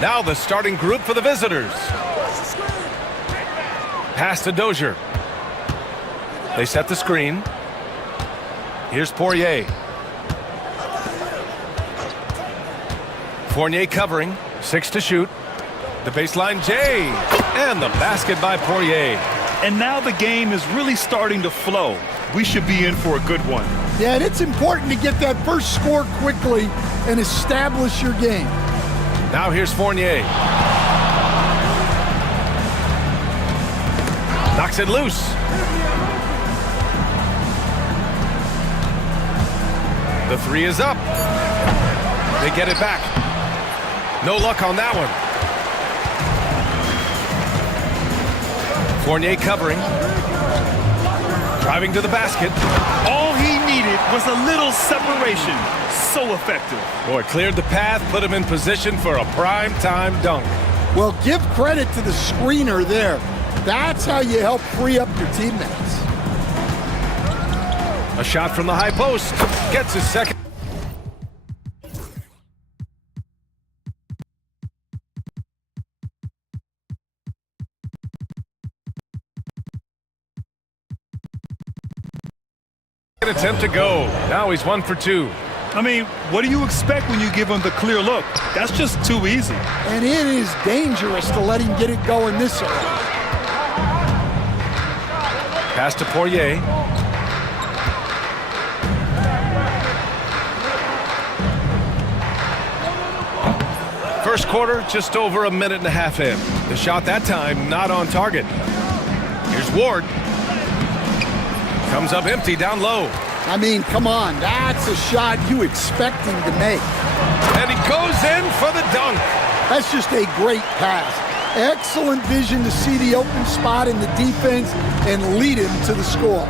Now the starting group for the visitors. Pass to Dozier. They set the screen. Here's Poirier. Fournier covering. 6 to shoot. The baseline J. And the basket by Poirier. And now the game is really starting to flow. We should be in for a good one. Yeah, and it's important to get that first score quickly and establish your game. Now here's Fournier. Knocks it loose. The three is up. They get it back. No luck on that one. Fournier covering. Driving to the basket. All he needed was a little separation. So effective. Boy, cleared the path, put him in position for a prime-time dunk. Well, give credit to the screener there. That's how you help free up your teammates. A shot from the high post. Gets his second. Attempt to go. Now he's 1 for 2. I mean, what do you expect when you give him the clear look? That's just too easy. And it is dangerous to let him get it going this early. Pass to Poirier. First quarter, just over a minute and a half in. The shot that time, not on target. Here's Ward. Comes up empty down low. I mean, come on, that's a shot you expect him to make. And he goes in for the dunk. That's just a great pass. Excellent vision to see the open spot in the defense and lead him to the score.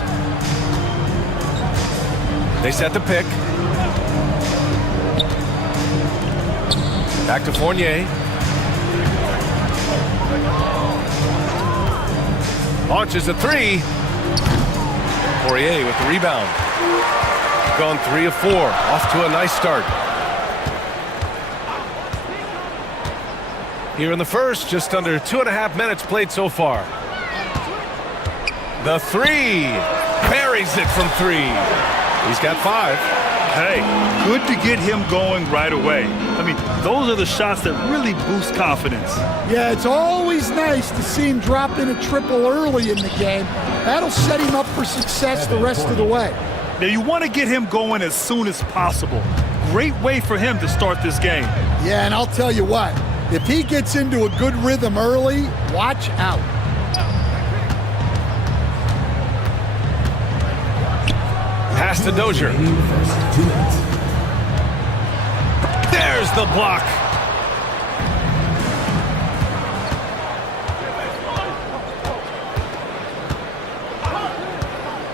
They set the pick. Back to Fournier. Launches a three. Poirier with the rebound. Gone 3 of 4. Off to a nice start. Here in the first, just under 2.5 minutes played so far. The three. Buries it from 3. He's got 5. Hey, good to get him going right away. I mean, those are the shots that really boost confidence. Yeah, it's always nice to see him drop in a triple early in the game. That'll set him up for success the rest of the way. Now, you want to get him going as soon as possible. Great way for him to start this game. Yeah, and I'll tell you what, if he gets into a good rhythm early, watch out. Pass to Dozier. There's the block.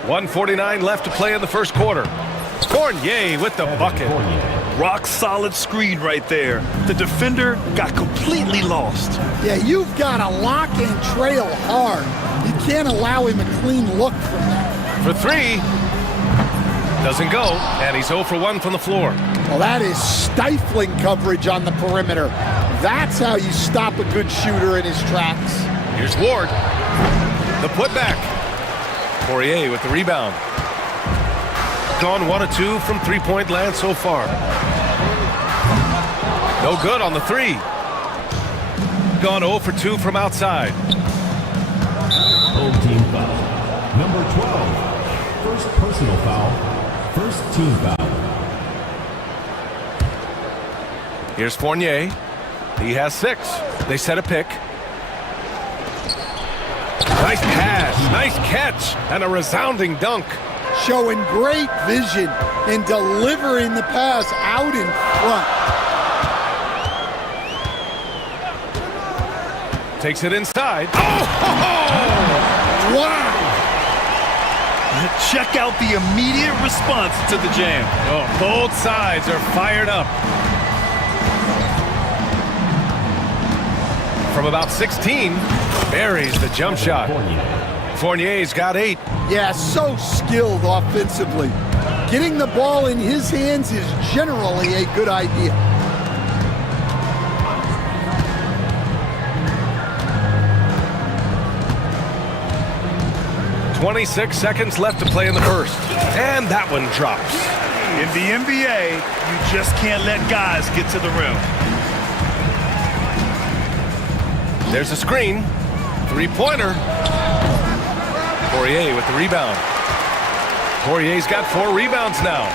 .149 left to play in the first quarter. Fournier with the bucket. Rock solid screen right there. The defender got completely lost. Yeah, you've got to lock and trail hard. You can't allow him a clean look from that. For 3. Doesn't go, and he's 0 for 1 from the floor. Well, that is stifling coverage on the perimeter. That's how you stop a good shooter in his tracks. Here's Ward. The putback. Poirier with the rebound. Gone 1 of 2 from three-point land so far. No good on the 3. Gone 0 for 2 from outside. Home team foul. Number 12. First personal foul. First team foul. Here's Fournier. He has 6. They set a pick. Nice pass, nice catch, and a resounding dunk. Showing great vision and delivering the pass out in front. Takes it inside. Oh! Wow! Check out the immediate response to the jam. Oh, both sides are fired up. From about 16, buries the jump shot. Fournier's got 8. Yeah, so skilled offensively. Getting the ball in his hands is generally a good idea. 26 seconds left to play in the first. And that one drops. In the NBA, you just can't let guys get to the rim. There's a screen. Three-pointer. Poirier with the rebound. Poirier's got 4 rebounds now.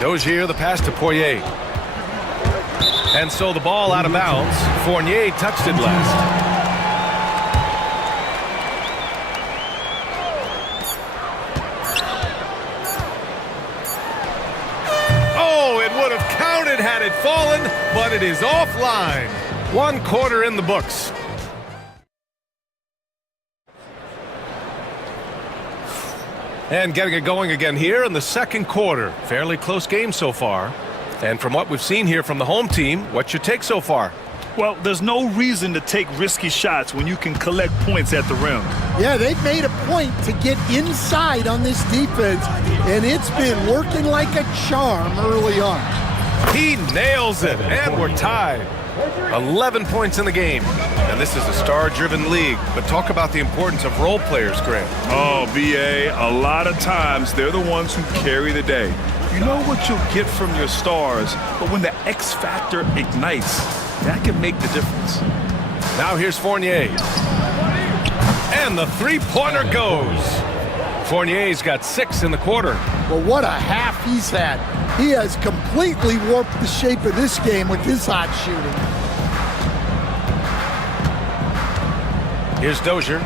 Dozier the pass to Poirier. And so the ball out of bounds. Fournier touched it last. Oh, it would have counted had it fallen, but it is offline. 1 quarter in the books. And getting it going again here in the second quarter. Fairly close game so far. And from what we've seen here from the home team, what's your take so far? Well, there's no reason to take risky shots when you can collect points at the rim. Yeah, they've made a point to get inside on this defense, and it's been working like a charm early on. He nails it, and we're tied. 11 points in the game. And this is a star-driven league, but talk about the importance of role players, Grant. Oh, B.A., a lot of times they're the ones who carry the day. You know what you'll get from your stars, but when the X factor ignites, that can make the difference. Now here's Fournier. And the three-pointer goes. Fournier's got 6 in the quarter. Well, what a half he's had. He has completely warped the shape of this game with his hot shooting. Here's Dozier,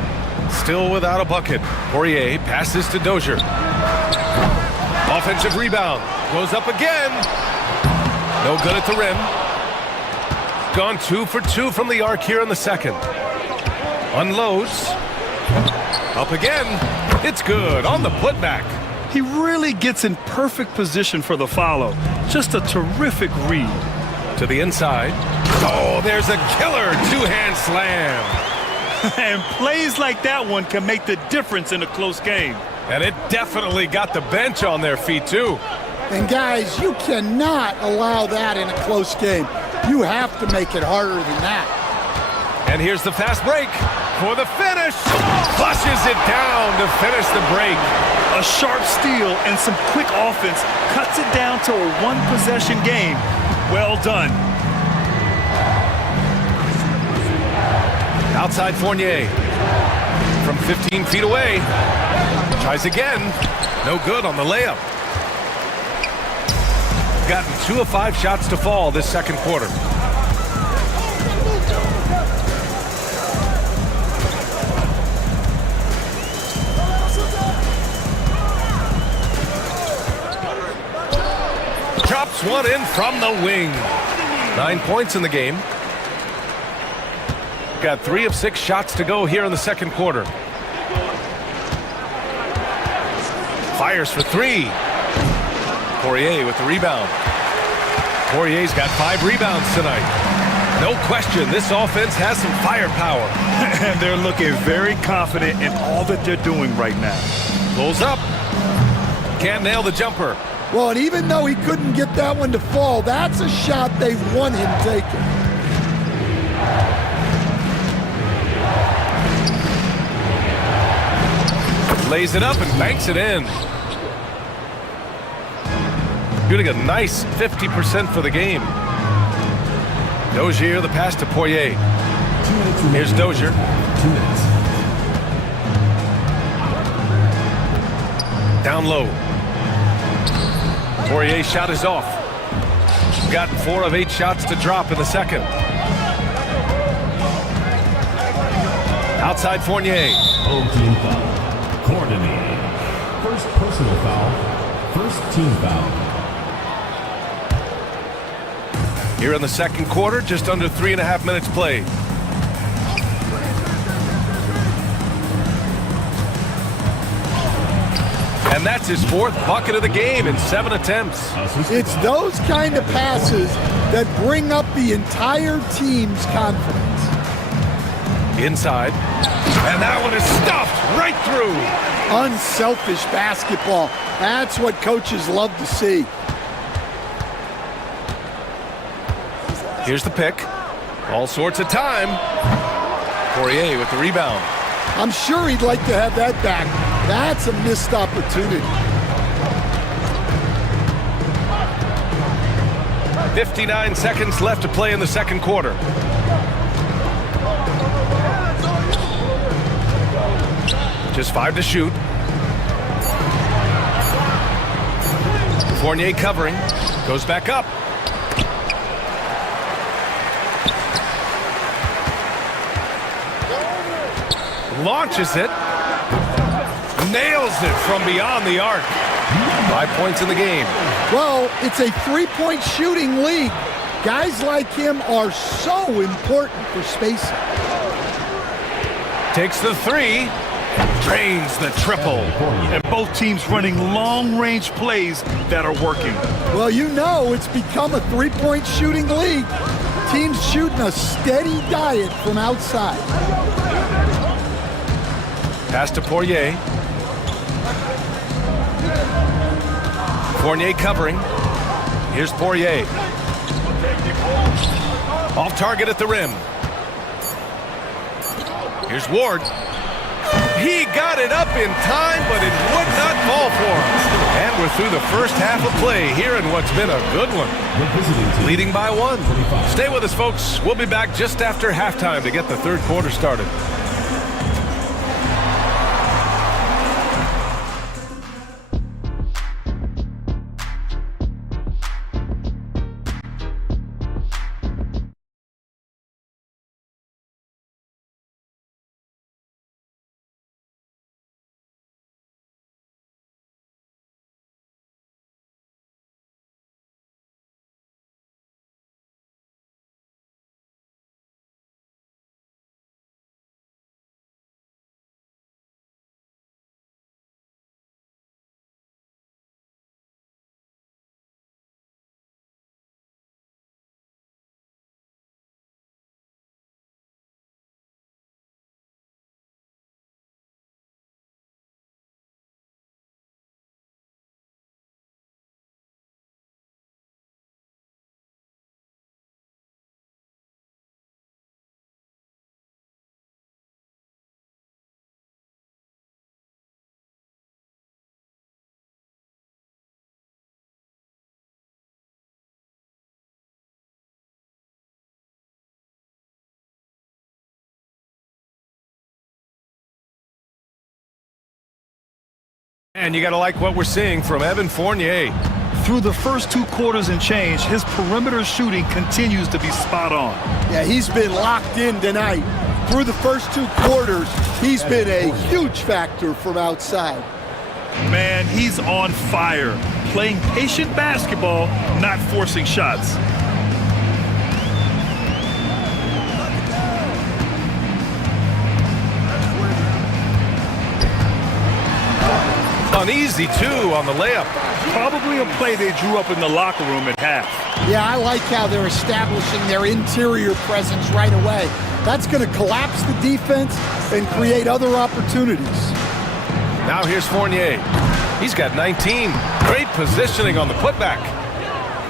still without a bucket. Poirier passes to Dozier. Offensive rebound, goes up again. No good at the rim. Gone 2 for 2 from the arc here in the second. Unloads. Up again. It's good on the putback. He really gets in perfect position for the follow. Just a terrific read. To the inside. Oh, there's a killer two-hand slam. And plays like that one can make the difference in a close game. And it definitely got the bench on their feet, too. And guys, you cannot allow that in a close game. You have to make it harder than that. And here's the fast break for the finish. Flushes it down to finish the break. A sharp steal and some quick offense cuts it down to a one-possession game. Well done. Outside Fournier from 15 feet away. Tries again. No good on the layup. Gotten 2 of 5 shots to fall this second quarter. Drops one in from the wing. 9 points in the game. Got 3 of 6 shots to go here in the second quarter. Fires for 3. Poirier with the rebound. Poirier's got 5 rebounds tonight. No question, this offense has some firepower. And they're looking very confident in all that they're doing right now. Pulls up. Can't nail the jumper. Well, and even though he couldn't get that one to fall, that's a shot they want him taking. Lays it up and banks it in. Shooting a nice 50% for the game. Dozier, the pass to Poirier. Here's Dozier. 2 minutes. Down low. Poirier's shot is off. Gotten 4 of 8 shots to drop in the second. Outside Fournier. Home team foul. Coordinated. First personal foul. First team foul. Here in the second quarter, just under 3.5 minutes played. And that's his 4th bucket of the game in 7 attempts. It's those kind of passes that bring up the entire team's confidence. Inside. And that one is stuffed right through. Unselfish basketball. That's what coaches love to see. Here's the pick. All sorts of time. Poirier with the rebound. I'm sure he'd like to have that back. That's a missed opportunity. 59 seconds left to play in the second quarter. Just 5 to shoot. Fournier covering. Goes back up. Launches it. Nails it from beyond the arc. 5 points in the game. Well, it's a three-point shooting league. Guys like him are so important for spacing. Takes the three. Drains the triple. And both teams running long-range plays that are working. Well, you know it's become a three-point shooting league. Teams shooting a steady diet from outside. Pass to Poirier. Fournier covering. Here's Poirier. Off target at the rim. Here's Ward. He got it up in time, but it would not fall for him. And we're through the first half of play here in what's been a good one. Leading by 1. Stay with us, folks. We'll be back just after halftime to get the third quarter started. And you got to like what we're seeing from Evan Fournier. Through the first 2 quarters and change, his perimeter shooting continues to be spot on. Yeah, he's been locked in tonight. Through the first 2 quarters, he's been a huge factor from outside. Man, he's on fire. Playing patient basketball, not forcing shots. Uneasy, too, on the layup. Probably a play they drew up in the locker room at half. Yeah, I like how they're establishing their interior presence right away. That's going to collapse the defense and create other opportunities. Now here's Fournier. He's got 19. Great positioning on the putback.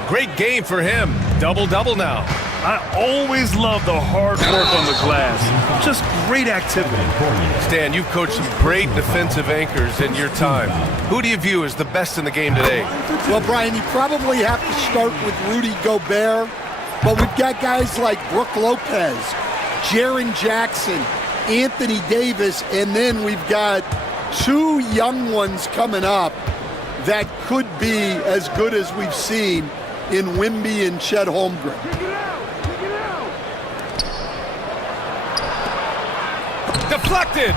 Great game for him. Double-double now. I always love the hard work on the glass. Just great activity. Stan, you've coached some great defensive anchors in your time. Who do you view as the best in the game today? Well, Brian, you probably have to start with Rudy Gobert, but we've got guys like Brook Lopez, Jaren Jackson, Anthony Davis, and then we've got 2 young ones coming up that could be as good as we've seen in Wimby and Chet Holmgren. Deflected.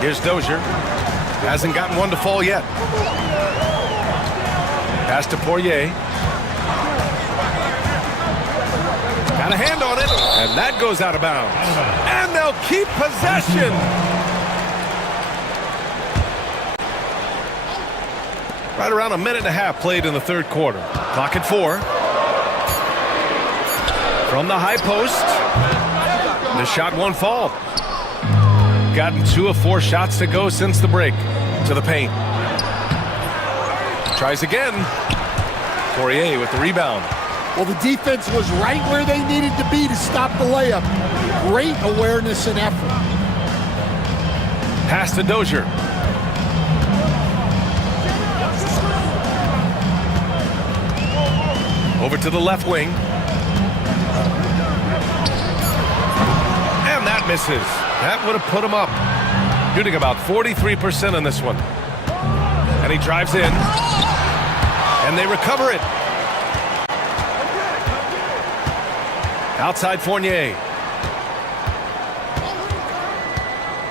Here's Dozier. Hasn't gotten one to fall yet. Pass to Poirier. Got a hand on it, and that goes out of bounds. And they'll keep possession. Right around a minute and a half played in the third quarter. Clock at 4. From the high post. The shot won't fall. Gotten 2 of 4 shots to go since the break. To the paint. Tries again. Poirier with the rebound. Well, the defense was right where they needed to be to stop the layup. Great awareness and effort. Pass to Dozier. Over to the left wing. And that misses. That would have put him up. Shooting about 43% on this one. And he drives in. And they recover it. Outside Fournier.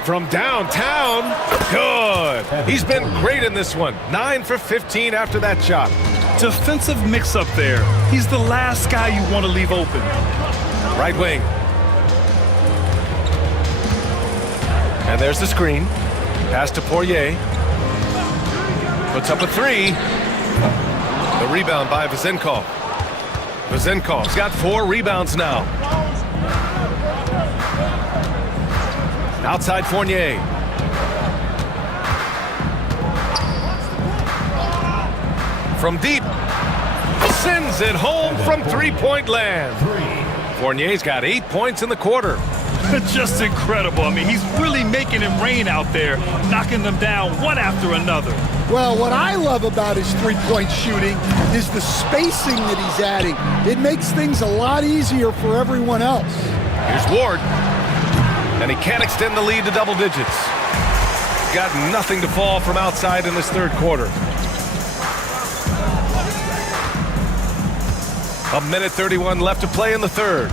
From downtown. Good. He's been great in this one. 9 for 15 after that shot. Defensive mix-up there. He's the last guy you want to leave open. Right wing. And there's the screen. Pass to Poirier. Puts up a three. The rebound by Vezenkov. Vezenkov's got 4 rebounds now. Outside Fournier. From deep. Sends it home from three-point land. Fournier's got 8 points in the quarter. Just incredible. I mean, he's really making it rain out there, knocking them down one after another. Well, what I love about his three-point shooting is the spacing that he's adding. It makes things a lot easier for everyone else. Here's Ward. And he can't extend the lead to double digits. Got nothing to fall from outside in this third quarter. A minute 31 left to play in the third.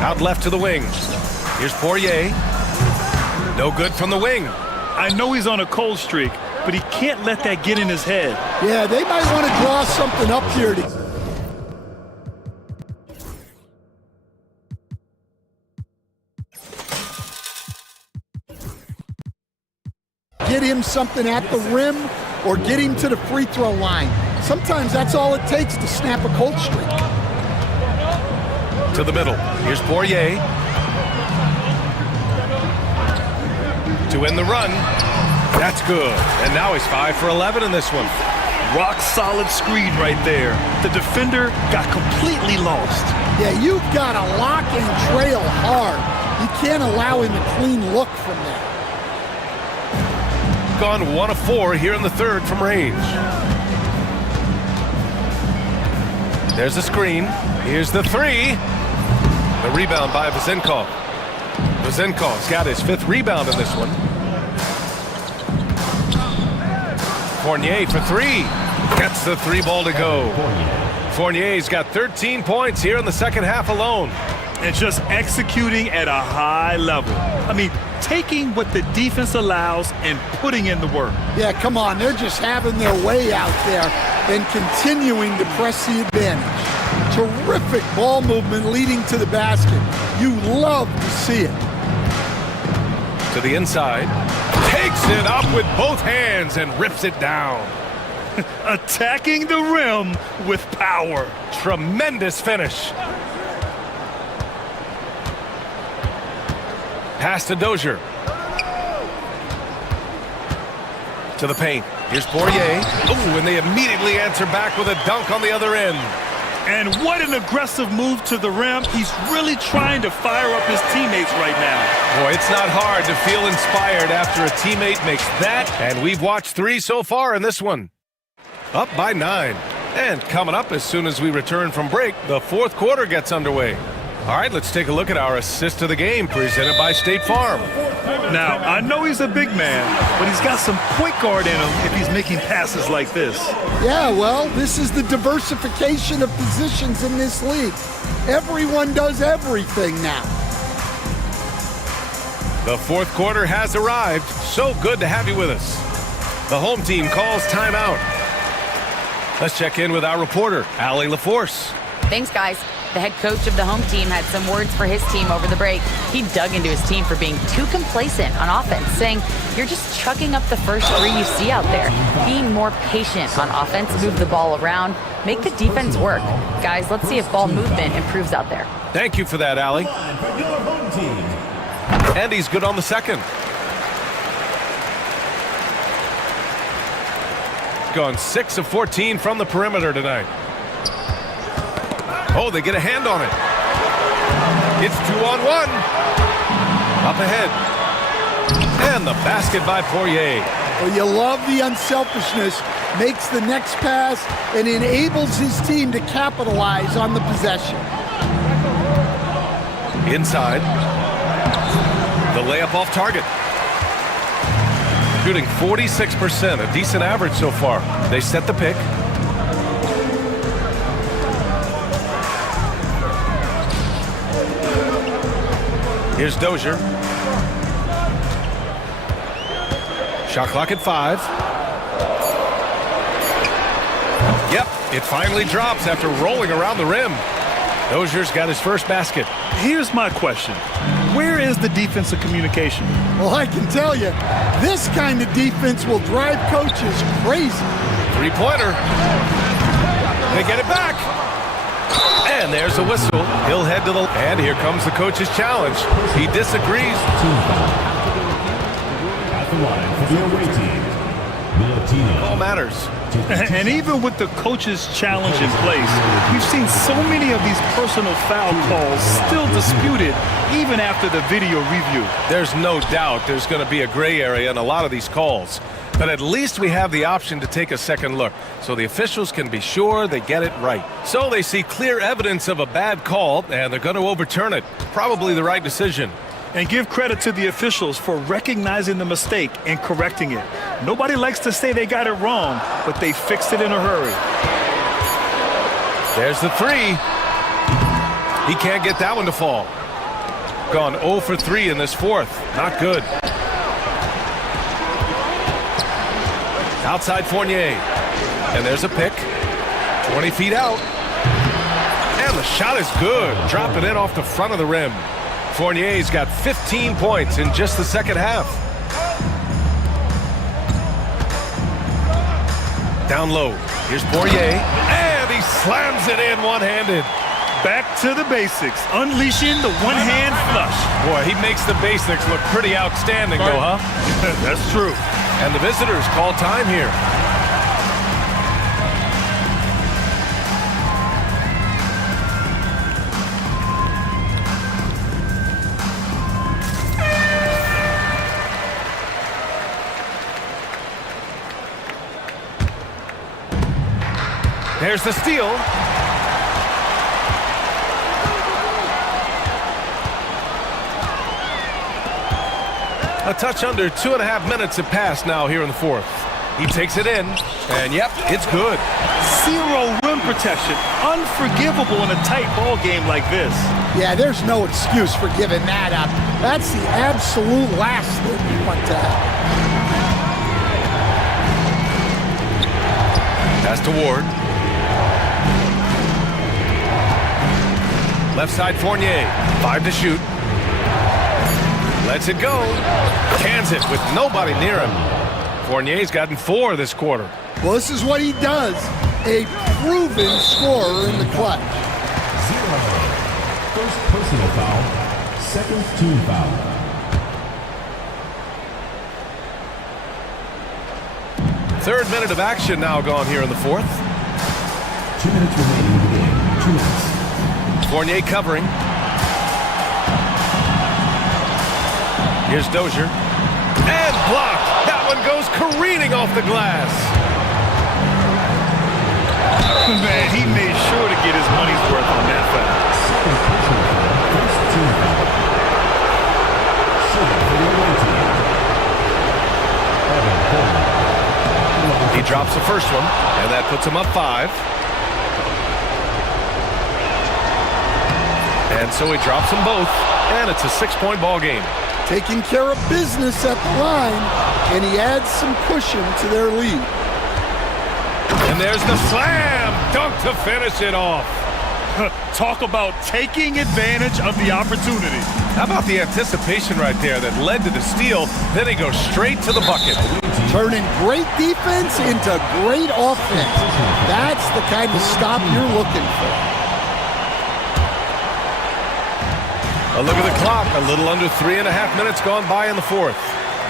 Out left to the wing. Here's Poirier. No good from the wing. I know he's on a cold streak, but he can't let that get in his head. Yeah, they might want to draw something up here to get him something at the rim or get him to the free throw line. Sometimes that's all it takes to snap a cold streak. To the middle. Here's Poirier. To end the run. That's good. And now he's 5 for 11 in this one. Rock solid screen right there. The defender got completely lost. Yeah, you've got to lock and trail hard. You can't allow him a clean look from there. Gone 1 of 4 here in the third from range. There's the screen. Here's the three. The rebound by Vezenkov. Vezenkov's got his 5th rebound in this one. Fournier for 3. Gets the 3-ball to go. Fournier's got 13 points here in the second half alone. And just executing at a high level. I mean, taking what the defense allows and putting in the work. Yeah, come on. They're just having their way out there and continuing to press the advantage. Terrific ball movement leading to the basket. You love to see it. To the inside. Takes it up with both hands and rips it down. Attacking the rim with power. Tremendous finish. Pass to Dozier. To the paint. Here's Poirier. Ooh, and they immediately answer back with a dunk on the other end. And what an aggressive move to the rim. He's really trying to fire up his teammates right now. Boy, it's not hard to feel inspired after a teammate makes that. And we've watched 3 so far in this one. Up by 9. And coming up as soon as we return from break, the fourth quarter gets underway. All right, let's take a look at our assist of the game presented by State Farm. Now, I know he's a big man, but he's got some point guard in him if he's making passes like this. Yeah, well, this is the diversification of positions in this league. Everyone does everything now. The fourth quarter has arrived. So good to have you with us. The home team calls timeout. Let's check in with our reporter, Allie LaForce. Thanks, guys. The head coach of the home team had some words for his team over the break. He dug into his team for being too complacent on offense, saying, "You're just chucking up the first 3 you see out there. Being more patient on offense, move the ball around, make the defense work. Guys, let's see if ball movement improves out there." Thank you for that, Allie. And he's good on the second. Gone 6 of 14 from the perimeter tonight. Oh, they get a hand on it. It's 2-on-1. Up ahead. And the basket by Poirier. Well, you love the unselfishness. Makes the next pass and enables his team to capitalize on the possession. Inside. The layup off target. Shooting 46%, a decent average so far. They set the pick. Here's Dozier. Shot clock at 5. Yep, it finally drops after rolling around the rim. Dozier's got his first basket. Here's my question. Where is the defensive communication? Well, I can tell you, this kind of defense will drive coaches crazy. Three-pointer. They get it back. And there's a whistle. He'll head to the... And here comes the coach's challenge. He disagrees. At the line for the away team, Milutino. All matters. And even with the coach's challenge in place, we've seen so many of these personal foul calls still disputed even after the video review. There's no doubt there's going to be a gray area in a lot of these calls. But at least we have the option to take a second look, so the officials can be sure they get it right. So they see clear evidence of a bad call, and they're going to overturn it. Probably the right decision. And give credit to the officials for recognizing the mistake and correcting it. Nobody likes to say they got it wrong, but they fixed it in a hurry. There's the three. He can't get that one to fall. Gone 0 for 3 in this fourth. Not good. Outside Fournier. And there's a pick. 20 feet out. And the shot is good. Drop it in off the front of the rim. Fournier's got 15 points in just the second half. Down low. Here's Poirier. And he slams it in one-handed. Back to the basics. Unleashing the one-hand flush. Boy, he makes the basics look pretty outstanding, though, huh? That's true. And the visitors call time here. There's the steal. A touch under 2.5 minutes have passed now here in the fourth. He takes it in, and yep, it's good. Zero rim protection. Unforgivable in a tight ball game like this. Yeah, there's no excuse for giving that up. That's the absolute last thing you want to happen. Pass to Ward. Left side Fournier, 5 to shoot. Lets it go. Cans it with nobody near him. Fournier's gotten 4 this quarter. Well, this is what he does. A proven scorer in the clutch. 0. First personal foul, second team foul. Third minute of action now gone here in the fourth. 2 minutes remaining in the game. 2 minutes. Fournier covering. Here's Dozier. And blocked. That one goes careening off the glass. Man, he made sure to get his money's worth on that foul. Second personal foul, first team foul. Shooting for the away team. He drops the first one, and that puts him up 5. And so he drops them both, and it's a 6-point ball game. Taking care of business at the line, and he adds some cushion to their lead. And there's the slam dunk to finish it off. Talk about taking advantage of the opportunity. How about the anticipation right there that led to the steal? Then he goes straight to the bucket. Turning great defense into great offense. That's the kind of stop you're looking for. A look at the clock. A little under 3.5 minutes gone by in the fourth.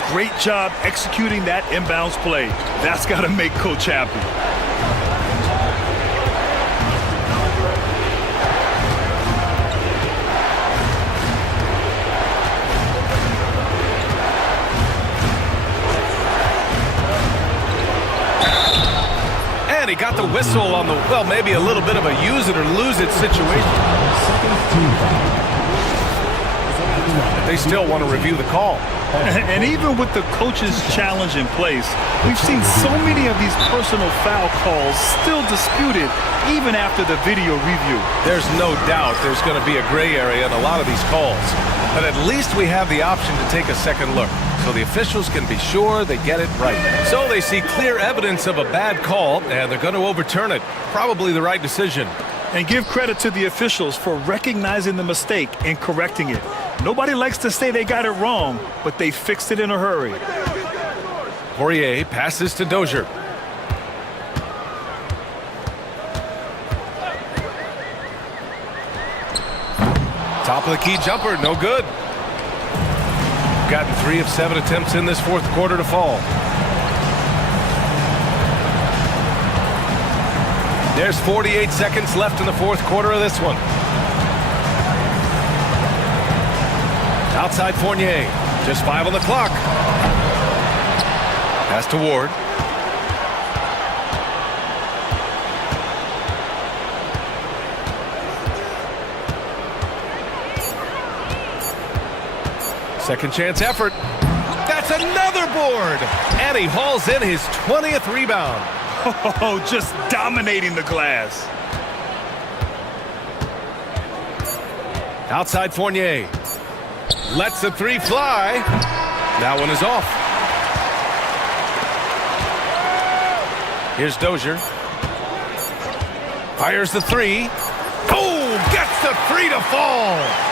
great job executing that inbounds play. That's got to make Coach happy. And he got the whistle on the, well, maybe a little bit of a use it or lose it situation. They still want to review the call. And even with the coach's challenge in place, we've seen so many of these personal foul calls still disputed even after the video review. There's no doubt there's going to be a gray area in a lot of these calls. But at least we have the option to take a second look, so the officials can be sure they get it right. So they see clear evidence of a bad call, and they're going to overturn it. Probably the right decision. And give credit to the officials for recognizing the mistake and correcting it. Nobody likes to say they got it wrong, but they fixed it in a hurry. Poirier passes to Dozier. Top of the key jumper, no good. Gotten 3 of 7 attempts in this fourth quarter to fall. There's 48 seconds left in the fourth quarter of this one. Outside Fournier, just 5 on the clock. Pass to Ward. Second chance effort. That's another board. And he hauls in his 20th rebound. Oh, just dominating the glass. Outside Fournier. Lets the three fly. That one is off. Here's Dozier. Fires the three. Oh, gets the three to fall.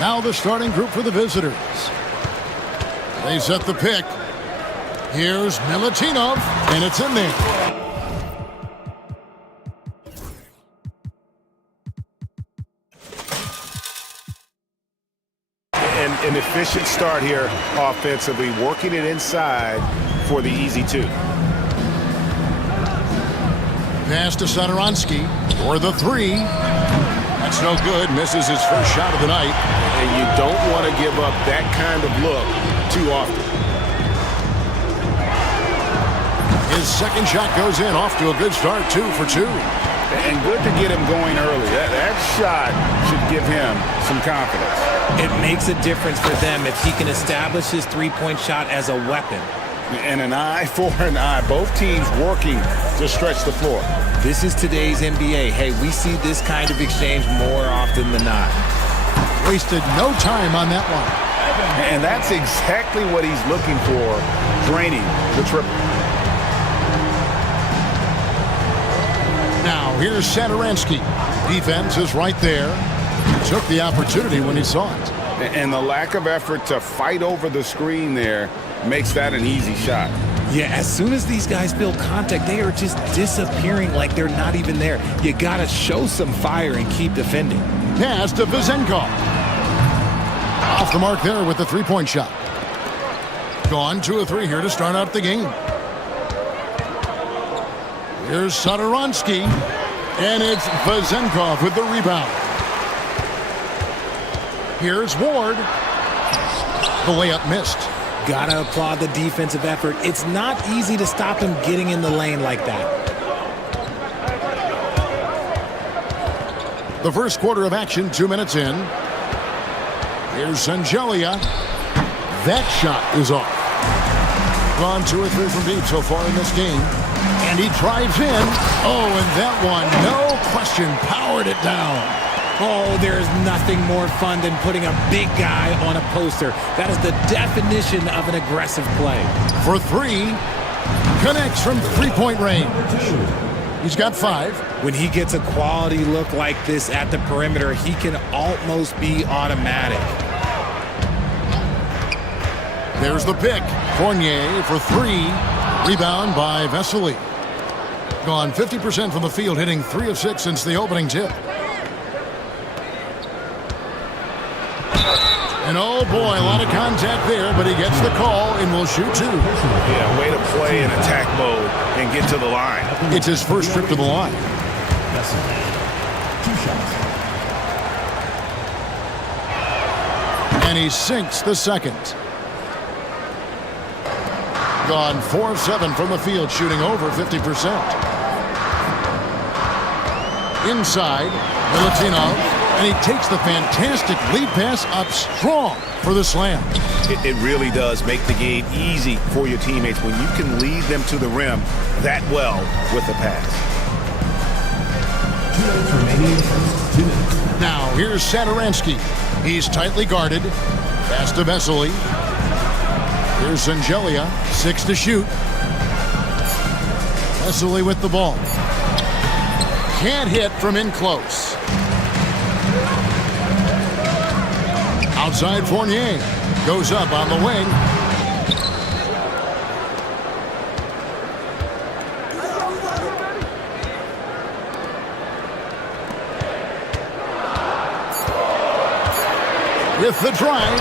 Now the starting group for the visitors. They set the pick. Here's Milutinov, and it's in there. An efficient start here offensively, working it inside for the easy two. Pass to Sadoronsky for the three. That's no good. Misses his first shot of the night. And you don't want to give up that kind of look too often. His second shot goes in, off to a good start, 2 for 2. And good to get him going early. That shot should give him some confidence. It makes a difference for them if he can establish his three-point shot as a weapon. And an eye for an eye. Both teams working to stretch the floor. This is today's NBA. Hey, we see this kind of exchange more often than not. Wasted no time on that one. And that's exactly what he's looking for, draining the triple. Now, here's Sadoronsky. Defense is right there. Took the opportunity when he saw it. And the lack of effort to fight over the screen there makes that an easy shot. Yeah, as soon as these guys feel contact, they are just disappearing like they're not even there. You got to show some fire and keep defending. Pass to Vezenkov. Off the mark there with the three-point shot. Gone 2 of 3 here to start out the game. Here's Sadoronsky, and it's Vezenkov with the rebound. Here's Ward. The layup missed. Gotta applaud the defensive effort. It's not easy to stop him getting in the lane like that. The first quarter of action, 2 minutes in. Here's Sangelia. That shot is off. Gone 2 or 3 from deep so far in this game. And he drives in. Oh, and that one, no question, powered it down. Oh, there's nothing more fun than putting a big guy on a poster. That is the definition of an aggressive play. For 3, connects from three-point range. He's got 5. When he gets a quality look like this at the perimeter, he can almost be automatic. There's the pick. Fournier for 3. Rebound by Vesely. Gone 50% from the field, hitting 3 of 6 since the opening tip. And oh boy, a lot of contact there, but he gets the call and will shoot 2. Yeah, way to play in attack mode and get to the line. It's his first trip to the line. 2 shots. And he sinks the second. Gone 4 of 7 from the field, shooting over 50%. Inside, Milutinov, and he takes the fantastic lead pass up strong for the slam. It really does make the game easy for your teammates when you can lead them to the rim that well with the pass. 2 minutes remaining in the first 2 minutes. Now, here's Sadoronsky. He's tightly guarded. Pass to Vesely. Here's Sangelia, 6 to shoot. Vesely with the ball. Can't hit from in close. Outside Fournier. Goes up on the wing. With the drive.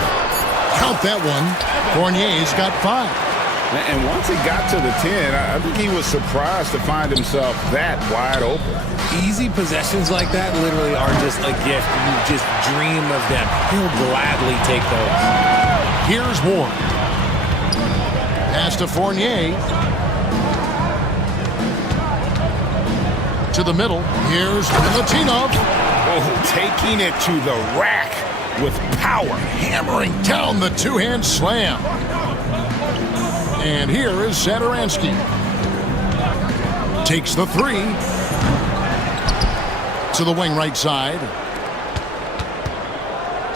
Count that one. Fournier's got 5. And once he got to the 10, I think he was surprised to find himself that wide open. Easy possessions like that literally are just a gift. You just dream of them. He'll gladly take those. Here's Ward. Pass to Fournier. To the middle. Here's Milutinov. Oh, taking it to the rack with power. Hammering down the two-hand slam. And here is Sadoronsky. Takes the 3. To the wing right side.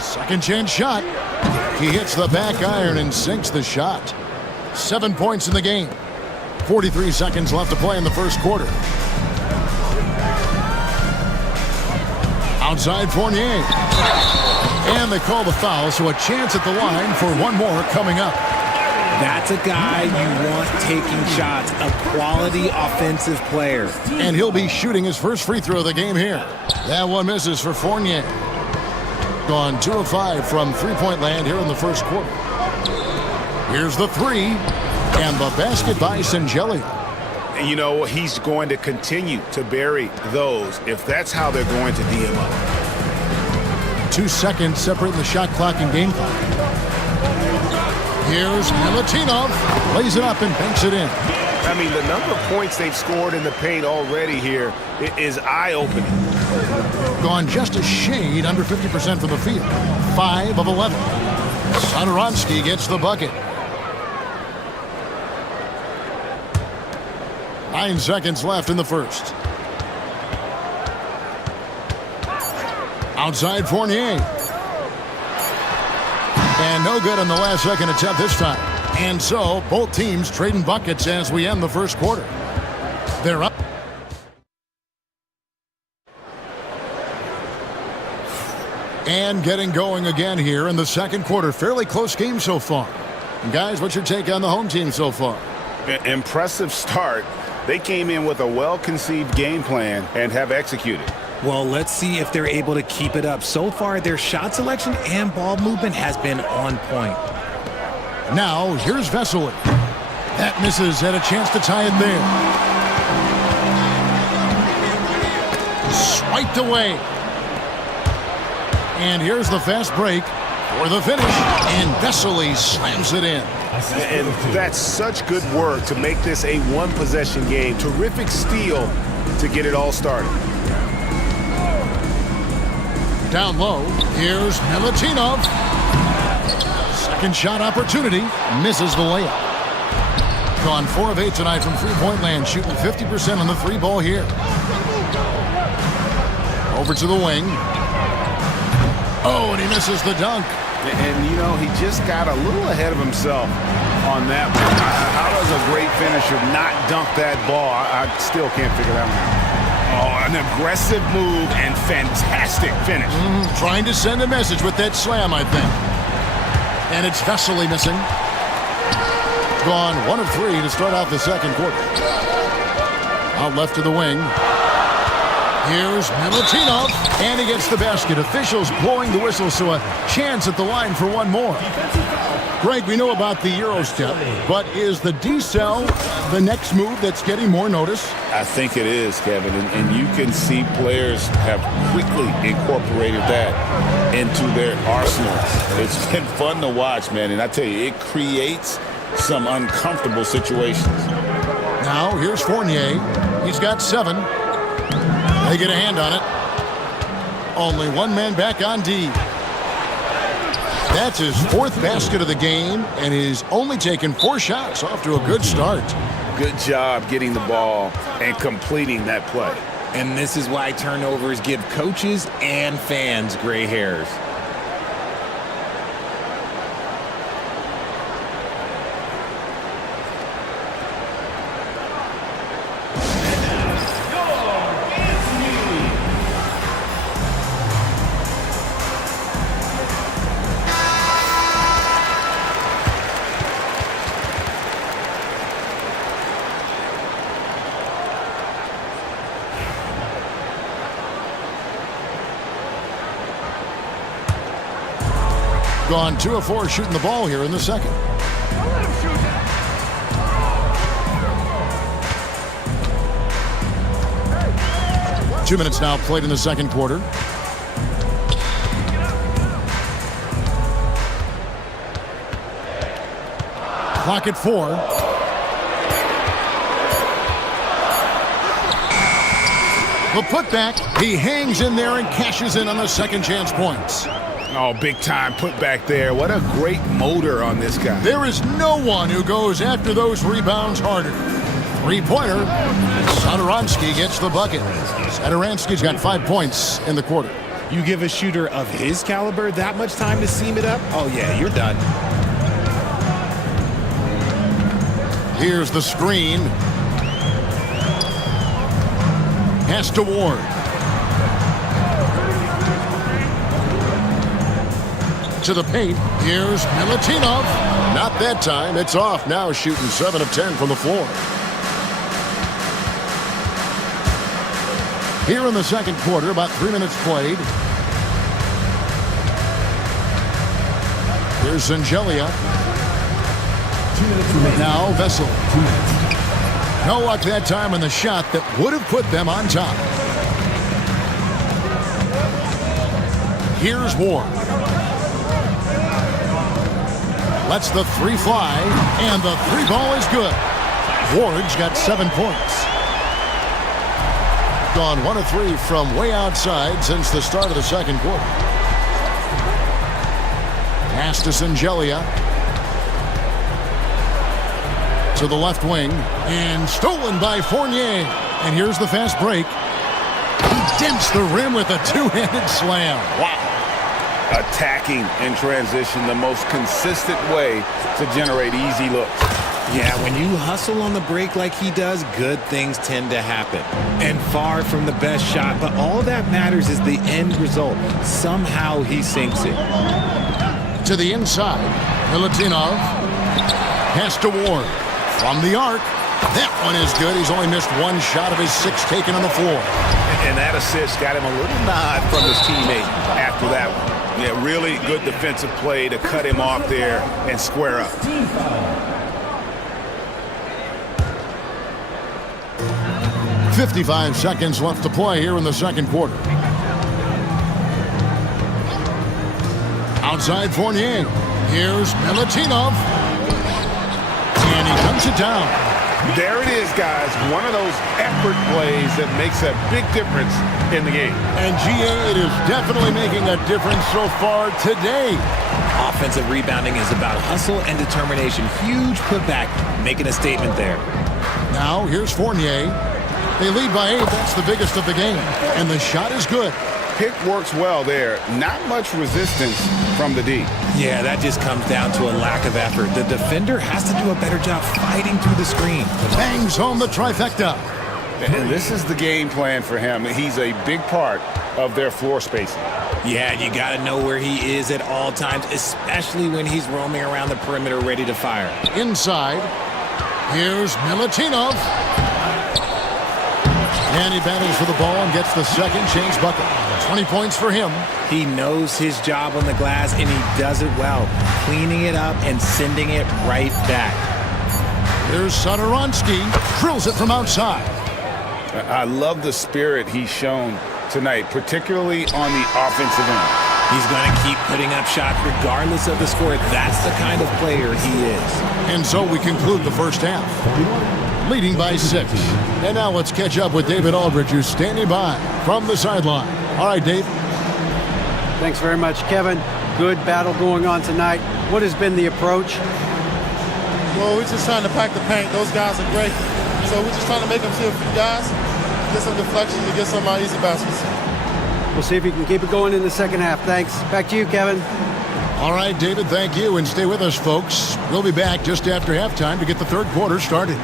Second chance shot. He hits the back iron and sinks the shot. 7 points in the game. 43 seconds left to play in the first quarter. Outside Fournier. And they call the foul, so a chance at the line for one more coming up. That's a guy you want taking shots, a quality offensive player. And he'll be shooting his first free throw of the game here. That one misses for Fournier. Gone 2 of 5 from three-point land here in the first quarter. Here's the three, and the basket by Sangelia. And you know, he's going to continue to bury those if that's how they're going to DM up. 2 seconds separating the shot clock and game clock. Here's Milutinov, lays it up and banks it in. I mean, the number of points they've scored in the paint already here is eye-opening. Gone just a shade under 50% from the field. 5 of 11. Satoransky gets the bucket. 9 seconds left in the first. Outside Fournier. And no good on the last second attempt this time. And so, both teams trading buckets as we end the first quarter. They're up. And getting going again here in the second quarter. Fairly close game so far. And guys, what's your take on the home team so far? Impressive start. They came in with a well-conceived game plan and have executed. Well, let's see if they're able to keep it up. So far, their shot selection and ball movement has been on point. Now, here's Vesely. That misses, had a chance to tie it there. Swiped away. And here's the fast break for the finish. And Vesely slams it in. And that's such good work to make this a one-possession game. Terrific steal to get it all started. Down low, here's Milutinov. Second shot opportunity, misses the layup. Gone 4 of 8 tonight from three-point land, shooting 50% on the three ball here. Over to the wing. Oh, and he misses the dunk. And, you know, he just got a little ahead of himself on that one. How does a great finisher not dunk that ball? I still can't figure that one out. Oh, an aggressive move and fantastic finish. Trying to send a message with that slam, I think. And it's Vesely missing. Gone 1 of 3 to start out the second quarter. Out left to the wing. Here's Milutinov, and he gets the basket. Officials blowing the whistle, so a chance at the line for one more. Greg, we know about the Euro step, but is the decel the next move that's getting more notice? I think it is, Kevin, and you can see players have quickly incorporated that into their arsenal. It's been fun to watch, man, and I tell you, it creates some uncomfortable situations. Now, here's Fournier. He's got 7. They get a hand on it. Only one man back on D. That's his 4th basket of the game, and he's only taken 4 shots. Off to a good start. Good job getting the ball and completing that play. And this is why turnovers give coaches and fans gray hairs. Gone 2 of 4 shooting the ball here in the second. Two minutes now played in the second quarter. Clock at 4. The putback, he hangs in there and cashes in on the second chance points. Oh, big time putback there. What a great motor on this guy. There is no one who goes after those rebounds harder. Three-pointer. Satoransky gets the bucket. Satoransky's got 5 points in the quarter. You give a shooter of his caliber that much time to seam it up? Oh, yeah, you're done. Here's the screen. Pass to Ward. to the paint. Here's Milutinov. Not that time. It's off now, shooting 7 of 10 from the floor. Here in the second quarter, about 3 minutes played. Here's Zangelia. 2 minutes remaining. Now Vessel. 2 minutes. No luck that time on the shot that would have put them on top. Here's Ward. Lets the three fly, and the three ball is good. Ward's got 7 points. Gone 1 of 3 from way outside since the start of the second quarter. Pass to Zangelia. To the left wing, and stolen by Fournier. And here's the fast break. He dents the rim with a two-handed slam. Wow. Attacking in transition, the most consistent way to generate easy looks. Yeah, when you hustle on the break like he does, good things tend to happen. And far from the best shot, but all that matters is the end result. Somehow he sinks it. To the inside, Milutinov. Pass to Ward. From the arc. That one is good. He's only missed 1 shot of his 6 taken on the floor. And that assist got him a little nod from his teammate after that one. Yeah, really good defensive play to cut him off there and square up. Team foul. 55 seconds left to play here in the second quarter. Outside Fournier. Here's Milutinov. And he dumps it down. There it is, guys. One of those effort plays that makes a big difference in the game. And GA, it is definitely making a difference so far today. Offensive rebounding is about hustle and determination. Huge putback, making a statement there. Now here's Fournier. They lead by 8. That's the biggest of the game. And the shot is good. Pick works well there. Not much resistance from the D. Yeah, that just comes down to a lack of effort. The defender has to do a better job fighting through the screen. Bangs home the trifecta. And this is the game plan for him. He's a big part of their floor spacing. Yeah, you got to know where he is at all times, especially when he's roaming around the perimeter ready to fire. Inside. Here's Milutinov. And he battles for the ball and gets the second chance bucket. 20 points for him. He knows his job on the glass, and he does it well, cleaning it up and sending it right back. Here's Satoransky. Drills it from outside. I love the spirit he's shown tonight, particularly on the offensive end. He's going to keep putting up shots regardless of the score. That's the kind of player he is. And so we conclude the first half, leading by 6. And now let's catch up with David Aldridge, who's standing by from the sideline. All right, Dave. Thanks very much, Kevin. Good battle going on tonight. What has been the approach? Well, we're just trying to pack the paint. Those guys are great. So we're just trying to make them see a few guys, get some deflections, and get some easy baskets. We'll see if you can keep it going in the second half. Thanks. Back to you, Kevin. All right, David, thank you. And stay with us, folks. We'll be back just after halftime to get the third quarter started.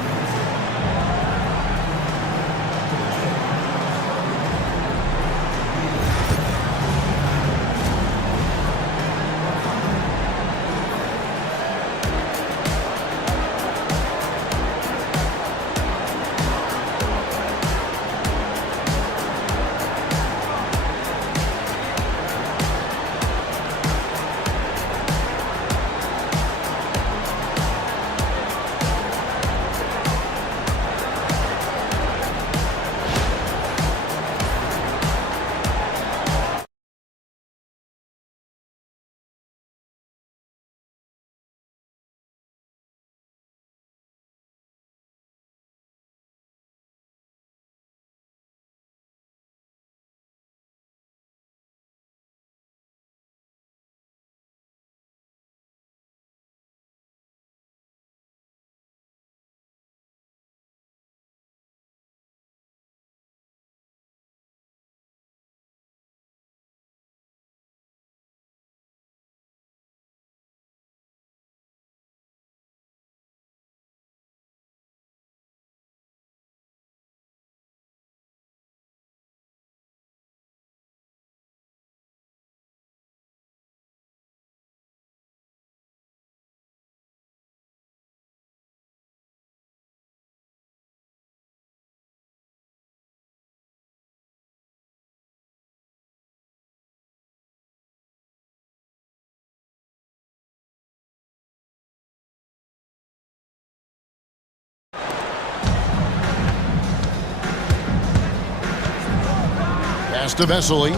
Pass to Vesely.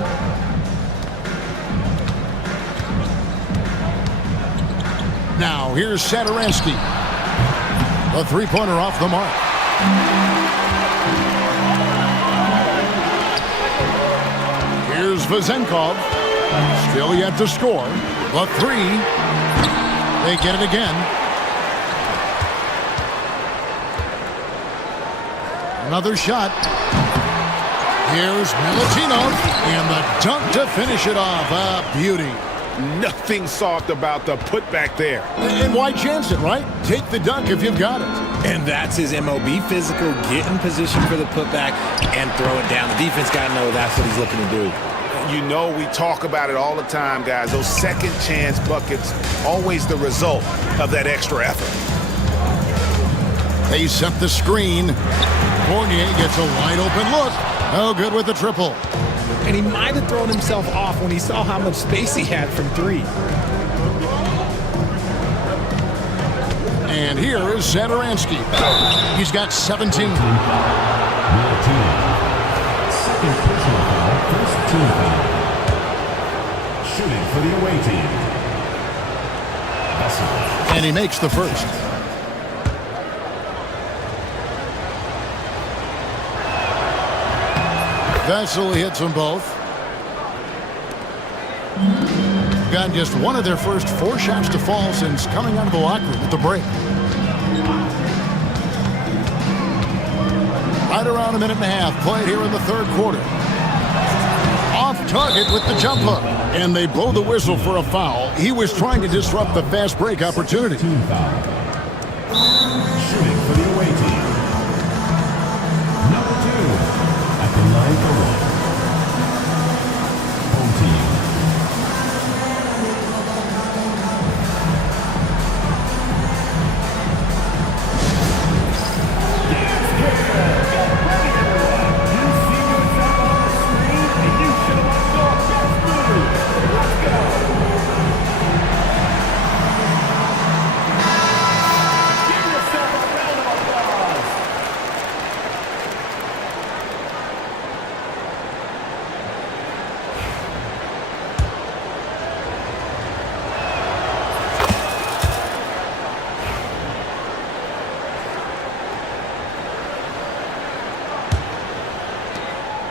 Now here's Satoransky. The three-pointer off the mark. Here's Vezenkov. Still yet to score. The three. They get it again. Another shot. Here's Milutinov. And the dunk to finish it off. A beauty. Nothing soft about the putback there. And why chance it, right? Take the dunk if you've got it. And that's his MOB physical, get in position for the putback and throw it down. The defense got to know that's what he's looking to do. You know, we talk about it all the time, guys. Those second chance buckets, always the result of that extra effort. They set the screen. Fournier gets a wide open look. Oh, good with the triple. And he might have thrown himself off when he saw how much space he had from three. And here is Satoransky. He's got 17. Second personal foul, first team foul. Shooting for the away team. Vesely. And he makes the first. Vesely hits them both. Got just one of their first 4 shots to fall since coming out of the locker room at the break. Right around a minute and a half played here in the third quarter. Off target with the jump hook. And they blow the whistle for a foul. He was trying to disrupt the fast break opportunity. Team foul. Shooting for the away team. Number 2 at the line for one. Home team.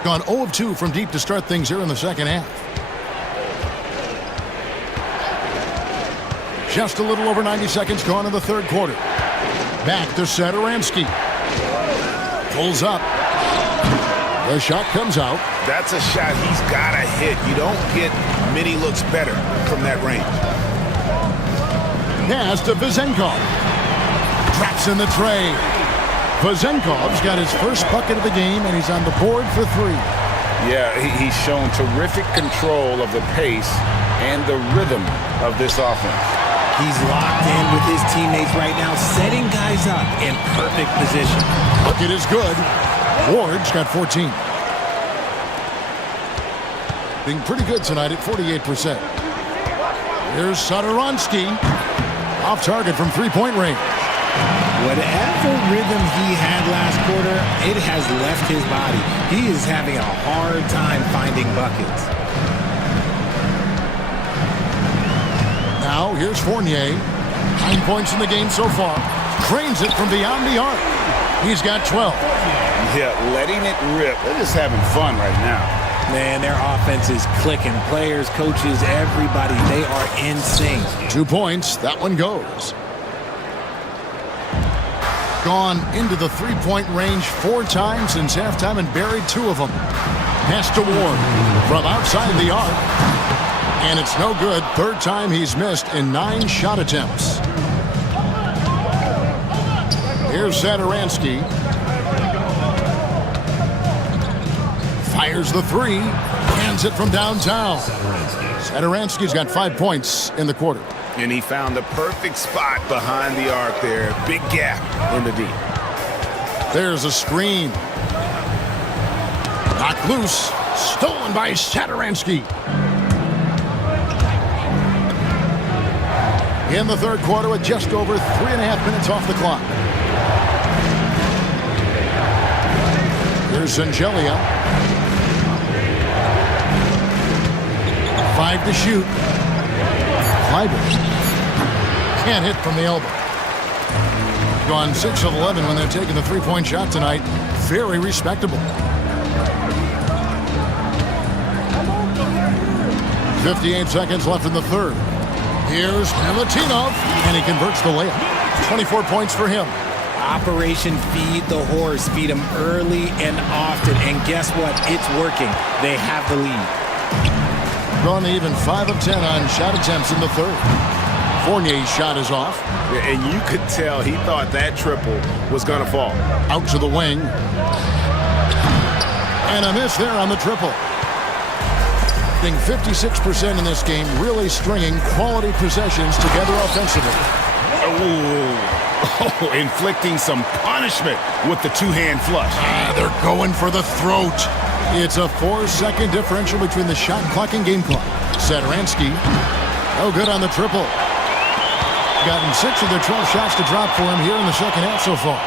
Gone 0 of 2 from deep to start things here in the second half. Just a little over 90 seconds gone in the third quarter. Back to Satoransky. Pulls up. The shot comes out. That's a shot he's got to hit. You don't get many looks better from that range. Pass to Vezenkov. Drops in the tray. Vezenkov's got his first bucket of the game, and he's on the board for 3. Yeah, he's shown terrific control of the pace and the rhythm of this offense. He's locked in with his teammates right now, setting guys up in perfect position. Bucket is good. Ward's got 14. Being pretty good tonight at 48%. Here's Satoransky. Off target from three-point range. Whatever rhythm he had last quarter, it has left his body. He is having a hard time finding buckets. Now, here's Fournier. 9 points in the game so far. Drains it from beyond the arc. He's got 12. Yeah, letting it rip. They're just having fun right now. Man, their offense is clicking. Players, coaches, everybody, they are in sync. 2 points. That one goes. Gone into the three-point range 4 times since halftime and buried 2 of them. Pass to Ward from outside the arc. And it's no good. Third time he's missed in 9 shot attempts. Here's Satoransky. Fires the 3. Hands it from downtown. Satoransky's got 5 points in the quarter. And he found the perfect spot behind the arc there. Big gap in the deep. There's a screen. Knocked loose. Stolen by Satoransky. In the third quarter with just over 3.5 minutes off the clock. Here's Zangelia. 5 to shoot. Clyburn can't hit from the elbow. Gone 6 of 11 when they're taking the three-point shot tonight. Very respectable. 58 seconds left in the third. Here's Milutinov, and he converts the layup. 24 points for him. Operation Feed the Horse. Feed him early and often. And guess what? It's working. They have the lead. Gone to even 5 of 10 on shot attempts in the third. Fournier's shot is off. And you could tell he thought that triple was going to fall. Out to the wing. And a miss there on the triple. 56% in this game, really stringing quality possessions together offensively. Oh, inflicting some punishment with the two-hand flush. They're going for the throat. It's a 4-second differential between the shot clock and game clock. Sadaransky, no good on the triple. Gotten 6 of their 12 shots to drop for him here in the second half so far.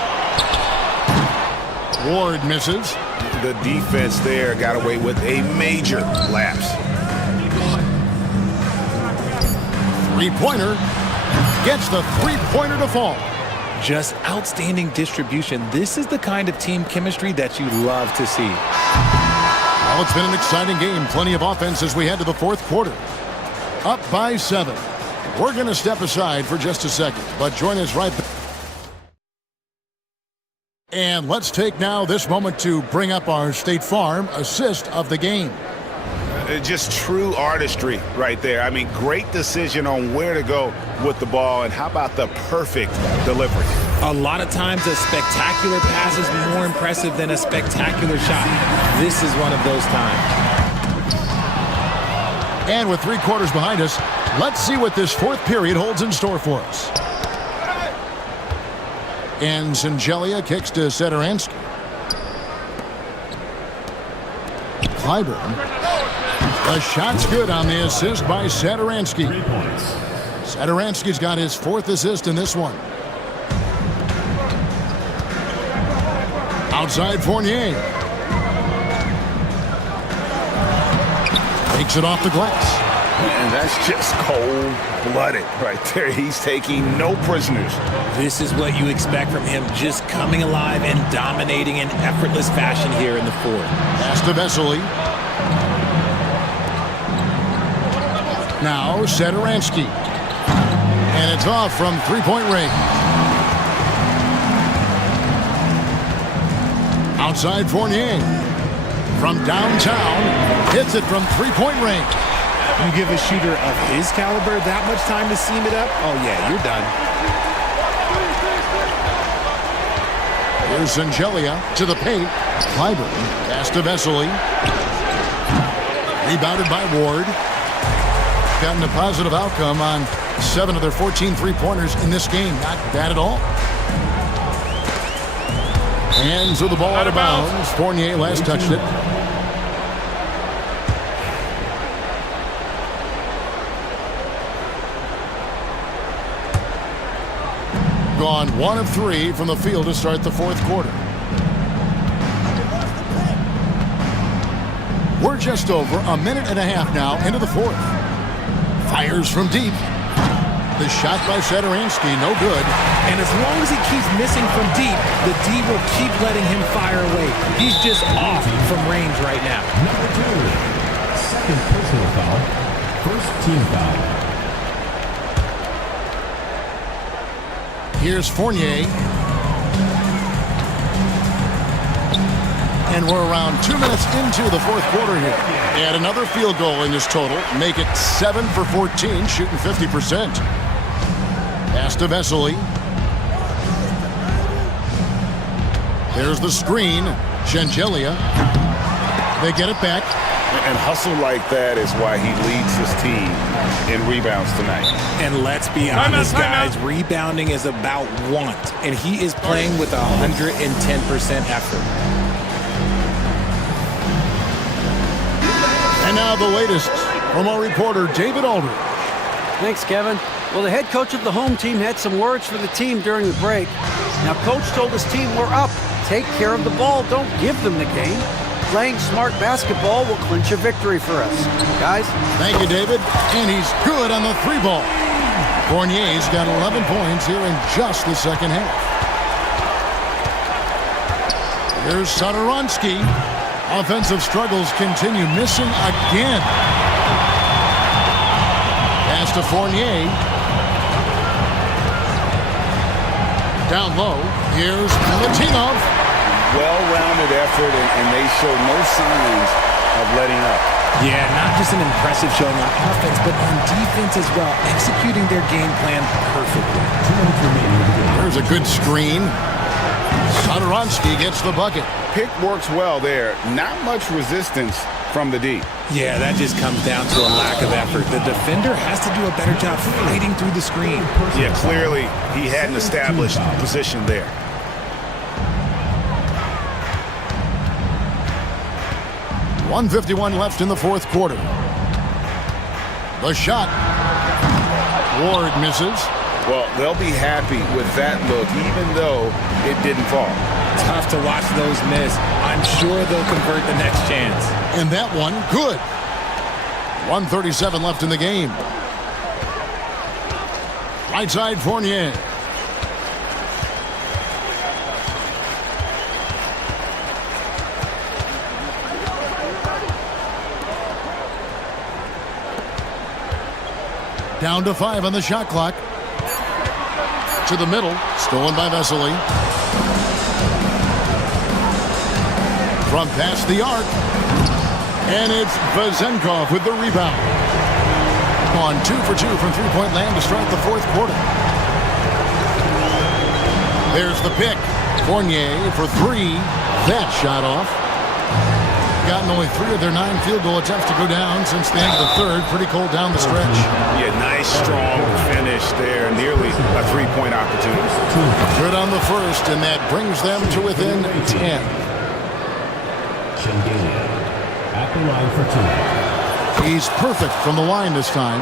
Ward misses. The defense there got away with a major lapse. Three-pointer gets the three-pointer to fall. Just outstanding distribution. This is the kind of team chemistry that you love to see. Well, it's been an exciting game. Plenty of offense as we head to the fourth quarter. Up by 7. We're going to step aside for just a second, but join us right back. And let's take now this moment to bring up our State Farm assist of the game. Just true artistry right there. I mean, great decision on where to go with the ball, and how about the perfect delivery? A lot of times a spectacular pass is more impressive than a spectacular shot. This is one of those times. And with 3 quarters behind us, let's see what this fourth period holds in store for us. And Sangelia kicks to Sadaransky. Clyburn. The shot's good on the assist by Sadaransky. Sadaransky's got his 4th assist in this one. Outside Fournier. Takes it off the glass. And that's just cold-blooded right there. He's taking no prisoners. This is what you expect from him, just coming alive and dominating in effortless fashion here in the fourth. Pass to Vesely. Now Sadaransky. And it's off from three-point range. Outside Fournier. From downtown. Hits it from three-point range. You give a shooter of his caliber that much time to seam it up? Oh, yeah, you're done. Here's Sangelia to the paint. Clyburn. Pass to Vesely. Rebounded by Ward. Gotten a positive outcome on 7 of their 14 three-pointers in this game. Not bad at all. Hands of the ball out of bounds. Fournier last touched it. Gone 1 of 3 from the field to start the fourth quarter. We're just over a minute and a half now into the fourth. Fires from deep. The shot by Sadaransky, no good. And as long as he keeps missing from deep, the D will keep letting him fire away. He's just off from range right now. Number 2, second personal foul, first team foul. Here's Fournier. And we're around 2 minutes into the fourth quarter here. Add another field goal in this total. Make it 7 for 14, shooting 50%. Pass to Vesely. There's the screen. Sangelia. They get it back. And hustle like that is why he leads his team in rebounds tonight. And let's be honest, guys, rebounding is about want. And he is playing with 110% effort. And now the latest from our reporter, David Aldridge. Thanks, Kevin. Well, the head coach of the home team had some words for the team during the break. Now, coach told his team, we're up. Take care of the ball. Don't give them the game. playing smart basketball will clinch a victory for us. Guys? Thank you, David. And he's good on the 3-ball. Fournier's got 11 points here in just the second half. Here's Satoransky. Offensive struggles continue. Missing again. Pass to Fournier. Down low. Here's Milutinov. Well-rounded effort, and they show no signs of letting up. Yeah, not just an impressive showing on offense, but on defense as well, executing their game plan perfectly. There's a good screen. Satoransky gets the bucket. Pick works well there. Not much resistance from the D. Yeah, that just comes down to a lack of effort. The defender has to do a better job fighting through the screen. Yeah, clearly he hadn't established position there. .151 left in the fourth quarter. The shot. Ward misses. Well, they'll be happy with that look, even though it didn't fall. Tough to watch those miss. I'm sure they'll convert the next chance. And that one, good. 1:37 left in the game. Right side, Fournier. Down to 5 on the shot clock. To the middle. Stolen by Vesely. From past the arc. And it's Vezenkov with the rebound. On 2 for 2 from three-point land to start the fourth quarter. There's the pick. Fournier for 3. That shot off. Gotten only 3 of their 9 field goal attempts to go down since the end of the third. Pretty cold down the stretch. Yeah, nice, strong finish there. Nearly a three-point opportunity. Good on the first, and that brings them to within 10. At the line for 2. He's perfect from the line this time.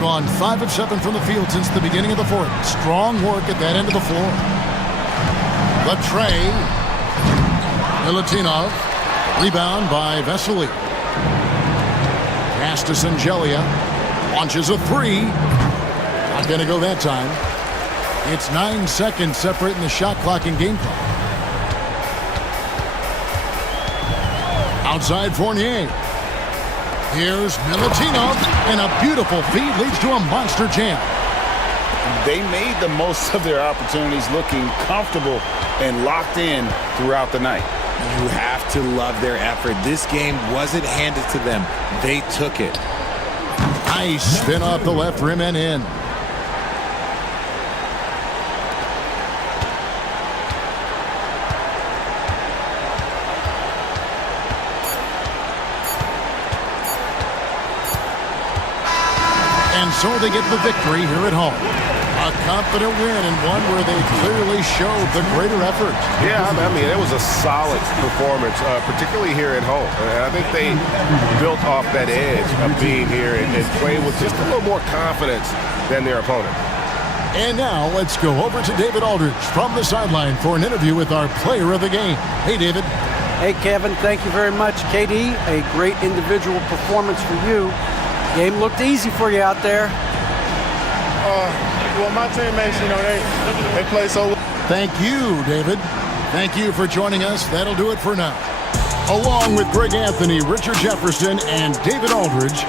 Gone 5 of 7 from the field since the beginning of the fourth. Strong work at that end of the floor. The tray. Milutinov. Rebound by Vesely. Pass to Sangelia. Launches a 3. Not going to go that time. It's 9 seconds separating the shot clock and game clock. Outside Fournier. Here's Milutinov, and a beautiful feed leads to a monster jam. They made the most of their opportunities, looking comfortable and locked in throughout the night. You have to love their effort. This game wasn't handed to them. They took it. Nice spin off the left rim and in. And so they get the victory here at home. A confident win, and one where they clearly showed the greater effort. Yeah, I mean, it was a solid performance, particularly here at home. And I think they built off that edge of being here and played with just a little more confidence than their opponent. And now let's go over to David Aldridge from the sideline for an interview with our player of the game. Hey, David. Hey, Kevin, thank you very much. KD, a great individual performance for you. Game looked easy for you out there. Well, my teammates, they play so well. Thank you, David. Thank you for joining us. That'll do it for now. Along with Greg Anthony, Richard Jefferson, and David Aldridge,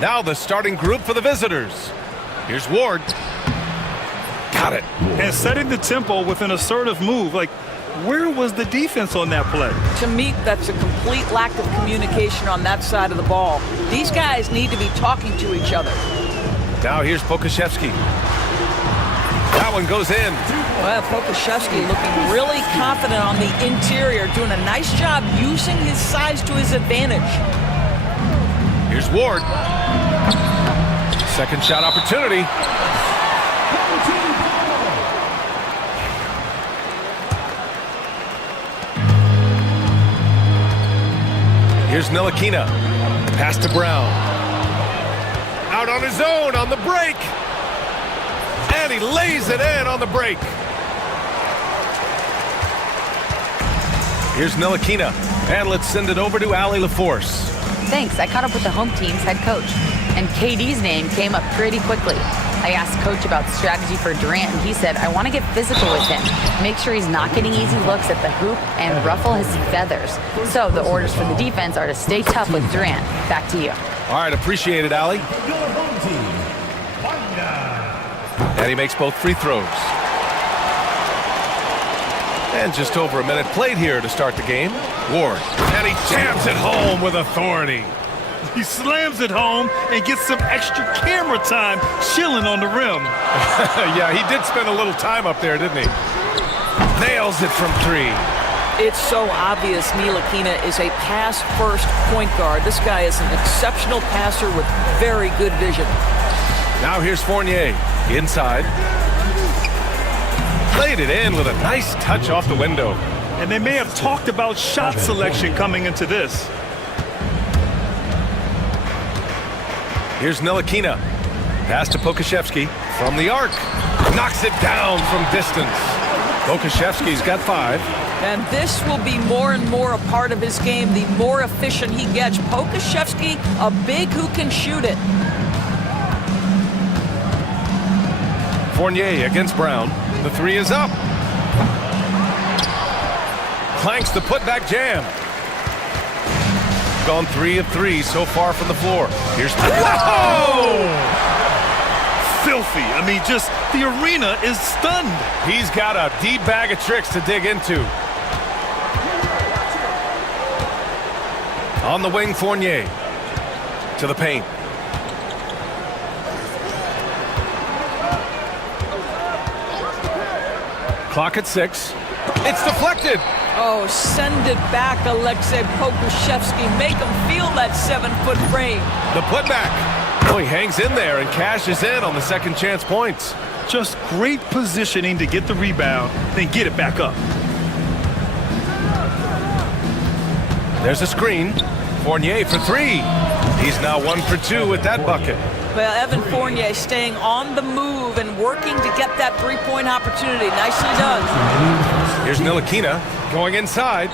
Now the starting group for the visitors. Here's Ward. Got it. And setting the tempo with an assertive move. Like, where was the defense on that play? To me, that's a complete lack of communication on that side of the ball. These guys need to be talking to each other. Now here's Pokashevsky. That one goes in. Well, Pokashevsky looking really confident on the interior, doing a nice job using his size to his advantage. Here's Ward. Second shot opportunity. Here's Ntilikina. Pass to Brown. Out on his own on the break. And he lays it in on the break. Here's Ntilikina. And let's send it over to Allie LaForce. Thanks. I caught up with the home team's head coach, and KD's name came up pretty quickly. I asked Coach about strategy for Durant, and he said, I want to get physical with him, make sure he's not getting easy looks at the hoop, and ruffle his feathers. So the orders for the defense are to stay tough with Durant. Back to you. All right, appreciate it, Allie. And he makes both free throws. And just over a minute played here to start the game. Ward. And he jams it home with authority. He slams it home and gets some extra camera time chilling on the rim. Yeah, he did spend a little time up there, didn't he? Nails it from three. It's so obvious Ntilikina is a pass-first point guard. This guy is an exceptional passer with very good vision. Now here's Fournier. Inside. Played it in with a nice touch off the window. And they may have talked about shot selection coming into this. Here's Ntilikina. Pass to Pokashevsky from the arc. Knocks it down from distance. Pokashevsky's got 5. And this will be more and more a part of his game, the more efficient he gets. Pokashevsky, a big who can shoot it. Fournier against Brown. The 3 is up. Clanks the putback jam. Gone 3 of 3 so far from the floor. Here's whoa! Filthy. I mean, just the arena is stunned. He's got a deep bag of tricks to dig into. On the wing, Fournier. To the paint. Clock at 6. It's deflected. Oh, send it back, Alexei Pokashevsky. Make him feel that 7-foot frame. The putback. Oh, he hangs in there and cashes in on the second chance points. Just great positioning to get the rebound, then get it back up. There's a screen. Fournier for 3. He's now 1 for 2 with that bucket. Well, Evan Fournier staying on the move and working to get that three-point opportunity. Nicely done. Here's Ntilikina going inside.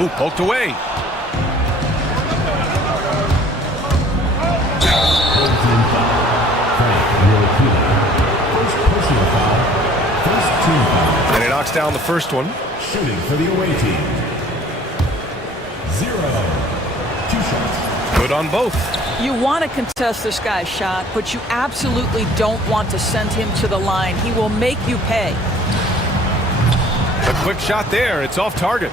Ooh, poked away. And he knocks down the first one. Shooting for the away team. 0. 2 shots. Good on both. You want to contest this guy's shot, but you absolutely don't want to send him to the line. He will make you pay. A quick shot there. It's off target.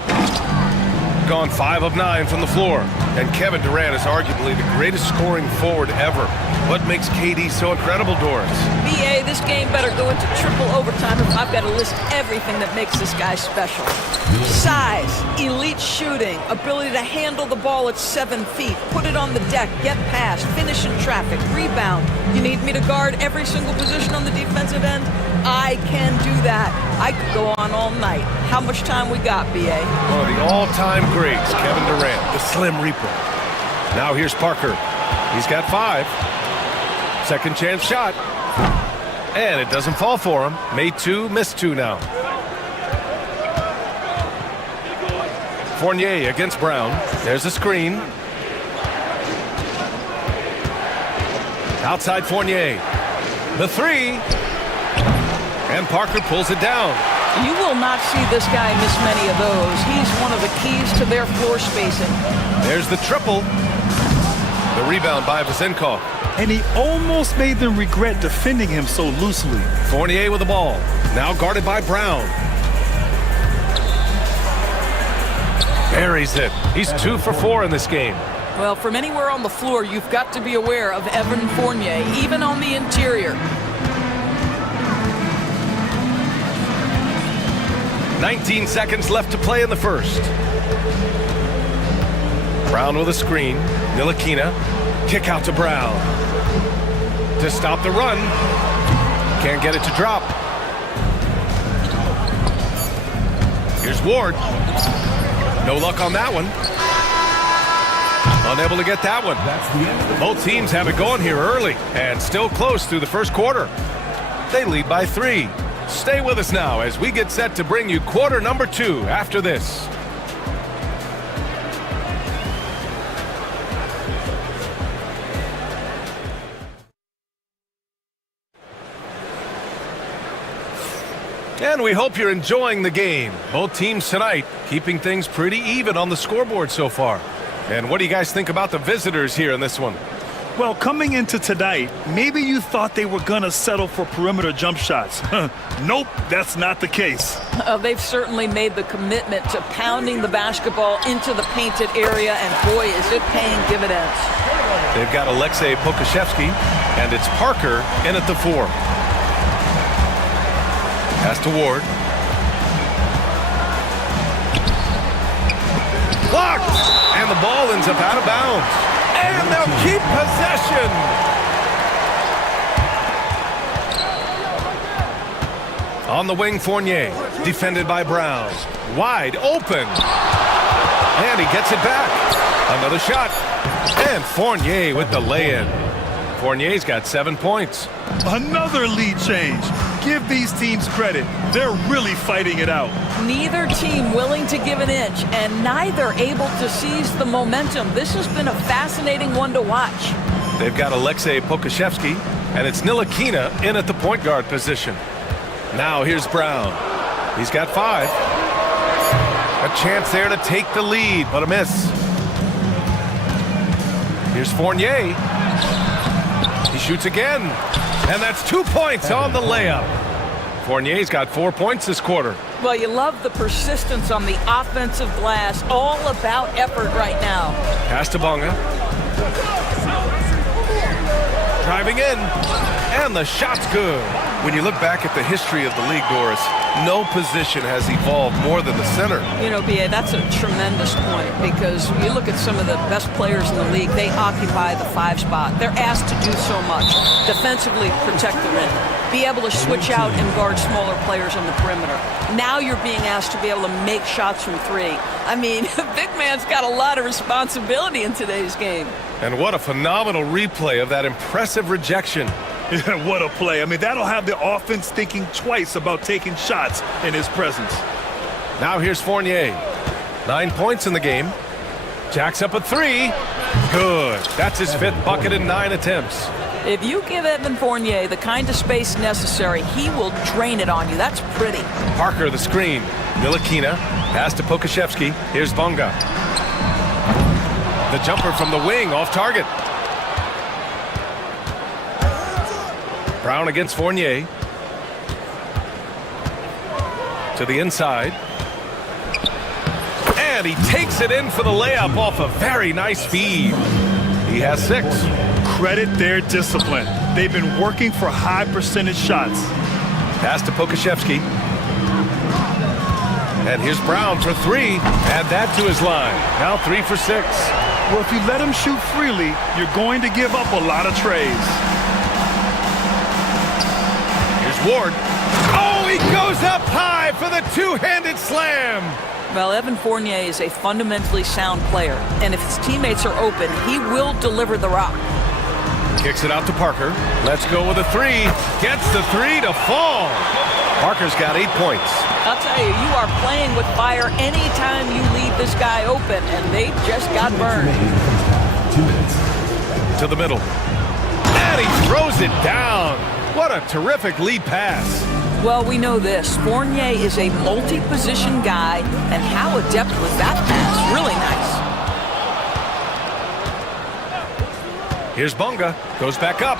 Gone 5 of 9 from the floor. And Kevin Durant is arguably the greatest scoring forward ever. What makes KD so incredible, Doris? BA, this game better go into triple overtime if I've got to list everything that makes this guy special. Size, elite shooting, ability to handle the ball at 7 feet, put it on the deck, get past, finish in traffic, rebound. You need me to guard every single position on the defensive end? I can do that. I could go on all night. How much time we got, BA? One of the all-time greats, Kevin Durant, the Slim Reaper. Now here's Parker. He's got 5. Second chance shot. And it doesn't fall for him. Made 2, missed 2 now. Fournier against Brown. There's a screen. Outside Fournier. The 3. And Parker pulls it down. You will not see this guy miss many of those. He's one of the keys to their floor spacing. There's the triple. The rebound by Vasenkov. And he almost made them regret defending him so loosely. Fournier with the ball. Now guarded by Brown. Buries it. He's 2 for 4 in this game. Well, from anywhere on the floor, you've got to be aware of Evan Fournier, even on the interior. 19 seconds left to play in the first. Brown with a screen. Ntilikina. Kick out to Brown. To stop the run. Can't get it to drop. Here's Ward. No luck on that one. Unable to get that one. Both teams have it going here early and still close through the first quarter. They lead by 3. Stay with us now as we get set to bring you quarter number 2 after this. And we hope you're enjoying the game. Both teams tonight keeping things pretty even on the scoreboard so far. And what do you guys think about the visitors here in this one? Well, coming into tonight, maybe you thought they were going to settle for perimeter jump shots. Nope, that's not the case. They've certainly made the commitment to pounding the basketball into the painted area, and boy, is it paying dividends. They've got Alexei Pokashevsky, and it's Parker in at the 4. Pass to Ward. Blocked! And the ball ends up out of bounds. And they'll keep possession. On the wing, Fournier. Defended by Brown. Wide open. And he gets it back. Another shot. And Fournier with the lay-in. Fournier's got 7 points. Another lead change. Give these teams credit. They're really fighting it out. Neither team willing to give an inch, and neither able to seize the momentum. This has been a fascinating one to watch. They've got Alexei Pokashevsky, and it's Ntilikina in at the point guard position. Now here's Brown. He's got 5. A chance there to take the lead, but a miss. Here's Fournier. He shoots again. And that's 2 points on the layup. Fournier's got 4 points this quarter. Well, you love the persistence on the offensive glass. All about effort right now. Pass to Bonga. Driving in. And the shot's good. When you look back at the history of the league, Doris, no position has evolved more than the center. You know, B.A., that's a tremendous point, because you look at some of the best players in the league, they occupy the 5 spot. They're asked to do so much. Defensively, protect the rim. Be able to switch out and guard smaller players on the perimeter. Now you're being asked to be able to make shots from 3. I mean, big man's got a lot of responsibility in today's game. And what a phenomenal replay of that impressive rejection. Yeah, what a play. I mean, that'll have the offense thinking twice about taking shots in his presence. Now here's Fournier. 9 points in the game. Jacks up a 3. Good. That's his 5th bucket in 9 attempts. If you give Evan Fournier the kind of space necessary, he will drain it on you. That's pretty. Parker the screen. Ntilikina. Pass to Pokashevsky. Here's Bonga. The jumper from the wing off target. Brown against Fournier. To the inside. And he takes it in for the layup off a very nice feed. He has 6. Credit their discipline. They've been working for high percentage shots. Pass to Pokashevsky. And here's Brown for 3. Add that to his line. Now 3 for 6. Well, if you let him shoot freely, you're going to give up a lot of trays. Ward. Oh, he goes up high for the 2-handed slam. Well, Evan Fournier is a fundamentally sound player, and if his teammates are open, he will deliver the rock. Kicks it out to Parker. Let's go with a 3. Gets the 3 to fall. Parker's got 8 points. I'll tell you, you are playing with fire anytime you leave this guy open, and they just got burned. 2 minutes. To the middle. And he throws it down. What a terrific lead pass. Well, we know this. Fournier is a multi-position guy, and how adept was that pass? Really nice. Here's Bunga, goes back up,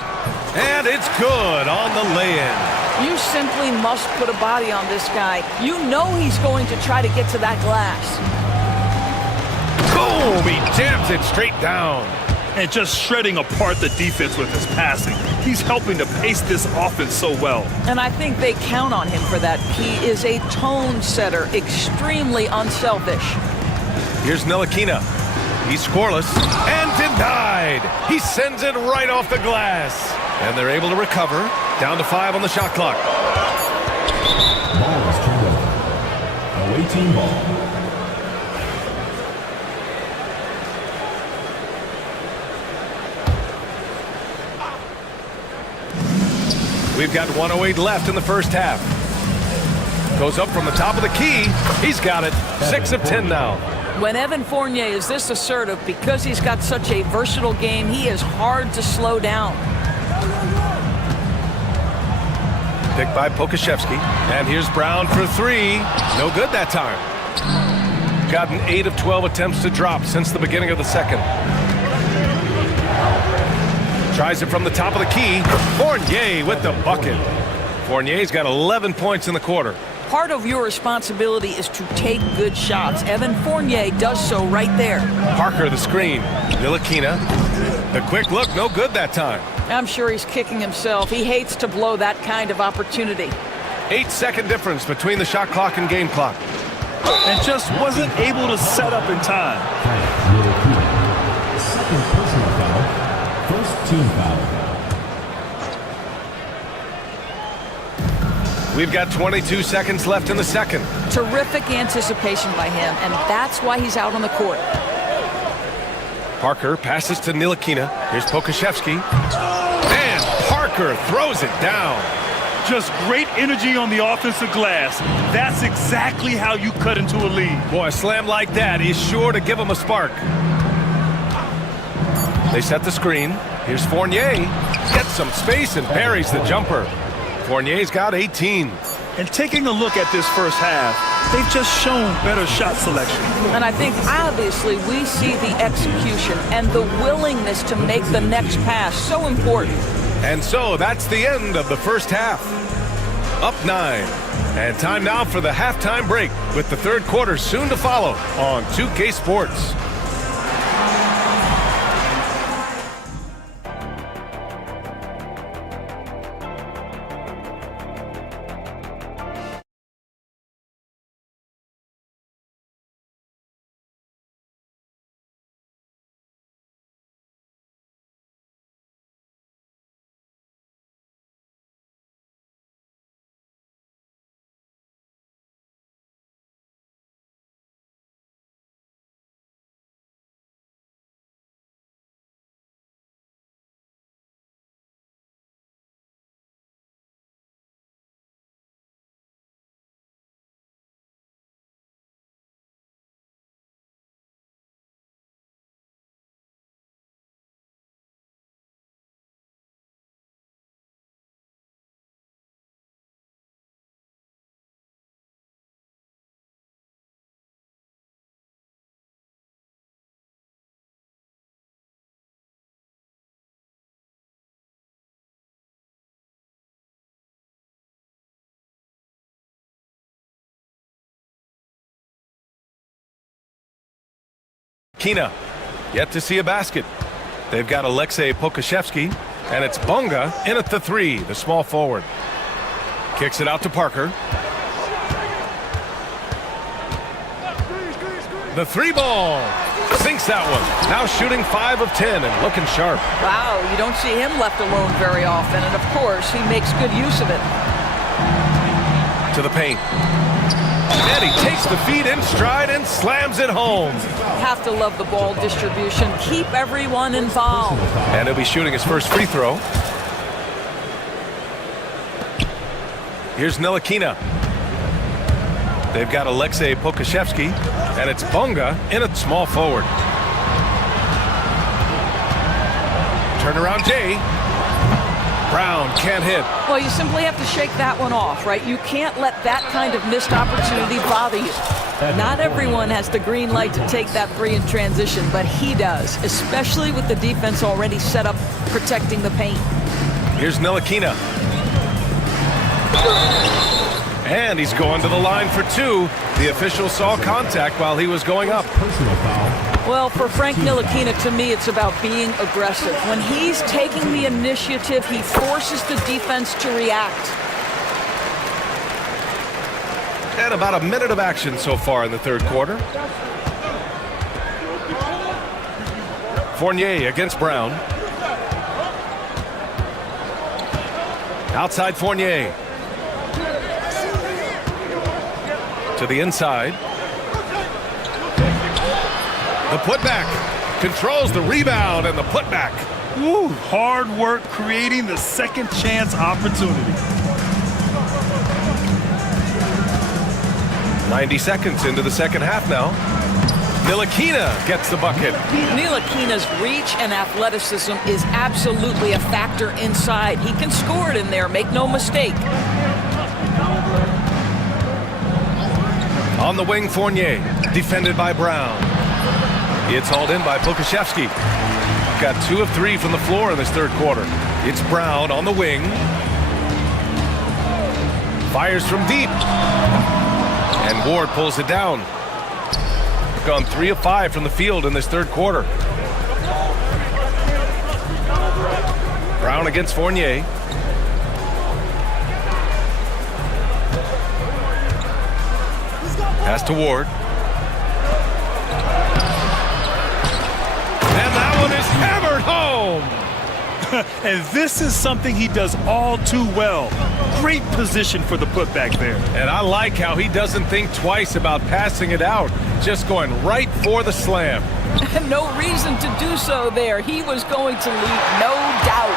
and it's good on the lay-in. You simply must put a body on this guy. You know he's going to try to get to that glass. Boom! He jams it straight down. And just shredding apart the defense with his passing. He's helping to pace this offense so well. And I think they count on him for that. He is a tone setter, extremely unselfish. Here's Ntilikina. He's scoreless and denied. He sends it right off the glass. And they're able to recover. Down to 5 on the shot clock. Ball is turned over. Away team ball. We've got 1:08 left in the first half. Goes up from the top of the key. He's got it. 6 of 10 now. When Evan Fournier is this assertive, because he's got such a versatile game, he is hard to slow down. Picked by Pokashevsky. And here's Brown for 3. No good that time. Gotten 8 of 12 attempts to drop since the beginning of the second. Tries it from the top of the key. Fournier with the bucket. Fournier's got 11 points in the quarter. Part of your responsibility is to take good shots. Evan Fournier does so right there. Parker the screen. Ntilikina. The quick look, no good that time. I'm sure he's kicking himself. He hates to blow that kind of opportunity. 8-second difference between the shot clock and game clock. And just wasn't able to set up in time. Second personal foul. First team foul. We've got 22 seconds left in the second. Terrific anticipation by him, and that's why he's out on the court. Parker passes to Ntilikina. Here's Pokashevsky. And Parker throws it down. Just great energy on the offensive glass. That's exactly how you cut into a lead. Boy, a slam like that is sure to give him a spark. They set the screen. Here's Fournier. Gets some space and buries the jumper. Fournier's got 18. And taking a look at this first half, they've just shown better shot selection. And I think obviously we see the execution and the willingness to make the next pass so important. And so that's the end of the first half. Up 9. And time now for the halftime break with the third quarter soon to follow on 2K Sports. Kina, yet to see a basket. They've got Alexei Pokashevsky, and it's Bunga in at the 3, the small forward. Kicks it out to Parker. The 3 ball. Sinks that one. Now shooting 5 of 10 and looking sharp. Wow, you don't see him left alone very often, and of course, he makes good use of it. To the paint. And he takes the feed in stride and slams it home. Have to love the ball distribution. Keep everyone involved. And he'll be shooting his first free throw. Here's Ntilikina. They've got Alexei Pokashevsky, and it's Bunga in at small forward. Turnaround Jay. Brown can't hit. Well, you simply have to shake that one off, right? You can't let that kind of missed opportunity bother you. Not everyone has the green light to take that three in transition, but he does, especially with the defense already set up protecting the paint. Here's Ntilikina. And he's going to the line for two. The official saw contact while he was going up. Personal foul. Well, for Frank Ntilikina, to me, it's about being aggressive. When he's taking the initiative, he forces the defense to react. And about a minute of action so far in the third quarter. Fournier against Brown. Outside Fournier. To the inside. The putback. Controls the rebound and the putback. Woo, hard work creating the second chance opportunity. 90 seconds into the second half now. Ntilikina gets the bucket. Ntilikina's reach and athleticism is absolutely a factor inside. He can score it in there, make no mistake. On the wing, Fournier, defended by Brown. It's hauled in by Pokusevski. Got 2 of 3 from the floor in this third quarter. It's Brown on the wing. Fires from deep. And Ward pulls it down. Gone 3 of 5 from the field in this third quarter. Brown against Fournier. Pass to Ward. And that one is hammered home. And this is something he does all too well. Great position for the putback there. And I like how he doesn't think twice about passing it out. Just going right for the slam. No reason to do so there. He was going to leave, no doubt.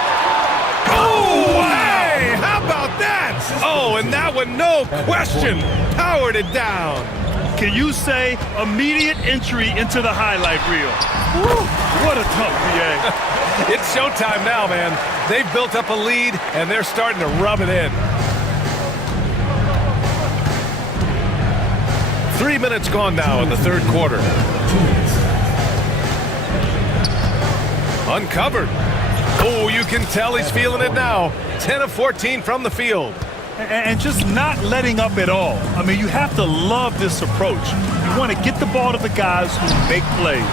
Oh, hey! How about that? Oh, and that one, no question, powered it down. Can you say immediate entry into the highlight reel? Woo, what a tough PA. It's showtime now, man. They've built up a lead, and they're starting to rub it in. 3 minutes gone now in the third quarter. Uncovered. Oh, you can tell he's feeling it now. 10 of 14 from the field. And just not letting up at all. I mean, you have to love this approach. You want to get the ball to the guys who make plays.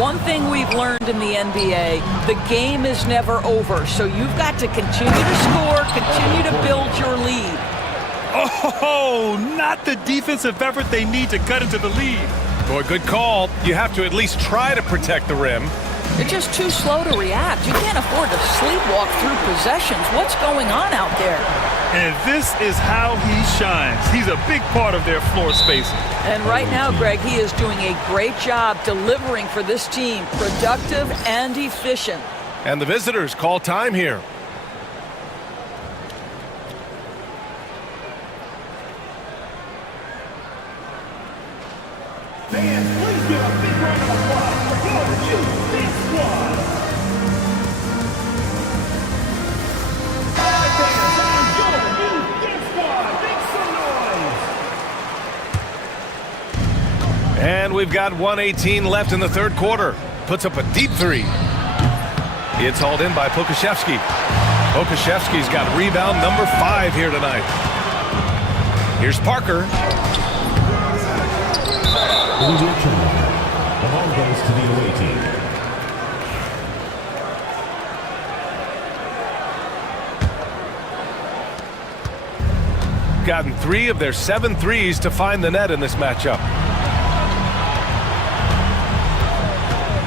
One thing we've learned in the NBA, the game is never over. So you've got to continue to score, continue to build your lead. Oh, not the defensive effort they need to cut into the lead. Boy, good call. You have to at least try to protect the rim. You're just too slow to react. You can't afford to sleepwalk through possessions. What's going on out there? And this is how he shines. He's a big part of their floor spacing. And right now, Greg, he is doing a great job delivering for this team. Productive and efficient. And the visitors call time here. Fans, please give a big round of applause for your big squad. All right, fans, your big squad. Make some noise. And we've got 1:18 left in the third quarter. Puts up a deep three. It's hauled in by Pokusevski. Pokusevski's got rebound number 5 here tonight. Here's Parker. The ball goes to the away team. Gotten 3 of their 7 threes to find the net in this matchup.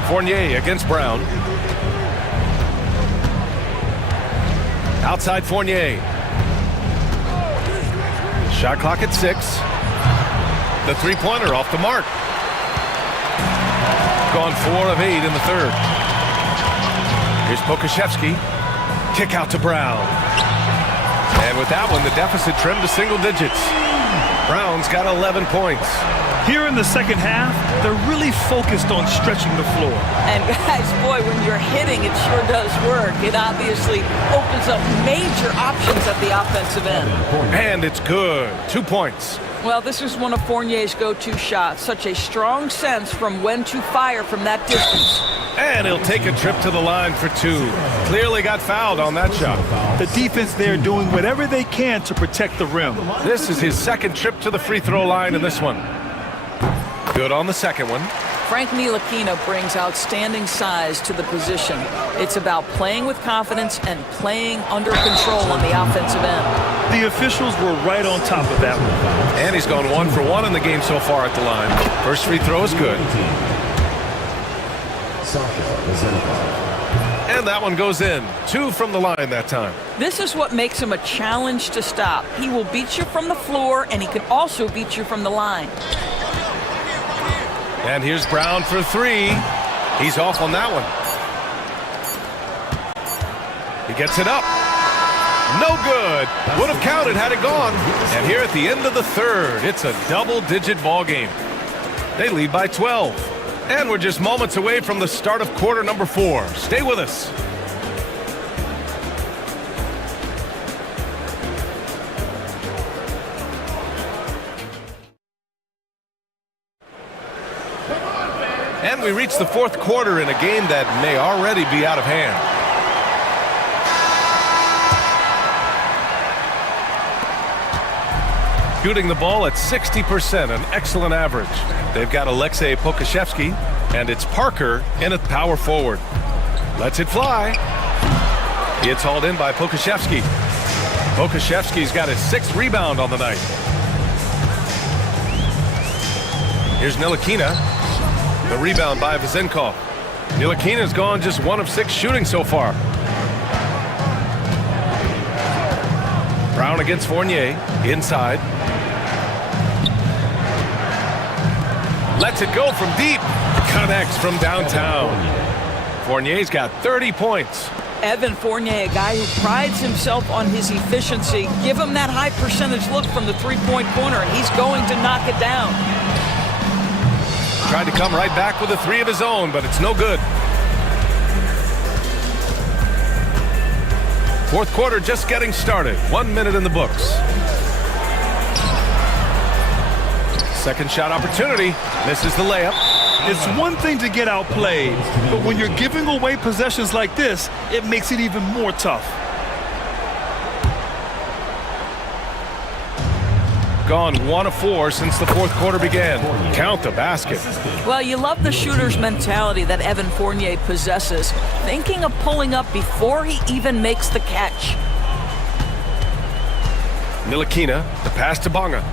Fournier against Brown. Outside Fournier. Shot clock at 6. The three-pointer off the mark. Gone 4 of 8 in the third. Here's Pokusevski. Kick out to Brown. And with that one, the deficit trimmed to single digits. Brown's got 11 points. Here in the second half, they're really focused on stretching the floor. And guys, boy, when you're hitting, it sure does work. It obviously opens up major options at the offensive end. And it's good. 2 points. Well, this is one of Fournier's go-to shots. Such a strong sense from when to fire from that distance. And he'll take a trip to the line for 2. Clearly got fouled on that shot. The defense there doing whatever they can to protect the rim. This is his second trip to the free throw line in this one. Good on the second one. Frank Ntilikina brings outstanding size to the position. It's about playing with confidence and playing under control on the offensive end. The officials were right on top of that one. And he's gone 1 for 1 in the game so far at the line. First free throw is good. And that one goes in. 2 from the line that time. This is what makes him a challenge to stop. He will beat you from the floor, and he can also beat you from the line. And here's Brown for 3. He's off on that one. He gets it up. No good. Would have counted had it gone. And here at the end of the third, it's a double-digit ball game. They lead by 12. And we're just moments away from the start of quarter number 4. Stay with us. And we reach the fourth quarter in a game that may already be out of hand. Shooting the ball at 60%, an excellent average. They've got Alexei Pokashevsky, and it's Parker in at power forward. Lets it fly. It's hauled in by Pokashevsky. Pokashevsky's got his 6th rebound on the night. Here's Ntilikina. The rebound by Vezenkov. Ntilikina's gone just 1 of 6 shooting so far. Brown against Fournier, inside. Lets it go from deep. Connects from downtown. Fournier's got 30 points. Evan Fournier, a guy who prides himself on his efficiency. Give him that high percentage look from the three-point corner, and he's going to knock it down. Tried to come right back with a 3 of his own, but it's no good. Fourth quarter just getting started. 1 minute in the books. Second shot opportunity. Misses the layup. It's one thing to get outplayed, but when you're giving away possessions like this, it makes it even more tough. Gone 1 of 4 since the fourth quarter began. Count the basket. Well, you love the shooter's mentality that Evan Fournier possesses, thinking of pulling up before he even makes the catch. Ntilikina, the pass to Bonga.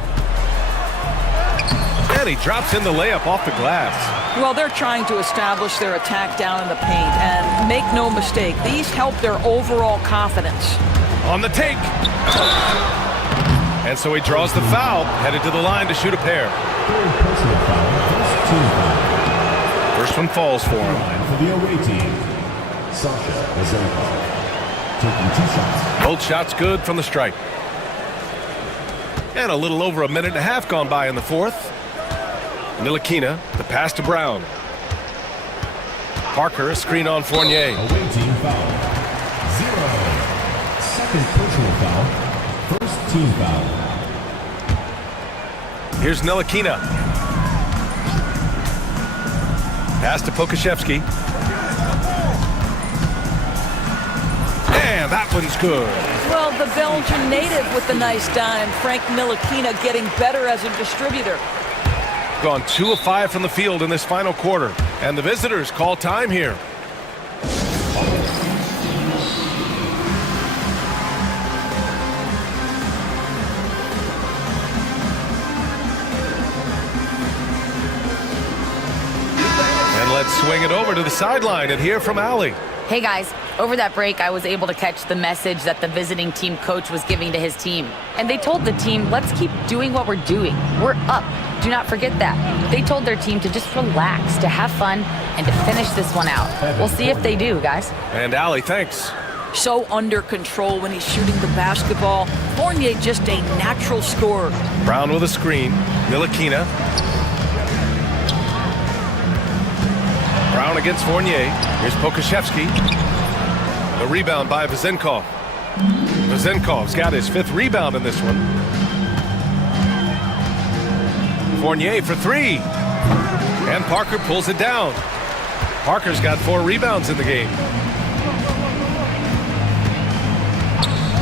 And he drops in the layup off the glass. Well, they're trying to establish their attack down in the paint, and make no mistake, these help their overall confidence. On the take. And so he draws the foul, headed to the line to shoot a pair. First one falls for him. For the away team, Sasha Vezenkov, taking 2 shots. Both shots good from the stripe. And a little over a minute and a half gone by in the fourth. Ntilikina, the pass to Brown. Parker, a screen on Fournier. Away team foul. 0. Second personal foul. First team foul. Here's Ntilikina. Pass to Pokashevsky. And that one's good. Well, the Belgian native with the nice dime, Frank Ntilikina, getting better as a distributor. Gone 2 of 5 from the field in this final quarter. And the visitors call time here. And let's swing it over to the sideline and hear from Allie. Hey guys, over that break, I was able to catch the message that the visiting team coach was giving to his team. And they told the team, let's keep doing what we're doing. We're up. Do not forget that. They told their team to just relax, to have fun, and to finish this one out. We'll see if they do, guys. And Allie, thanks. So under control when he's shooting the basketball. Fournier just a natural scorer. Brown with a screen. Ntilikina. down against Fournier. Here's Pokashevsky. The rebound by Vezenkov. Vezenkov's got his 5th rebound in this one. Fournier for 3. And Parker pulls it down. Parker's got 4 rebounds in the game.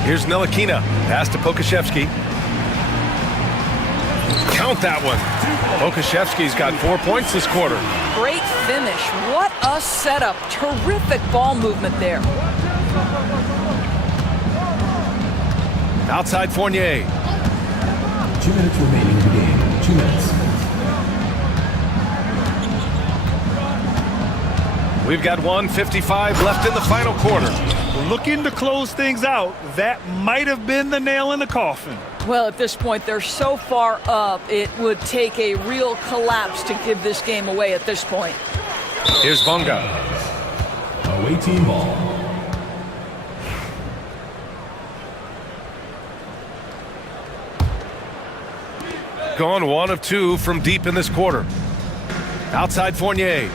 Here's Ntilikina. Pass to Pokashevsky. Count that one. Pokashevsky's got 4 points this quarter. Great finish. What a setup. Terrific ball movement there. Outside Fournier. 2 minutes remaining in the game. 2 minutes. We've got 1:55 left in the final quarter. Looking to close things out. That might have been the nail in the coffin. Well, at this point, they're so far up, it would take a real collapse to give this game away at this point. Here's Bonga. Away team ball. Gone 1 of 2 from deep in this quarter. Outside Fournier.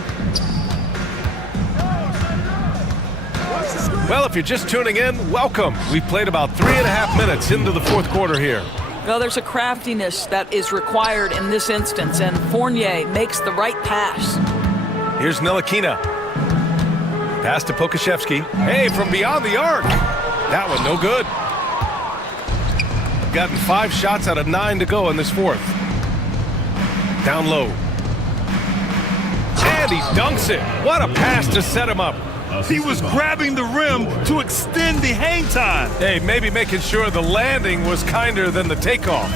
Well, if you're just tuning in, welcome. We've played about 3.5 minutes into the 4th quarter here. Well, there's a craftiness that is required in this instance, and Fournier makes the right pass. Here's Ntilikina. Pass to Pokashevsky. Hey, from beyond the arc. That one no good. Gotten 5 shots out of 9 to go in this 4th. Down low. And he dunks it. What a pass to set him up. He was grabbing the rim to extend the hang time. Hey, maybe making sure the landing was kinder than the takeoff.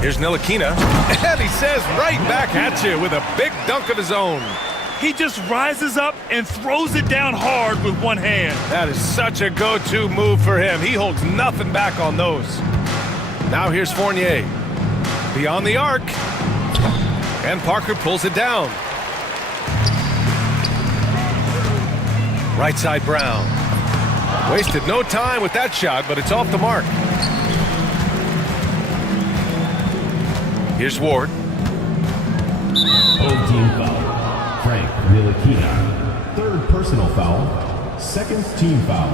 Here's Ntilikina. And he says right back at you with a big dunk of his own. He just rises up and throws it down hard with one hand. That is such a go-to move for him. He holds nothing back on those. Now here's Fournier. Beyond the arc. And Parker pulls it down. Right side Brown. Wasted no time with that shot, but it's off the mark. Here's Ward. Home team foul. Frank Ntilikina. 3rd personal foul. 2nd team foul.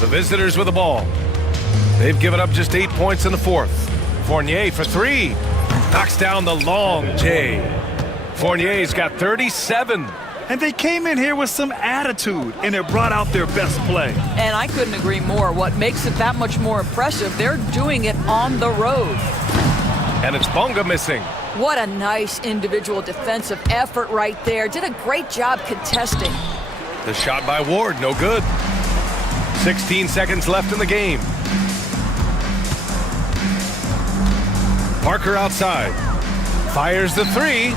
The visitors with the ball. They've given up just 8 points in the 4th. Fournier for 3. Knocks down the long J. Fournier's got 37. And they came in here with some attitude, and it brought out their best play. And I couldn't agree more. What makes it that much more impressive, they're doing it on the road. And it's Bonga missing. What a nice individual defensive effort right there. Did a great job contesting. The shot by Ward, no good. 16 seconds left in the game. Parker outside. Fires the 3.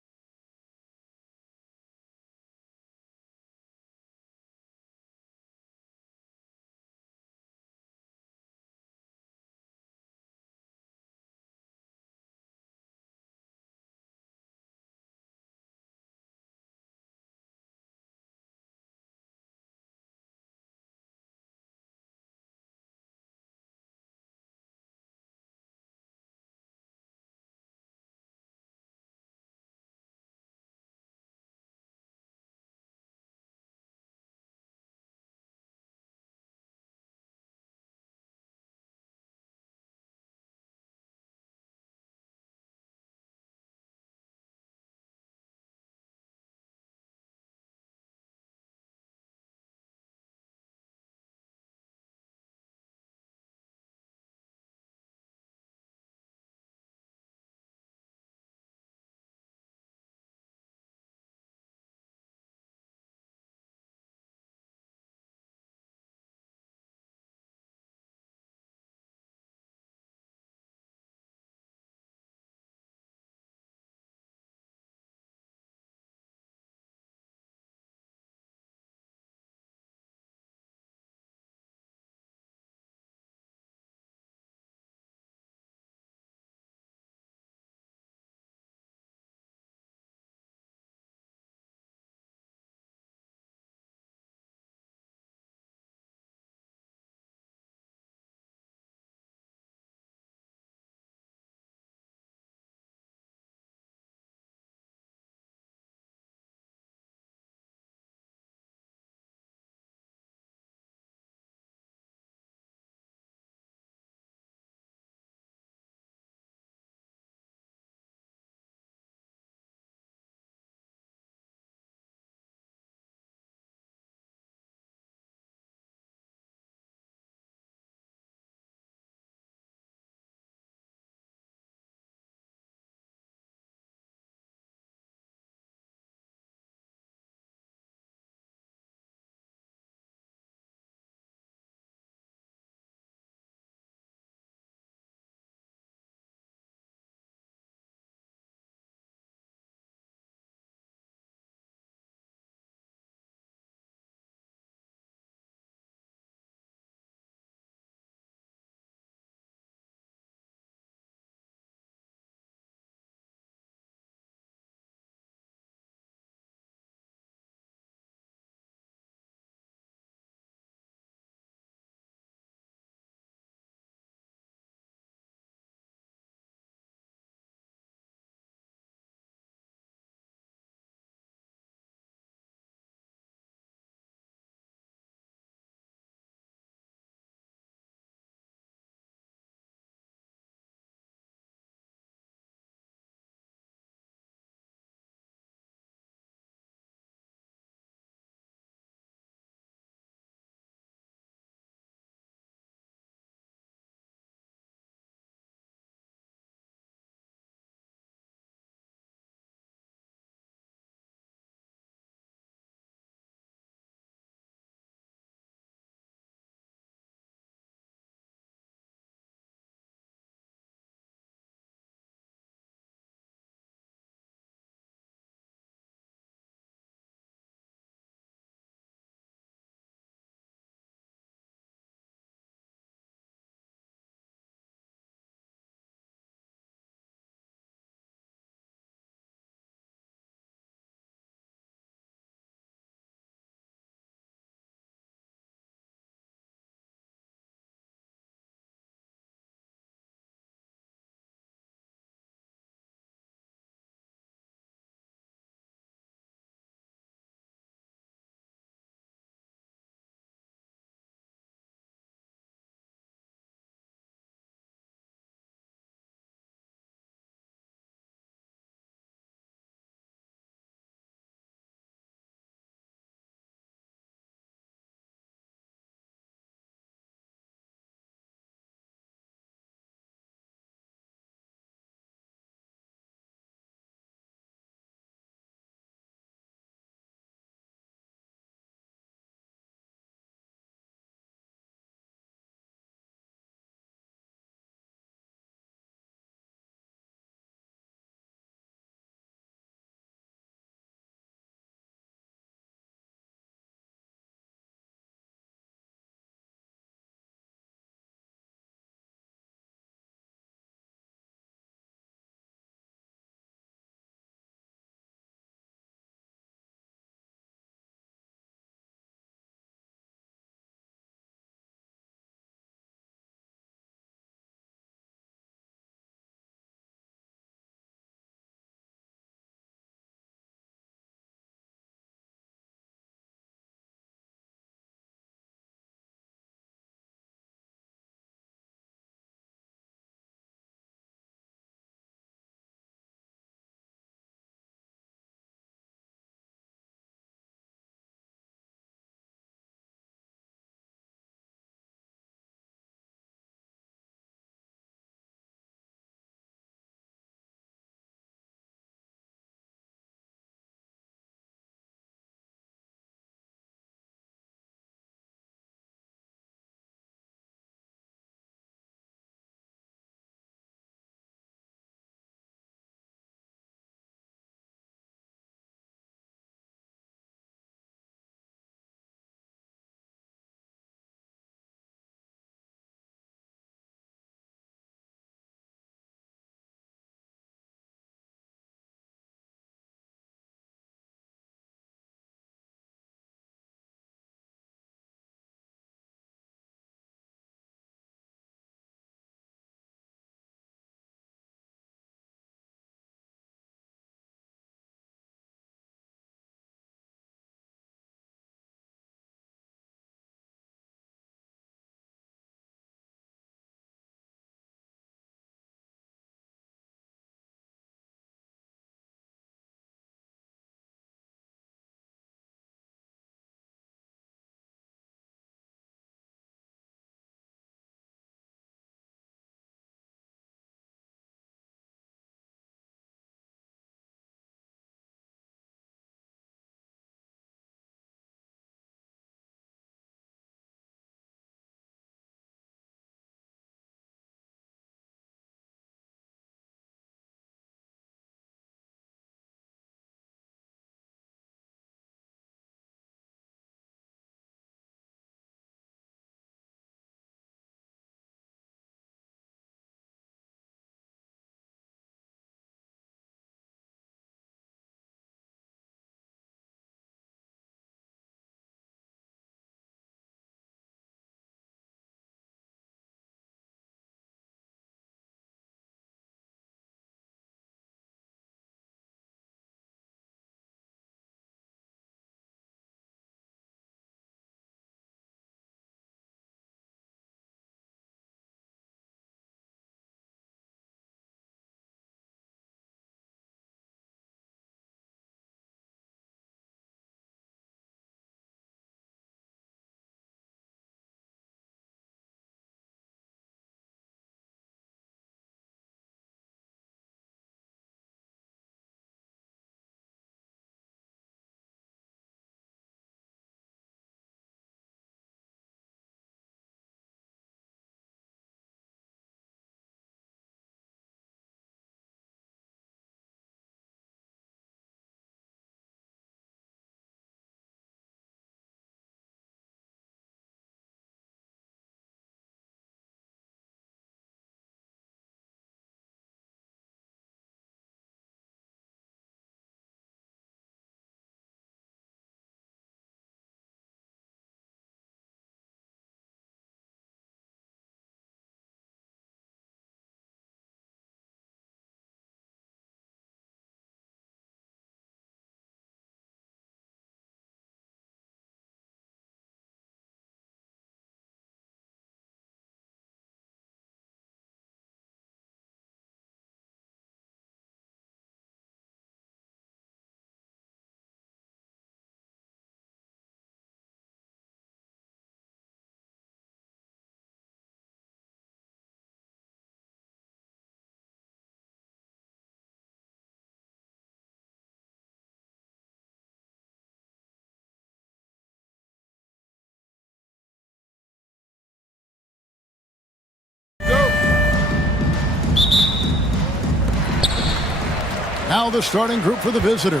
Now the starting group for the visitors.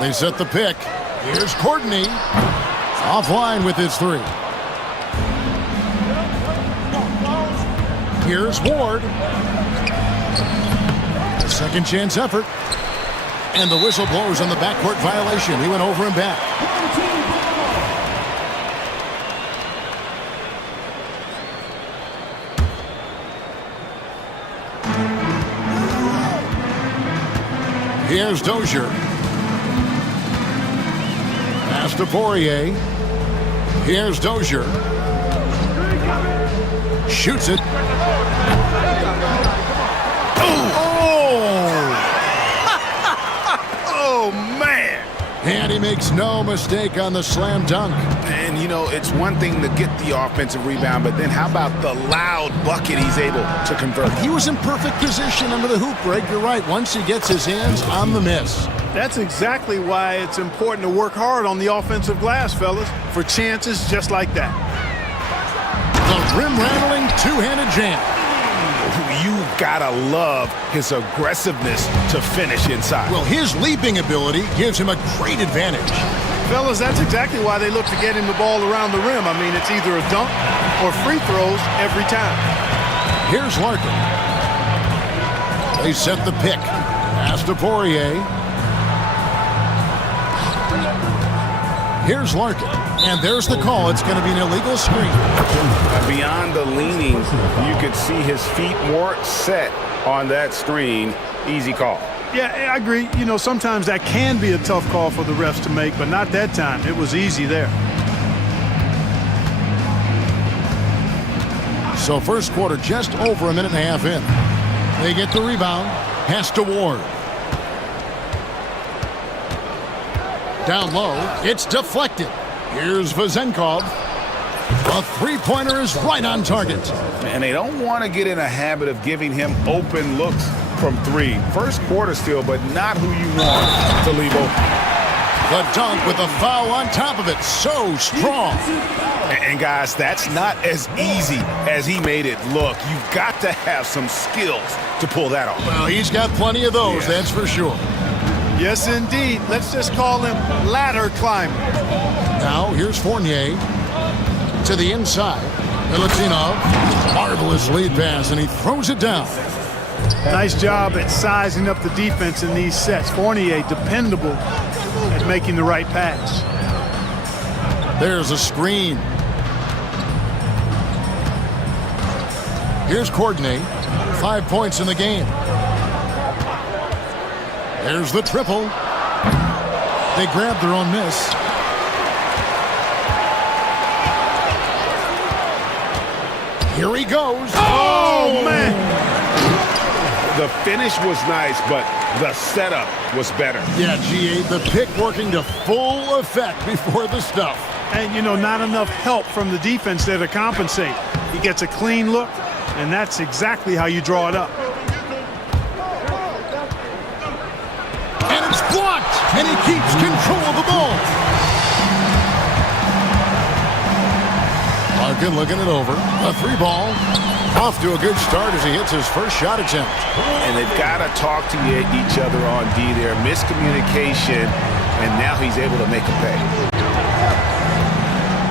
They set the pick. Here's Courtney. Offline with his three. Here's Ward. A second chance effort. And the whistle blows on the backcourt violation. He went over and back. Here's Dozier. Pass to Poirier. Here's Dozier. Shoots it. Oh, man. And he makes no mistake on the slam dunk. And, you know, it's one thing to get the offensive rebound, but then how about the loud bucket he's able to convert? He was in perfect position under the hoop break. You're right. Once he gets his hands on the miss. That's exactly why it's important to work hard on the offensive glass, fellas, for chances just like that. The rim-rattling two-handed jam. You gotta love his aggressiveness to finish inside. Well, his leaping ability gives him a great advantage. Fellas, that's exactly why they look to get him the ball around the rim. I mean, it's either a dunk or free throws every time. Here's Larkin. They set the pick. Pass to Poirier. Here's Larkin. And there's the call. It's going to be an illegal screen. Beyond the leaning, you could see his feet more set on that screen. Easy call. Yeah, I agree. You know, sometimes that can be a tough call for the refs to make, but not that time. It was easy there. So first quarter just over a minute and a half in. They get the rebound. Pass to Ward. Down low. It's deflected. Here's Vazenkov. A three-pointer is right on target. And they don't want to get in a habit of giving him open looks from three. First quarter still, but not who you want to leave open. The dunk with a foul on top of it. So strong. And guys, that's not as easy as he made it look. You've got to have some skills to pull that off. Well, he's got plenty of those, that's for sure. Yes, indeed. Let's just call him ladder climber. Now, here's Fournier to the inside. Milutinov, marvelous lead pass, and he throws it down. Nice job at sizing up the defense in these sets. Fournier, dependable at making the right pass. There's a screen. Here's Courtney. 5 points in the game. There's the triple. They grab their own miss. Here he goes. Oh, man. The finish was nice, but the setup was better. Yeah, G8, the pick working to full effect before the stuff. And, you know, not enough help from the defense there to compensate. He gets a clean look, and that's exactly how you draw it up. And it's blocked, and he keeps control of the ball. Larkin looking it over. A three ball. Off to a good start as he hits his first shot attempt. And they've got to talk to each other on D there. Miscommunication, and now he's able to make a pay.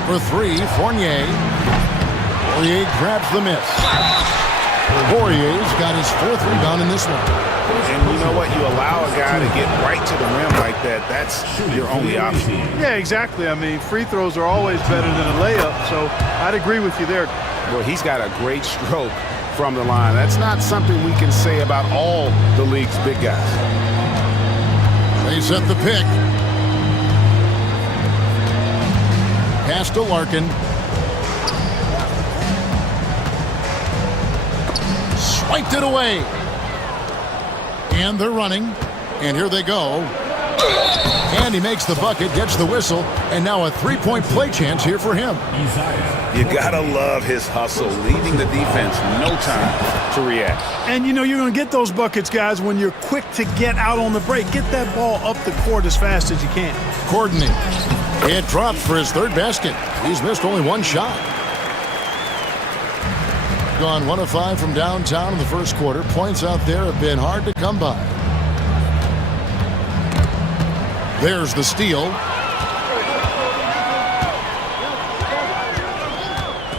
For three, Fournier. Poirier grabs the miss. Poirier's got his fourth rebound in this one. And you know what? You allow a guy to get right to the rim like that. That's your only option. Yeah, exactly. I mean, free throws are always better than a layup, so I'd agree with you there. Well, he's got a great stroke from the line. That's not something we can say about all the league's big guys. They set the pick. Pass to Larkin. Swiped it away. And they're running. And here they go. And he makes the bucket, gets the whistle, and now a three-point play chance here for him. You gotta love his hustle, leaving the defense no time to react. And you know you're going to get those buckets, guys, when you're quick to get out on the break. Get that ball up the court as fast as you can. Courtney. It drops for his third basket. He's missed only one shot. Gone 1 of 5 from downtown in the first quarter. Points out there have been hard to come by. There's the steal.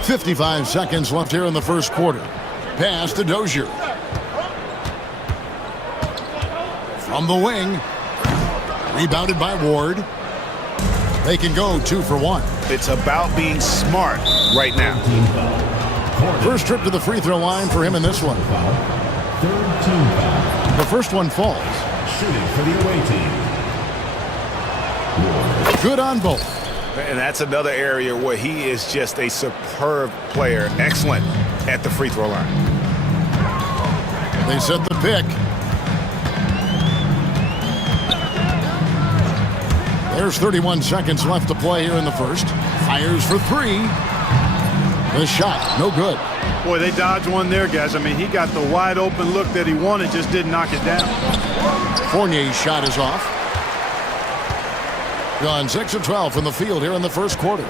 55 seconds left here in the first quarter. Pass to Dozier. From the wing. Rebounded by Ward. They can go 2 for 1. It's about being smart right now. First trip to the free throw line for him in this one. The first one falls. Shooting for the away team. Good on both. And that's another area where he is just a superb player. Excellent at the free throw line. They set the pick. There's 31 seconds left to play here in the first. Fires for 3. The shot, no good. Boy, they dodged one there, guys. I mean, he got the wide open look that he wanted, just didn't knock it down. Fournier's shot is off. Gone 6 of 12 from the field here in the first quarter.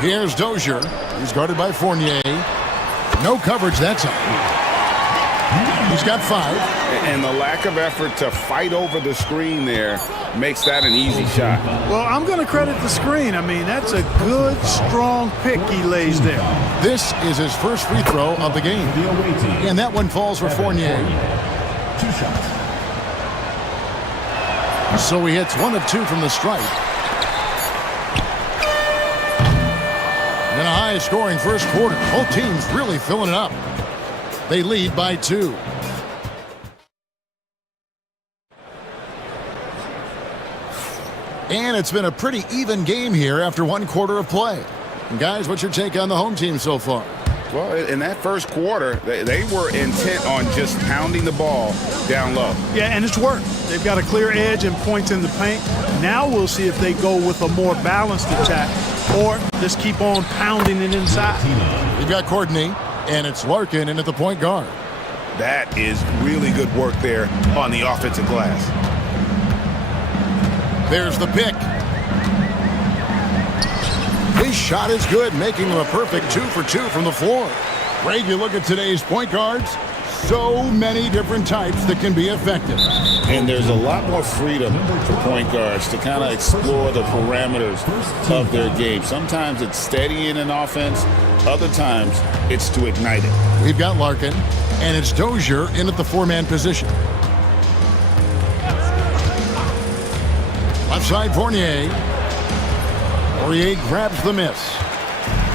Here's Dozier. He's guarded by Fournier. No coverage that time. He's got 5. And the lack of effort to fight over the screen there makes that an easy shot. Well, I'm going to credit the screen. I mean, that's a good, strong pick he lays there. This is his first free throw of the game. And that one falls for Fournier. 2 shots. So he hits 1 of 2 from the stripe. And a high-scoring first quarter. Both teams really filling it up. They lead by 2. And it's been a pretty even game here after 1 quarter of play. And guys, what's your take on the home team so far? Well, in that first quarter, they were intent on just pounding the ball down low. Yeah, and it's worked. They've got a clear edge and points in the paint. Now we'll see if they go with a more balanced attack or just keep on pounding it inside. We've got Courtney, and it's Larkin in at the point guard. That is really good work there on the offensive glass. There's the pick. His shot is good, making him a perfect 2 for 2 from the floor. Greg, you look at today's point guards, so many different types that can be effective. And there's a lot more freedom for point guards to kind of explore the parameters of their game. Sometimes it's steadying an offense. Other times it's to ignite it. We've got Larkin, and it's Dozier in at the 4-man position. Left side, Fournier. Fournier grabs the miss.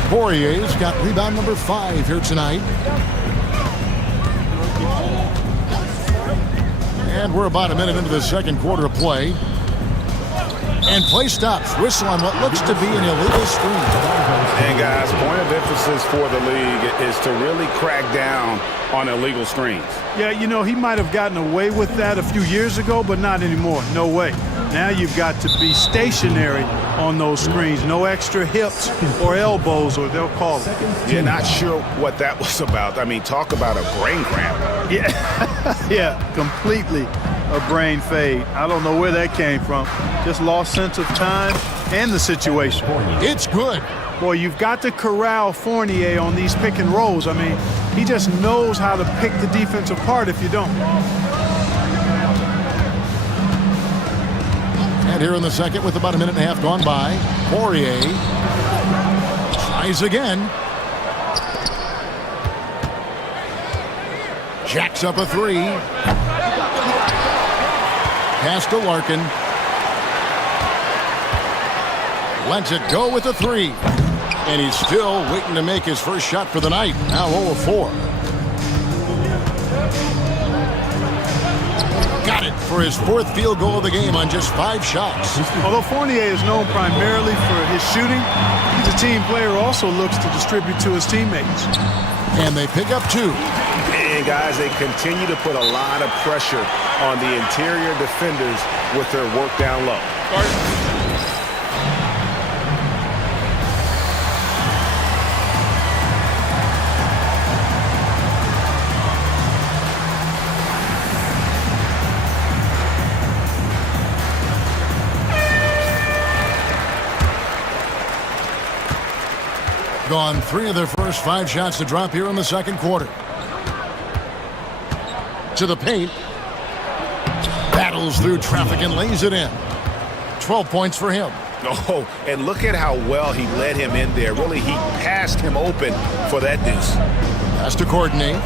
Fournier's got rebound number 5 here tonight. And we're about a minute into the second quarter of play. And play stops. Whistle on what looks to be an illegal screen. And guys, point of emphasis for the league is to really crack down on illegal screens. Yeah, you know, he might have gotten away with that a few years ago, but not anymore. No way. Now you've got to be stationary on those screens. No extra hips or elbows, or they'll call it. Yeah, not sure what that was about. I mean, talk about a brain cramp. Yeah, yeah, completely a brain fade. I don't know where that came from. Just lost sense of time and the situation. It's good. Boy, you've got to corral Fournier on these pick and rolls. I mean, he just knows how to pick the defense apart if you don't. And here in the second with about a minute and a half gone by, Poirier tries again. Jacks up a 3. Pass to Larkin. Lets it go with a 3. And he's still waiting to make his first shot for the night. Now 0 of 4. Got it for his 4th field goal of the game on just 5 shots. Although Fournier is known primarily for his shooting, he's a team player who also looks to distribute to his teammates. And they pick up 2. And guys, they continue to put a lot of pressure on the interior defenders with their work down low. Gone 3 of their first 5 shots to drop here in the second quarter. To the paint. Battles through traffic and lays it in. 12 points for him. Oh, and look at how well he led him in there. Really, he passed him open for that deuce. Has to coordinate.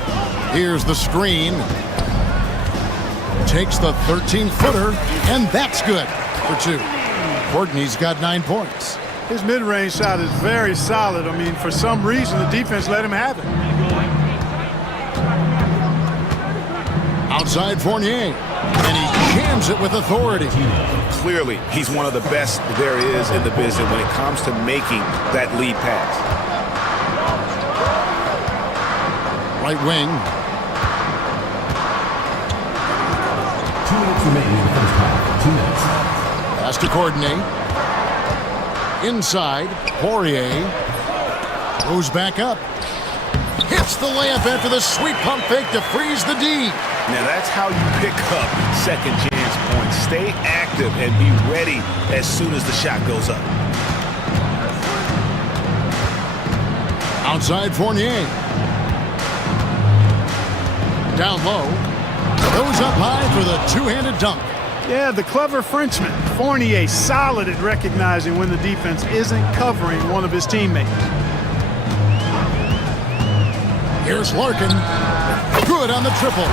Here's the screen. Takes the 13-footer, and that's good for 2. Courtney's got 9 points. His mid-range shot is very solid. I mean, for some reason, the defense let him have it. Outside Fournier, and he jams it with authority. Clearly, he's one of the best there is in the business when it comes to making that lead pass. Right wing. 2 minutes remaining in the first half. 2 minutes. Has to coordinate. Inside, Poirier goes back up. Hits the layup after the sweet pump fake to freeze the D. Now that's how you pick up second chance points. Stay active and be ready as soon as the shot goes up. Outside Fournier. Down low. Goes up high for the two-handed dunk. Yeah, the clever Frenchman. Fournier solid at recognizing when the defense isn't covering one of his teammates. Here's Larkin. Good on the triple.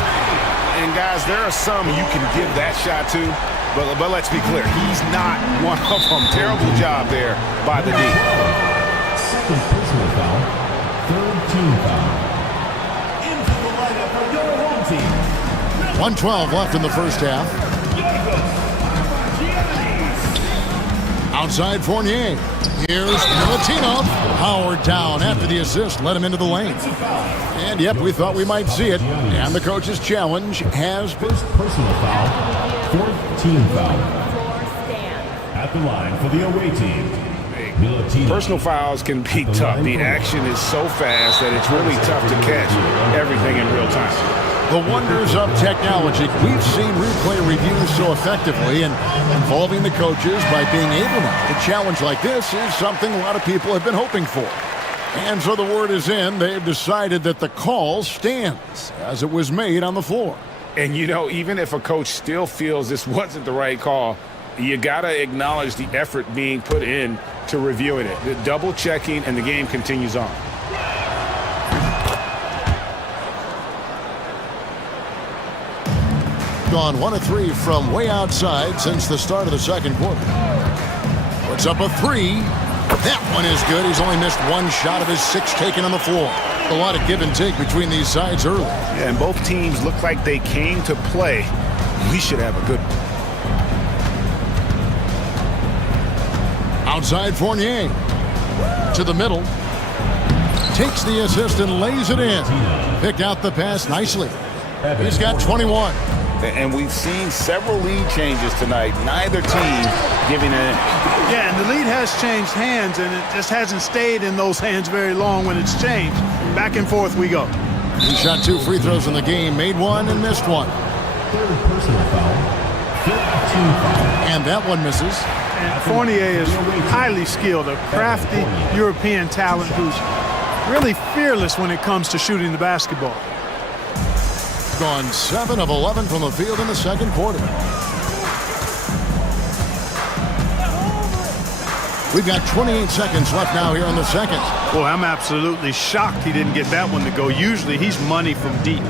And guys, there are some you can give that shot to, but let's be clear, he's not one of them. Terrible job there by the D. Second personal foul. Third team foul. Into the lineup for your home team. 1:12 left in the first half. Outside Fournier. Here's Milutinov. Powered down after the assist. Let him into the lane. And yep, we thought we might see it. And the coach's challenge has been. First personal foul. Fourth team foul. At the line for the away team. Milutinov. Personal fouls can be tough. The action is so fast that it's really tough to catch everything in real time. The wonders of technology. We've seen replay reviews so effectively, and involving the coaches by being able to challenge like this is something a lot of people have been hoping for. And so the word is in. They've decided that the call stands as it was made on the floor. And you know, even if a coach still feels this wasn't the right call, you got to acknowledge the effort being put in to reviewing it. The double checking, and the game continues on. Gone 1 of 3 from way outside since the start of the second quarter. Puts up a 3. That one is good. He's only missed 1 shot of his 6 taken on the floor. A lot of give and take between these sides early. Yeah, and both teams look like they came to play. We should have a good one. Outside Fournier. To the middle. Takes the assist and lays it in. Picked out the pass nicely. He's got 21. And we've seen several lead changes tonight. Neither team giving in. Yeah, and the lead has changed hands, and it just hasn't stayed in those hands very long when it's changed. Back and forth we go. He shot 2 free throws in the game, made 1 and missed 1. Third personal foul. Fifth team foul. And that one misses. And Fournier is highly skilled, a crafty European talent who's really fearless when it comes to shooting the basketball. Gone 7 of 11 from the field in the second quarter. We've got 28 seconds left now here in the second. Well, I'm absolutely shocked he didn't get that one to go. Usually he's money from deep.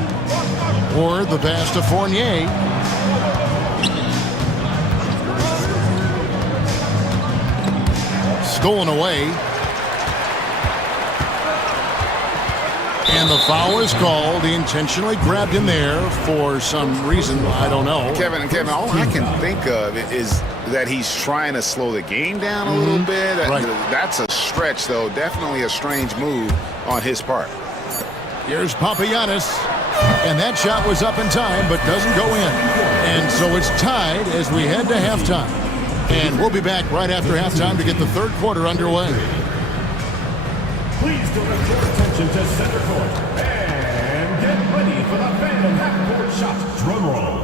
Or the pass to Fournier. Stolen away. And the foul is called. He intentionally grabbed him there for some reason. I don't know. Kevin, all I can think of is that he's trying to slow the game down a little bit. Right. That's a stretch, though. Definitely a strange move on his part. Here's Papagiannis. And that shot was up in time, but doesn't go in. And so it's tied as we head to halftime. And we'll be back right after halftime to get the third quarter underway. Please direct your attention to center court and get ready for the Phantom half-court shot. Drum roll.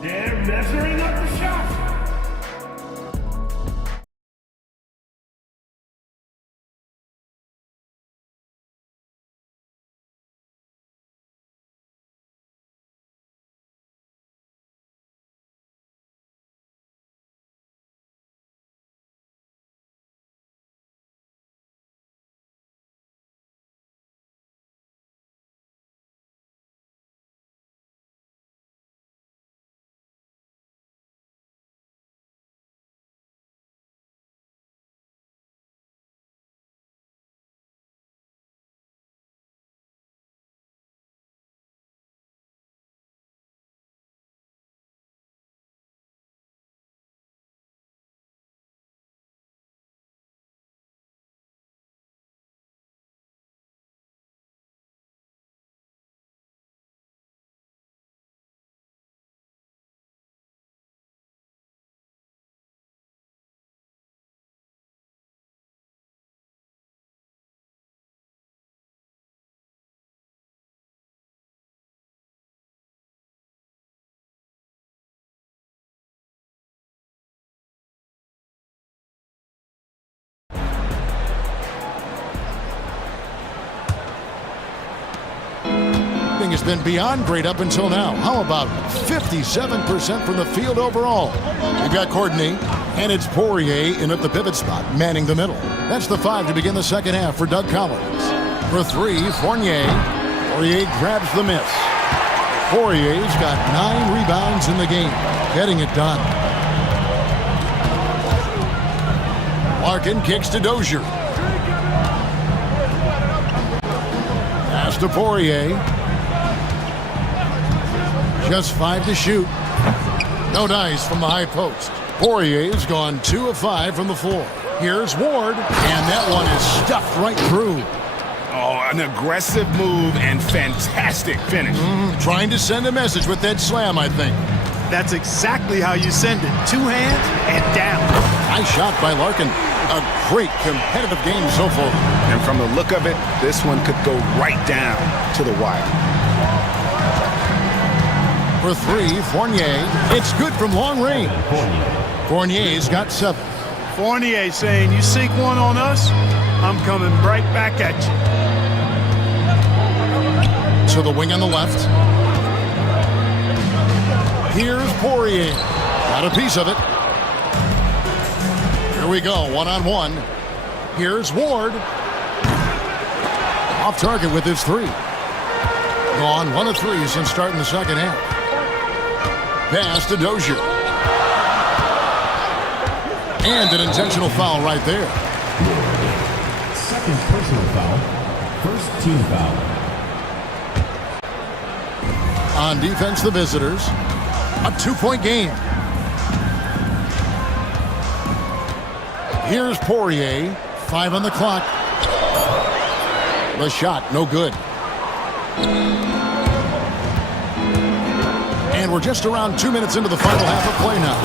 They're measuring up the shot. has been beyond great up until now. How about 57% from the field overall? We've got Courtney, and it's Poirier in at the pivot spot, manning the middle. That's the 5 to begin the second half for Doug Collins. For 3, Fournier. Poirier grabs the miss. Poirier's got 9 rebounds in the game, getting it done. Larkin kicks to Dozier. Pass to Poirier. Just 5 to shoot. No dice from the high post. Poirier's gone 2 of 5 from the floor. Here's Ward, and that one is stuffed right through. Oh, an aggressive move and fantastic finish. Trying to send a message with that slam, I think. That's exactly how you send it. 2 hands and down. Nice shot by Larkin. A great competitive game so far. And from the look of it, this one could go right down to the wire. For 3, Fournier. It's good from long range. Fournier's got 7. Fournier saying, you sink one on us, I'm coming right back at you. To the wing on the left. Here's Poirier. Got a piece of it. Here we go, one-on-one. Here's Ward. Off target with his 3. Gone 1 of 3 since starting the second half. Pass to Dozier. And an intentional foul right there. Second personal foul. First team foul. On defense, the visitors. A 2-point game. Here's Poirier. 5 on the clock. The shot, no good. And we're just around 2 minutes into the final half of play now.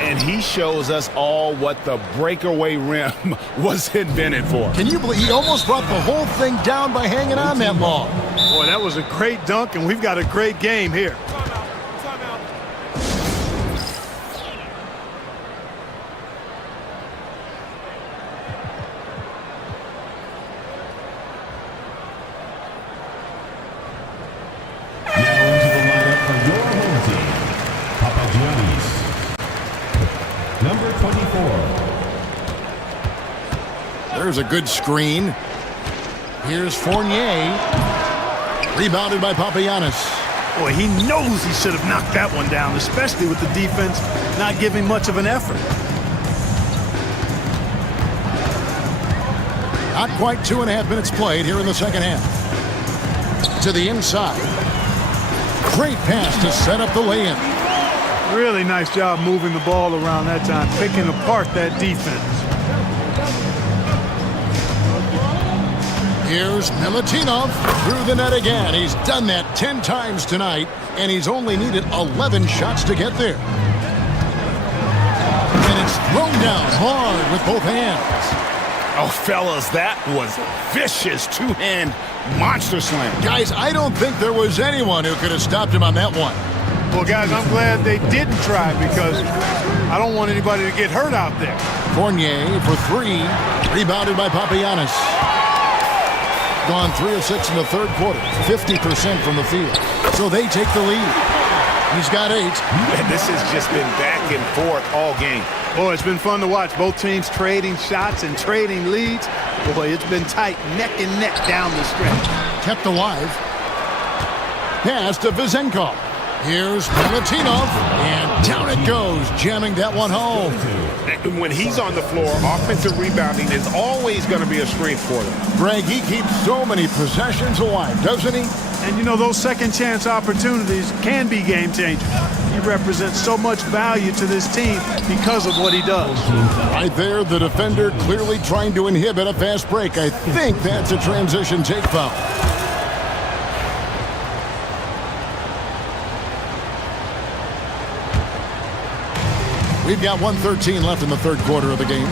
And he shows us all what the breakaway rim was invented for. Can you believe he almost brought the whole thing down by hanging on that long? Boy, that was a great dunk, and we've got a great game here. There's a good screen. Here's Fournier. Rebounded by Papagiannis. Boy, he knows he should have knocked that one down, especially with the defense not giving much of an effort. Not quite 2.5 minutes played here in the second half. To the inside. Great pass to set up the lay-in. Really nice job moving the ball around that time, picking apart that defense. Here's Milutinov through the net again. He's done that 10 times tonight, and he's only needed 11 shots to get there. And it's thrown down hard with both hands. Oh, fellas, that was a vicious 2-hand monster slam. Guys, I don't think there was anyone who could have stopped him on that one. Well, guys, I'm glad they didn't try because I don't want anybody to get hurt out there. Fournier for 3, rebounded by Papagiannis. Gone 3 of 6 in the third quarter, 50% from the field. So they take the lead. He's got 8. And this has just been back and forth all game. Boy, it's been fun to watch. Both teams trading shots and trading leads. Boy, it's been tight, neck and neck down the stretch. Kept alive. Pass to Vizenkov. Here's Milutinov, and down it goes, jamming that one home. And when he's on the floor, offensive rebounding is always going to be a strength for them. Greg, he keeps so many possessions alive, doesn't he? And you know, those second chance opportunities can be game changers. He represents so much value to this team because of what he does. Right there, the defender clearly trying to inhibit a fast break. I think that's a transition take foul. We've got 1:13 left in the third quarter of the game.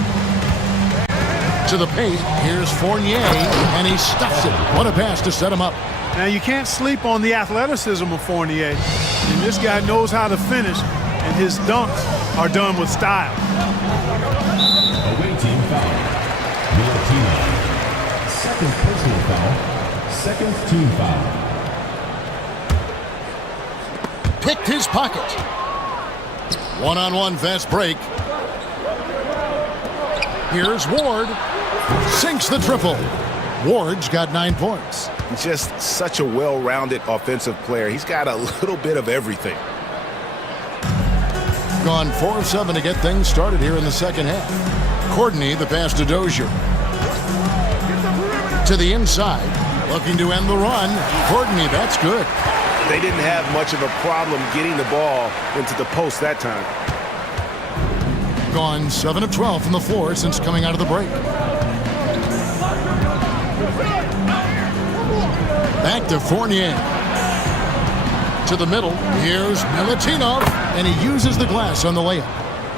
To the paint, here's Fournier, and he stuffs it. What a pass to set him up. Now, you can't sleep on the athleticism of Fournier. And this guy knows how to finish, and his dunks are done with style. Away team foul. Milutinov. Second personal foul. Second team foul. picked his pocket. One-on-one fast break. Here's Ward. Sinks the triple. Ward's got 9 points. Just such a well-rounded offensive player. He's got a little bit of everything. Gone 4 of 7 to get things started here in the second half. Courtney, the pass to Dozier. To the inside, looking to end the run. Courtney, that's good. They didn't have much of a problem getting the ball into the post that time. Gone 7 of 12 from the floor since coming out of the break. Back to Fournier. To the middle. Here's Milutinov, and he uses the glass on the layup.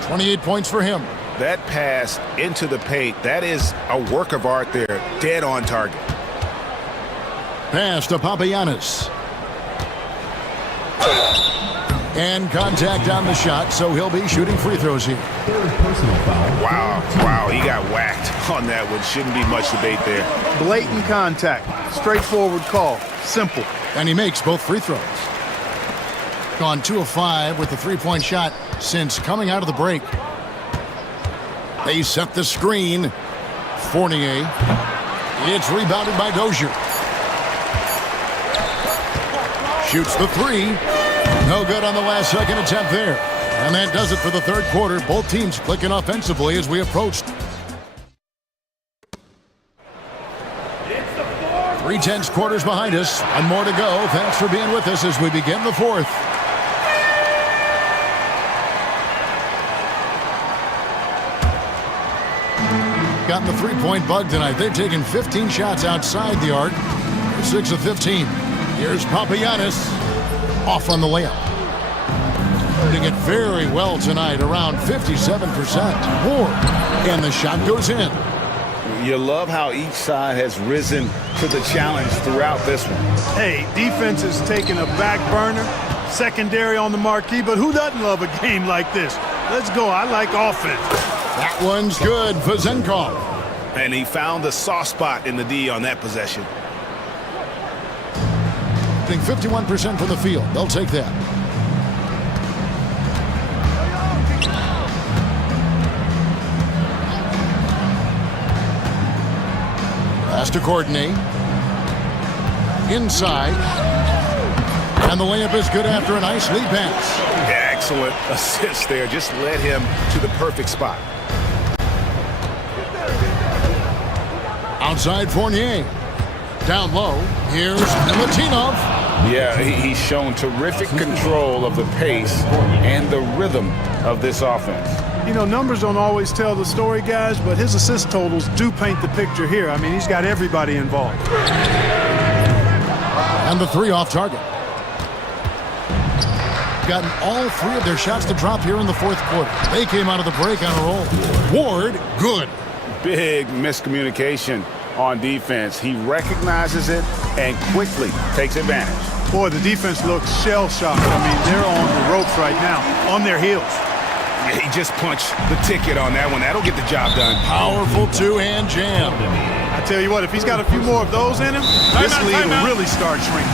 28 points for him. That pass into the paint, that is a work of art there. Dead on target. Pass to Papagiannis. And contact on the shot, so he'll be shooting free throws here. Wow, he got whacked on that one. Shouldn't be much debate there. Blatant contact. Straightforward call. Simple. And he makes both free throws. Gone 2 of 5 with the three-point shot since coming out of the break. They set the screen. Fournier. It's rebounded by Dozier. Shoots the three. No good on the last second attempt there. And that does it for the third quarter. Both teams clicking offensively as we approached. 3/10 quarters behind us. And more to go. Thanks for being with us as we begin the fourth. Gotten the three-point bug tonight. They've taken 15 shots outside the arc. 6 of 15. Here's Papagiannis. Off on the layup. Doing it very well tonight, around 57%. Ward. And the shot goes in. You love how each side has risen to the challenge throughout this one. Hey, defense is taking a back burner, secondary on the marquee, but who doesn't love a game like this? Let's go. I like offense. That one's good for Zenkov. And he found the soft spot in the D on that possession. 51% from the field. They'll take that. Pass to Courtney. Inside. And the layup is good after a nice lead pass. Yeah, excellent assist there. Just led him to the perfect spot. Outside Fournier. Down low. Here's Milutinov. Yeah, he's shown terrific control of the pace and the rhythm of this offense. You know, numbers don't always tell the story, guys, but his assist totals do paint the picture here. I mean, he's got everybody involved. And the three off target. Gotten all 3 of their shots to drop here in the fourth quarter. They came out of the break on a roll. Ward, good. Big miscommunication on defense. He recognizes it and quickly takes advantage. Boy, the defense looks shell-shocked. I mean, they're on the ropes right now, on their heels. He just punched the ticket on that one. That'll get the job done. Powerful two-hand jam. I tell you what, if he's got a few more of those in him, this lead will really start shrinking.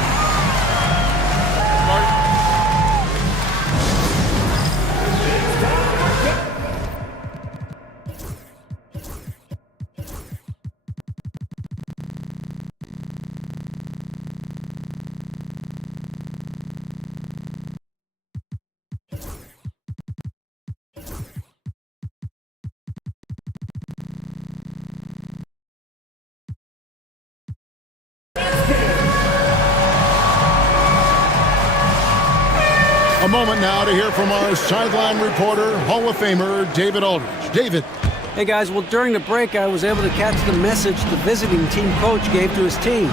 A moment now to hear from our sideline reporter, Hall of Famer David Aldridge. David. Hey guys, well during the break I was able to catch the message the visiting team coach gave to his team.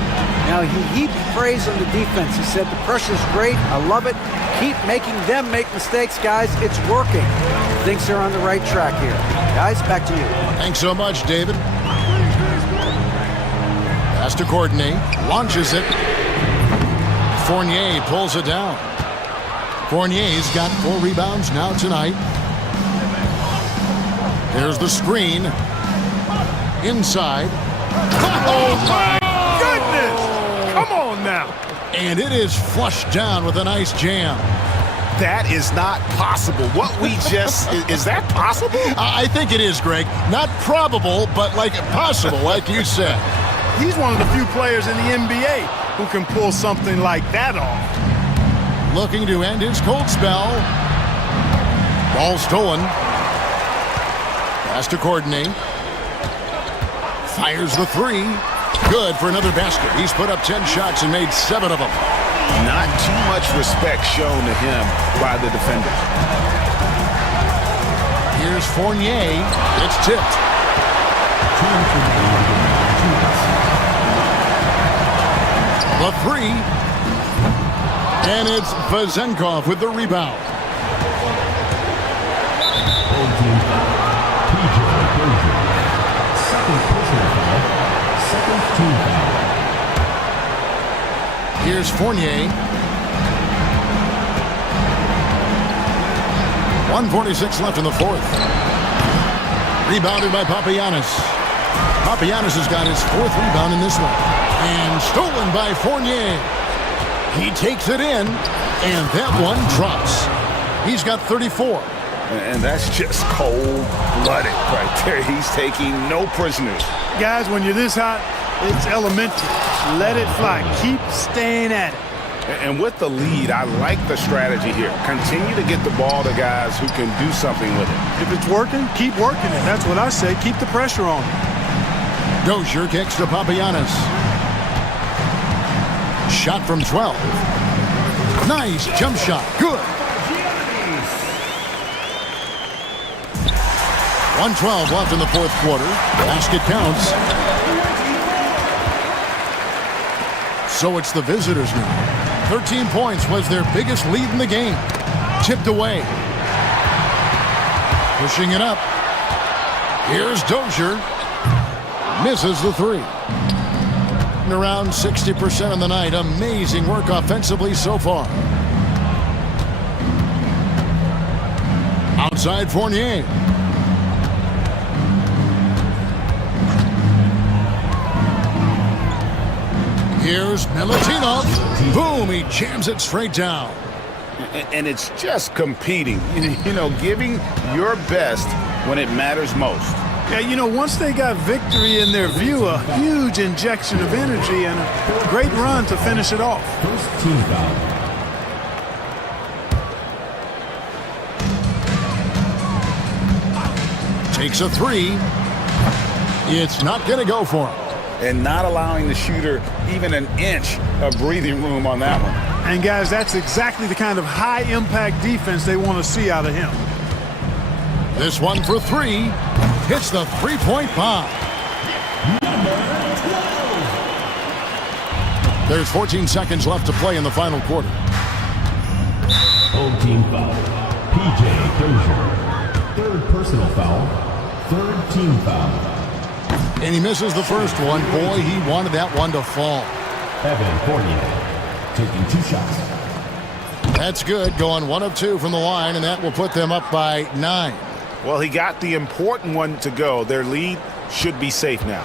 Now he heaped praise on the defense. He said the pressure's great, I love it. Keep making them make mistakes, guys. It's working. Thinks they're on the right track here. Guys, back to you. Thanks so much, David. Pass to Courtney, launches it. Fournier pulls it down. Fournier's got 4 rebounds now tonight. There's the screen. Inside. Oh, my goodness! Come on now. And it is flushed down with a nice jam. That is not possible. What we just, is that possible? I think it is, Greg. Not probable, but like possible, like you said. He's one of the few players in the NBA who can pull something like that off. Looking to end his cold spell. Ball stolen. Has to coordinate. Fires the three. Good for another basket. He's put up 10 shots and made 7 of them. Not too much respect shown to him by the defenders. Here's Fournier. It's tipped. The three. And it's Vazenkov with the rebound. Here's Fournier. 1:46 left in the fourth. Rebounded by Papagiannis. Papagiannis has got his 4th rebound in this one. And stolen by Fournier. He takes it in, and that one drops. He's got 34. And that's just cold-blooded right there. He's taking no prisoners. Guys, when you're this hot, it's elementary. Let it fly. Keep staying at it. And with the lead, I like the strategy here. Continue to get the ball to guys who can do something with it. If it's working, keep working it. That's what I say. Keep the pressure on. Dozier kicks to Papagiannis. Shot from 12. Nice jump shot. Good. 1:12 left in the fourth quarter. Basket counts. So it's the visitors now. 13 points was their biggest lead in the game. Tipped away. Pushing it up. Here's Dozier. Misses the three. And around 60% on the night. Amazing work offensively so far. Outside Fournier. Here's Milutinov. Boom, he jams it straight down. And it's just competing. You know, giving your best when it matters most. Yeah, you know, once they got victory in their view, a huge injection of energy and a great run to finish it off. First team foul. Takes a three. It's not going to go for him. And not allowing the shooter even an inch of breathing room on that one. And guys, that's exactly the kind of high-impact defense they want to see out of him. This one for three. Hits the three-point bomb. There's 14 seconds left to play in the final quarter. Old team foul. PJ Dozier. 3rd personal foul. 3rd team foul. And he misses the first one. Boy, he wanted that one to fall. Evan Fournier taking 2 shots. That's good. Going 1 of 2 from the line, and that will put them up by 9. Well, he got the important one to go. Their lead should be safe now.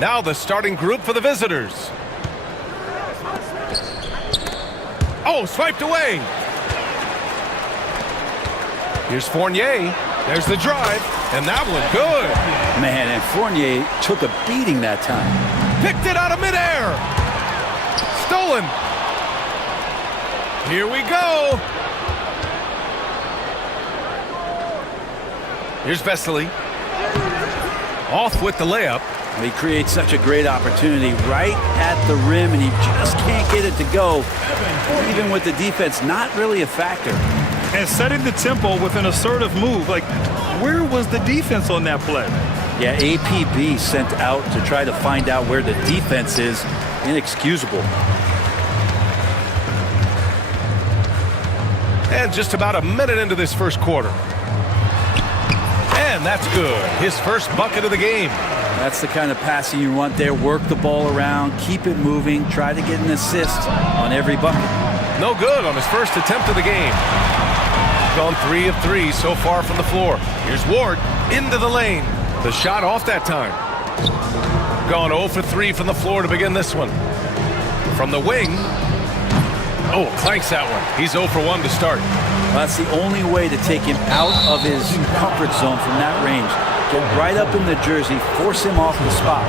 Now the starting group for the visitors. Oh, swiped away. Here's Fournier. There's the drive, and that one good. Man, and Fournier took a beating that time. Picked it out of midair. Stolen. Here we go. Here's Vesely. Off with the layup. He creates such a great opportunity right at the rim, and he just can't get it to go. Even with the defense, not really a factor. And setting the tempo with an assertive move. Like, where was the defense on that play? Yeah, APB sent out to try to find out where the defense is. Inexcusable. And just about a minute into this first quarter. And that's good. His first bucket of the game. That's the kind of passing you want there. Work the ball around, keep it moving, try to get an assist on every bucket. No good on his first attempt of the game. Gone 3 of 3 so far from the floor. Here's Ward into the lane. The shot off that time. Gone 0 for 3 from the floor to begin this one. From the wing. Oh, clanks that one. He's 0 for 1 to start. Well, that's the only way to take him out of his comfort zone from that range. Get right up in the jersey, force him off the spot.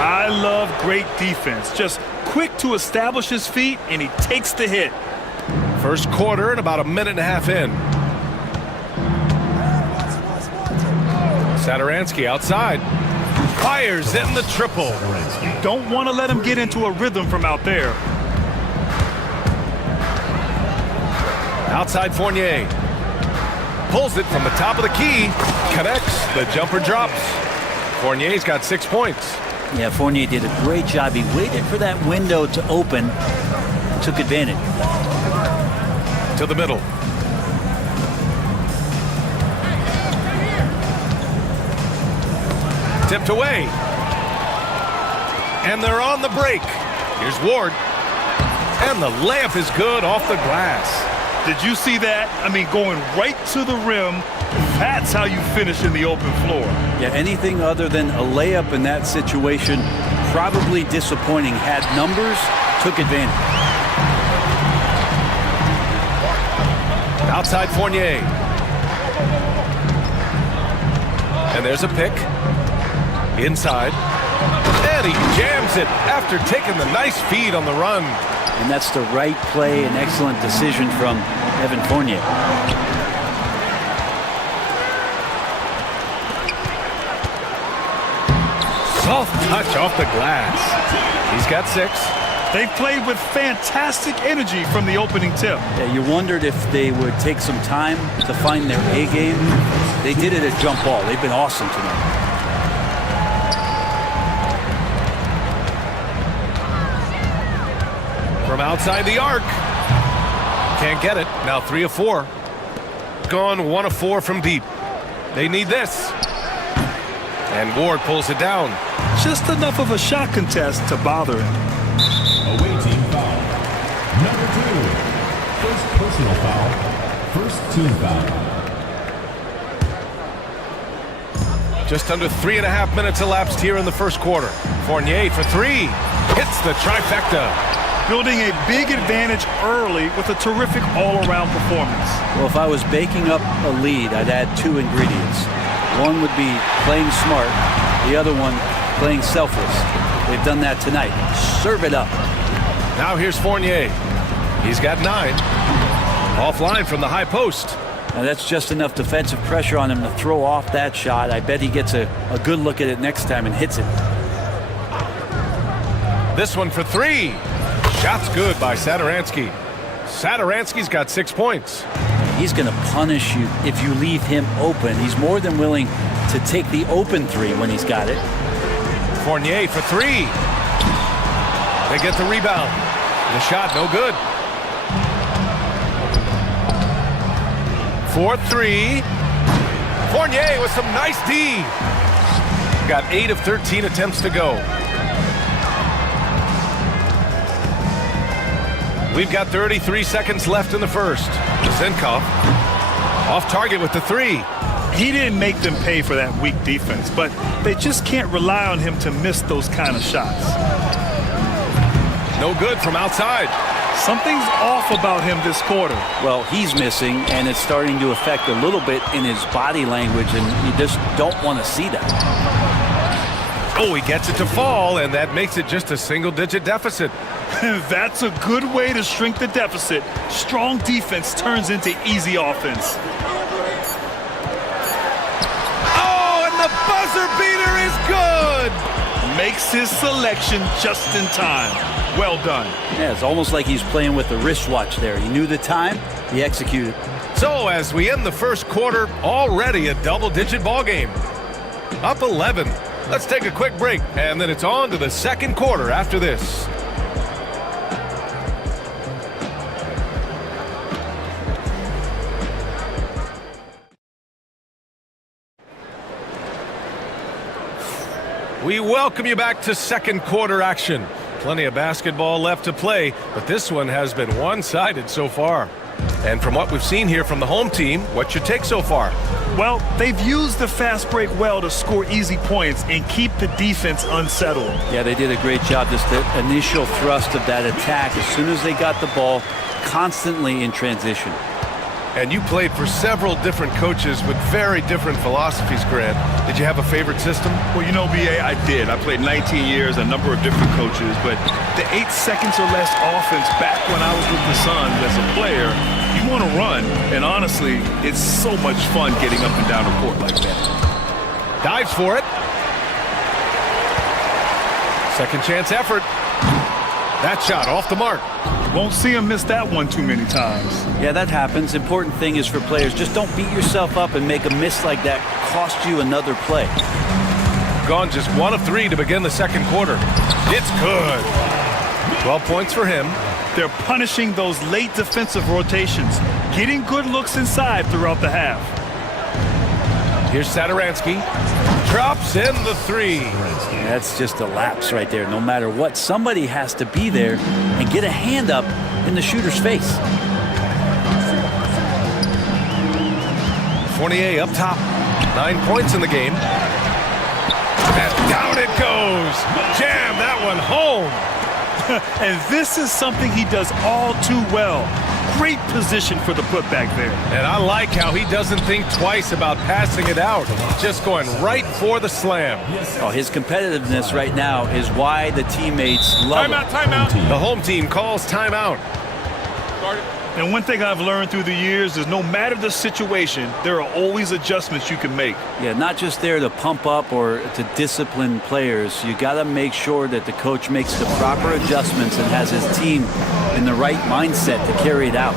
I love great defense. Just quick to establish his feet, and he takes the hit. First quarter and about a minute and a half in. Satoransky outside. Fires in the triple. You don't want to let him get into a rhythm from out there. Outside Fournier. Pulls it from the top of the key. Connects. The jumper drops. Fournier's got 6 points. Yeah, Fournier did a great job. He waited for that window to open. Took advantage. To the middle. Tipped away. And they're on the break. Here's Ward. And the layup is good off the glass. Did you see that? I mean, going right to the rim. That's how you finish in the open floor. Yeah, anything other than a layup in that situation, probably disappointing. Had numbers, took advantage. Outside Fournier. And there's a pick. Inside. And he jams it after taking the nice feed on the run. And that's the right play, an excellent decision from Evan Fournier. Soft touch off the glass. He's got 6. They played with fantastic energy from the opening tip. Yeah, you wondered if they would take some time to find their A game. They did it at jump ball. They've been awesome tonight. From outside the arc. Can't get it. Now 3 of 4. Gone 1 of 4 from deep. They need this. And Ward pulls it down. Just enough of a shot contest to bother him. Away team foul. Number 2. First personal foul. First team foul. Just under 3.5 minutes elapsed here in the first quarter. Fournier for 3. Hits the trifecta. Building a big advantage early with a terrific all-around performance. Well, if I was baking up a lead, I'd add 2 ingredients. One would be playing smart. The other one, playing selfless. They've done that tonight. Serve it up. Now here's Fournier. He's got 9. Offline from the high post. Now that's just enough defensive pressure on him to throw off that shot. I bet he gets a good look at it next time and hits it. This one for 3. Shot's good by Satoransky. Satoransky's got 6 points. He's going to punish you if you leave him open. He's more than willing to take the open 3 when he's got it. Fournier for 3. They get the rebound. The shot no good. 4-3. Fournier with some nice D. Got 8 of 13 attempts to go. We've got 33 seconds left in the first. Zenkov off target with the 3. He didn't make them pay for that weak defense, but they just can't rely on him to miss those kind of shots. No good from outside. Something's off about him this quarter. Well, he's missing, and it's starting to affect a little bit in his body language, and you just don't want to see that. Oh, he gets it to fall, and that makes it just a single-digit deficit. That's a good way to shrink the deficit. Strong defense turns into easy offense. Oh, and the buzzer beater is good! Makes his selection just in time. Well done. Yeah, it's almost like he's playing with a wristwatch there. He knew the time, he executed. So as we end the first quarter, already a double-digit ball game. Up 11. Let's take a quick break, and then it's on to the second quarter after this. We welcome you back to second quarter action. Plenty of basketball left to play, but this one has been one-sided so far. And from what we've seen here from the home team, what's your take so far? Well, they've used the fast break well to score easy points and keep the defense unsettled. Yeah, they did a great job. Just the initial thrust of that attack, as soon as they got the ball, constantly in transition. And you played for several different coaches with very different philosophies, Grant. Did you have a favorite system? Well, you know, B.A., I did. I played 19 years, a number of different coaches, but the 8 seconds or less offense back when I was with the Suns as a player, you want to run, and honestly, it's so much fun getting up and down the court like that. Dives for it. Second chance effort. That shot off the mark. Won't see him miss that one too many times. Yeah, that happens. Important thing is for players, just don't beat yourself up and make a miss like that cost you another play. Gone just 1 of 3 to begin the second quarter. It's good. 12 points for him. They're punishing those late defensive rotations, getting good looks inside throughout the half. Here's Satoransky. Drops in the 3. That's just a lapse right there. No matter what, somebody has to be there and get a hand up in the shooter's face. Fournier up top. 9 points in the game. And down it goes. Jam that one home. And this is something he does all too well. Great position for the putback there. And I like how he doesn't think twice about passing it out. Just going right for the slam. Oh, his competitiveness right now is why the teammates love him. Timeout. The home team calls timeout. And one thing I've learned through the years is no matter the situation, there are always adjustments you can make. Yeah, not just there to pump up or to discipline players. You got to make sure that the coach makes the proper adjustments and has his team in the right mindset to carry it out.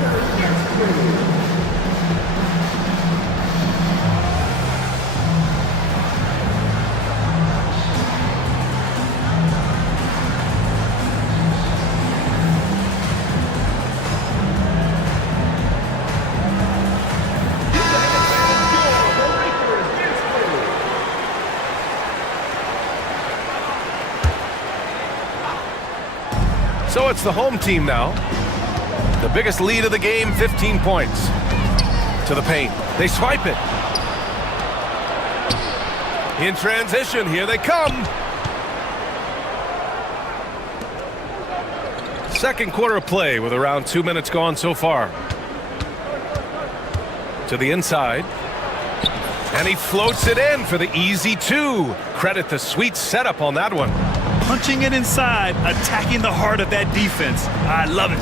So it's the home team now. The biggest lead of the game, 15 points. To the paint. They swipe it. In transition, here they come. Second quarter of play with around 2 minutes gone so far. To the inside. And he floats it in for the easy 2. Credit the sweet setup on that one. Punching it inside, attacking the heart of that defense. I love it.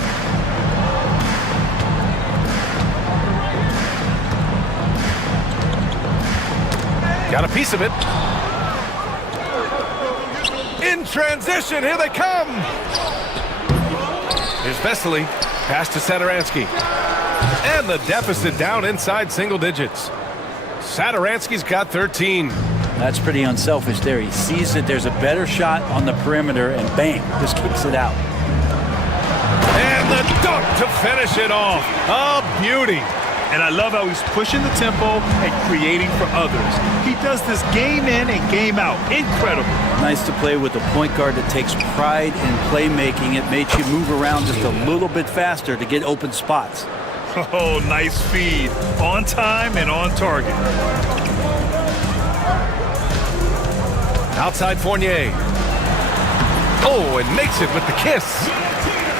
Got a piece of it. In transition, here they come. Here's Vesely, pass to Satoransky. And the deficit down inside single digits. Satoransky's got 13. That's pretty unselfish there. He sees that there's a better shot on the perimeter and bang, just kicks it out. And the dunk to finish it off. A beauty. And I love how he's pushing the tempo and creating for others. He does this game in and game out. Incredible. Nice to play with a point guard that takes pride in playmaking. It makes you move around just a little bit faster to get open spots. Oh, nice feed. On time and on target. Outside Fournier. Oh, and makes it with the kiss.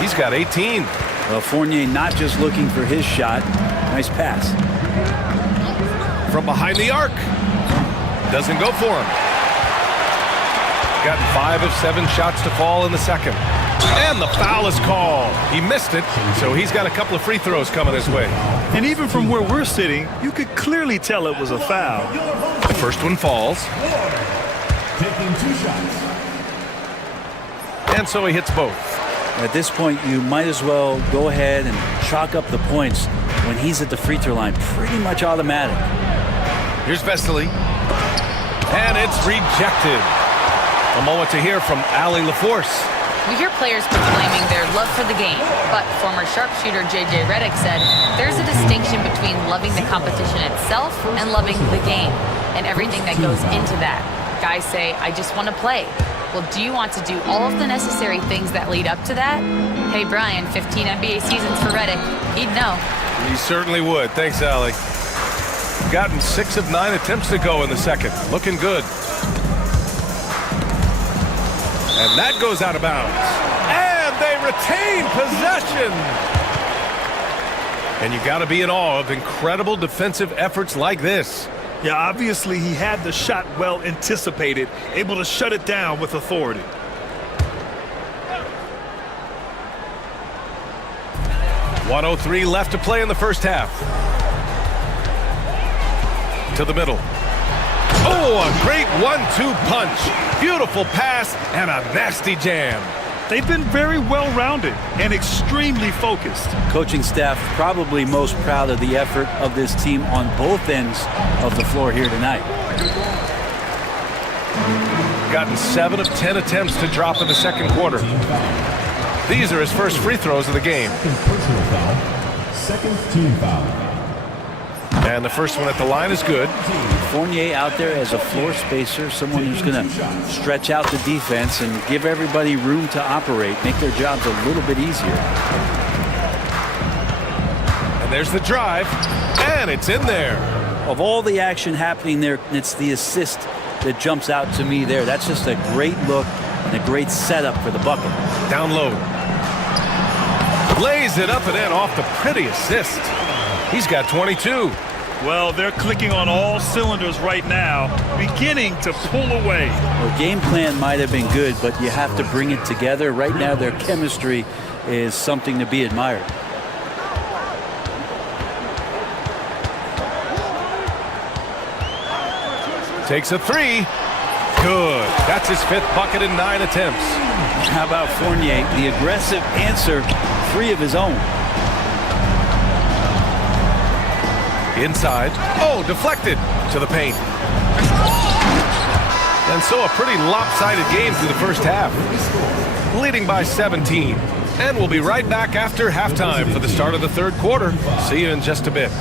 He's got 18. Well, Fournier not just looking for his shot. Nice pass. From behind the arc. Doesn't go for him. Got 5 of 7 shots to fall in the second. And the foul is called. He missed it, so he's got a couple of free throws coming his way. And even from where we're sitting, you could clearly tell it was a foul. The first one falls. Taking 2 shots. And so he hits both. At this point, you might as well go ahead and chalk up the points when he's at the free throw line. Pretty much automatic. Here's Vesely. And it's rejected. A moment to hear from Allie LaForce. We hear players proclaiming their love for the game, but former sharpshooter J.J. Redick said there's a distinction between loving the competition itself and loving the game and everything that goes into that. Guys say, I just want to play. Well, do you want to do all of the necessary things that lead up to that? Hey, Brian, 15 NBA seasons for Redick. He'd know. He certainly would. Thanks, Allie. Gotten 6 of 9 attempts to go in the second. Looking good. And that goes out of bounds. And they retain possession. And you got to be in awe of incredible defensive efforts like this. Yeah, obviously he had the shot well anticipated, able to shut it down with authority. .103 left to play in the first half. To the middle. Oh, a great 1-2 punch. Beautiful pass and a nasty jam. They've been very well-rounded and extremely focused. Coaching staff probably most proud of the effort of this team on both ends of the floor here tonight. Gotten 7 of 10 attempts to drop in the second quarter. These are his first free throws of the game. Personal foul. Second team foul. And the first one at the line is good. Fournier out there as a floor spacer, someone who's going to stretch out the defense and give everybody room to operate, make their jobs a little bit easier. And there's the drive, and it's in there. Of all the action happening there, it's the assist that jumps out to me there. That's just a great look and a great setup for the bucket. Down low. Lays it up and in off the pretty assist. He's got 22. Well, they're clicking on all cylinders right now, beginning to pull away. Well, game plan might have been good, but you have to bring it together. Right now, their chemistry is something to be admired. Takes a 3. Good. That's his 5th bucket in 9 attempts. How about Fournier? The aggressive answer, 3 of his own. Inside. Oh, deflected to the paint. And so a pretty lopsided game through the first half. Leading by 17. And we'll be right back after halftime for the start of the third quarter. See you in just a bit. You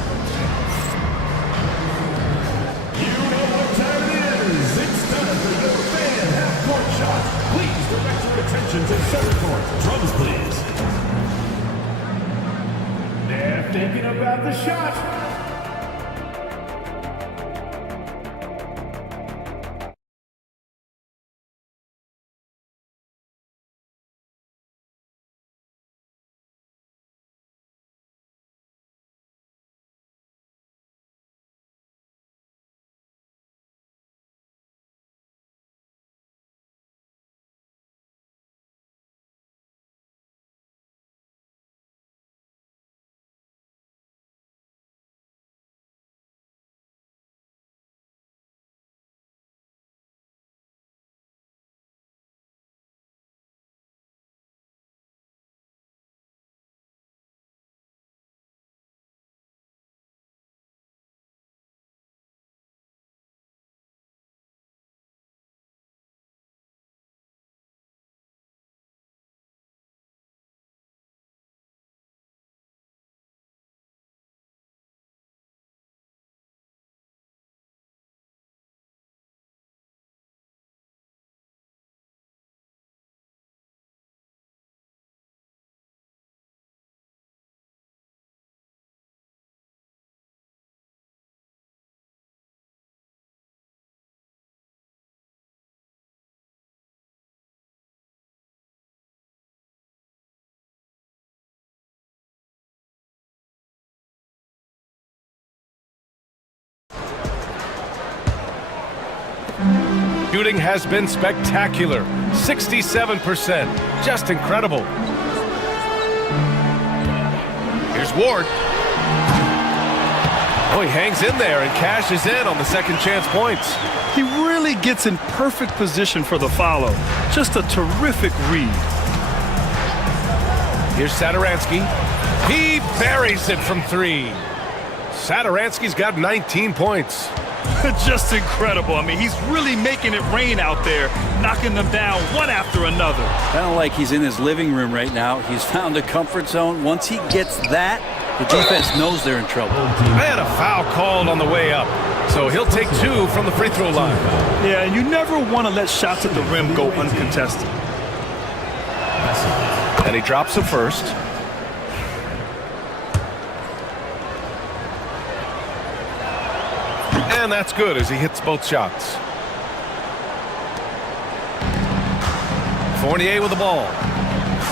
know what time it is. It's time for your fan half-court shot. Please direct your attention to center court. Drums, please. They're thinking about the shot. Shooting has been spectacular. 67%. Just incredible. Here's Ward. Oh, he hangs in there and cashes in on the second chance points. He really gets in perfect position for the follow. Just a terrific read. Here's Satoransky. He buries it from three. Satoransky's got 19 points. Just incredible. I mean, he's really making it rain out there, knocking them down one after another. Kind of like he's in his living room right now. He's found a comfort zone. Once he gets that, the defense knows they're in trouble. And a foul called on the way up. So he'll take two from the free throw line. Yeah, and you never want to let shots at the rim go uncontested. And he drops the first. And that's good as he hits both shots. Fournier with the ball.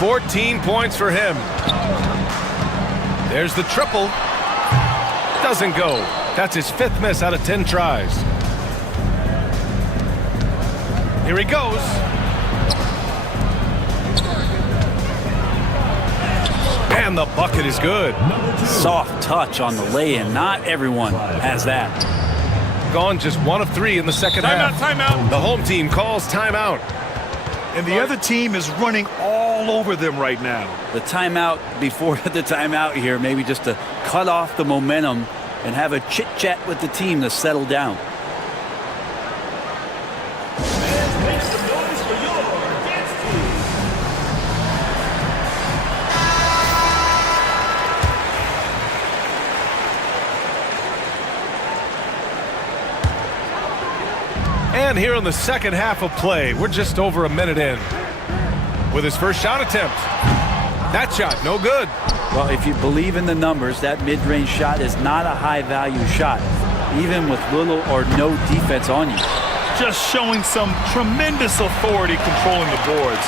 14 points for him. There's the triple. Doesn't go. That's his fifth miss out of 10 tries. Here he goes. And the bucket is good. Soft touch on the lay-in. Not everyone has that. Gone just 1 of 3 in the second half. Timeout. The home team calls timeout. And the other team is running all over them right now. The timeout before the timeout here, maybe just to cut off the momentum and have a chit-chat with the team to settle down. Make some noise for your dance team. And here in the second half of play, we're just over a minute in. With his first shot attempt. That shot, no good. Well, if you believe in the numbers, that mid-range shot is not a high-value shot, even with little or no defense on you. Just showing some tremendous authority controlling the boards.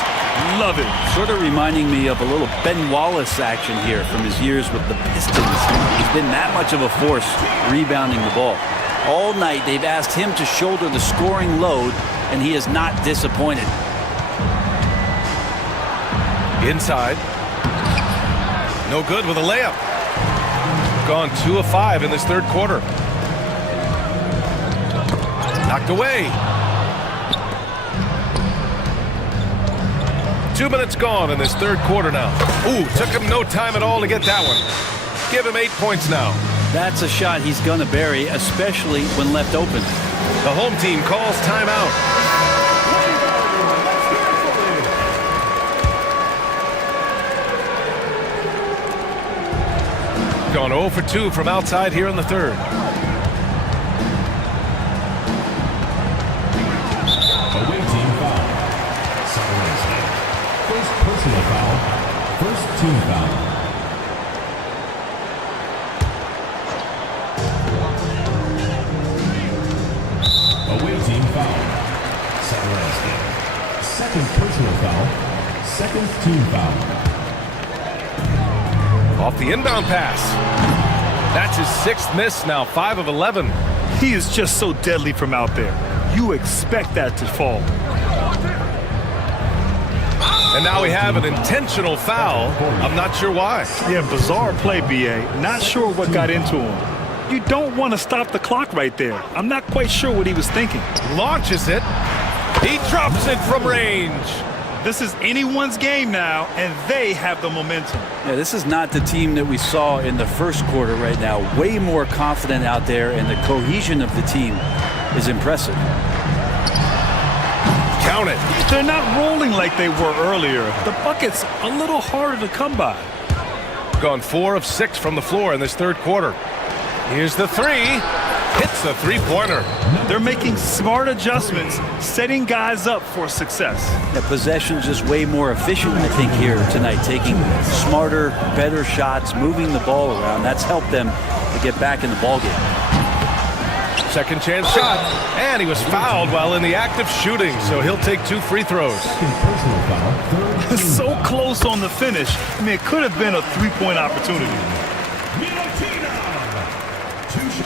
Love it. Sort of reminding me of a little Ben Wallace action here from his years with the Pistons. He's been that much of a force rebounding the ball. All night, they've asked him to shoulder the scoring load, and he has not disappointed. Inside. No good with a layup. Gone 2 of 5 in this third quarter. Knocked away. 2 minutes gone in this third quarter now. Ooh, took him no time at all to get that one. Give him 8 points now. That's a shot he's going to bury, especially when left open. The home team calls timeout. Gone 0 for 2 from outside here in the third. Away team foul. First personal foul. First team foul. Away team foul. Second personal foul. Second team foul. Off the inbound pass. That's his 6th miss now, 5 of 11. He is just so deadly from out there. You expect that to fall. And now we have an intentional foul. I'm not sure why. Yeah, bizarre play, B.A. Not sure what got into him. You don't want to stop the clock right there. I'm not quite sure what he was thinking. Launches it. He drops it from range. This is anyone's game now, and they have the momentum. Yeah, this is not the team that we saw in the first quarter right now. Way more confident out there, and the cohesion of the team is impressive. Count it. They're not rolling like they were earlier. The bucket's a little harder to come by. Gone 4 of 6 from the floor in this third quarter. Here's the 3. Hits the three-pointer. They're making smart adjustments, setting guys up for success. The possession's just way more efficient, I think, here tonight. Taking smarter, better shots, moving the ball around. That's helped them to get back in the ballgame. Second chance shot. And he was fouled while in the act of shooting, so he'll take 2 free throws. So close on the finish. I mean, it could have been a three-point opportunity.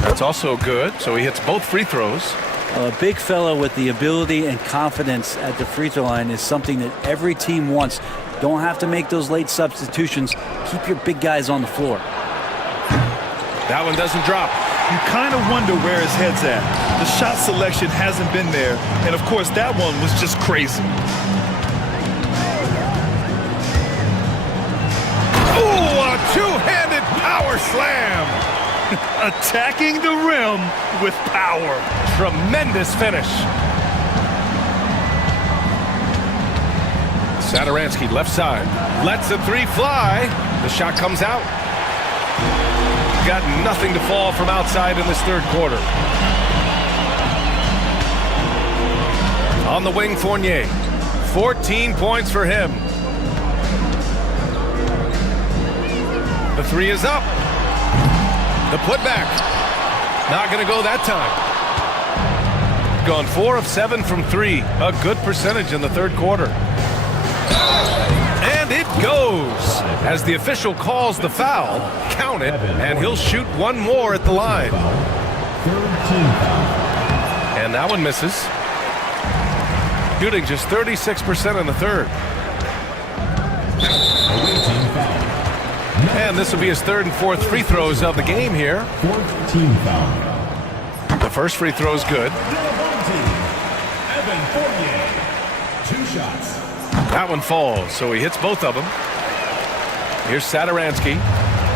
That's also good, so he hits both free throws. A big fella with the ability and confidence at the free throw line is something that every team wants. Don't have to make those late substitutions. Keep your big guys on the floor. That one doesn't drop. You kind of wonder where his head's at. The shot selection hasn't been there. And of course, that one was just crazy. Ooh, a two-handed power slam. Attacking the rim with power. Tremendous finish. Satoransky left side. Lets the three fly. The shot comes out. Got nothing to fall from outside in this third quarter. On the wing, Fournier. 14 points for him. The three is up. The putback. Not going to go that time. Gone 4 of 7 from 3. A good percentage in the third quarter. And it goes. As the official calls the foul, count it, and he'll shoot one more at the line. And that one misses. Shooting just 36% in the third. And this will be his third and fourth free throws of the game here. The first free throw is good. That one falls, so he hits both of them. Here's Satoransky.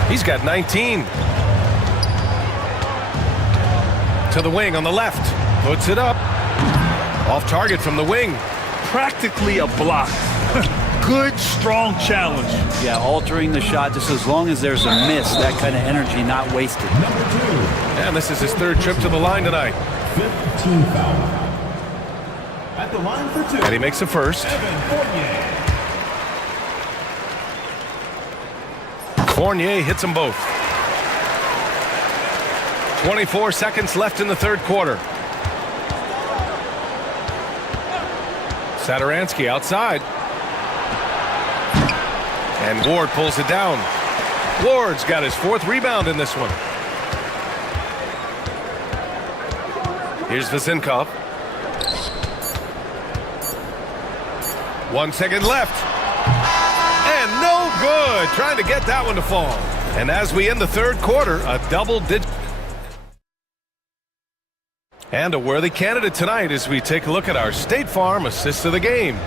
He's got 19. To the wing on the left. Puts it up. Off target from the wing. Practically a block. Good, strong challenge. Yeah, altering the shot just as long as there's a miss. That kind of energy not wasted. And this is his third trip to the line tonight. 15 foul. At the line for 2. And he makes the first. Fournier hits them both. 24 seconds left in the third quarter. Satoransky outside. And Ward pulls it down. Ward's got his fourth rebound in this one. Here's Vezinkov. 1 second left. And no good. Trying to get that one to fall. And as we end the third quarter, a double-digit. And a worthy candidate tonight as we take a look at our State Farm assist of the game.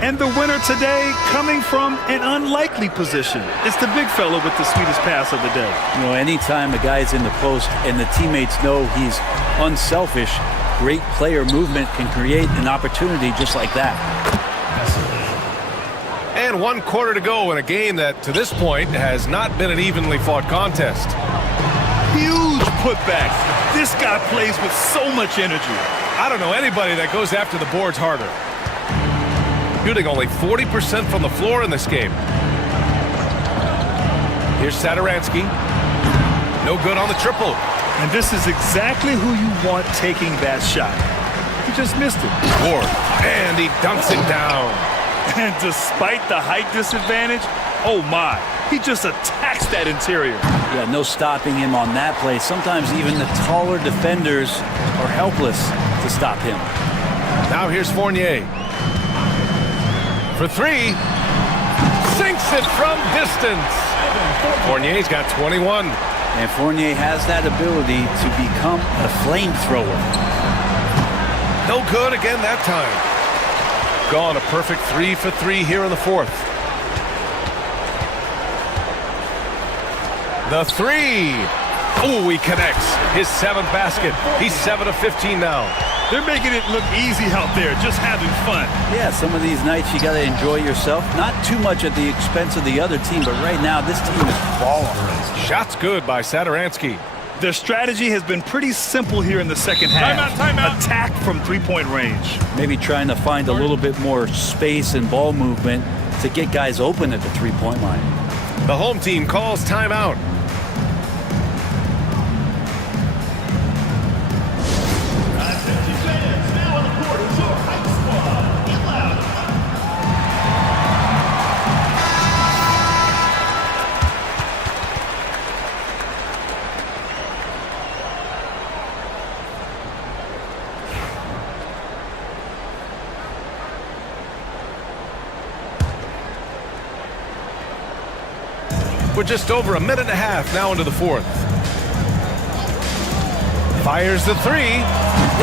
And the winner today coming from an unlikely position. It's the big fella with the sweetest pass of the day. You know, anytime a guy's in the post and the teammates know he's unselfish, great player movement can create an opportunity just like that. And 1 quarter to go in a game that, to this point, has not been an evenly fought contest. Huge putback. This guy plays with so much energy. I don't know anybody that goes after the boards harder. Shooting only 40% from the floor in this game. Here's Satoransky. No good on the triple. And this is exactly who you want taking that shot. He just missed it. Ward. And he dunks it down. And despite the height disadvantage, oh my, he just attacks that interior. Yeah, no stopping him on that play. Sometimes even the taller defenders are helpless to stop him. Now here's Fournier. For three. Sinks it from distance. Fournier's got 21. And Fournier has that ability to become a flamethrower. No good again that time. Gone a perfect 3 for 3 here in the fourth. The three. Oh, he connects. His 7th basket. He's 7 of 15 now. They're making it look easy out there, just having fun. Yeah, some of these nights you got to enjoy yourself. Not too much at the expense of the other team, but right now this team is balling. Shots good by Satoransky. Their strategy has been pretty simple here in the second half. Timeout. Attack from three-point range. Maybe trying to find a little bit more space and ball movement to get guys open at the three-point line. The home team calls timeout. We're just over a minute and a half now into the fourth. Fires the three.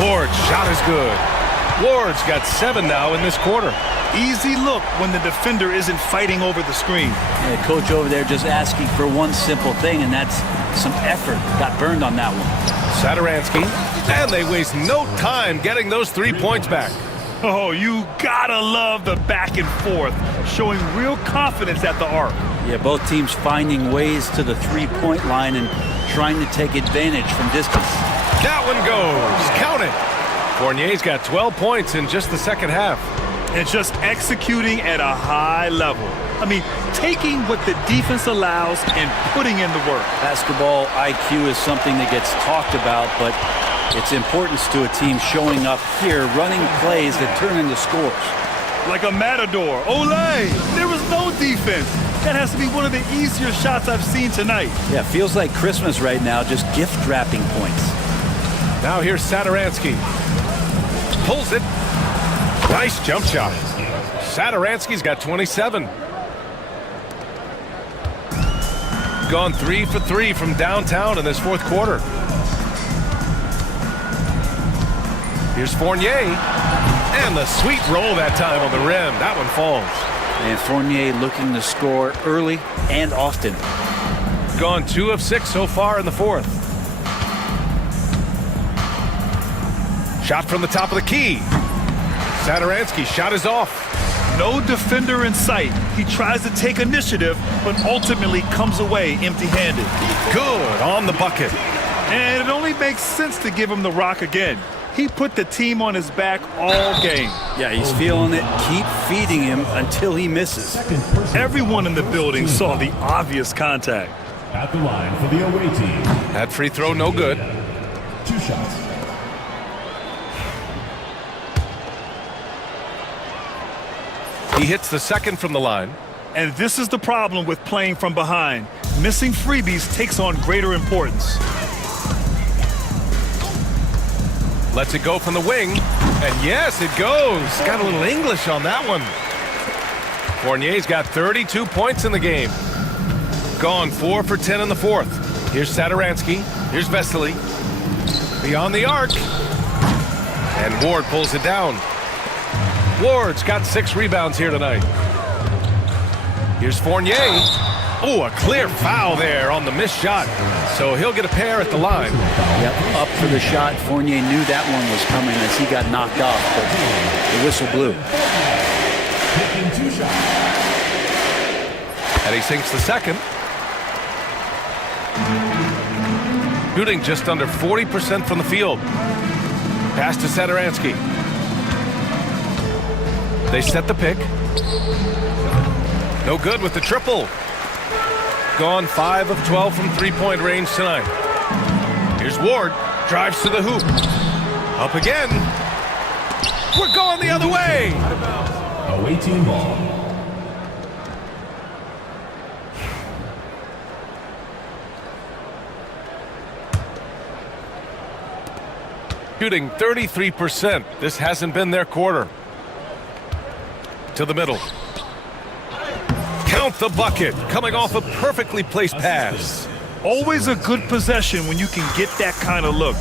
Ward's shot is good. Ward's got 7 now in this quarter. Easy look when the defender isn't fighting over the screen. Yeah, coach over there just asking for one simple thing, and that's some effort. Got burned on that one. Satoransky, and they waste no time getting those 3 points back. Oh, you gotta love the back and forth, showing real confidence at the arc. Yeah, both teams finding ways to the three-point line and trying to take advantage from distance. That one goes. Count it. Fournier's got 12 points in just the second half. And just executing at a high level. I mean, taking what the defense allows and putting in the work. Basketball IQ is something that gets talked about, but its importance to a team showing up here, running plays that turn into scores. Like a matador. Olay! There was no defense. That has to be one of the easier shots I've seen tonight. Yeah, feels like Christmas right now, just gift wrapping points. Now here's Satoransky. Pulls it. Nice jump shot. Satoransky's got 27. Gone 3 for 3 from downtown in this fourth quarter. Here's Fournier. And the sweet roll that time on the rim. That one falls. And Fournier looking to score early and often. Gone 2 of 6 so far in the fourth. Shot from the top of the key. Satoransky's shot is off. No defender in sight. He tries to take initiative, but ultimately comes away empty-handed. Good on the bucket. And it only makes sense to give him the rock again. He put the team on his back all game. Yeah, he's feeling it. Keep feeding him until he misses. Everyone in the building saw the obvious contact. At the line for the away team. That free throw no good. 2 shots. He hits the second from the line. And this is the problem with playing from behind. Missing freebies takes on greater importance. Lets it go from the wing. And yes, it goes. Got a little English on that one. Fournier's got 32 points in the game. Gone 4 for 10 in the fourth. Here's Satoransky. Here's Vesely. Beyond the arc. And Ward pulls it down. Ward's got 6 rebounds here tonight. Here's Fournier. Oh, a clear foul there on the missed shot. So he'll get a pair at the line. Yep, up for the shot. Fournier knew that one was coming as he got knocked off, but the whistle blew. Taking 2 shots. And he sinks the second. Shooting just under 40% from the field. Pass to Satoransky. They set the pick. No good with the triple. Gone 5 of 12 from three-point range tonight. Here's Ward. Drives to the hoop. Up again. We're going the other way. Away team ball. Shooting 33%. This hasn't been their quarter. To the middle. Count the bucket. Coming off a perfectly placed pass. Always a good possession when you can get that kind of look.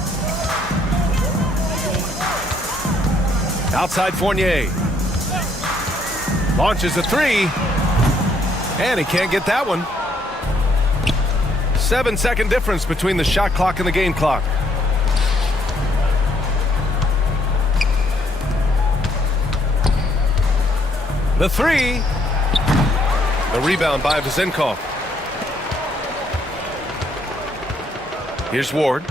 Outside Fournier. Launches a three. And he can't get that one. 7-second difference between the shot clock and the game clock. The three. The rebound by Vezenkov. Here's Ward.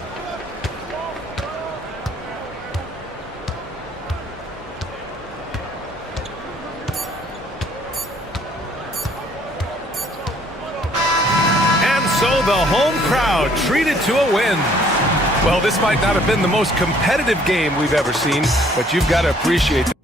And so the home crowd treated to a win. Well, this might not have been the most competitive game we've ever seen, but you've got to appreciate that.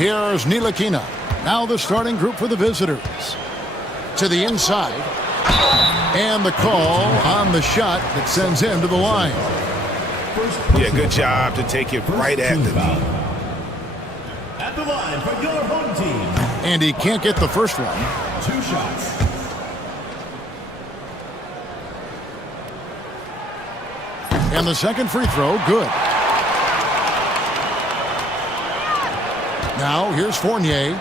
Here's Ntilikina. Now the starting group for the visitors. To the inside. And the call on the shot that sends him to the line. Yeah, good job to take it right at the knee. At the line for your home team. And he can't get the first one. 2 shots. And the second free throw, good. Now here's Fournier.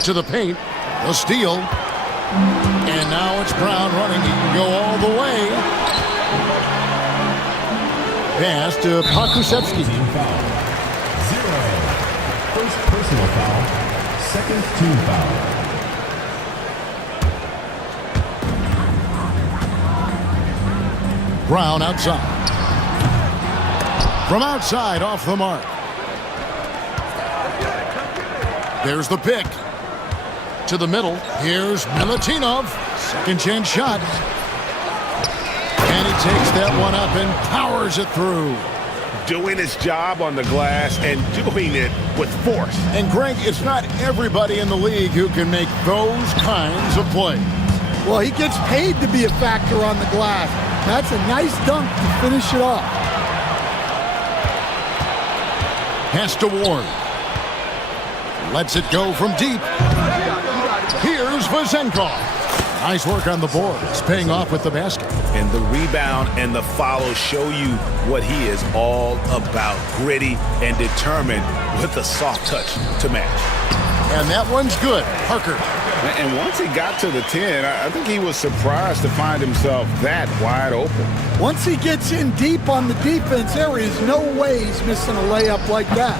To the paint, the steal. And now it's Brown running. He can go all the way. Pass to Pakusevsky. 0. First personal foul. Second team foul. Brown outside. From outside, off the mark. There's the pick. To the middle. Here's Milutinov. Second chance shot. And he takes that one up and powers it through. Doing his job on the glass and doing it with force. And Greg, it's not everybody in the league who can make those kinds of plays. Well, he gets paid to be a factor on the glass. That's a nice dunk to finish it off. Pass to Ward. Lets it go from deep. Here's Vazenkov. Nice work on the board. It's paying off with the basket. And the rebound and the follow show you what he is all about. Gritty and determined with a soft touch to match. And that one's good. Parker. And once he got to the 10, I think he was surprised to find himself that wide open. Once he gets in deep on the defense, there is no way he's missing a layup like that.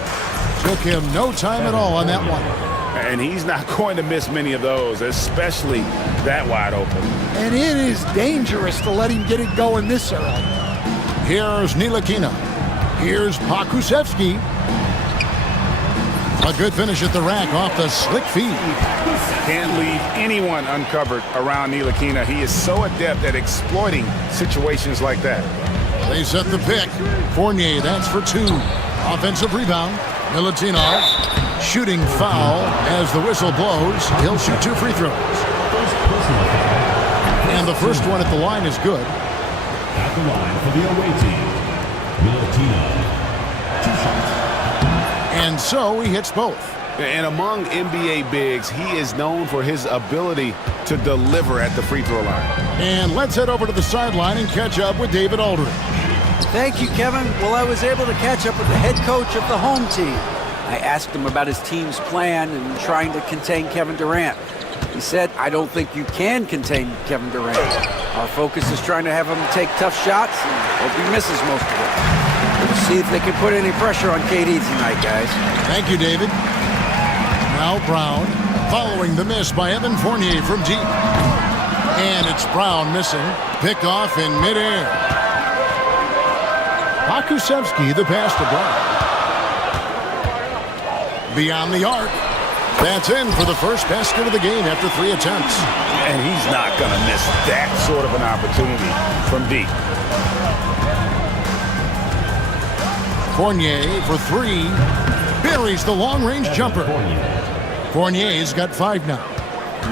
Took him no time at all on that one. And he's not going to miss many of those, especially that wide open. And it is dangerous to let him get it going this early. Here's Ntilikina. Here's Pakusevsky. A good finish at the rack off the slick feed. Can't leave anyone uncovered around Ntilikina. He is so adept at exploiting situations like that. They set the pick. Fournier, that's for 2. Offensive rebound. Milutinov. Shooting foul as the whistle blows. He'll shoot 2 free throws. And the first one at the line is good. At the line for the away team, Milutinov. 2 shots. And so he hits both. And among NBA bigs, he is known for his ability to deliver at the free throw line. And let's head over to the sideline and catch up with David Aldridge. Thank you, Kevin. Well, I was able to catch up with the head coach of the home team. I asked him about his team's plan and trying to contain Kevin Durant. He said, I don't think you can contain Kevin Durant. Our focus is trying to have him take tough shots and hope he misses most of it. We'll see if they can put any pressure on KD tonight, guys. Thank you, David. Now Brown, following the miss by Evan Fournier from deep. And it's Brown missing, picked off in midair. Pakusevsky, the pass to Brown. Beyond the arc. That's in for the first basket of the game after 3 attempts. And he's not going to miss that sort of an opportunity from deep. Fournier for 3. Buries the long-range jumper. Fournier's got 5 now.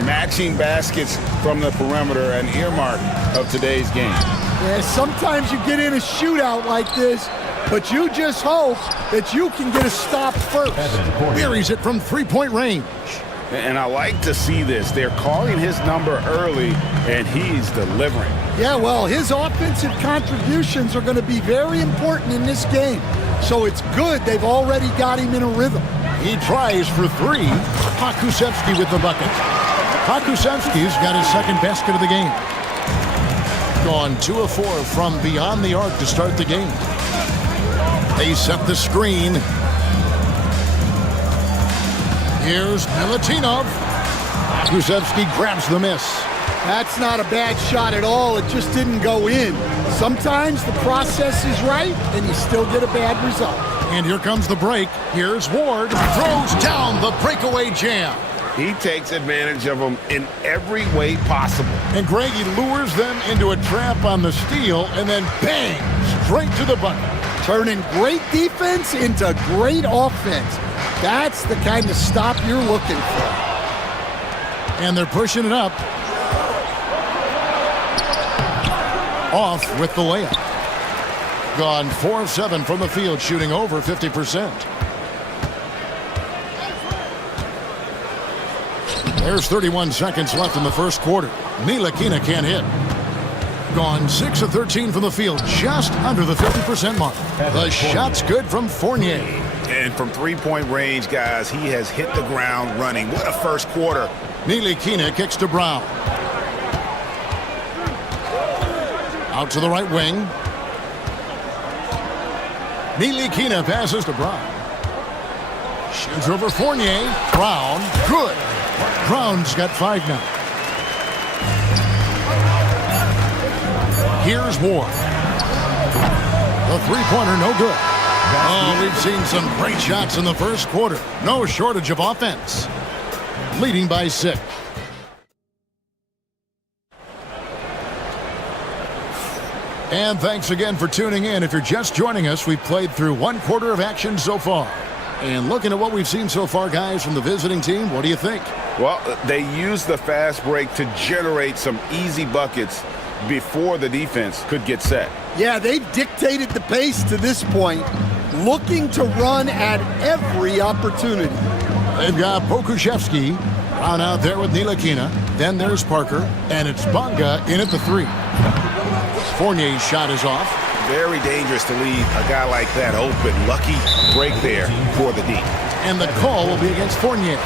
Matching baskets from the perimeter, an earmark of today's game. Yeah, sometimes you get in a shootout like this, but you just hope that you can get a stop first. Buries it from 3-point range. And I like to see this. They're calling his number early, and he's delivering. Yeah, well, his offensive contributions are going to be very important in this game. So it's good they've already got him in a rhythm. He tries for 3. Pakusevsky with the bucket. Pakusevsky's got his second basket of the game. Gone 2 of 4 from beyond the arc to start the game. They set the screen. Here's Milutinov. Pakusevsky grabs the miss. That's not a bad shot at all. It just didn't go in. Sometimes the process is right, and you still get a bad result. And here comes the break. Here's Ward. Throws down the breakaway jam. He takes advantage of them in every way possible. And Greg, he lures them into a trap on the steal and then bang, straight to the bucket. Turning great defense into great offense. That's the kind of stop you're looking for. And they're pushing it up. Off with the layup. Gone 4 of 7 from the field, shooting over 50%. There's 31 seconds left in the first quarter. Ntilikina can't hit. Gone 6 of 13 from the field, just under the 50% mark. The shot's good from Fournier. And from three-point range, guys, he has hit the ground running. What a first quarter. Ntilikina kicks to Brown. Out to the right wing. Ntilikina passes to Brown. Shoots over Fournier. Brown, good. Brown's got 5 now. Here's Ward. The three-pointer, no good. Oh, we've seen some great shots in the first quarter. No shortage of offense. Leading by 6. And thanks again for tuning in. If you're just joining us, we've played through 1 quarter of action so far. And looking at what we've seen so far, guys, from the visiting team, what do you think? Well, they used the fast break to generate some easy buckets before the defense could get set. Yeah, they've dictated the pace to this point, looking to run at every opportunity. They've got Pokuševski Brown out there with Ntilikina. Then there's Parker, and it's Bonga in at the 3. Fournier's shot is off. Very dangerous to leave a guy like that open. Lucky break there for the D. And the call will be against Fournier.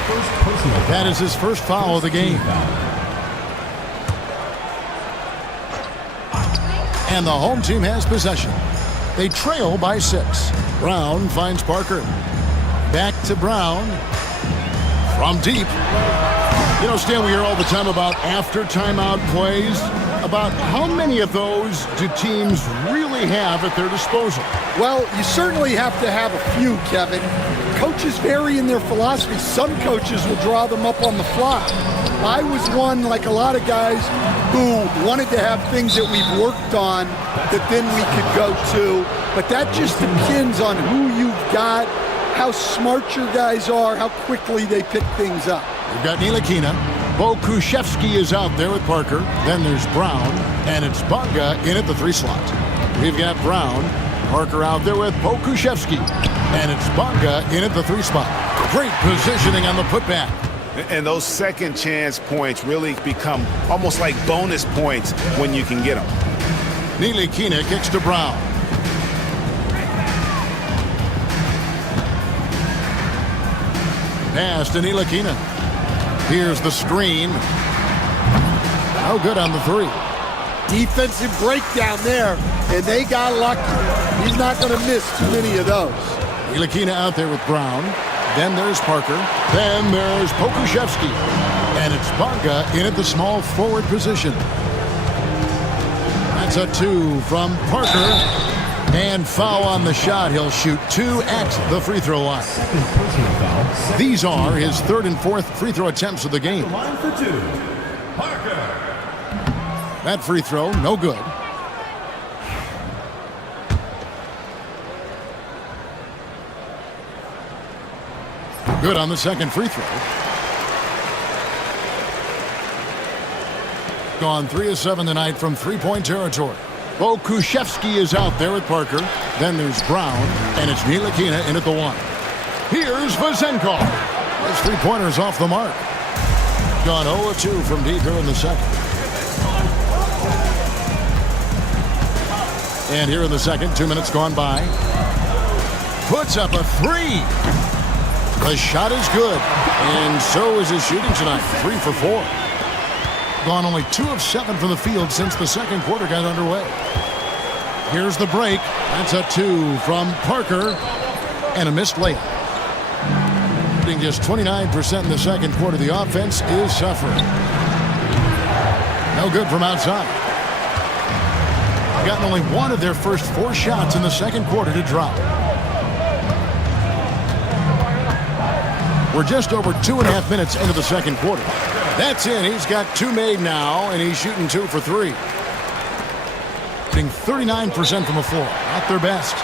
That is his first foul of the game. And the home team has possession. They trail by 6. Brown finds Parker. Back to Brown. From deep. You know, Stan, we hear all the time about after timeout plays. About how many of those do teams really have at their disposal? Well, you certainly have to have a few, Kevin. Coaches vary in their philosophy. Some coaches will draw them up on the fly. I was one, like a lot of guys, who wanted to have things that we've worked on that then we could go to. But that just depends on who you've got, how smart your guys are, how quickly they pick things up. We've got Ntilikina. Pokuševski is out there with Parker. Then there's Brown, and it's Bonga in at the 3 slot. We've got Brown, Parker out there with Pokuševski, and it's Bonga in at the 3 spot. Great positioning on the putback. And those second chance points really become almost like bonus points when you can get them. Ntilikina kicks to Brown. Pass to Ntilikina. Here's the screen. No good on the 3. Defensive breakdown there, and they got lucky. He's not going to miss too many of those. Ntilikina out there with Brown. Then there's Parker. Then there's Pokuševski. And it's Bonga in at the small forward position. That's a 2 from Parker. And foul on the shot. He'll shoot 2 at the free throw line. These are his 3rd and 4th free throw attempts of the game. Line for 2, Parker. That free throw, no good. Good on the second free throw. Gone 3 of 7 tonight from 3-point territory. Pokuševski is out there with Parker. Then there's Brown, and it's Ntilikina in at the 1. Here's Vezenkov. His 3-pointer's off the mark. Gone 0 of 2 from deep here in the second. And here in the second, 2 minutes gone by. Puts up a 3. The shot is good, and so is his shooting tonight. 3 for 4. Gone only 2 of 7 from the field since the second quarter got underway. Here's the break. That's a 2 from Parker, and a missed layup. Shooting just 29% in the second quarter. The offense is suffering. No good from outside. Gotten only 1 of their first 4 shots in the second quarter to drop. We're just over 2.5 minutes into the second quarter. That's in. He's got 2 made now, and he's shooting 2 for 3. Shooting 39% from the floor. Not their best.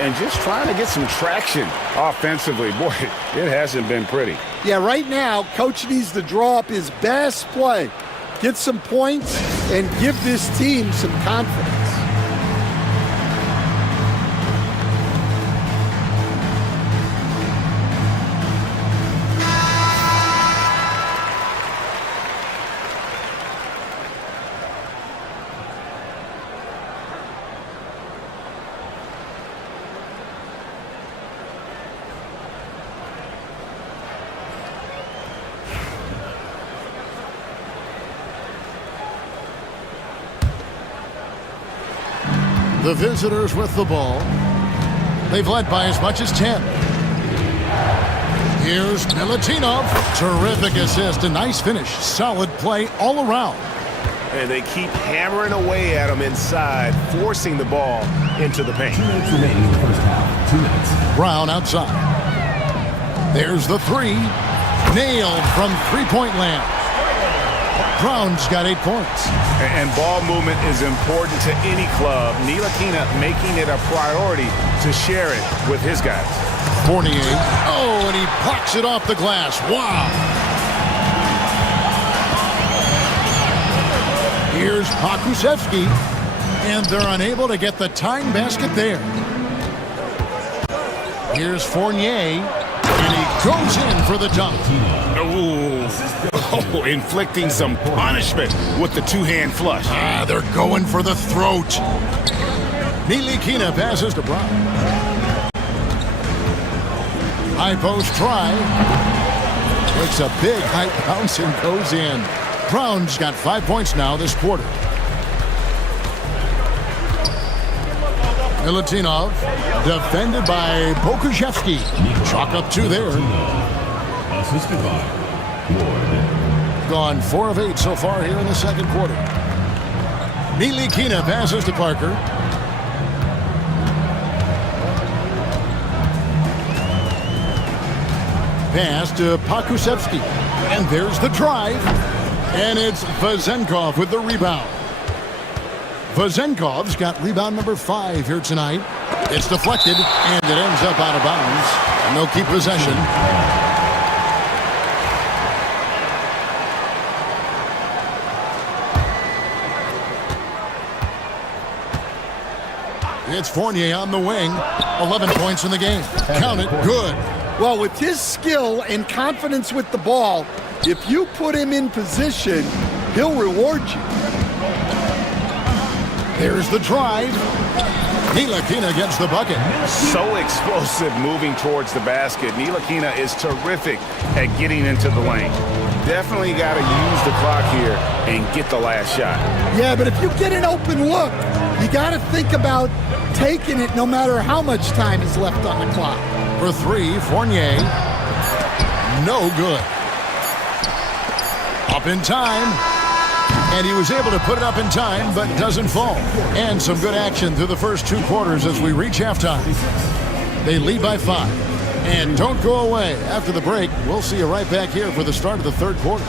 And just trying to get some traction offensively. Boy, it hasn't been pretty. Yeah, right now, Coach needs to draw up his best play, get some points, and give this team some confidence. The visitors with the ball. They've led by as much as 10. Here's Milutinov. Terrific assist. A nice finish. Solid play all around. And they keep hammering away at him inside, forcing the ball into the paint. 2 minutes remaining in the first half. 2 minutes. Brown outside. There's the 3. Nailed from three-point land. Brown's got 8 points. And ball movement is important to any club. Ntilikina making it a priority to share it with his guys. Fournier. Oh, and he blocks it off the glass. Wow. Here's Pakusevsky. And they're unable to get the tying basket there. Here's Fournier. And he goes in for the dunk. Oh, inflicting some punishment with the two-hand flush. They're going for the throat. Ntilikina passes to Brown. High post try. Takes a big high bounce and goes in. Brown's got 5 points now this quarter. Milutinov, defended by Pokusevsky. Chalk up 2 there. Assisted by Ward. Gone 4 of 8 so far here in the second quarter. Ntilikina passes to Parker. Pass to Pakusevsky. And there's the drive. And it's Vezenkov with the rebound. Vezenkov's got rebound number 5 here tonight. It's deflected, and it ends up out of bounds. And they'll keep possession. It's Fournier on the wing. 11 points in the game. Count it. Good. Well, with his skill and confidence with the ball, if you put him in position, he'll reward you. There's the drive. Ntilikina gets the bucket. So explosive moving towards the basket. Ntilikina is terrific at getting into the lane. Definitely got to use the clock here and get the last shot. Yeah, but if you get an open look, you got to think about taking it no matter how much time is left on the clock. For 3, Fournier. No good. Up in time. And he was able to put it up in time, but doesn't fall. And some good action through the first 2 quarters as we reach halftime. They lead by 5. And don't go away. After the break, we'll see you right back here for the start of the third quarter.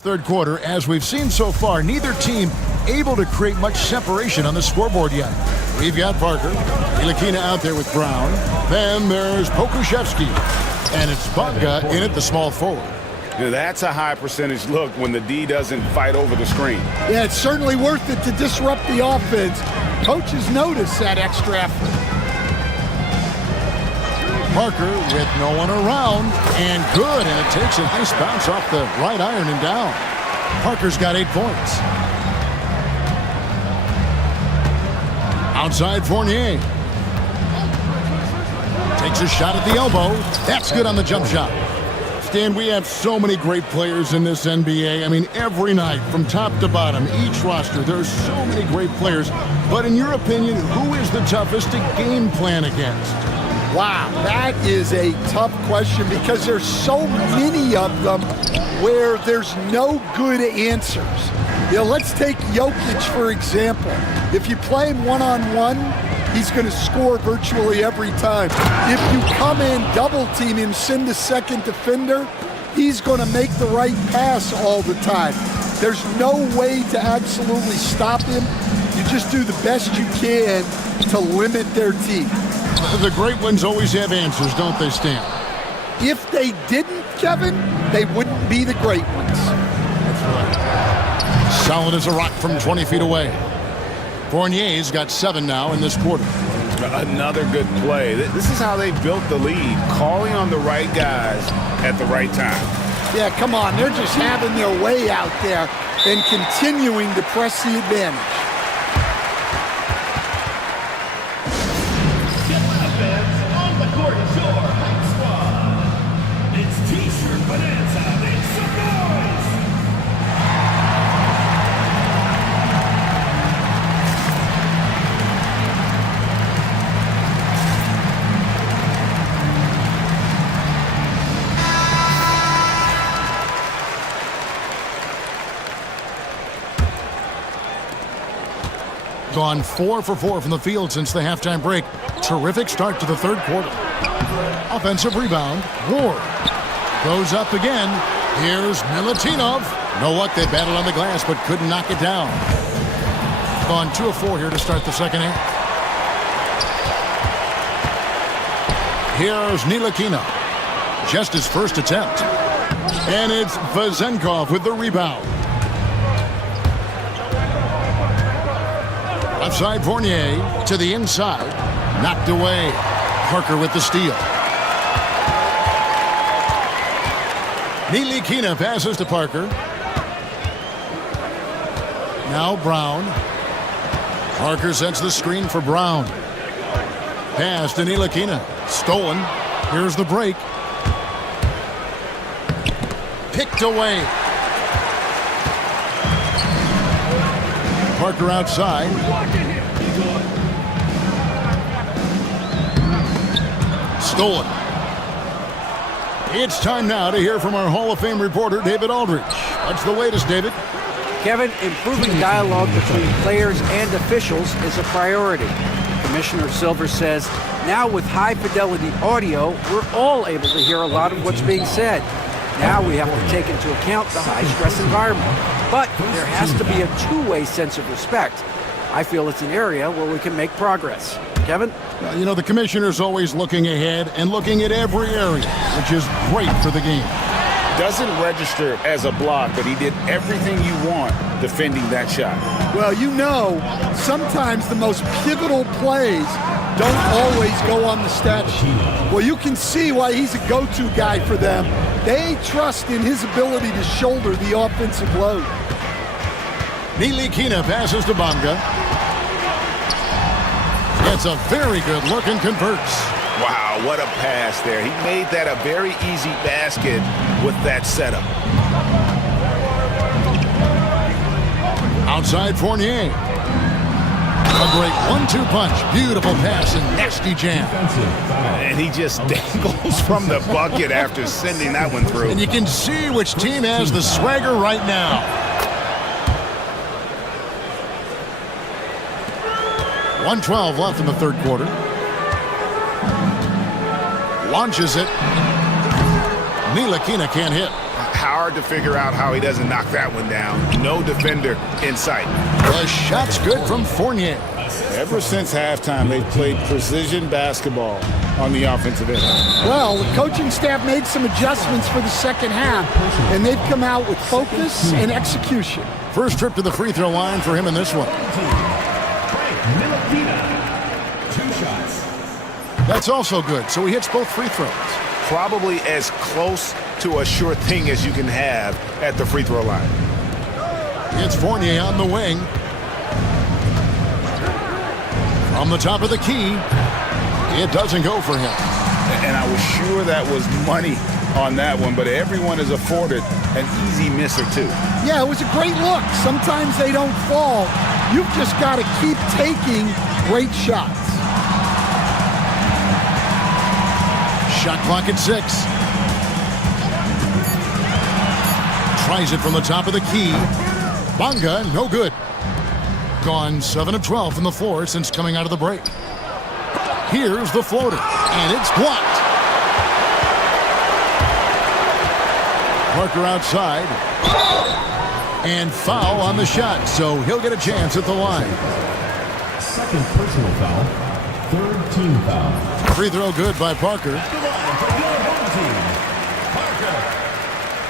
Third quarter, as we've seen so far, neither team able to create much separation on the scoreboard yet. We've got Parker, Ntilikina out there with Brown. Then there's Pokuševski, and it's Bonga in at the small forward. Yeah, that's a high percentage look when the D doesn't fight over the screen. Yeah, it's certainly worth it to disrupt the offense. Coaches notice that extra effort. Parker with no one around, and good, and it takes a nice bounce off the right iron and down. Parker's got 8 points. Outside Fournier. Takes a shot at the elbow. That's good on the jump shot. Stan, we have so many great players in this NBA. I mean, every night, from top to bottom, each roster, there's so many great players. But in your opinion, who is the toughest to game plan against? Wow, that is a tough question because there's so many of them where there's no good answers. You know, let's take Jokic, for example. If you play him one-on-one, he's going to score virtually every time. If you come in, double-team him, send a second defender, he's going to make the right pass all the time. There's no way to absolutely stop him. You just do the best you can to limit their team. The great ones always have answers, don't they, Stan? If they didn't, Kevin, they wouldn't be the great ones. That's right. Solid as a rock from 20 feet away. Fournier's got 7 now in this quarter. Another good play. This is how they built the lead, calling on the right guys at the right time. Yeah, come on. They're just having their way out there and continuing to press the advantage. Gone 4 for 4 from the field since the halftime break. Terrific start to the third quarter. Offensive rebound. Ward goes up again. Here's Milutinov. No luck, they battled on the glass but couldn't knock it down. Gone 2 of 4 here to start the second half. Here's Ntilikina. Just his first attempt. And it's Vezenkov with the rebound. Outside Fournier to the inside. Knocked away. Parker with the steal. Ntilikina passes to Parker. Now Brown. Parker sets the screen for Brown. Pass to Ntilikina. Stolen. Here's the break. Picked away. Parker outside. Stolen. It's time now to hear from our Hall of Fame reporter, David Aldridge. What's the latest, David? Kevin, improving dialogue between players and officials is a priority. Commissioner Silver says, now with high-fidelity audio, we're all able to hear a lot of what's being said. Now we have to take into account the high-stress environment. But there has to be a two-way sense of respect. I feel it's an area where we can make progress. Kevin? You know, the commissioner's always looking ahead and looking at every area, which is great for the game. Doesn't register as a block, but he did everything you want defending that shot. Well, you know, sometimes the most pivotal plays don't always go on the stat sheet. Well, you can see why he's a go-to guy for them. They trust in his ability to shoulder the offensive load. Ntilikina passes to Bonga. It's a very good look and converts. Wow, what a pass there. He made that a very easy basket with that setup. Outside Fournier. A great 1-2 punch. Beautiful pass and nasty jam. And he just dangles from the bucket after sending that one through. And you can see which team has the swagger right now. 1:12 left in the third quarter. Launches it. Ntilikina can't hit. hard to figure out how he doesn't knock that one down. No defender in sight. The shot's good from Fournier. Ever since halftime, they've played precision basketball on the offensive end. Well, the coaching staff made some adjustments for the second half, and they've come out with focus and execution. First trip to the free throw line for him in this one. 2 shots. That's also good, so he hits both free throws. Probably as close to a sure thing as you can have at the free throw line. It's Fournier on the wing. From the top of the key, it doesn't go for him. And I was sure that was money on that one, but everyone is afforded an easy miss or two. Yeah, it was a great look. Sometimes they don't fall. You've just got to keep taking great shots. Shot clock at 6. Tries it from the top of the key. Bonga, no good. Gone 7 of 12 from the floor since coming out of the break. Here's the floater, and it's blocked. Parker outside. And foul on the shot, so he'll get a chance at the line. Second personal foul. Third team foul. Free throw good by Parker. Parker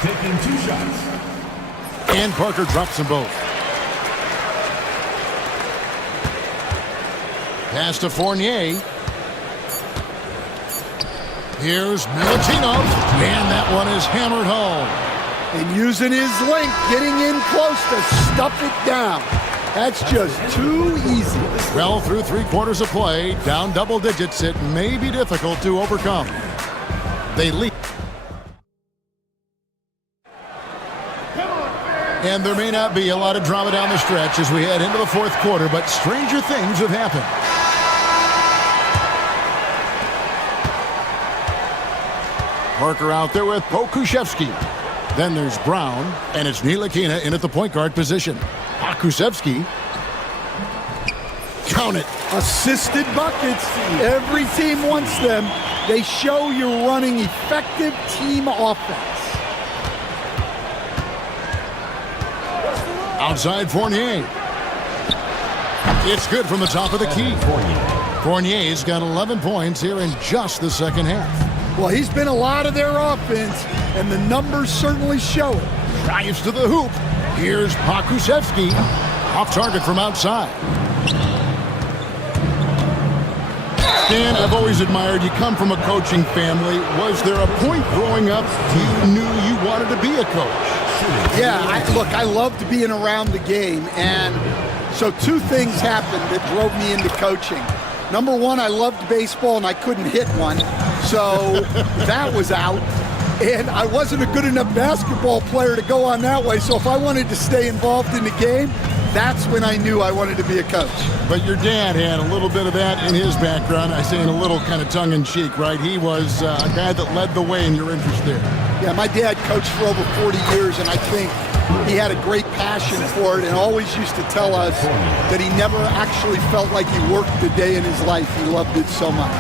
taking 2 shots. And Parker drops them both. Pass to Fournier. Here's Milutinov, and that one is hammered home. And using his length, getting in close to stuff it down. That's just too easy. Well, through 3 quarters of play, down double digits, it may be difficult to overcome. They lead. And there may not be a lot of drama down the stretch as we head into the 4th quarter, but stranger things have happened. Parker out there with Pokusevski. Then there's Brown, and it's Ntilikina in at the point guard position. Pokusevski. Count it. Assisted buckets. Every team wants them. They show you're running effective team offense. Outside Fournier. It's good from the top of the key. Fournier's got 11 points here in just the second half. Well, he's been a lot of their offense, and the numbers certainly show it. Drives to the hoop. Here's Pokusevski. Off target from outside. Dan, I've always admired you. Come from a coaching family. Was there a point growing up you knew you wanted to be a coach? Yeah, I loved being around the game, and so 2 things happened that drove me into coaching. Number 1, I loved baseball, and I couldn't hit one, so that was out. And I wasn't a good enough basketball player to go on that way, so if I wanted to stay involved in the game, that's when I knew I wanted to be a coach. But your dad had a little bit of that in his background. I say in a little kind of tongue-in-cheek, right? He was a guy that led the way in your interest there. Yeah, my dad coached for over 40 years, and I think he had a great passion for it and always used to tell us that he never actually felt like he worked a day in his life. He loved it so much.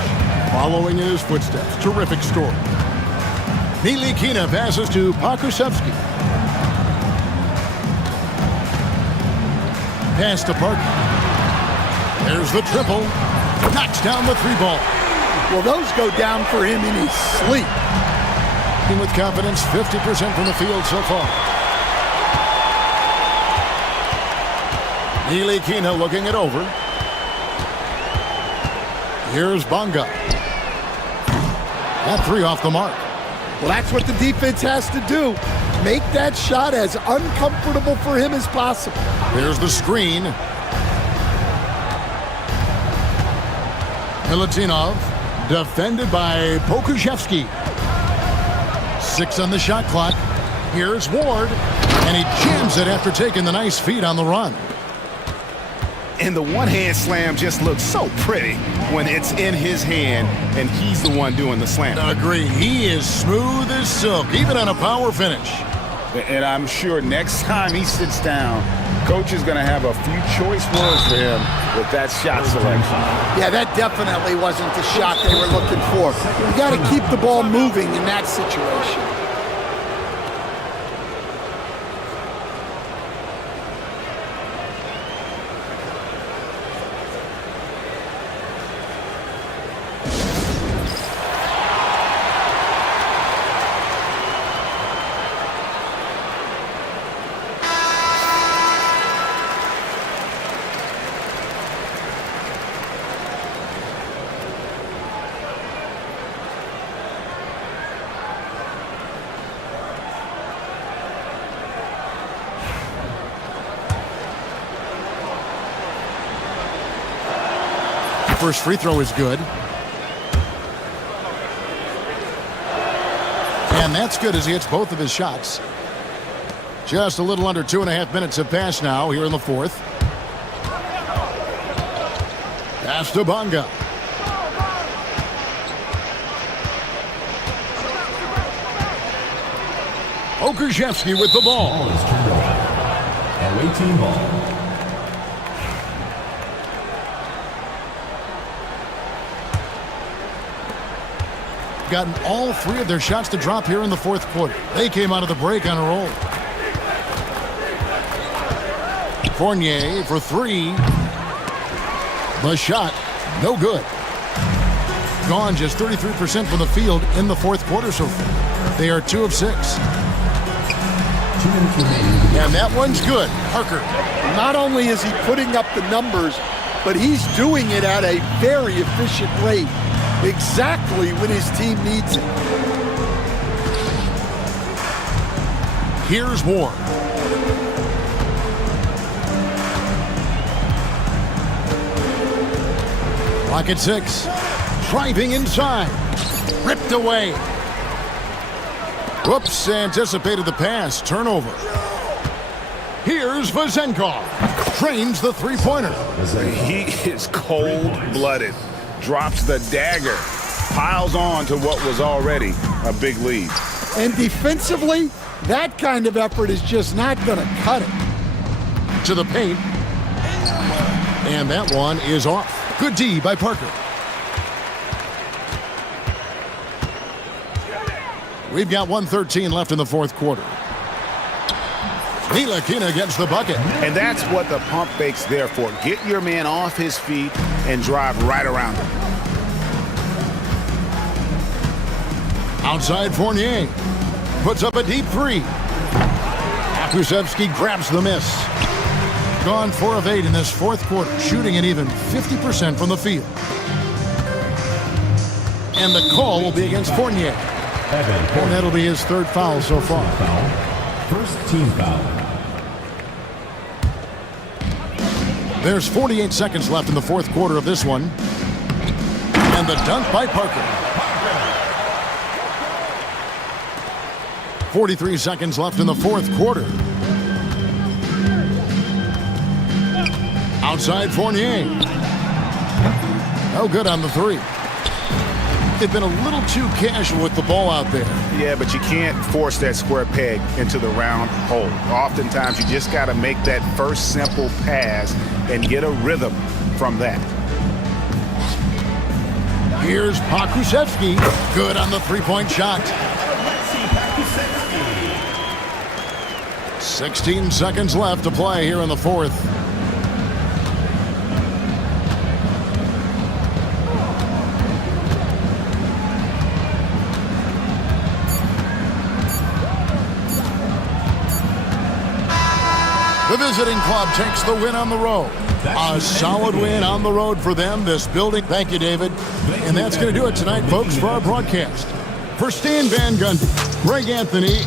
Following in his footsteps. Terrific story. Ntilikina passes to Pokusevski. Pass to Parker. There's the triple. Knocks down the 3 ball. Well, those go down for him in his sleep. With confidence, 50% from the field so far. Ntilikina looking it over. Here's Bonga. That 3 off the mark. Well, that's what the defense has to do. Make that shot as uncomfortable for him as possible. There's the screen. Milutinov, defended by Pokusevski. 6 on the shot clock. Here's Ward, and he jams it after taking the nice feed on the run. And the one-hand slam just looks so pretty when it's in his hand and he's the one doing the slam. Agree. He is smooth as silk, even on a power finish. And I'm sure next time he sits down, coach is going to have a few choice words for him with that shot selection. Yeah, that definitely wasn't the shot they were looking for. You got to keep the ball moving in that situation. First free throw is good. And that's good as he hits both of his shots. Just a little under 2.5 minutes have passed now here in the fourth. Pass to Bonga. Okrzewski with the ball. Ball is turned over. Away team ball. Gotten all three of their shots to drop here in the fourth quarter. They came out of the break on a roll. Fournier for three. The shot, no good. Gone just 33% from the field in the fourth quarter so far. They are 2 of 6. 2 minutes remaining. And that one's good. Parker. Not only is he putting up the numbers, but he's doing it at a very efficient rate. Exactly when his team needs it. Here's Ward. Clock at 6. Driving inside. Ripped away. Whoops, anticipated the pass. Turnover. Here's Vazenkov. Trains the three-pointer. He is cold-blooded. Drops the dagger. Piles on to what was already a big lead. And defensively, that kind of effort is just not going to cut it. To the paint. And that one is off. Good D by Parker. We've got 1:13 left in the fourth quarter. Ntilikina gets the bucket. And that's what the pump fake's there for. Get your man off his feet and drive right around him. Outside Fournier. Puts up a deep three. Akusevsky grabs the miss. Gone 4 of 8 in this fourth quarter, shooting at even 50% from the field. And the call will be against Fournier. And that'll be his third foul so far. First team foul. There's 48 seconds left in the fourth quarter of this one. And the dunk by Parker. 43 seconds left in the fourth quarter. Outside Fournier. No good on the three. They've been a little too casual with the ball out there. Yeah, but you can't force that square peg into the round hole. Oftentimes, you just got to make that first simple pass and get a rhythm from that. Here's Pakusevsky. Good on the three-point shot. 16 seconds left to play here in the fourth. The visiting club takes the win on the road. A solid win on the road for them, this building. Thank you, David. And that's going to do it tonight, folks, for our broadcast. For Stan Van Gundy, Greg Anthony,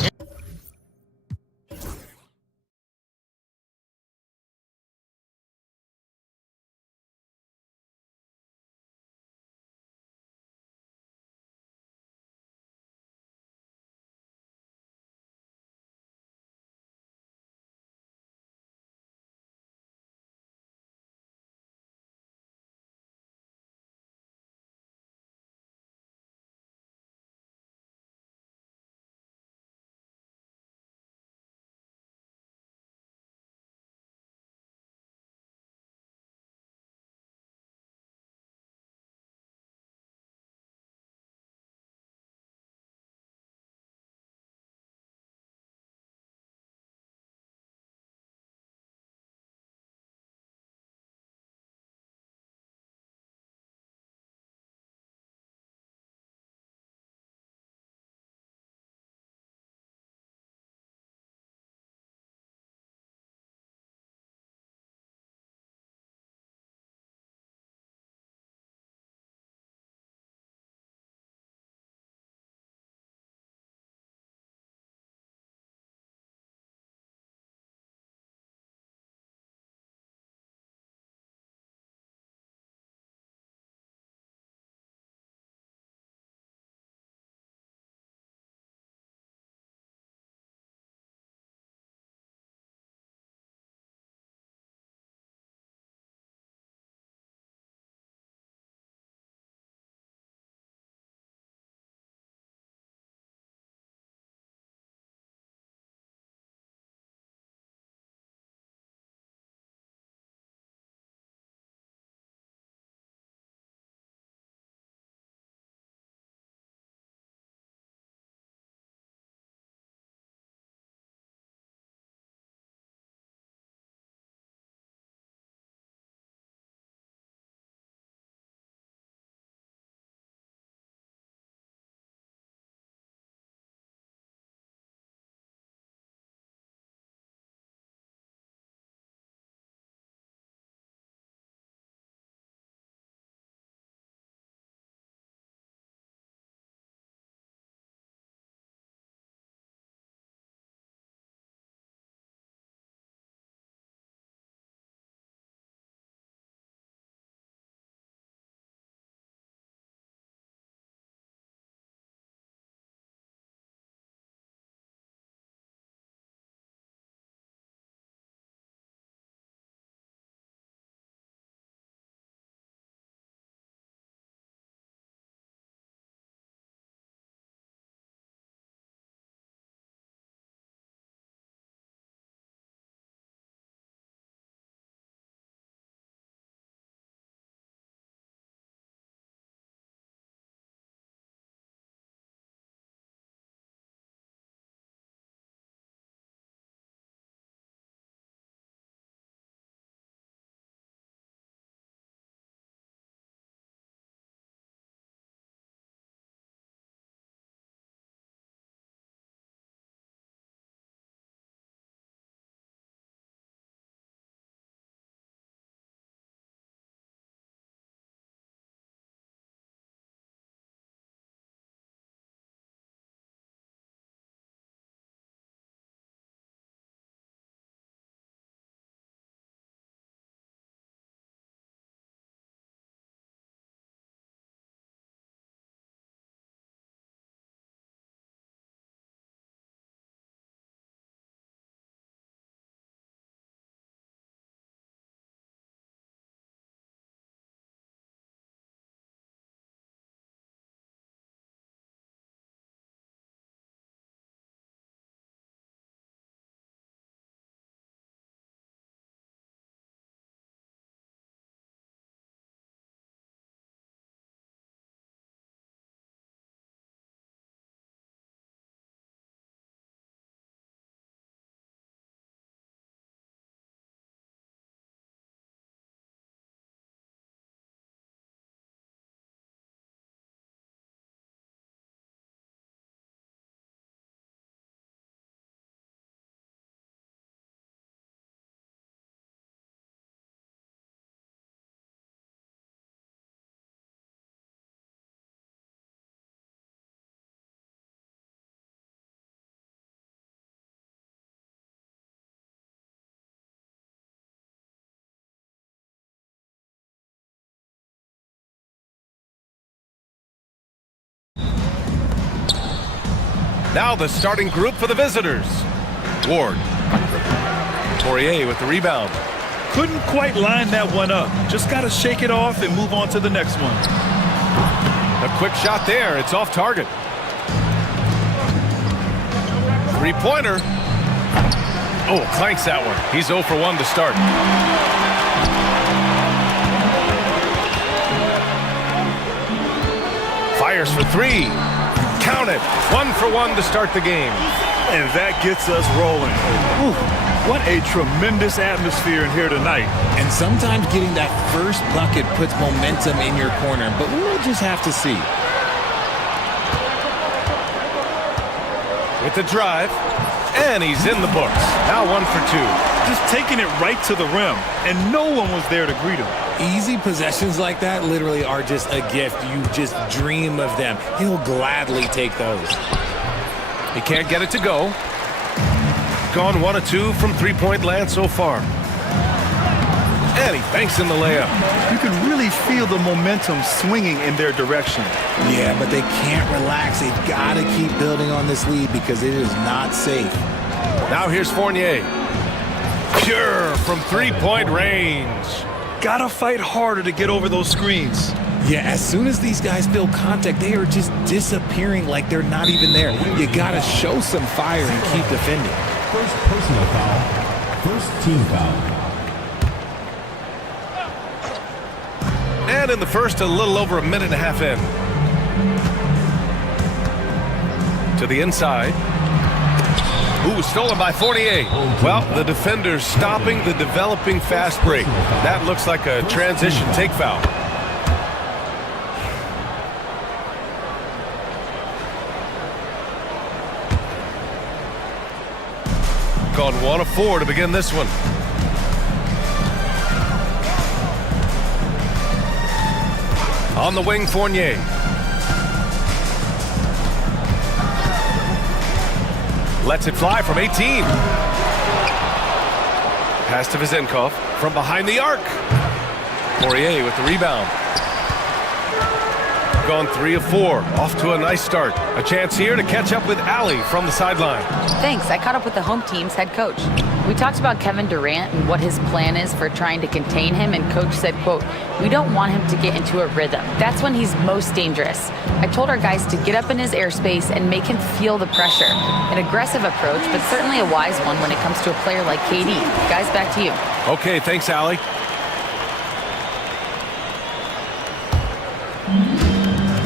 Now the starting group for the visitors. Ward. Poirier with the rebound. Couldn't quite line that one up. Just got to shake it off and move on to the next one. A quick shot there. It's off target. Three-pointer. Oh, clanks that one. He's 0 for 1 to start. Fires for three. Count it. 1 for 1 to start the game. And that gets us rolling. Ooh, what a tremendous atmosphere in here tonight. And sometimes getting that first bucket puts momentum in your corner, but we'll just have to see. With the drive, and he's in the books. Now 1 for 2. Just taking it right to the rim, and no one was there to greet him. Easy possessions like that literally are just a gift. You just dream of them. He'll gladly take those. He can't get it to go. Gone 1 of 2 from three-point land so far. And he banks in the layup. You can really feel the momentum swinging in their direction. Yeah, but they can't relax. They've got to keep building on this lead because it is not safe. Now here's Fournier. Pure from three-point range. Gotta fight harder to get over those screens. Yeah, as soon as these guys feel contact, they are just disappearing like they're not even there. You got to show some fire and keep defending. First personal foul. First team foul. And in the first, a little over a minute and a half in. To the inside. Ooh, stolen by Fournier. Well, the defender's stopping the developing fast break. That looks like a transition take foul. Gone 1 of 4 to begin this one. On the wing, Fournier. Lets it fly from 18. Pass to Vizenkov from behind the arc. Poirier with the rebound. Gone 3 of 4. Off to a nice start. A chance here to catch up with Ali from the sideline. Thanks. I caught up with the home team's head coach. We talked about Kevin Durant and what his plan is for trying to contain him, and coach said, quote, "We don't want him to get into a rhythm. That's when he's most dangerous. I told our guys to get up in his airspace and make him feel the pressure." An aggressive approach, but certainly a wise one when it comes to a player like KD. Guys, back to you. Okay, thanks, Ali.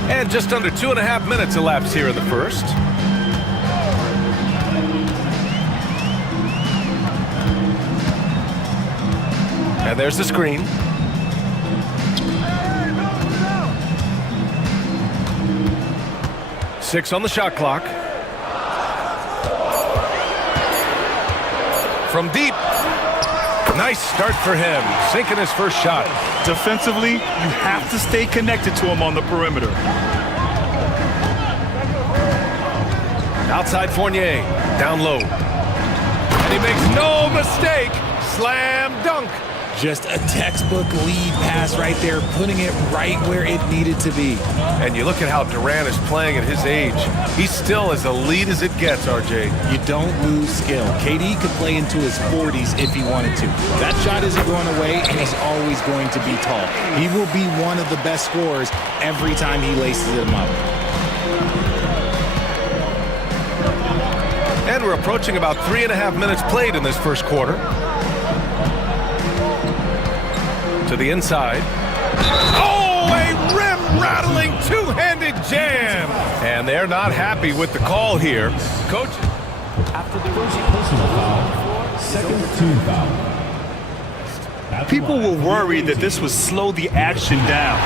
And just under 2.5 minutes elapsed here in the first. And there's the screen. Six on the shot clock. From deep. Nice start for him. Sinking his first shot. Defensively, you have to stay connected to him on the perimeter. Outside Fournier. Down low. And he makes no mistake. Slam dunk. Just a textbook lead pass right there, putting it right where it needed to be. And you look at how Durant is playing at his age. He's still as elite as it gets, RJ. You don't lose skill. KD could play into his 40s if he wanted to. That shot isn't going away, and he's always going to be tall. He will be one of the best scorers every time he laces them up. And we're approaching about 3.5 minutes played in this first quarter. To the inside. Oh, a rim-rattling two-handed jam. And they're not happy with the call here. Coach? After the first personal foul, second team foul. People were worried that this would slow the action down.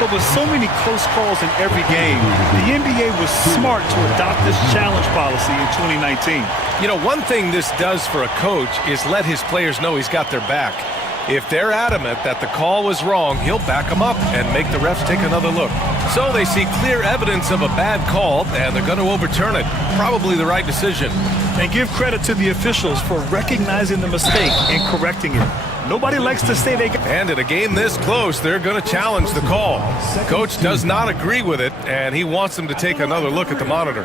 But with so many close calls in every game, the NBA was smart to adopt this challenge policy in 2019. You know, one thing this does for a coach is let his players know he's got their back. If they're adamant that the call was wrong, he'll back them up and make the refs take another look. So they see clear evidence of a bad call, and they're going to overturn it. Probably the right decision. And give credit to the officials for recognizing the mistake and correcting it. Nobody likes to say they got... And in a game this close, they're going to challenge the call. Coach does not agree with it, and he wants them to take another look at the monitor.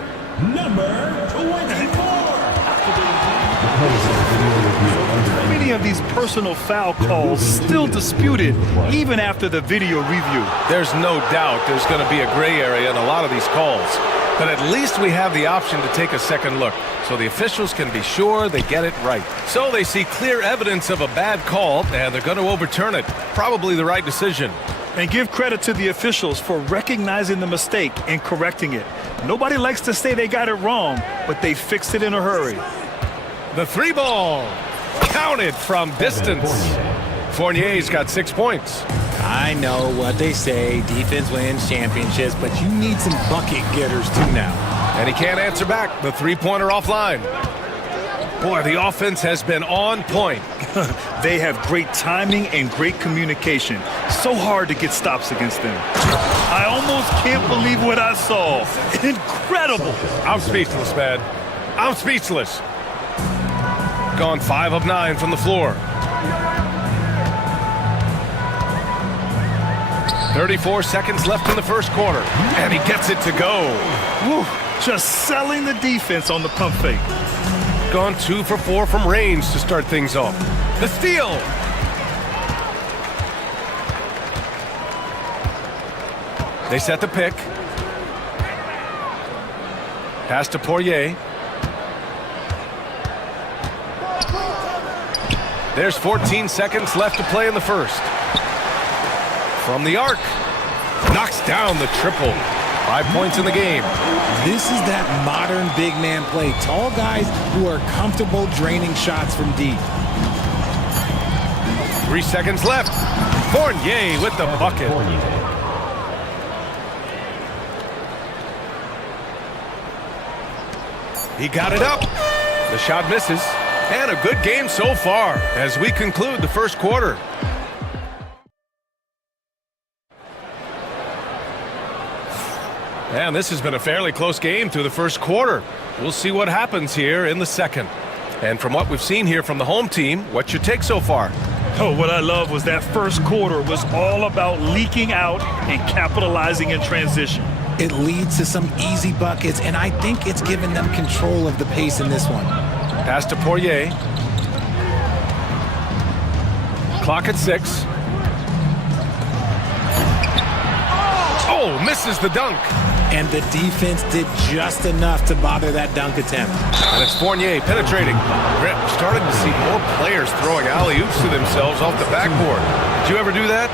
number 24. Many of these personal foul calls still disputed even after the video review. There's no doubt there's going to be a gray area in a lot of these calls. But at least we have the option to take a second look, so the officials can be sure they get it right. So they see clear evidence of a bad call, and they're going to overturn it. Probably the right decision. And give credit to the officials for recognizing the mistake and correcting it. Nobody likes to say they got it wrong, but they fixed it in a hurry. The three ball. Counted from distance. Fournier's got 6 points. I know what they say, defense wins championships, but you need some bucket getters too now. And he can't answer back. The three-pointer offline. Boy, the offense has been on point. They have great timing and great communication. So hard to get stops against them. I almost can't believe what I saw. Incredible. I'm speechless, man. I'm speechless. Gone 5 of 9 from the floor. 34 seconds left in the first quarter. And he gets it to go. Woo, just selling the defense on the pump fake. Gone 2 for 4 from range to start things off. The steal. They set the pick. Pass to Poirier. There's 14 seconds left to play in the first. From the arc. Knocks down the triple. 5 points in the game. This is that modern big man play. Tall guys who are comfortable draining shots from deep. 3 seconds left. Fournier with the bucket. He got it up. The shot misses. And a good game so far as we conclude the first quarter. And this has been a fairly close game through the first quarter. We'll see what happens here in the second. And from what we've seen here from the home team, what's your take so far? Oh, what I love was that first quarter was all about leaking out and capitalizing in transition. It leads to some easy buckets, and I think it's given them control of the pace in this one. Pass to Poirier. Clock at 6. Oh, misses the dunk. And the defense did just enough to bother that dunk attempt. And it's Fournier penetrating. We're starting to see more players throwing alley-oops to themselves off the backboard. Did you ever do that?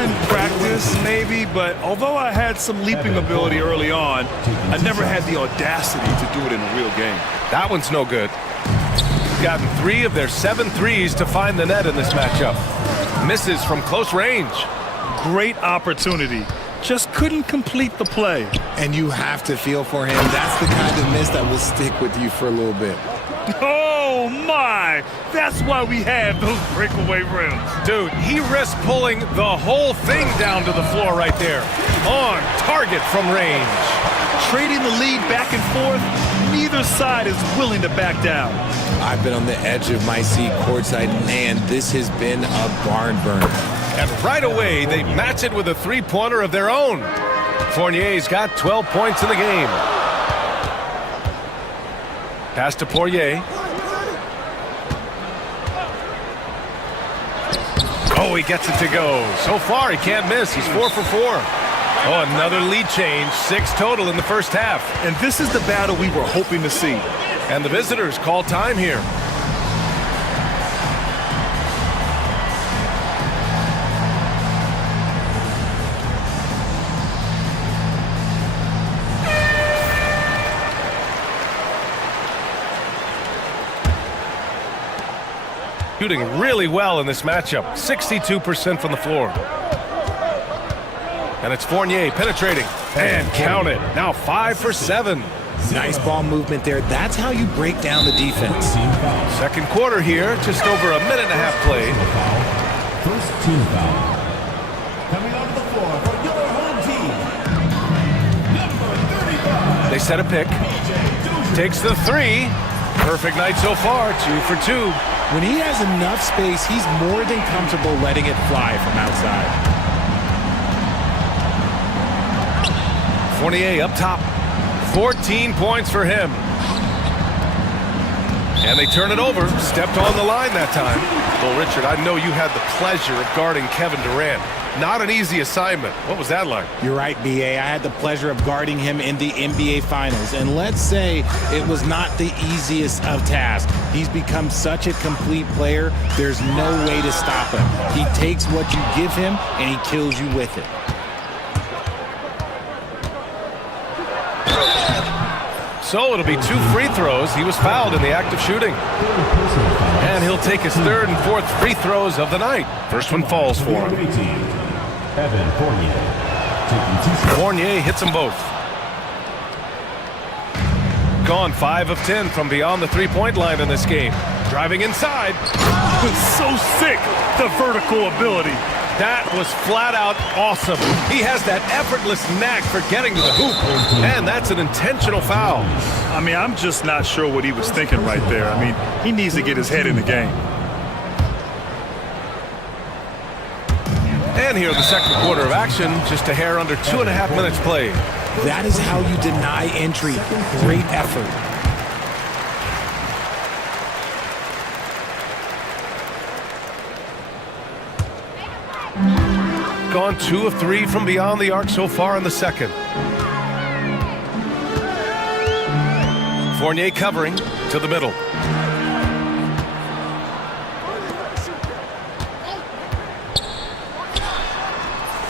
In practice, maybe, but although I had some leaping ability early on, I never had the audacity to do it in a real game. That one's no good. Gotten 3 of their 7 threes to find the net in this matchup. Misses from close range. Great opportunity. Just couldn't complete the play. And you have to feel for him. That's the kind of miss that will stick with you for a little bit. Oh, my! That's why we have those breakaway rims. Dude, he risked pulling the whole thing down to the floor right there. On target from range. Trading the lead back and forth, neither side is willing to back down. I've been on the edge of my seat courtside. Man, this has been a barn burner. And right away, they match it with a three-pointer of their own. Fournier's got 12 points in the game. Pass to Poirier. Oh, he gets it to go. So far, he can't miss. He's 4 for 4. Oh, another lead change. 6 total in the first half. And this is the battle we were hoping to see. And the visitors call time here. Shooting really well in this matchup. 62% from the floor. And it's Fournier penetrating. And count it. Now 5 for 7. Nice ball movement there. That's how you break down the defense. Second quarter here. Just over a minute and a half played. First team foul. Coming onto the floor for your home team. Number 35. They set a pick. Takes the 3. Perfect night so far. 2 for 2. When he has enough space, he's more than comfortable letting it fly from outside. Fournier up top. 14 points for him. And they turn it over. Stepped on the line that time. Well, Richard, I know you had the pleasure of guarding Kevin Durant. Not an easy assignment. What was that like? You're right, B.A. I had the pleasure of guarding him in the NBA Finals. And let's say it was not the easiest of tasks. He's become such a complete player, there's no way to stop him. He takes what you give him, and he kills you with it. So it'll be 2 free throws. He was fouled in the act of shooting. And he'll take his 3rd and 4th free throws of the night. First one falls for him. Fournier hits them both. Gone 5 of 10 from beyond the three-point line in this game. Driving inside. So sick, the vertical ability. That was flat out awesome. He has that effortless knack for getting to the hoop. And that's an intentional foul. I mean, I'm just not sure what he was thinking right there. I mean, he needs to get his head in the game. And here in the second quarter of action, just a hair under 2.5 minutes played. That is how you deny entry. Great effort. Gone 2 of 3 from beyond the arc so far in the second. Fournier covering to the middle.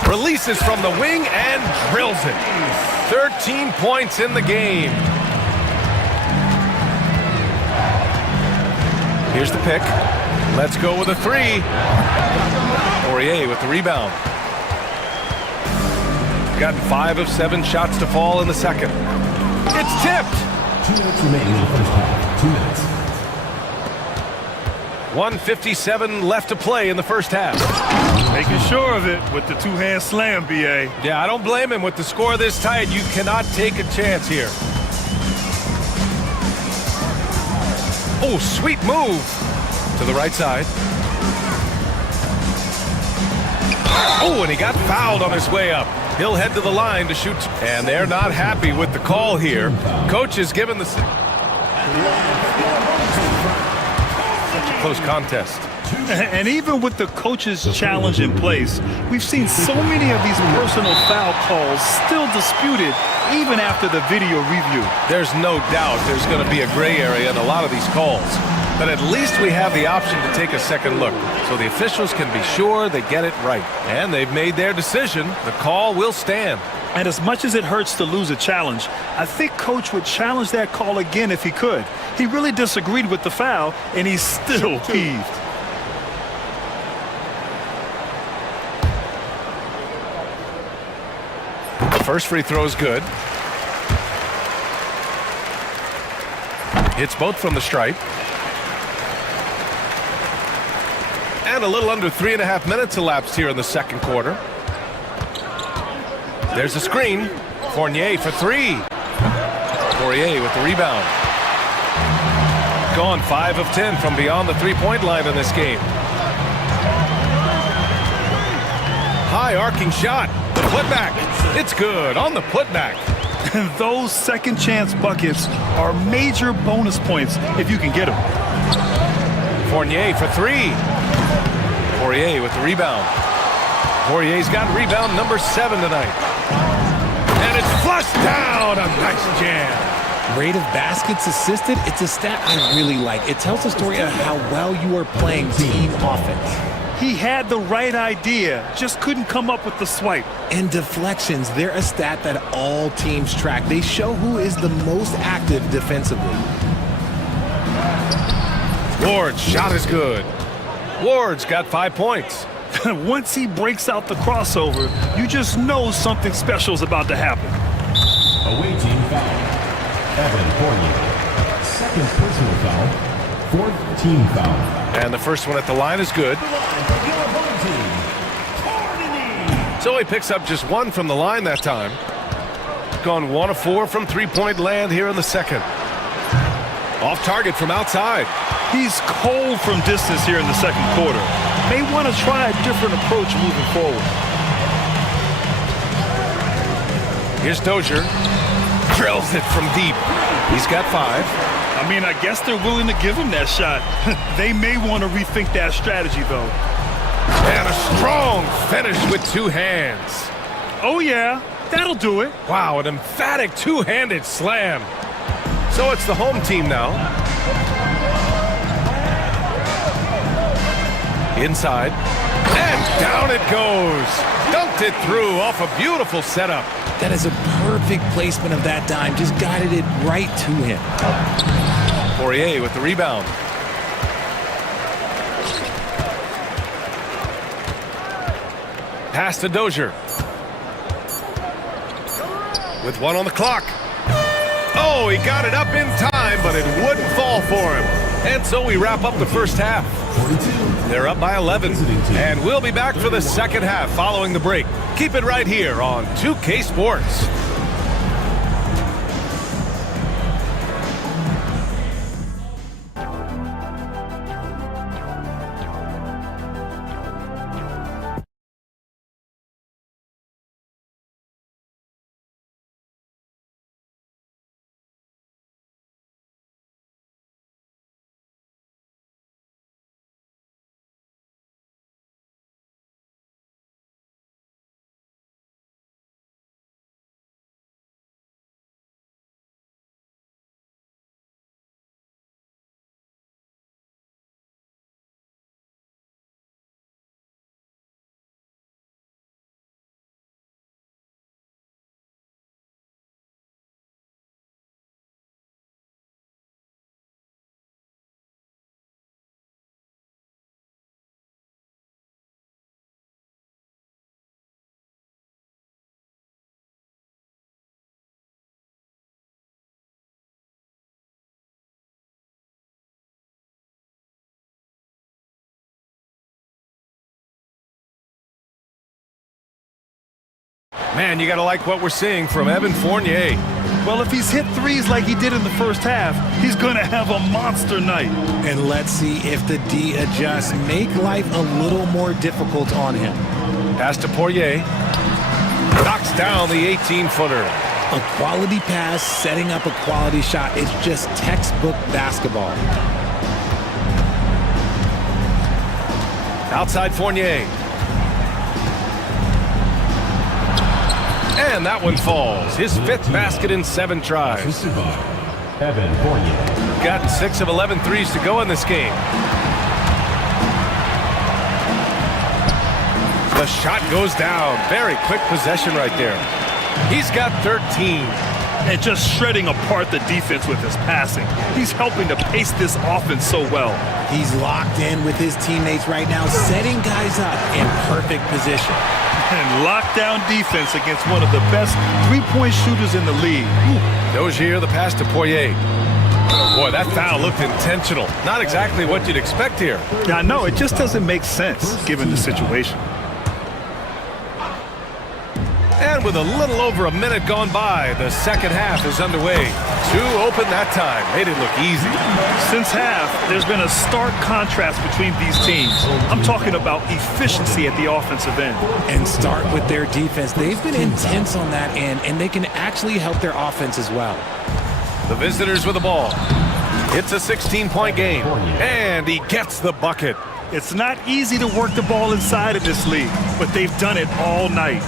Releases from the wing and drills it. 13 points in the game. Here's the pick. Let's go with a 3. Fournier with the rebound. Gotten 5 of 7 shots to fall in the second. It's tipped. 2 minutes remaining in the first half. 2 minutes. 1:57 left to play in the first half. Making sure of it with the two-hand slam, B.A. Yeah, I don't blame him. With the score this tight, you cannot take a chance here. Oh, sweet move to the right side. Oh, and he got fouled on his way up. He'll head to the line to shoot. And they're not happy with the call here. Coach is given the... Such a close contest. And even with the coach's challenge in place, we've seen so many of these personal foul calls still disputed even after the video review. There's no doubt there's going to be a gray area in a lot of these calls. But at least we have the option to take a second look, so the officials can be sure they get it right. And they've made their decision. The call will stand. And as much as it hurts to lose a challenge, I think Coach would challenge that call again if he could. He really disagreed with the foul, and he's still peeved. The first free throw is good. Hits both from the stripe. And a little under 3.5 minutes elapsed here in the second quarter. There's a screen. Fournier for 3. Fournier with the rebound. Gone 5 of 10 from beyond the three-point line in this game. High arcing shot. The putback. It's good on the putback. Those second chance buckets are major bonus points if you can get them. Fournier for 3. Fournier with the rebound. Fournier's got rebound number 7 tonight. And it's flushed down. A nice jam. Rate of baskets assisted, it's a stat I really like. It tells the story of how well you are playing team offense. He had the right idea, just couldn't come up with the swipe. And deflections, they're a stat that all teams track. They show who is the most active defensively. Ward's shot is good. Ward's got 5 points. Once he breaks out the crossover, you just know something special is about to happen. Away team foul. Evan Fournier. Second personal foul. 4th team foul. And the first one at the line is good. So he picks up just 1 from the line that time. Gone 1 of 4 from three-point land here in the second. Off target from outside. He's cold from distance here in the second quarter. May want to try a different approach moving forward. Here's Dozier. Drills it from deep. He's got 5. I mean, I guess they're willing to give him that shot. They may want to rethink that strategy, though. And a strong finish with 2 hands. Oh, yeah. That'll do it. Wow, an emphatic 2-handed slam. So it's the home team now. Inside. And down it goes. Dunked it through off a beautiful setup. That is a perfect placement of that dime. Just guided it right to him. Poirier with the rebound. Pass to Dozier. With 1 on the clock. Oh, he got it up in time, but it wouldn't fall for him. And so we wrap up the first half. They're up by 11. And we'll be back for the second half following the break. Keep it right here on 2K Sports. Man, you got to like what we're seeing from Evan Fournier. Well, if he's hit threes like he did in the first half, he's going to have a monster night. And let's see if the D adjusts. Make life a little more difficult on him. Pass to Poirier. Knocks down the 18-footer. A quality pass, setting up a quality shot. It's just textbook basketball. Outside Fournier. And that one falls. His 5th basket in 7 tries. Evan Fournier. Got 6 of 11 threes to go in this game. The shot goes down. Very quick possession right there. He's got 13. And just shredding apart the defense with his passing. He's helping to pace this offense so well. He's locked in with his teammates right now, setting guys up in perfect position. And lockdown defense against one of the best three-point shooters in the league. Dozier, the pass to Poirier. Boy, that foul looked intentional. Not exactly what you'd expect here. Yeah, I know. It just doesn't make sense given the situation. And with a little over a minute gone by, the second half is underway. 2 open that time. Made it look easy. Since half, there's been a stark contrast between these teams. I'm talking about efficiency at the offensive end. And start with their defense. They've been intense on that end, and they can actually help their offense as well. The visitors with the ball. It's a 16-point game, and he gets the bucket. It's not easy to work the ball inside of this league, but they've done it all night.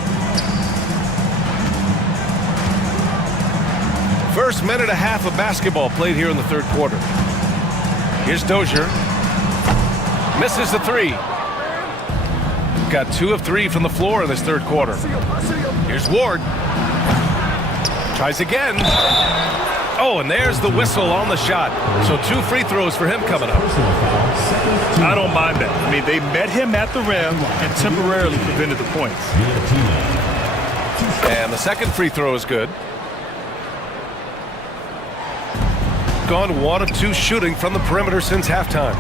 First minute and a half of basketball played here in the third quarter. Here's Dozier. Misses the 3. Got 2 of 3 from the floor in this third quarter. Here's Ward. Tries again. Oh, and there's the whistle on the shot. So 2 free throws for him coming up. I don't mind that. I mean, they met him at the rim and temporarily prevented the points. And the second free throw is good. Gone 1 of 2 shooting from the perimeter since halftime.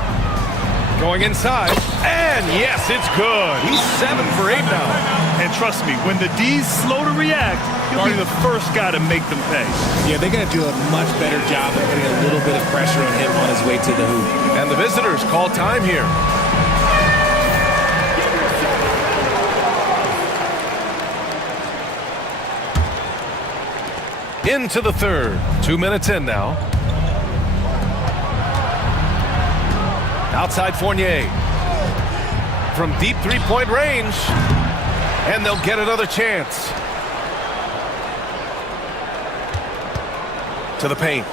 Going inside, and yes, it's good. He's 7 for 8 now. And trust me, when the D's slow to react, he'll be the first guy to make them pay. Yeah, they're going to do a much better job of putting a little bit of pressure on him on his way to the hoop. And the visitors call time here. Into the third. 2 minutes in now. Outside Fournier. From deep three-point range. And they'll get another chance. To the paint.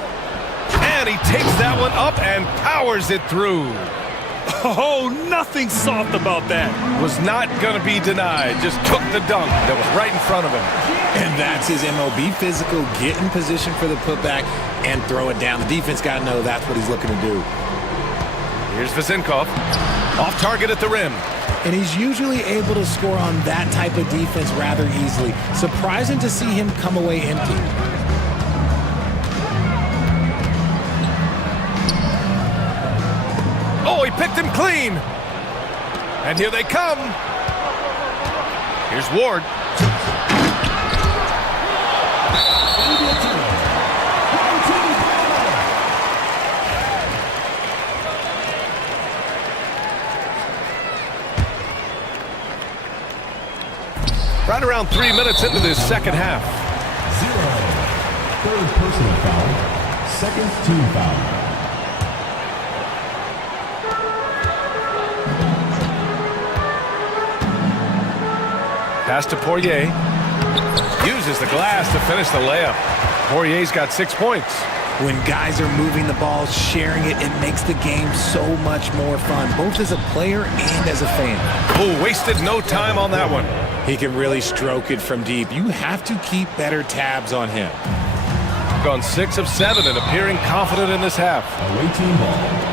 And he takes that one up and powers it through. Oh, nothing soft about that. Was not going to be denied. Just took the dunk that was right in front of him. And that's his MO. Be physical, get in position for the putback, and throw it down. The defense got to know that's what he's looking to do. Here's Vasinkov. Off target at the rim. And he's usually able to score on that type of defense rather easily. Surprising to see him come away empty. Oh, he picked him clean. And here they come. Here's Ward. Right around 3 minutes into this second half. 0. Third personal foul. Second team foul. Pass to Poirier. Uses the glass to finish the layup. Poirier's got 6 points. When guys are moving the ball, sharing it, it makes the game so much more fun, both as a player and as a fan. Oh, wasted no time on that one. He can really stroke it from deep. You have to keep better tabs on him. Gone 6 of 7 and appearing confident in this half. Away team ball.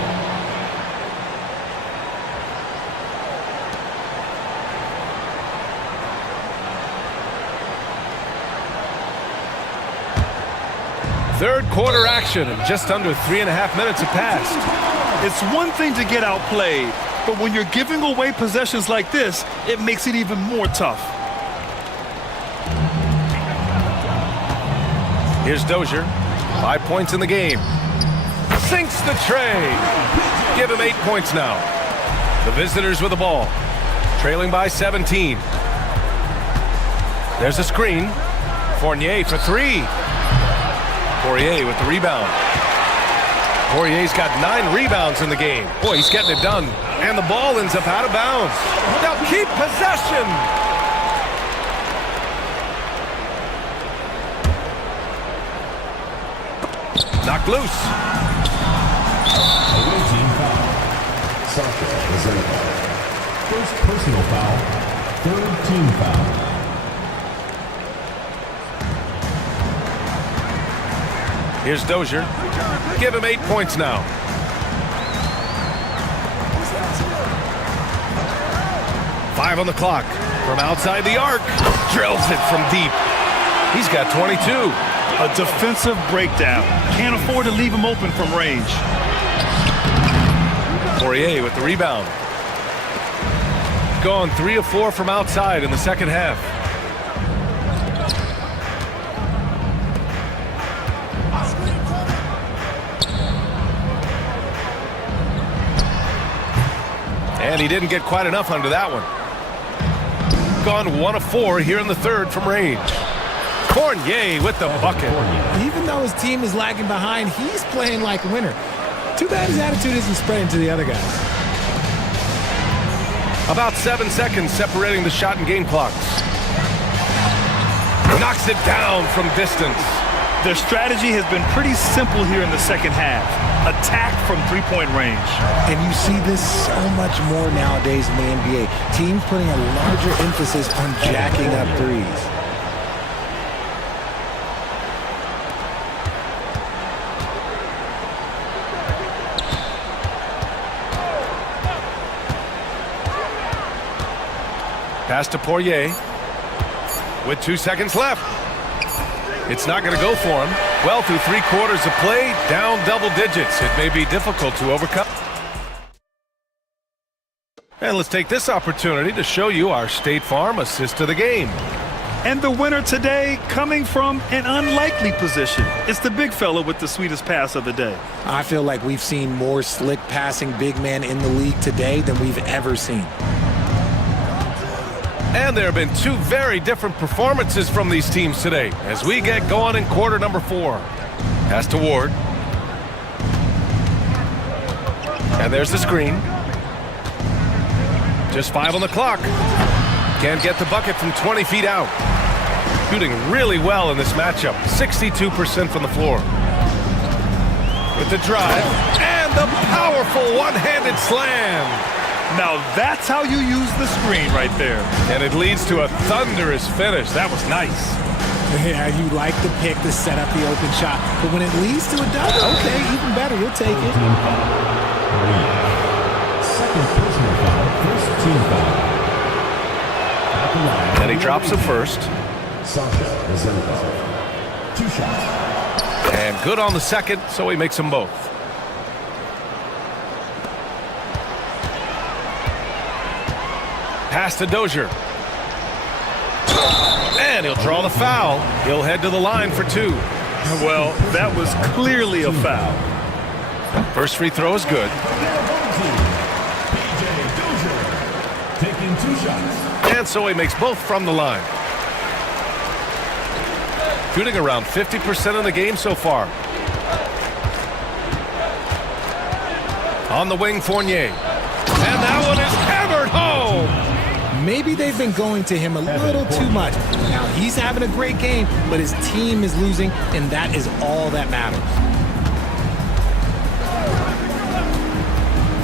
Third quarter action, and just under 3.5 minutes have passed. It's one thing to get outplayed, but when you're giving away possessions like this, it makes it even more tough. Here's Dozier. 5 points in the game. Sinks the tray. Give him 8 points now. The visitors with the ball. Trailing by 17. There's a screen. Fournier for 3. Poirier with the rebound. Poirier's got 9 rebounds in the game. Boy, he's getting it done. And the ball ends up out of bounds. Now keep possession. Knocked loose. Away team foul. Sasha Vasinkov. First personal foul. Third team foul. Here's Dozier. Give him 8 points now. Five on the clock. From outside the arc. Drills it from deep. He's got 22. A defensive breakdown. Can't afford to leave him open from range. Poirier with the rebound. Gone 3 of 4 from outside in the second half. And he didn't get quite enough under that one. Gone 1 of 4 here in the third from range. Fournier with the bucket. Even though his team is lagging behind, he's playing like a winner. Too bad his attitude isn't spreading to the other guys. About 7 seconds separating the shot and game clocks. Knocks it down from distance. Their strategy has been pretty simple here in the second half. Attack from three-point range. And you see this so much more nowadays in the NBA. Teams putting a larger emphasis on jacking up threes. Pass to Poirier. With 2 seconds left. It's not going to go for him. Well, through 3 quarters of play, down double digits. It may be difficult to overcome. And let's take this opportunity to show you our State Farm assist to the game. And the winner today coming from an unlikely position. It's the big fella with the sweetest pass of the day. I feel like we've seen more slick passing big men in the league today than we've ever seen. And there have been two very different performances from these teams today as we get going in quarter number 4. Pass to Ward. And there's the screen. Just 5 on the clock. Can't get the bucket from 20 feet out. Shooting really well in this matchup. 62% from the floor. With the drive. And the powerful one-handed slam. Now that's how you use the screen right there. And it leads to a thunderous finish. That was nice. Yeah, you like the pick to set up the open shot. But when it leads to a dunk, okay, even better. You'll take it. Second personal foul, first team foul. And he drops the first. Two shots. And good on the second, so he makes them both. Pass to Dozier. And he'll draw the foul. He'll head to the line for 2. Well, that was clearly a foul. First free throw is good. Taking 2 shots. And so he makes both from the line. Shooting around 50% in the game so far. On the wing, Fournier. And that one is hammered home. Maybe they've been going to him a little too much. Now, he's having a great game, but his team is losing, and that is all that matters.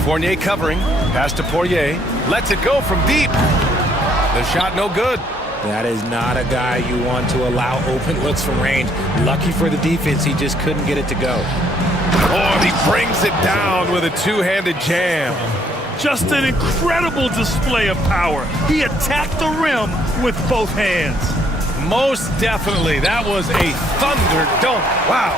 Fournier covering. Pass to Poirier. Lets it go from deep. The shot no good. That is not a guy you want to allow open looks from range. Lucky for the defense, he just couldn't get it to go. Oh, he brings it down with a two-handed jam. Just an incredible display of power. He attacked the rim with both hands. Most definitely. That was a thunder dunk. Wow.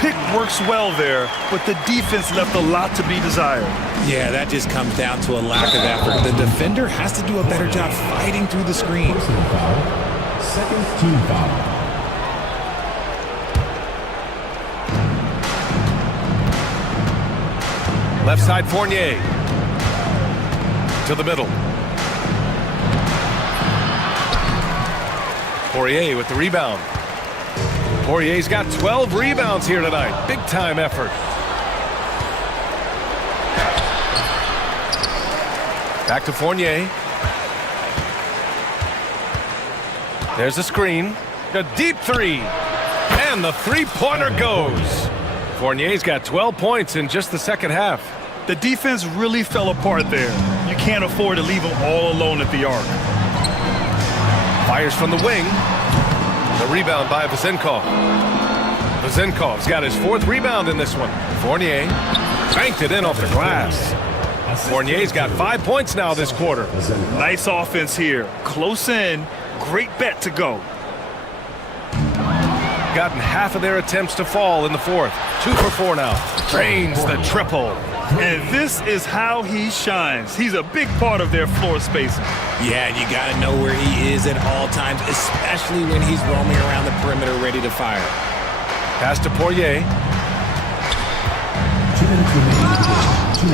Pick works well there, but the defense left a lot to be desired. Yeah, that just comes down to a lack of effort. The defender has to do a better job fighting through the screen. Personal foul. Second team foul. Left side Fournier. To the middle. Poirier with the rebound. Poirier's got 12 rebounds here tonight. Big time effort. Back to Fournier. There's the screen. A deep 3. And the three-pointer goes. Fournier's got 12 points in just the second half. The defense really fell apart there. You can't afford to leave them all alone at the arc. Fires from the wing. The rebound by Vezenkov. Vezenkov's got his 4th rebound in this one. Fournier banked it in off the glass. Fournier's got 5 points now this quarter. Nice offense here. Close in. Great bet to go. Gotten half of their attempts to fall in the 4th. 2 for 4 now. Drains the triple. And this is how he shines. He's a big part of their floor spacing. Yeah, you got to know where he is at all times, especially when he's roaming around the perimeter ready to fire. Pass to Poirier.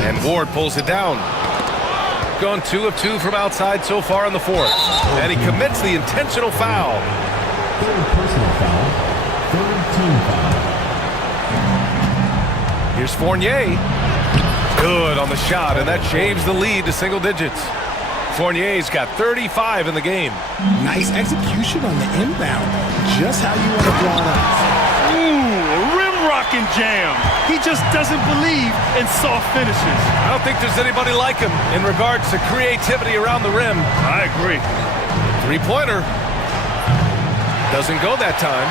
And Ward pulls it down. Gone 2 of 2 from outside so far in the 4th. And he commits the intentional foul. Third personal foul. Third team foul. Here's Fournier. Good on the shot, and that shaves the lead to single digits. Fournier's got 35 in the game. Nice execution on the inbound. Just how you want to draw it up. Ooh, a rim-rocking jam. He just doesn't believe in soft finishes. I don't think there's anybody like him in regards to creativity around the rim. I agree. Three-pointer. Doesn't go that time.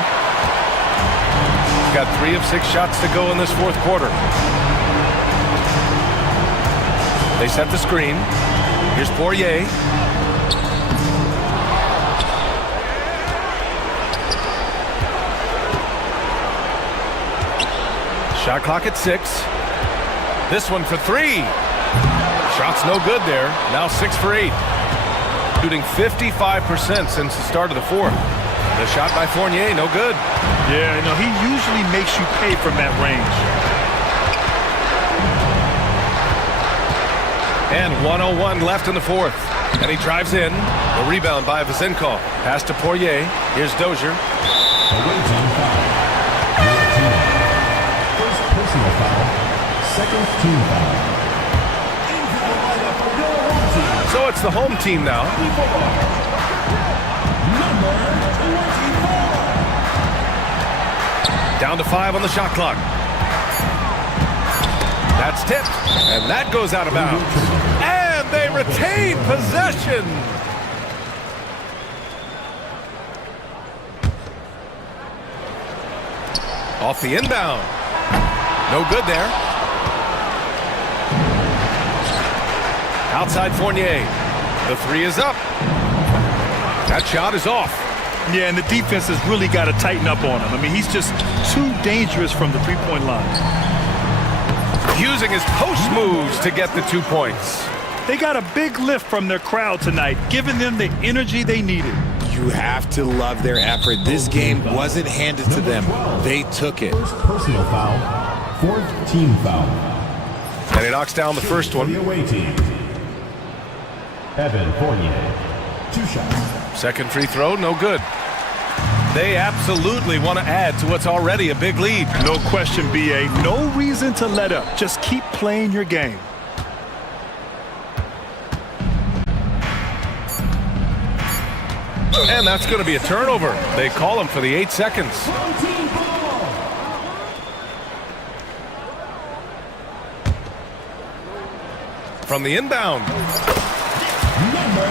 Got 3 of 6 shots to go in this 4th quarter. They set the screen. Here's Poirier. Shot clock at 6. This one for 3. Shot's no good there. Now 6 for 8. Shooting 55% since the start of the 4th. The shot by Fournier, no good. Yeah, you know, he usually makes you pay from that range. And 1:01 left in the 4th. And he drives in. The rebound by Vazenkov. Pass to Poirier. Here's Dozier. Away team foul. Your team. First personal foul. Second team foul. So it's the home team now. Number 24. Down to 5 on the shot clock. That's tipped. And that goes out of bounds. And they retain possession. Off the inbound. No good there. Outside Fournier. The three is up. That shot is off. Yeah, and the defense has really got to tighten up on him. I mean, he's just too dangerous from the three-point line. Using his post moves to get the 2 points. They got a big lift from their crowd tonight, giving them the energy they needed. You have to love their effort. This game wasn't handed to them. They took it. First personal foul. Fourth team foul. And he knocks down the first one. The away team. Evan Fournier. 2 shots. Second free throw, no good. They absolutely want to add to what's already a big lead. No question, B.A. No reason to let up. Just keep playing your game. And that's going to be a turnover. They call him for the 8 seconds. From the inbound. Number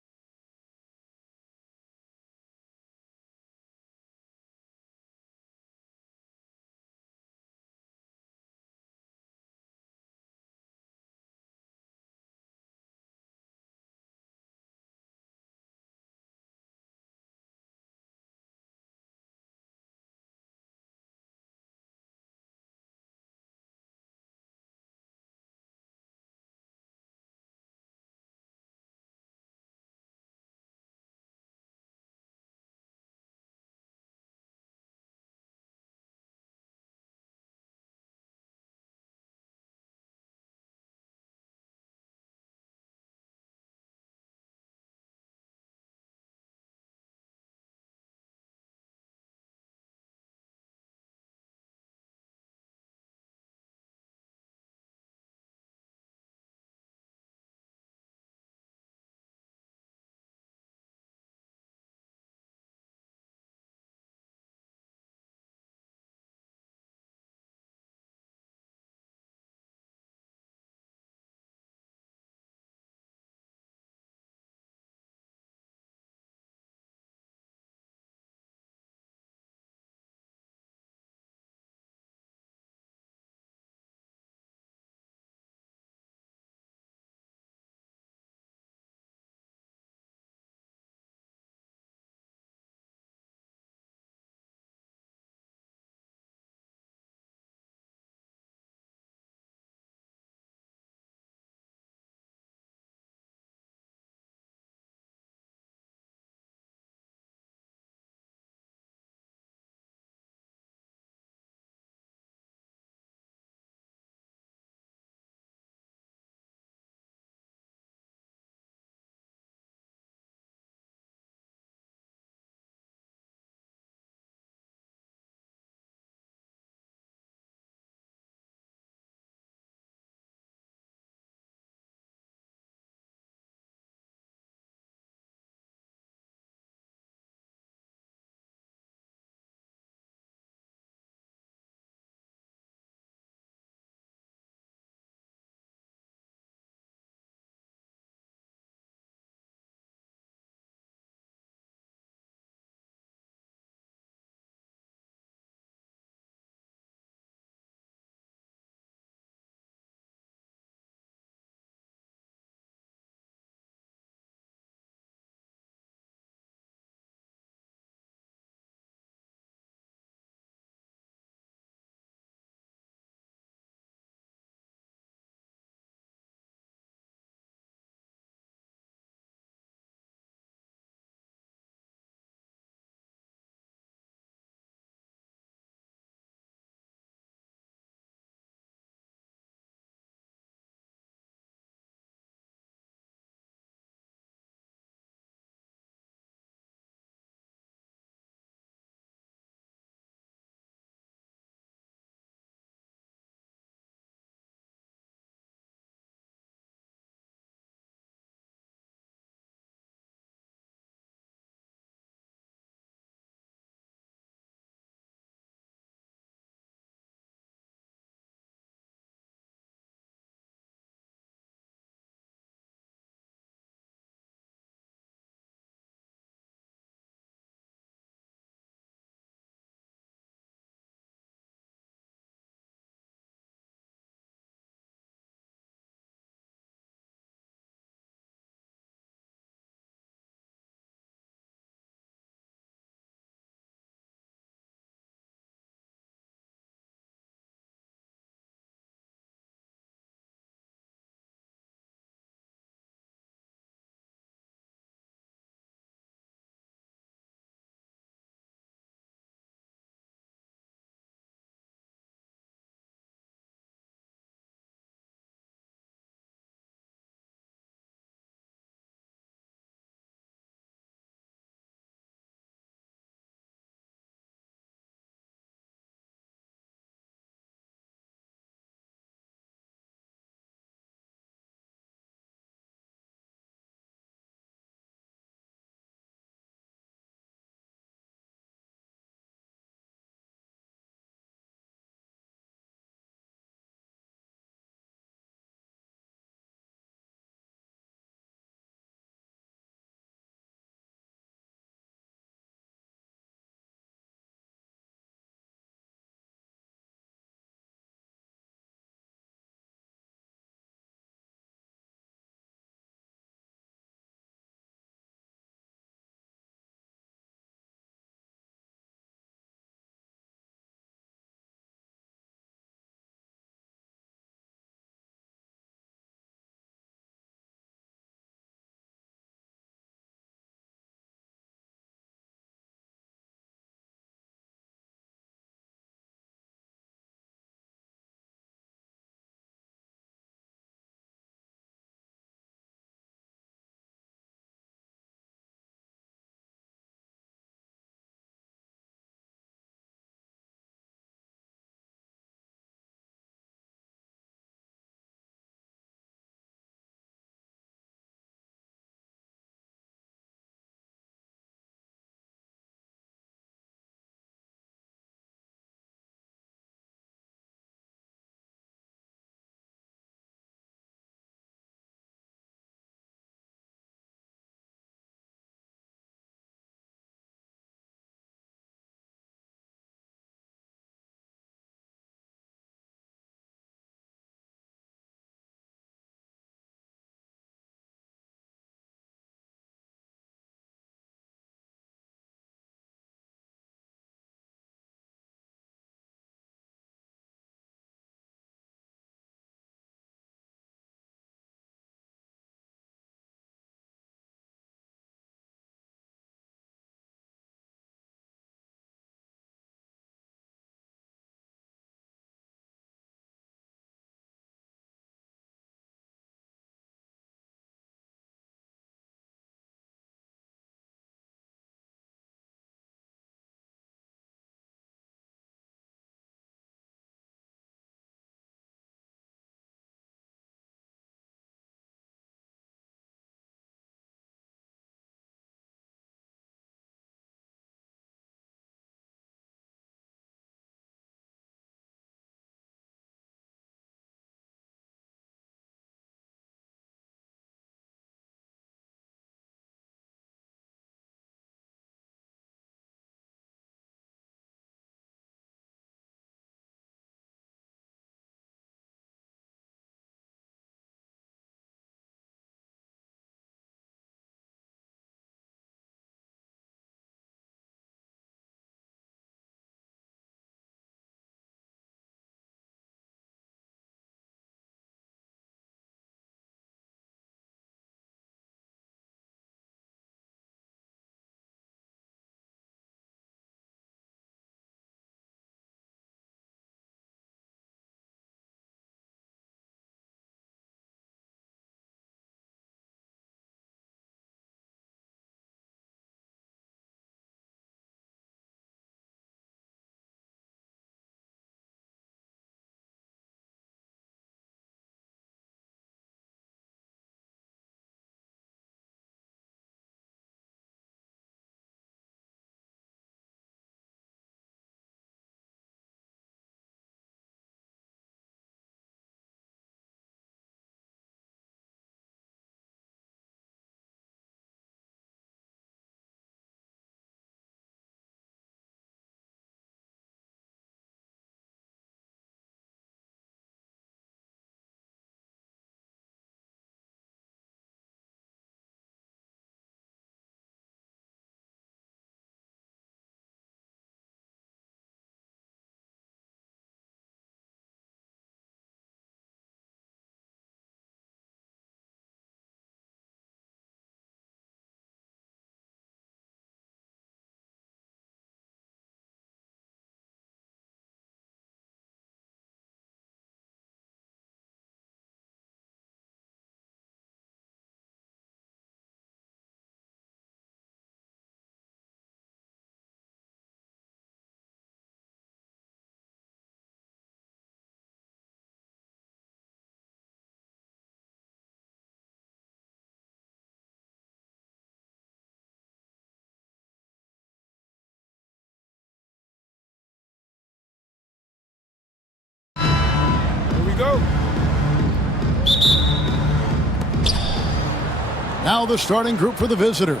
Now the starting group for the visitors.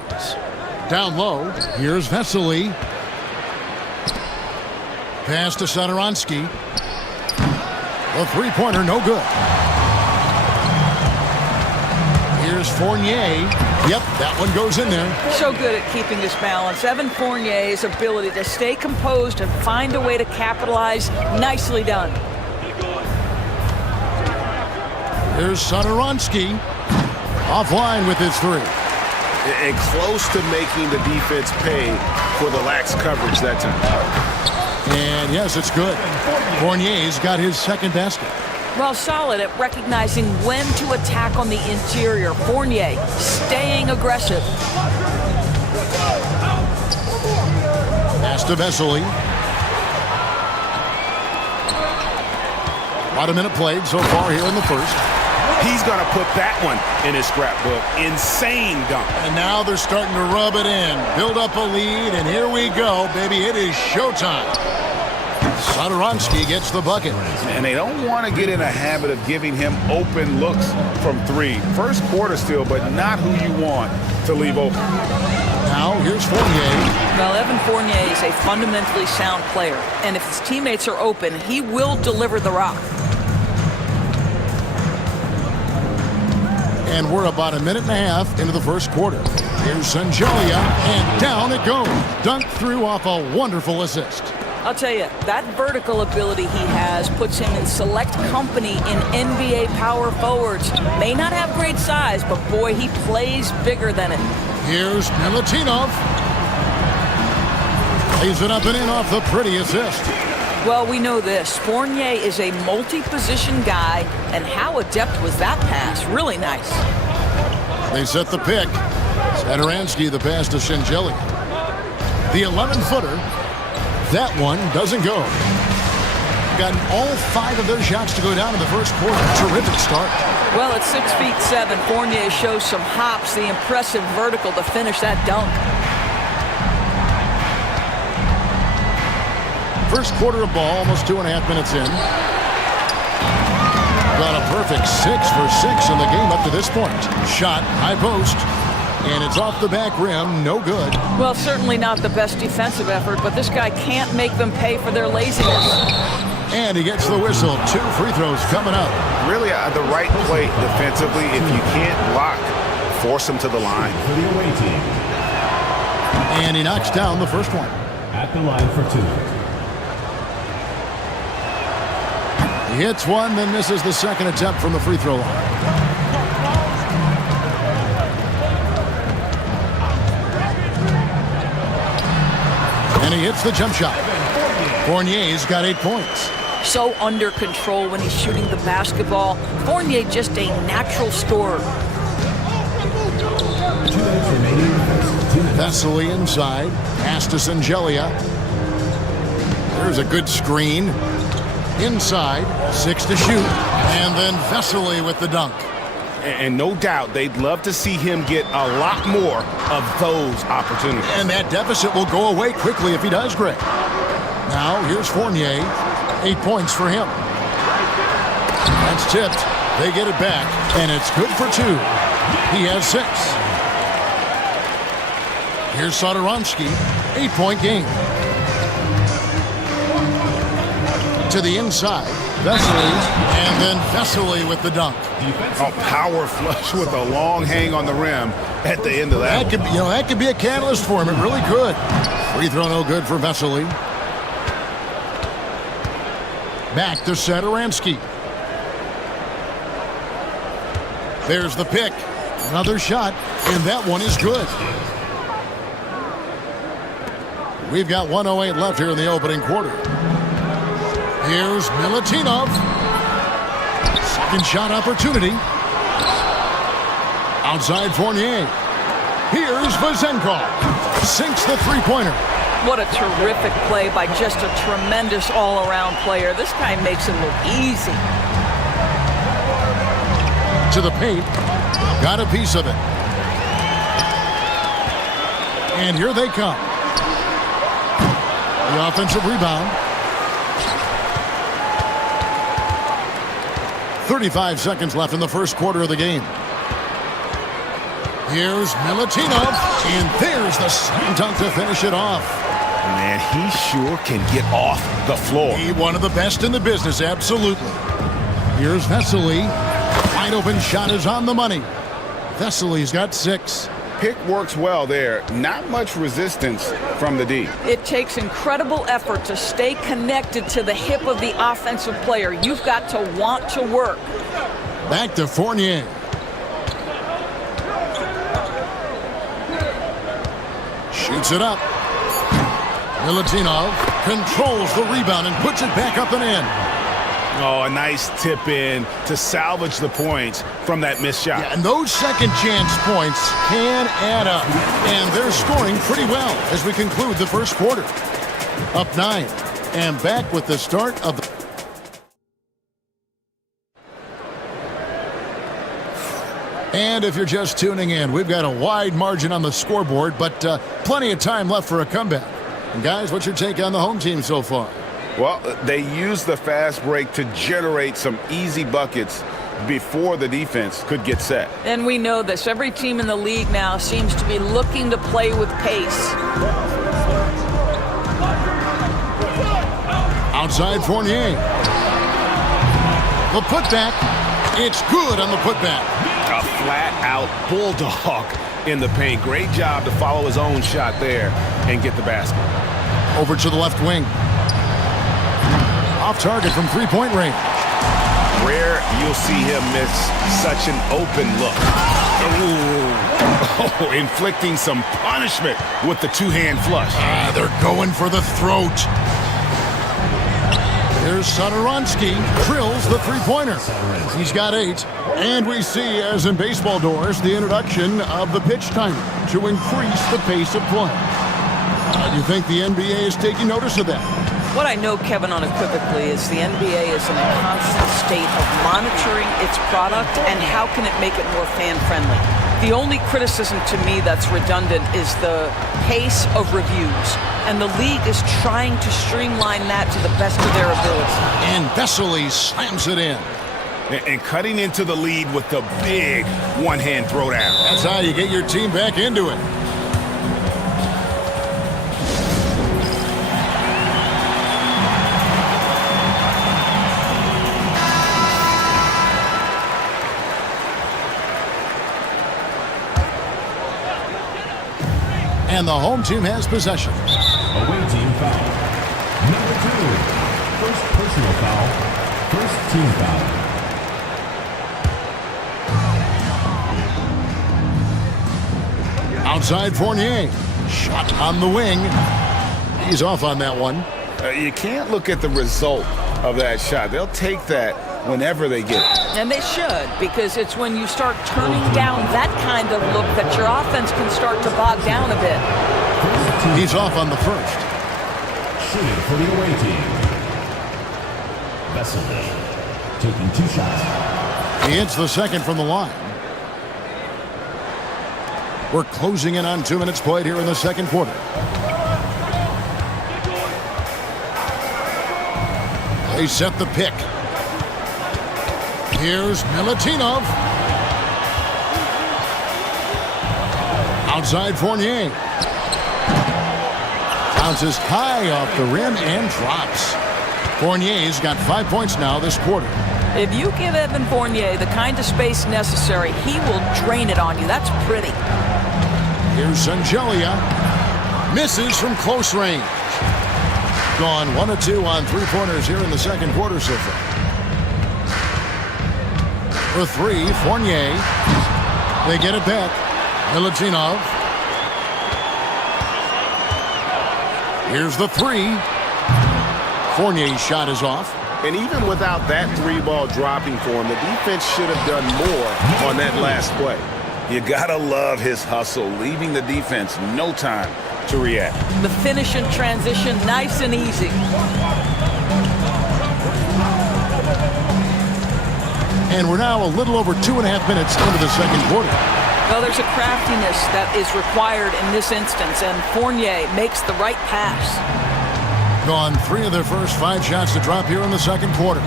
Down low, here's Vesely. Pass to Satoransky. The three-pointer, no good. Here's Fournier. Yep, that one goes in there. So good at keeping his balance. Evan Fournier's ability to stay composed and find a way to capitalize, nicely done. Here's Satoransky. Offline with his three. And close to making the defense pay for the lax coverage that time. And yes, it's good. Fournier's got his second basket. Well, solid at recognizing when to attack on the interior. Fournier staying aggressive. Pass to Vesely. About a minute played so far here in the first. He's going to put that one in his scrapbook. Insane dunk. And now they're starting to rub it in. Build up a lead, and here we go, baby. It is showtime. Satoransky gets the bucket. And they don't want to get in a habit of giving him open looks from three. First quarter still, but not who you want to leave open. Now here's Fournier. Well, Evan Fournier is a fundamentally sound player. And if his teammates are open, he will deliver the rock. And we're about a minute and a half into the first quarter. Here's Sangelia, and down it goes. Dunked through off a wonderful assist. I'll tell you, that vertical ability he has puts him in select company in NBA power forwards. May not have great size, but boy, he plays bigger than it. Here's Milutinov. Lays it up and in off the pretty assist. Well, we know this. Fournier is a multi-position guy, and how adept was that pass? Really nice. They set the pick. Satoransky the pass to Sangelia. The 11-footer. That one doesn't go. Gotten all 5 of their shots to go down in the first quarter. Terrific start. Well, at 6'7", Fournier shows some hops, the impressive vertical to finish that dunk. First quarter of ball, almost 2.5 minutes in. Got a perfect 6 for 6 in the game up to this point. Shot, high post, and it's off the back rim, no good. Well, certainly not the best defensive effort, but this guy can't make them pay for their laziness. And he gets the whistle. 2 free throws coming up. Really the right play defensively. If you can't block, force him to the line. For the away team. And he knocks down the first one. At the line for 2. He hits one, then misses the second attempt from the free throw line. And he hits the jump shot. Fournier's got 8 points. So under control when he's shooting the basketball. Fournier just a natural scorer. 2 minutes remaining. Vesely inside. Pass to Sangelia. There's a good screen. Inside, 6 to shoot, and then Vesely with the dunk. And no doubt they'd love to see him get a lot more of those opportunities. And that deficit will go away quickly if he does, Greg. Now, here's Fournier. 8 points for him. That's tipped. They get it back, and it's good for 2. He has 6. Here's Satoransky. 8-point game. To the inside, Vesely, and then Vesely with the dunk. A power flush with a long hang on the rim at the end of that. That could be a catalyst for him. It really could. Free throw no good for Vesely. Back to Satoransky. There's the pick. Another shot, and that one is good. We've got 1:08 left here in the opening quarter. Here's Milutinov. Second shot opportunity. Outside Fournier. Here's Vazenkov. Sinks the three-pointer. What a terrific play by just a tremendous all-around player. This guy makes it look easy. To the paint. Got a piece of it. And here they come. The offensive rebound. 35 seconds left in the first quarter of the game. Here's Milutinov, and there's the slam dunk to finish it off. Man, he sure can get off the floor. He one of the best in the business, absolutely. Here's Vesely. Wide open shot is on the money. Vesely's got 6. Pick works well there. Not much resistance from the D. It takes incredible effort to stay connected to the hip of the offensive player. You've got to want to work. Back to Fournier. Shoots it up. Milutinov controls the rebound and puts it back up and in. Oh, a nice tip in to salvage the points from that missed shot. Yeah, and those second chance points can add up. And they're scoring pretty well as we conclude the first quarter. Up 9. And back with the start of the... And if you're just tuning in, we've got a wide margin on the scoreboard, but plenty of time left for a comeback. And guys, what's your take on the home team so far? Well, they used the fast break to generate some easy buckets before the defense could get set. And we know this. Every team in the league now seems to be looking to play with pace. Outside Fournier. The putback. It's good on the putback. A flat-out bulldog in the paint. Great job to follow his own shot there and get the basket. Over to the left wing. Off target from three-point range. Rare you'll see him miss such an open look. Oh, inflicting some punishment with the two-hand flush. They're going for the throat. Here's Satoransky, drills the three-pointer. He's got 8. And we see, as in baseball doors, the introduction of the pitch timer to increase the pace of play. Do you think the NBA is taking notice of that? What I know, Kevin, unequivocally, is the NBA is in a constant state of monitoring its product and how can it make it more fan-friendly. The only criticism to me that's redundant is the pace of reviews. And the league is trying to streamline that to the best of their ability. And Vesely slams it in. And cutting into the lead with the big one-hand throwdown. That's how you get your team back into it. And the home team has possession. Away team foul. Number 2. First personal foul. First team foul. Outside Fournier. Shot on the wing. He's off on that one. You can't look at the result of that shot. They'll take that whenever they get it. And they should, because it's when you start turning down that kind of look that your offense can start to bog down a bit. He's off on the first. Shooting for the away team. Vesely taking 2 shots. He hits the second from the line. We're closing in on 2 minutes played here in the second quarter. They set the pick. Here's Milutinov. Outside Fournier. Bounces high off the rim and drops. Fournier's got 5 points now this quarter. If you give Evan Fournier the kind of space necessary, he will drain it on you. That's pretty. Here's Sangelia. Misses from close range. Gone 1 of 2 on three-pointers here in the second quarter so far. For 3, Fournier. They get it back. Milutinov. Here's the 3. Fournier's shot is off. And even without that 3-ball dropping for him, the defense should have done more on that last play. You gotta love his hustle, leaving the defense no time to react. The finish in transition, nice and easy. And we're now a little over 2.5 minutes into the second quarter. Well, there's a craftiness that is required in this instance, and Fournier makes the right pass. Gone 3 of their first 5 shots to drop here in the second quarter.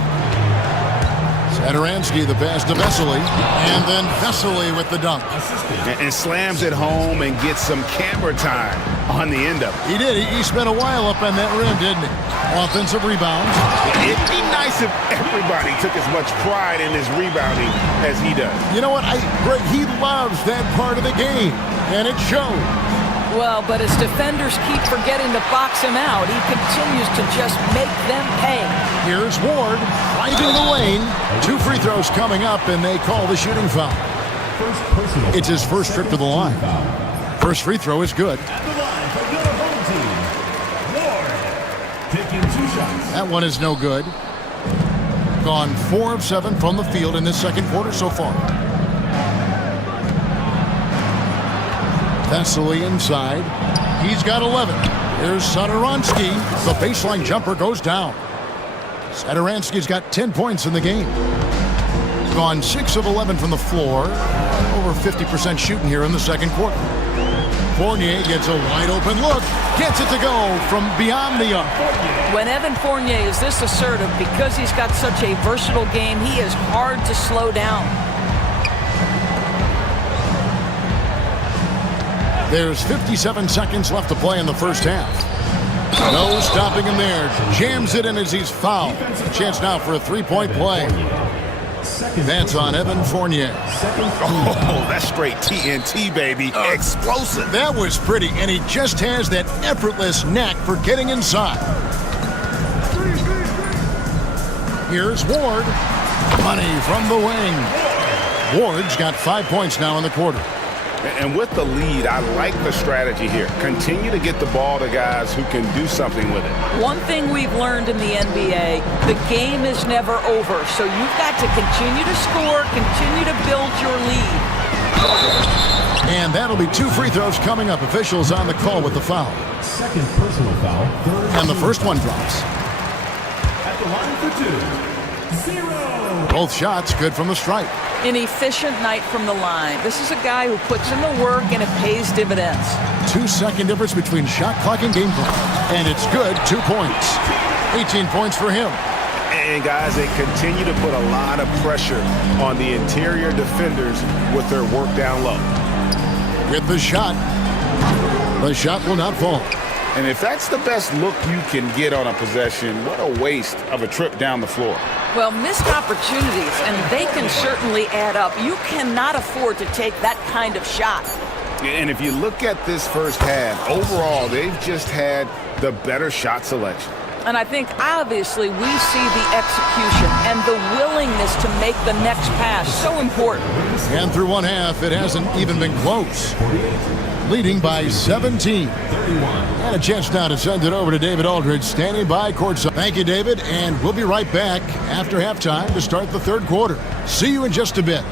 Adaransky, the pass to Vesely, and then Vesely with the dunk. And slams it home and gets some camera time on the end of it. He did. He spent a while up on that rim, didn't he? Offensive rebounds. It'd be nice if everybody took as much pride in his rebounding as he does. You know what? Greg, he loves that part of the game, and it shows. Well, but as defenders keep forgetting to box him out, he continues to just make them pay. Here's Ward, driving the lane. 2 free throws coming up, and they call the shooting foul. It's his first trip to the line. First free throw is good. At the line for the home team, Ward, taking 2 shots. That one is no good. Gone 4 of 7 from the field in this second quarter so far. Vesely inside. He's got 11. Here's Sadaransky. The baseline jumper goes down. Sadaransky's got 10 points in the game. Gone 6 of 11 from the floor. Over 50% shooting here in the second quarter. Fournier gets a wide open look. Gets it to go from beyond the arc. When Evan Fournier is this assertive, because he's got such a versatile game, he is hard to slow down. There's 57 seconds left to play in the first half. No stopping him there. Jams it in as he's fouled. Chance now for a 3-point play. That's on Evan Fournier. Oh, that's straight TNT, baby. Explosive. That was pretty, and he just has that effortless knack for getting inside. Here's Ward. Money from the wing. Ward's got 5 points now in the quarter. And with the lead, I like the strategy here. Continue to get the ball to guys who can do something with it. One thing we've learned in the NBA, the game is never over. So you've got to continue to score, continue to build your lead. And that'll be 2 free throws coming up. Officials on the call with the foul. Second personal foul. And the first one drops. At the line for 2, 0. Both shots good from the stripe. An efficient night from the line. This is a guy who puts in the work and it pays dividends. 2-second difference between shot clock and game clock. And it's good, 2 points. 18 points for him. And guys, they continue to put a lot of pressure on the interior defenders with their work down low. With the shot will not fall. And if that's the best look you can get on a possession, what a waste of a trip down the floor. Well, missed opportunities, and they can certainly add up. You cannot afford to take that kind of shot. And if you look at this first half, overall, they've just had the better shot selection. And I think, obviously, we see the execution and the willingness to make the next pass so important. And through one half, it hasn't even been close. Leading by 17. And a chance now to send it over to David Aldridge, standing by courtside. Thank you, David, and we'll be right back after halftime to start the third quarter. See you in just a bit.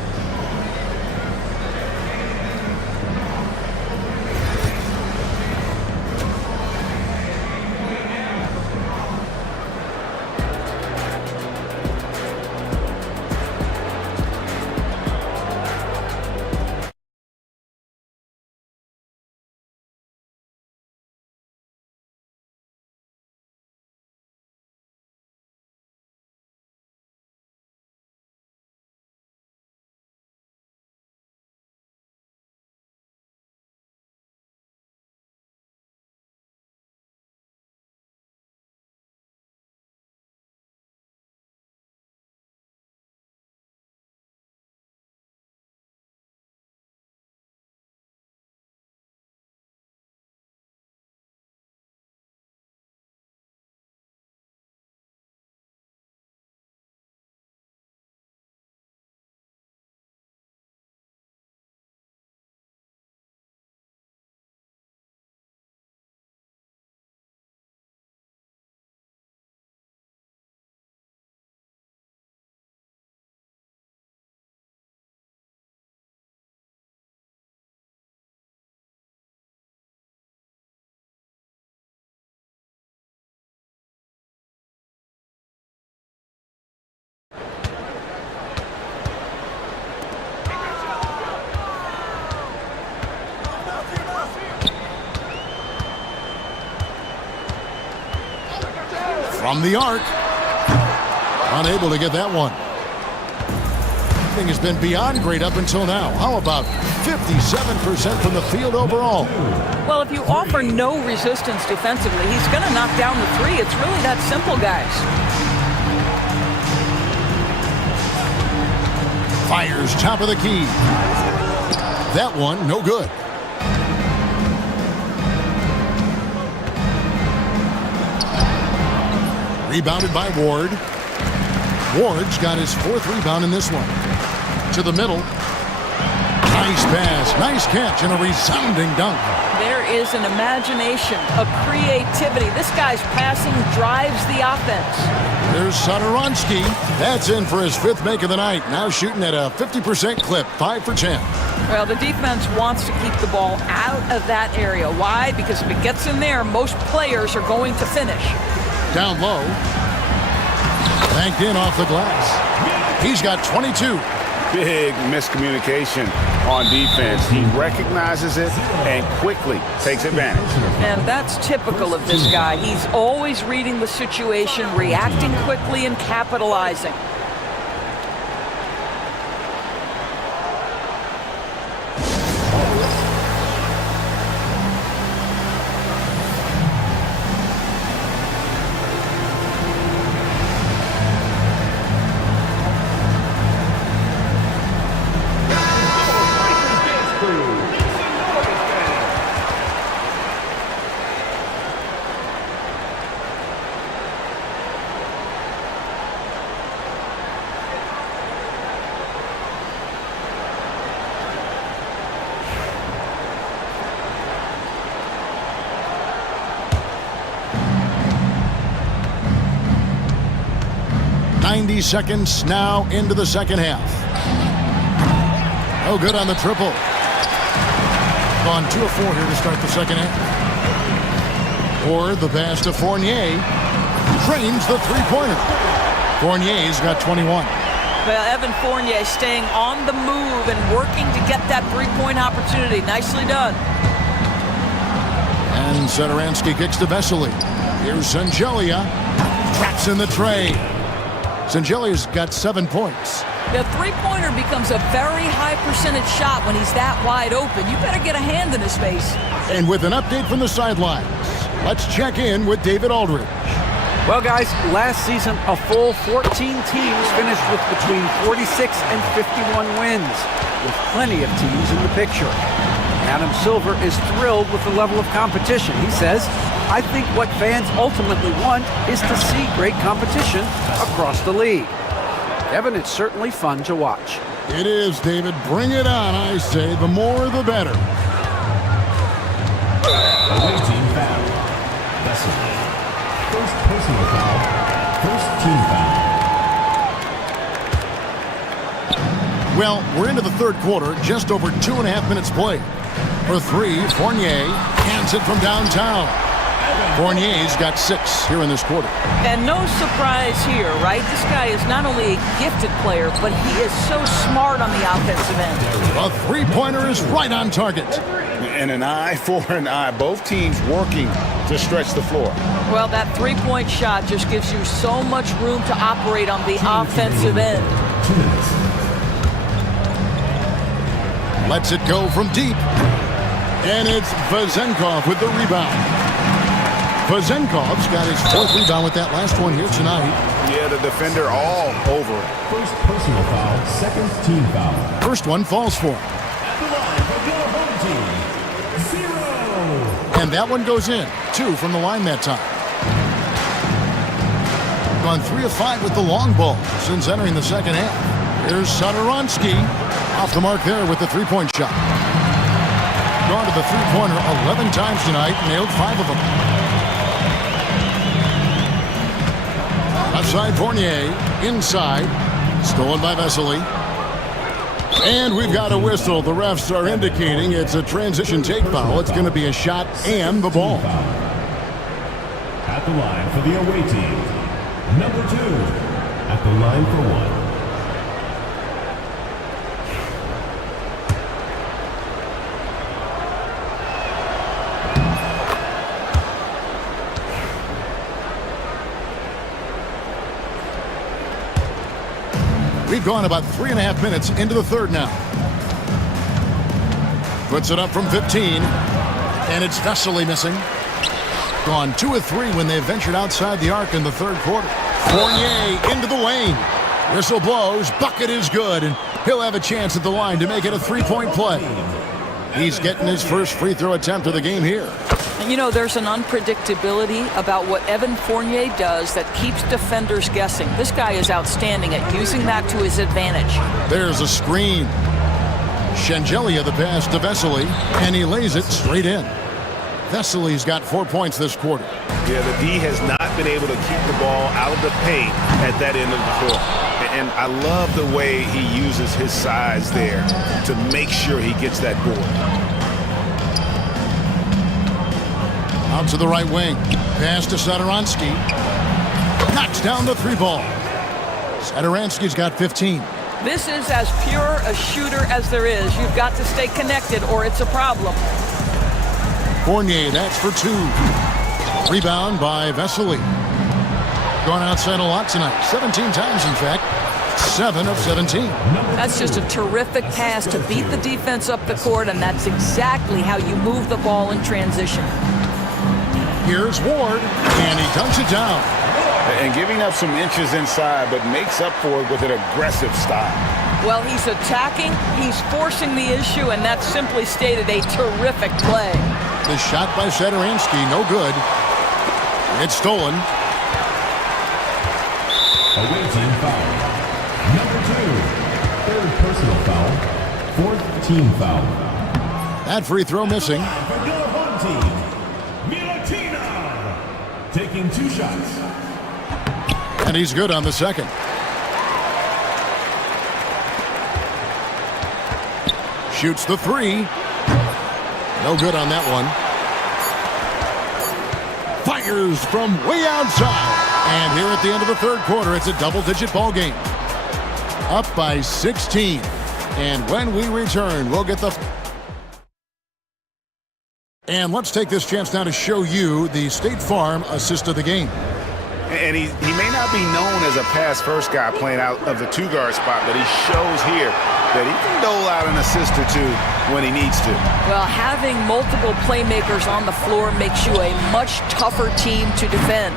From the arc. Unable to get that one. shooting has been beyond great up until now. How about 57% from the field overall? Well, if you offer no resistance defensively, he's going to knock down the three. It's really that simple, guys. Fires top of the key. That one, no good. Rebounded by Ward. Ward's got his fourth rebound in this one. To the middle. Nice pass, nice catch, and a resounding dunk. There is an imagination, a creativity. This guy's passing drives the offense. There's Satoransky. That's in for his fifth make of the night. Now shooting at a 50% clip, 5 for 10. Well, the defense wants to keep the ball out of that area. Why? Because if it gets in there, most players are going to finish. Down low. Banked in off the glass. He's got 22. Big miscommunication on defense. He recognizes it and quickly takes advantage. And that's typical of this guy. He's always reading the situation, reacting quickly, and capitalizing. Seconds now into the second half. No good on the triple. Gone 2 of 4 here to start the second half. Or the pass to Fournier. Drains the three-pointer. Fournier's got 21. Well, Evan Fournier staying on the move and working to get that three-point opportunity. Nicely done. And Satoransky kicks to Vesely. Here's Sangelia. Traps in the tray. Sangelia's got 7 points. The three-pointer becomes a very high percentage shot when he's that wide open. You better get a hand in his face. And with an update from the sidelines, let's check in with David Aldridge. Well, guys, last season, a full 14 teams finished with between 46 and 51 wins, with plenty of teams in the picture. Adam Silver is thrilled with the level of competition. He says, I think what fans ultimately want is to see great competition across the league. Evan, it's certainly fun to watch. It is, David. Bring it on, I say. The more, the better. Away team foul. Vesely. First personal foul. First team foul. Well, we're into the third quarter, just over 2.5 minutes played. For 3, Fournier hands it from downtown. Fournier's got 6 here in this quarter. And no surprise here, right? This guy is not only a gifted player, but he is so smart on the offensive end. A three-pointer is right on target. And an eye for an eye. Both teams working to stretch the floor. Well, that three-point shot just gives you so much room to operate on the offensive end. 2 minutes. Lets it go from deep. And it's Vezenkov with the rebound. Vezenkov's got his 4th rebound with that last one here tonight. Yeah, the defender all over it. First personal foul, second team foul. First one falls for him. At the line for your home team, 0. And that one goes in. 2 from the line that time. Gone 3 of 5 with the long ball since entering the second half. Here's Satoransky. Off the mark there with the three-point shot. Gone to the three-pointer 11 times tonight, nailed 5 of them. Outside Fournier, inside, stolen by Vesely. And we've got a whistle. The refs are indicating it's a transition take foul. It's going to be a shot and the ball. At the line for the away team, number 2. At the line for 1. We've gone about 3.5 minutes into the third now. Puts it up from 15, and it's Vesely missing. Gone 2 of 3 when they ventured outside the arc in the third quarter. Fournier into the lane. Whistle blows, bucket is good, and he'll have a chance at the line to make it a 3-point play. He's getting his first free throw attempt of the game here. And you know, there's an unpredictability about what Evan Fournier does that keeps defenders guessing. This guy is outstanding at using that to his advantage. There's a screen. Shengelia the pass to Vesely, and he lays it straight in. Vesely's got 4 points this quarter. Yeah, the D has not been able to keep the ball out of the paint at that end of the floor. And I love the way he uses his size there to make sure he gets that board. Out to the right wing. Pass to Satoransky. Knocks down the 3 ball. Satoransky's got 15. This is as pure a shooter as there is. You've got to stay connected or it's a problem. Fournier, that's for 2. Rebound by Vesely. Gone outside a lot tonight. 17 times, in fact. 7 of 17. That's just a terrific pass to beat the defense up the court, and that's exactly how you move the ball in transition. Here's Ward, and he dunks it down. And giving up some inches inside, but makes up for it with an aggressive style. Well, he's attacking, he's forcing the issue, and that's simply stated a terrific play. The shot by Satoransky, no good. It's stolen. Away team foul. Number 2. Third personal foul. Fourth team foul. That free throw missing. For your home team, Milutina, taking 2 shots. And he's good on the second. Shoots the 3. No good on that one. Fires from way outside. And here at the end of the third quarter, it's a double-digit ball game. Up by 16. And when we return, we'll get the... And let's take this chance now to show you the State Farm assist of the game. And he may not be known as a pass-first guy playing out of the 2-guard spot, but he shows here that he can dole out an assist or 2 when he needs to. Well, having multiple playmakers on the floor makes you a much tougher team to defend.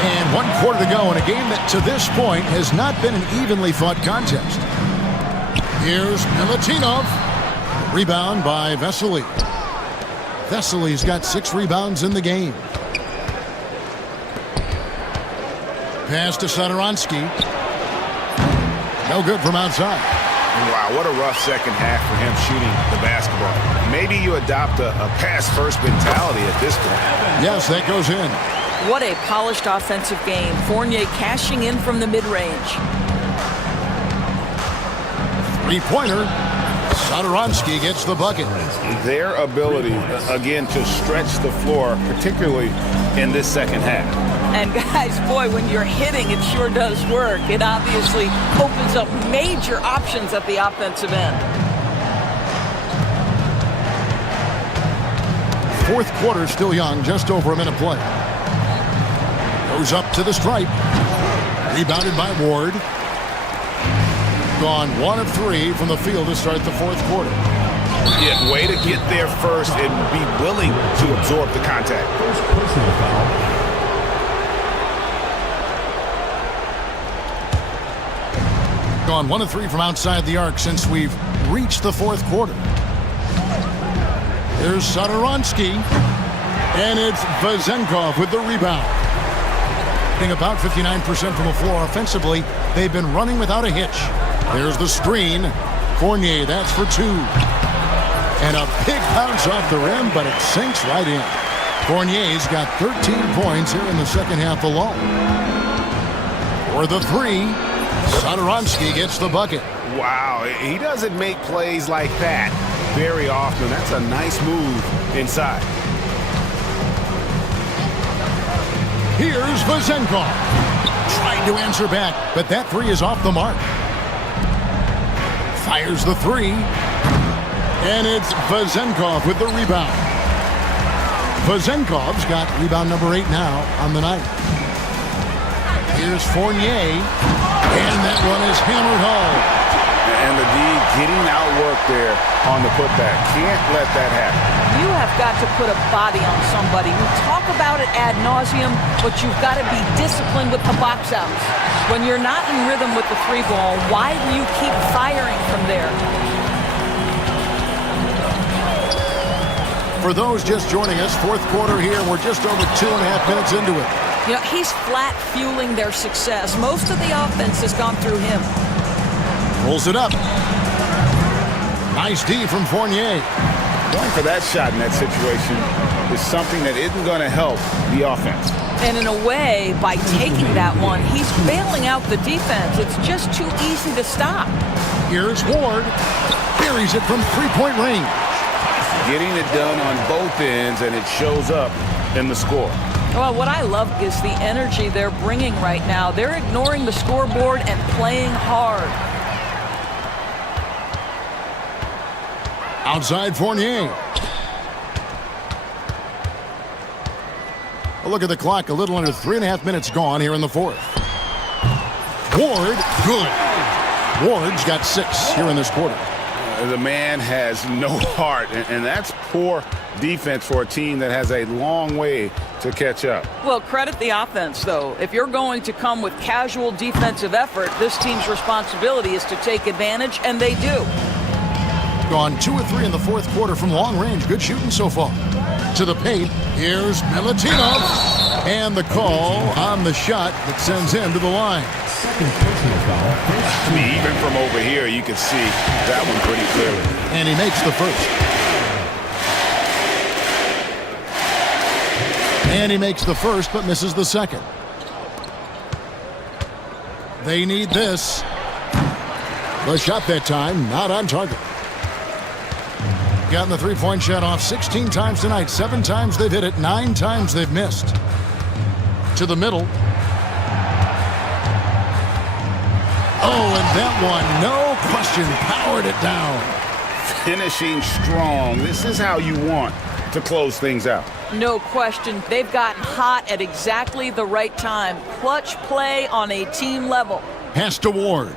And 1 quarter to go in a game that to this point has not been an evenly fought contest. Here's Milutinov. Rebound by Vesely. Vesely's got 6 rebounds in the game. Pass to Satoransky. No good from outside. Wow, what a rough second half for him shooting the basketball. Maybe you adopt a pass-first mentality at this point. Yes, that goes in. What a polished offensive game. Fournier cashing in from the mid-range. 3-pointer. Satoransky gets the bucket. Their ability, again, to stretch the floor, particularly in this second half. And guys, boy, when you're hitting, it sure does work. It obviously opens up major options at the offensive end. Fourth quarter still young, just over a minute play. Goes up to the stripe. Rebounded by Ward. Gone 1 of 3 from the field to start the fourth quarter. Yeah, way to get there first and be willing to absorb the contact. First personal foul. Gone 1 of 3 from outside the arc since we've reached the fourth quarter. Here's Satoransky. And it's Vezenkov with the rebound. Getting about 59% from the floor offensively. They've been running without a hitch. There's the screen. Fournier, that's for 2. And a big bounce off the rim, but it sinks right in. Fournier's got 13 points here in the second half alone. For the 3, Satoransky gets the bucket. Wow, he doesn't make plays like that very often. That's a nice move inside. Here's Vezenkov. Trying to answer back, but that 3 is off the mark. Fires the 3. And it's Vezenkov with the rebound. Vezenkov's got rebound number 8 now on the night. Here's Fournier. And that one is hammered home. And the D getting outworked there on the putback. Can't let that happen. You have got to put a body on somebody. We talk about it ad nauseum, but you've got to be disciplined with the box outs. When you're not in rhythm with the three ball, why do you keep firing from there? For those just joining us, fourth quarter here. We're just over 2.5 minutes into it. You know, he's flat fueling their success. Most of the offense has gone through him. Pulls it up. Nice D from Fournier. Going for that shot in that situation is something that isn't going to help the offense. And in a way, by taking that one, he's bailing out the defense. It's just too easy to stop. Here's Ward. Buries it from three-point range. Getting it done on both ends, and it shows up in the score. Well, what I love is the energy they're bringing right now. They're ignoring the scoreboard and playing hard. Outside Fournier. A look at the clock. A little under 3.5 minutes gone here in the fourth. Ward, good. Ward's got 6 here in this quarter. The man has no heart, and that's poor defense for a team that has a long way to catch up. Well, credit the offense, though. If you're going to come with casual defensive effort, this team's responsibility is to take advantage, and they do. Gone 2 or 3 in the fourth quarter from long range. Good shooting so far. To the paint. Here's Milutinov. And the call on the shot that sends him to the line. I mean, even from over here, you can see that one pretty clearly. And he makes the first. And he makes the first, but misses the second. They need this. The shot that time, not on target. Gotten the three-point shot off 16 times tonight. 7 times they've hit it. 9 times they've missed. To the middle. Oh, and that one, no question, powered it down. Finishing strong. This is how you want to close things out. No question. They've gotten hot at exactly the right time. Clutch play on a team level. Pass to Ward.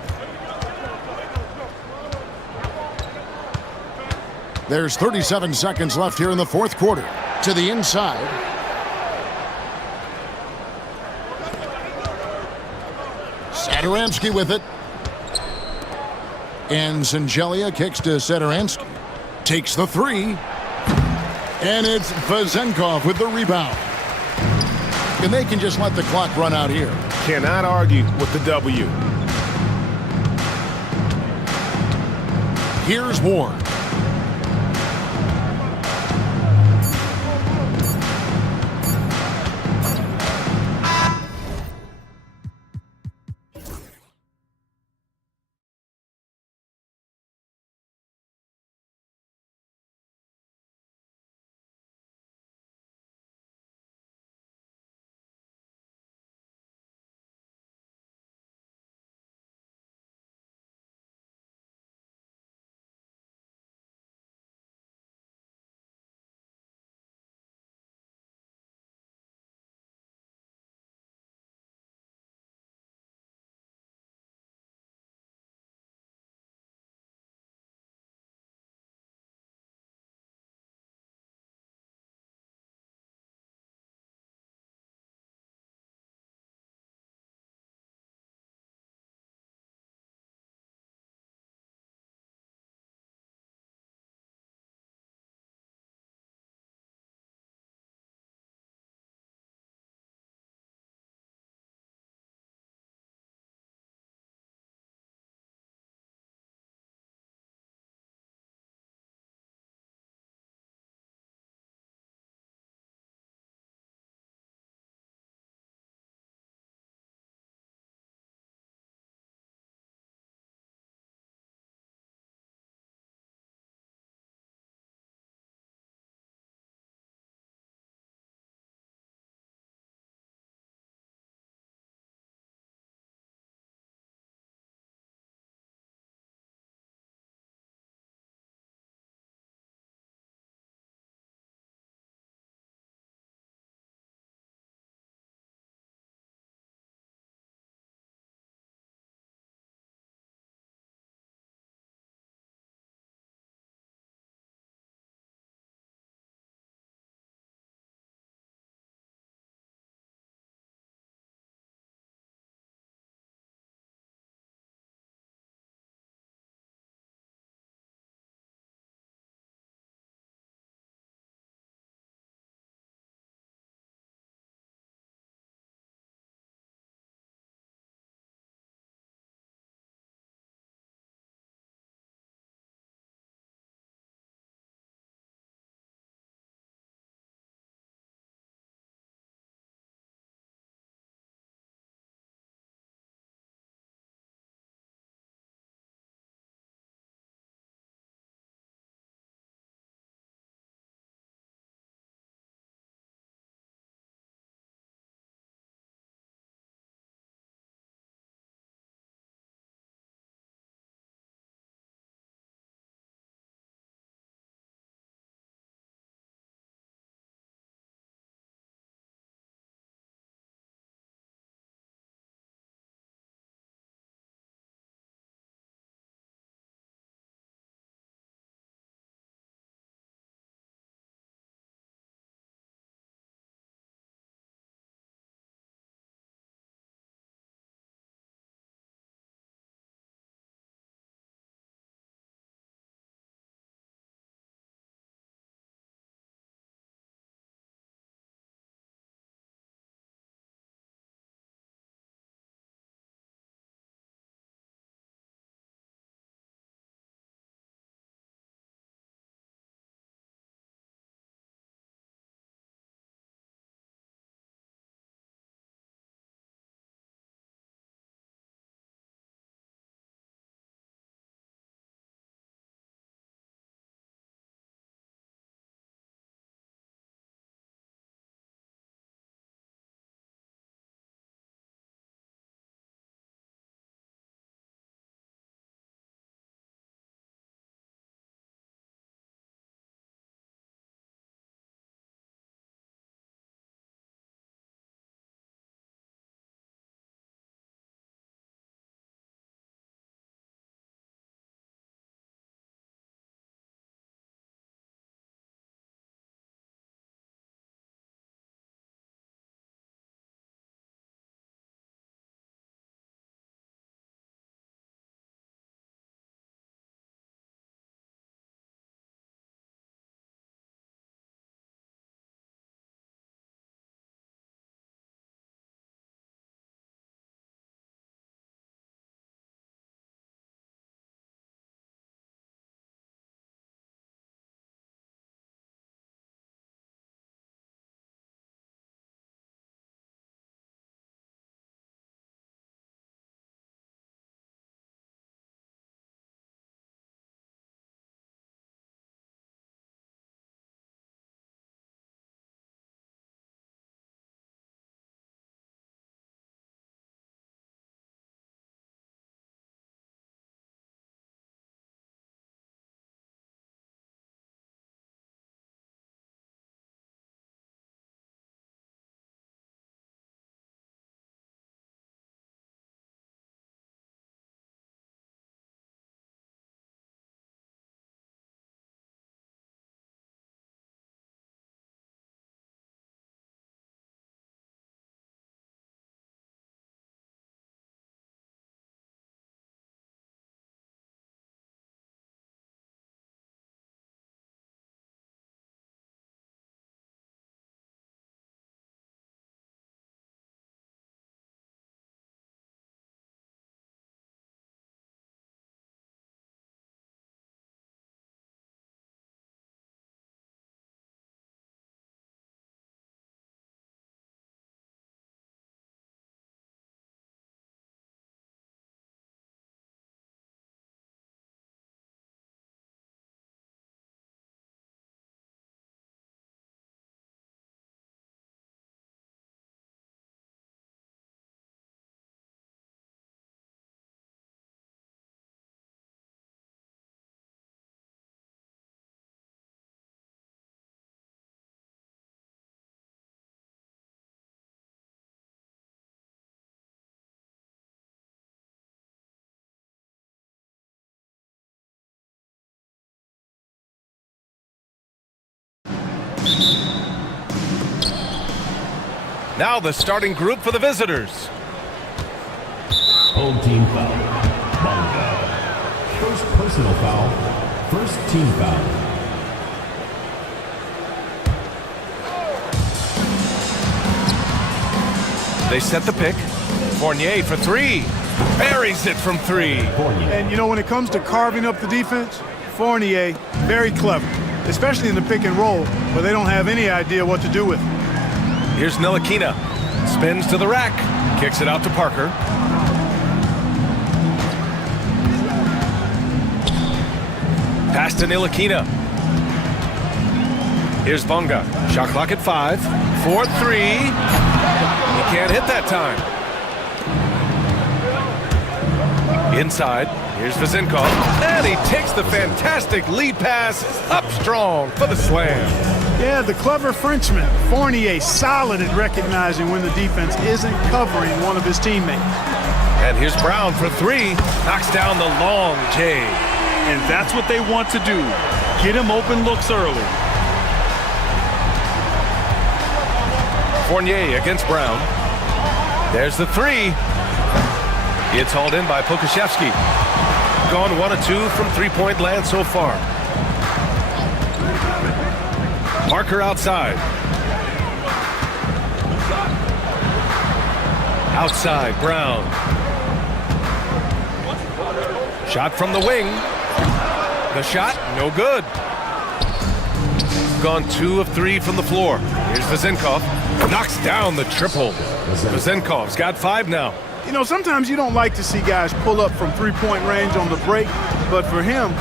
There's 37 seconds left here in the fourth quarter. To the inside. Satoransky with it. And Zangelia kicks to Satoransky. Takes the three. And it's Vezenkov with the rebound. And they can just let the clock run out here. Cannot argue with the W. Here's Ward. Now the starting group for the visitors. Home team foul. Bonga. First personal foul. First team foul. They set the pick. Fournier for three. Buries it from three. And you know, when it comes to carving up the defense, Fournier, very clever, especially in the pick and roll, where they don't have any idea what to do with it. Here's Ntilikina. Spins to the rack. Kicks it out to Parker. Pass to Ntilikina. Here's Bonga. Shot clock at 5. 4-3. He can't hit that time. Inside. Here's Vezenkov. And he takes the fantastic lead pass up strong for the slam. Yeah, the clever Frenchman. Fournier, solid at recognizing when the defense isn't covering one of his teammates. And here's Brown for three. Knocks down the long J. And that's what they want to do. Get him open looks early. Fournier against Brown. There's the three. It's hauled in by Pokashevsky. Gone 1 of 2 from three-point land so far. Parker outside. Outside, Brown. Shot from the wing. The shot, no good. Gone 2 of 3 from the floor. Here's Vezenkov. Knocks down the triple. Vezenkov's got 5 now. You know, sometimes you don't like to see guys pull up from three-point range on the break, but for him,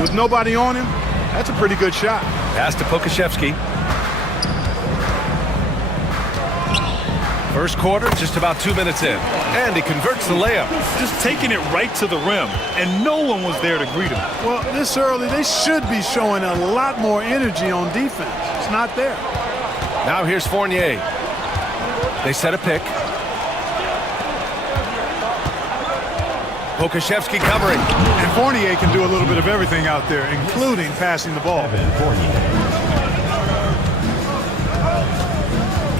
with nobody on him, that's a pretty good shot. Pass to Pokashevsky. First quarter, just about 2 minutes in. And he converts the layup. Just taking it right to the rim, and no one was there to greet him. Well, this early, they should be showing a lot more energy on defense. It's not there. Now here's Fournier. They set a pick. Pokashevsky covering. And Fournier can do a little bit of everything out there, including passing the ball.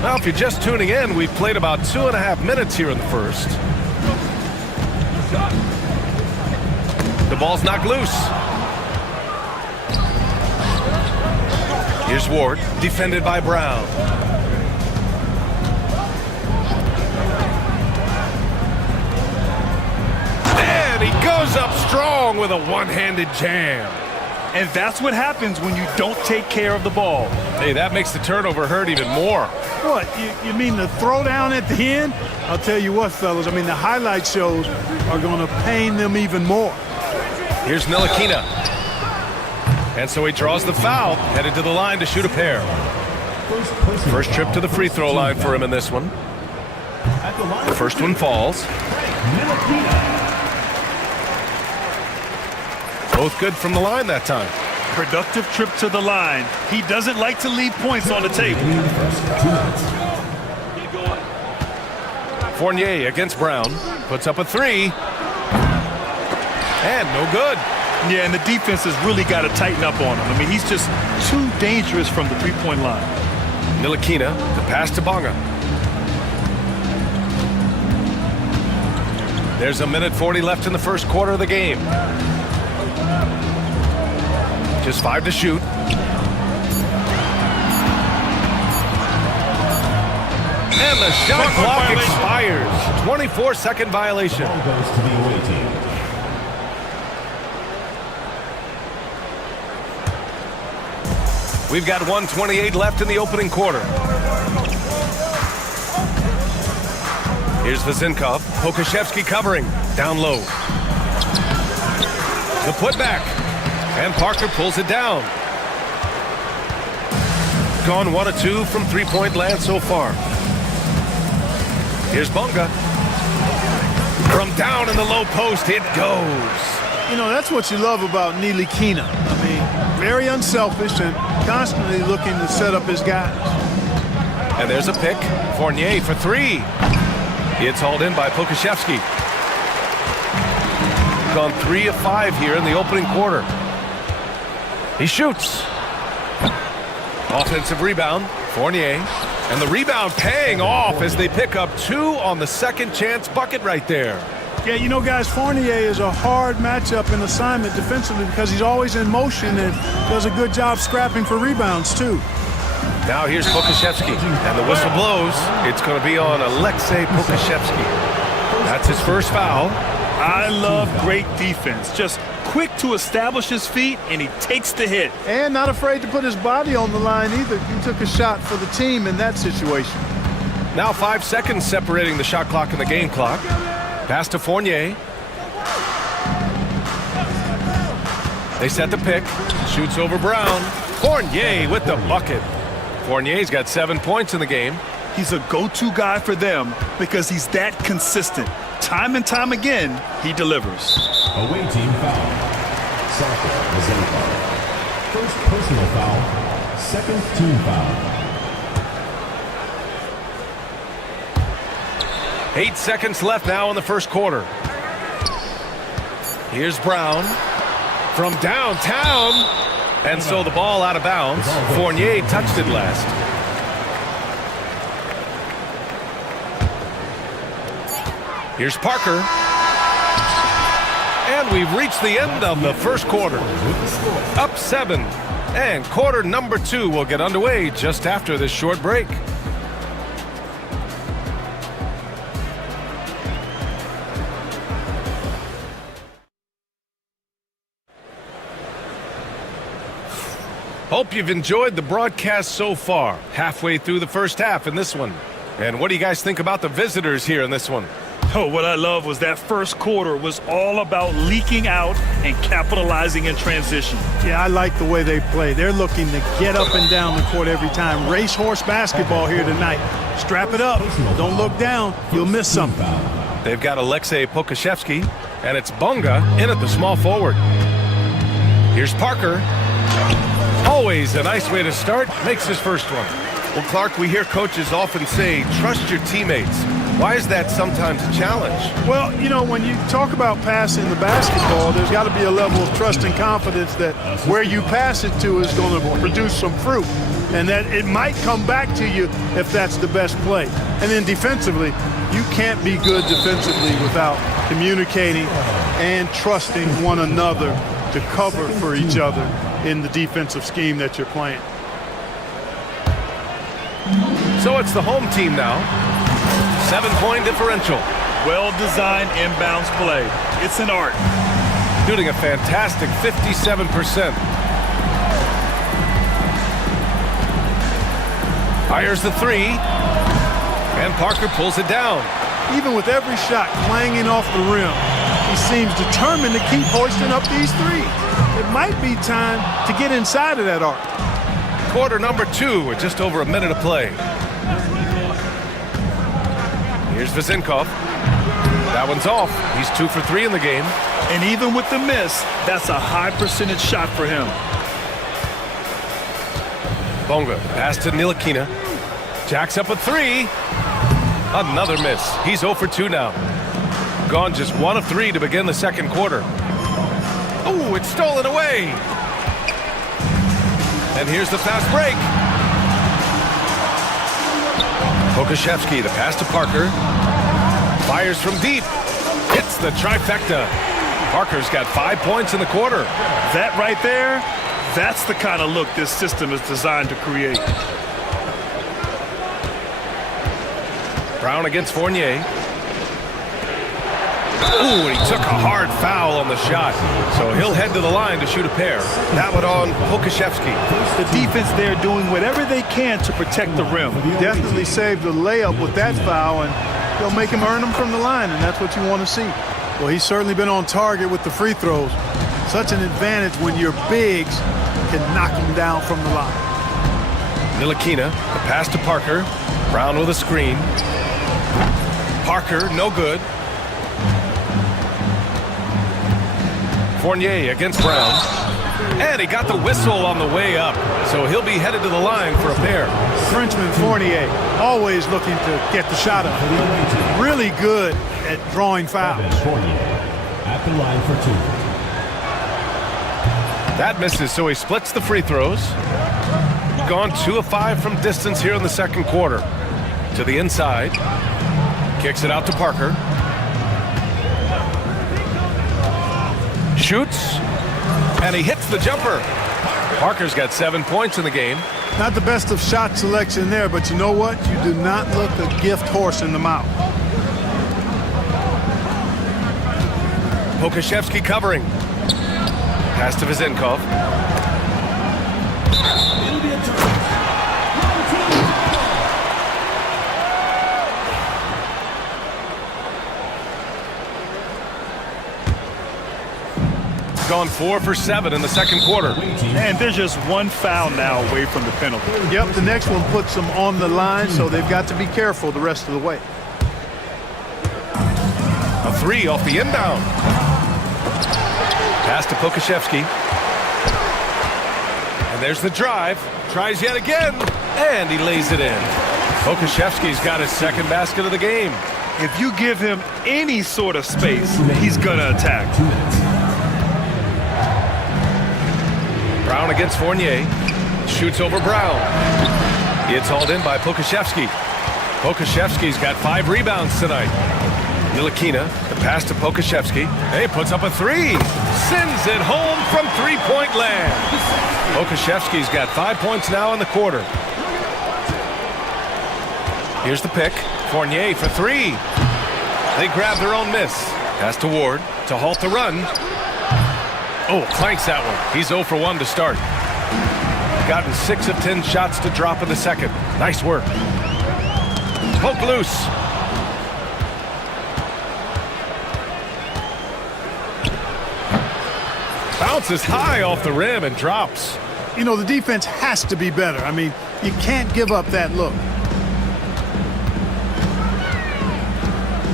Now, if you're just tuning in, we've played about 2.5 minutes here in the first. The ball's knocked loose. Here's Ward, defended by Brown. And he goes up strong with a one-handed jam. And that's what happens when you don't take care of the ball. Hey, that makes the turnover hurt even more. What, you mean the throwdown at the end? I'll tell you what, fellas, I mean, the highlight shows are going to pain them even more. Here's Ntilikina. And so he draws the foul, headed to the line to shoot a pair. First trip to the free throw line for him in this one. The first one falls. Both good from the line that time. Productive trip to the line. He doesn't like to leave points on the table. Fournier against Brown. Puts up a three. And no good. Yeah, and the defense has really got to tighten up on him. I mean, he's just too dangerous from the three-point line. Ntilikina, the pass to Bonga. There's 1:40 left in the first quarter of the game. Just 5 to shoot. And the shot clock expires. 24-second violation. Ball goes to the away team. We've got 1:28 left in the opening quarter. Here's Vezenkov. Pokashevsky covering. Down low. The putback. And Parker pulls it down. Gone 1 of 2 from three-point land so far. Here's Bonga. From down in the low post, it goes. You know, that's what you love about Ntilikina. I mean, very unselfish and constantly looking to set up his guys. And there's a pick. Fournier for three. It's hauled in by Pokashevsky. Gone 3 of 5 here in the opening quarter. He shoots. Offensive rebound, Fournier. And the rebound paying off as they pick up 2 on the second chance bucket right there. Yeah, you know, guys, Fournier is a hard matchup in assignment defensively because he's always in motion and does a good job scrapping for rebounds, too. Now here's Pokashevsky, and the whistle blows. It's going to be on Alexei Pokashevsky. That's his first foul. I love great defense. Just quick to establish his feet, and he takes the hit. And not afraid to put his body on the line either. He took a shot for the team in that situation. Now 5 seconds separating the shot clock and the game clock. Pass to Fournier. They set the pick. Shoots over Brown. Fournier with the bucket. Fournier's got 7 points in the game. He's a go-to guy for them because he's that consistent. Time and time again, he delivers. Away team foul. Soccer is in foul. First personal foul. Second team foul. 8 seconds left now in the first quarter. Here's Brown from downtown. And so the ball out of bounds. Fournier touched it last. Here's Parker. And we've reached the end of the first quarter. Up 7. And quarter number 2 will get underway just after this short break. Hope you've enjoyed the broadcast so far. Halfway through the first half in this one. And what do you guys think about the visitors here in this one? Oh, what I love was that first quarter was all about leaking out and capitalizing in transition. Yeah, I like the way they play. They're looking to get up and down the court every time. Racehorse basketball here tonight. Strap it up. Don't look down. You'll miss something. They've got Alexei Pokashevsky, and it's Bunga in at the small forward. Here's Parker. Always a nice way to start. Makes his first one. Well, Clark, we hear coaches often say, trust your teammates. Why is that sometimes a challenge? Well, you know, when you talk about passing the basketball, there's got to be a level of trust and confidence that where you pass it to is going to produce some fruit, and that it might come back to you if that's the best play. And then defensively, you can't be good defensively without communicating and trusting one another to cover for each other in the defensive scheme that you're playing. So it's the home team now. 7-point differential. Well-designed inbounds play. It's an art. Shooting a fantastic 57%. Fires the 3. And Parker pulls it down. Even with every shot clanging off the rim, he seems determined to keep hoisting up these threes. It might be time to get inside of that arc. Quarter number 2 with just over a minute of play. Here's Vezinkov. That one's off. He's 2 for 3 in the game. And even with the miss, that's a high percentage shot for him. Bunga pass to Ntilikina. Jacks up a 3. Another miss. He's 0 for 2 now. Gone just 1 of 3 to begin the second quarter. Oh, it's stolen away. And here's the fast break. Pokashevsky, the pass to Parker. Fires from deep. Hits the trifecta. Parker's got 5 points in the quarter. That right there, that's the kind of look this system is designed to create. Brown against Fournier. Ooh, and he took a hard foul on the shot. So he'll head to the line to shoot a pair. That one on Pokashevsky. The defense there doing whatever they can to protect the rim. Definitely saved the layup with that foul, and they'll make him earn them from the line, and that's what you want to see. Well, he's certainly been on target with the free throws. Such an advantage when your bigs can knock him down from the line. Ntilikina, the pass to Parker. Brown with a screen. Parker, no good. Fournier against Brown. And he got the whistle on the way up. So he'll be headed to the line for a pair. Frenchman Fournier, always looking to get the shot up. Really good at drawing fouls. At the line for 2. That misses, so he splits the free throws. Gone 2 of 5 from distance here in the second quarter. To the inside. Kicks it out to Parker. Shoots. And he hits the jumper. Parker's got 7 points in the game. Not the best of shot selection there, but you know what? You do not look a gift horse in the mouth. Pokashevsky covering. Pass to Vizenkov. Gone 4 for 7 in the second quarter. And there's just one foul now away from the penalty. Yep, the next one puts them on the line, so they've got to be careful the rest of the way. A 3 off the inbound. Pass to Pokashevsky. And there's the drive. Tries yet again. And he lays it in. Pokashevsky's got his second basket of the game. If you give him any sort of space, he's gonna attack. Brown against Fournier. Shoots over Brown. It's hauled in by Pokashevsky. Pokashevsky's got 5 rebounds tonight. Ntilikina, the pass to Pokashevsky. Hey, puts up a 3. Sends it home from three-point land. Pokashevsky's got 5 points now in the quarter. Here's the pick. Fournier for 3. They grab their own miss. Pass to Ward to halt the run. Oh, clanks that one. He's 0 for 1 to start. Gotten 6 of 10 shots to drop in the second. Nice work. Poke loose. Bounces high off the rim and drops. You know, the defense has to be better. I mean, you can't give up that look.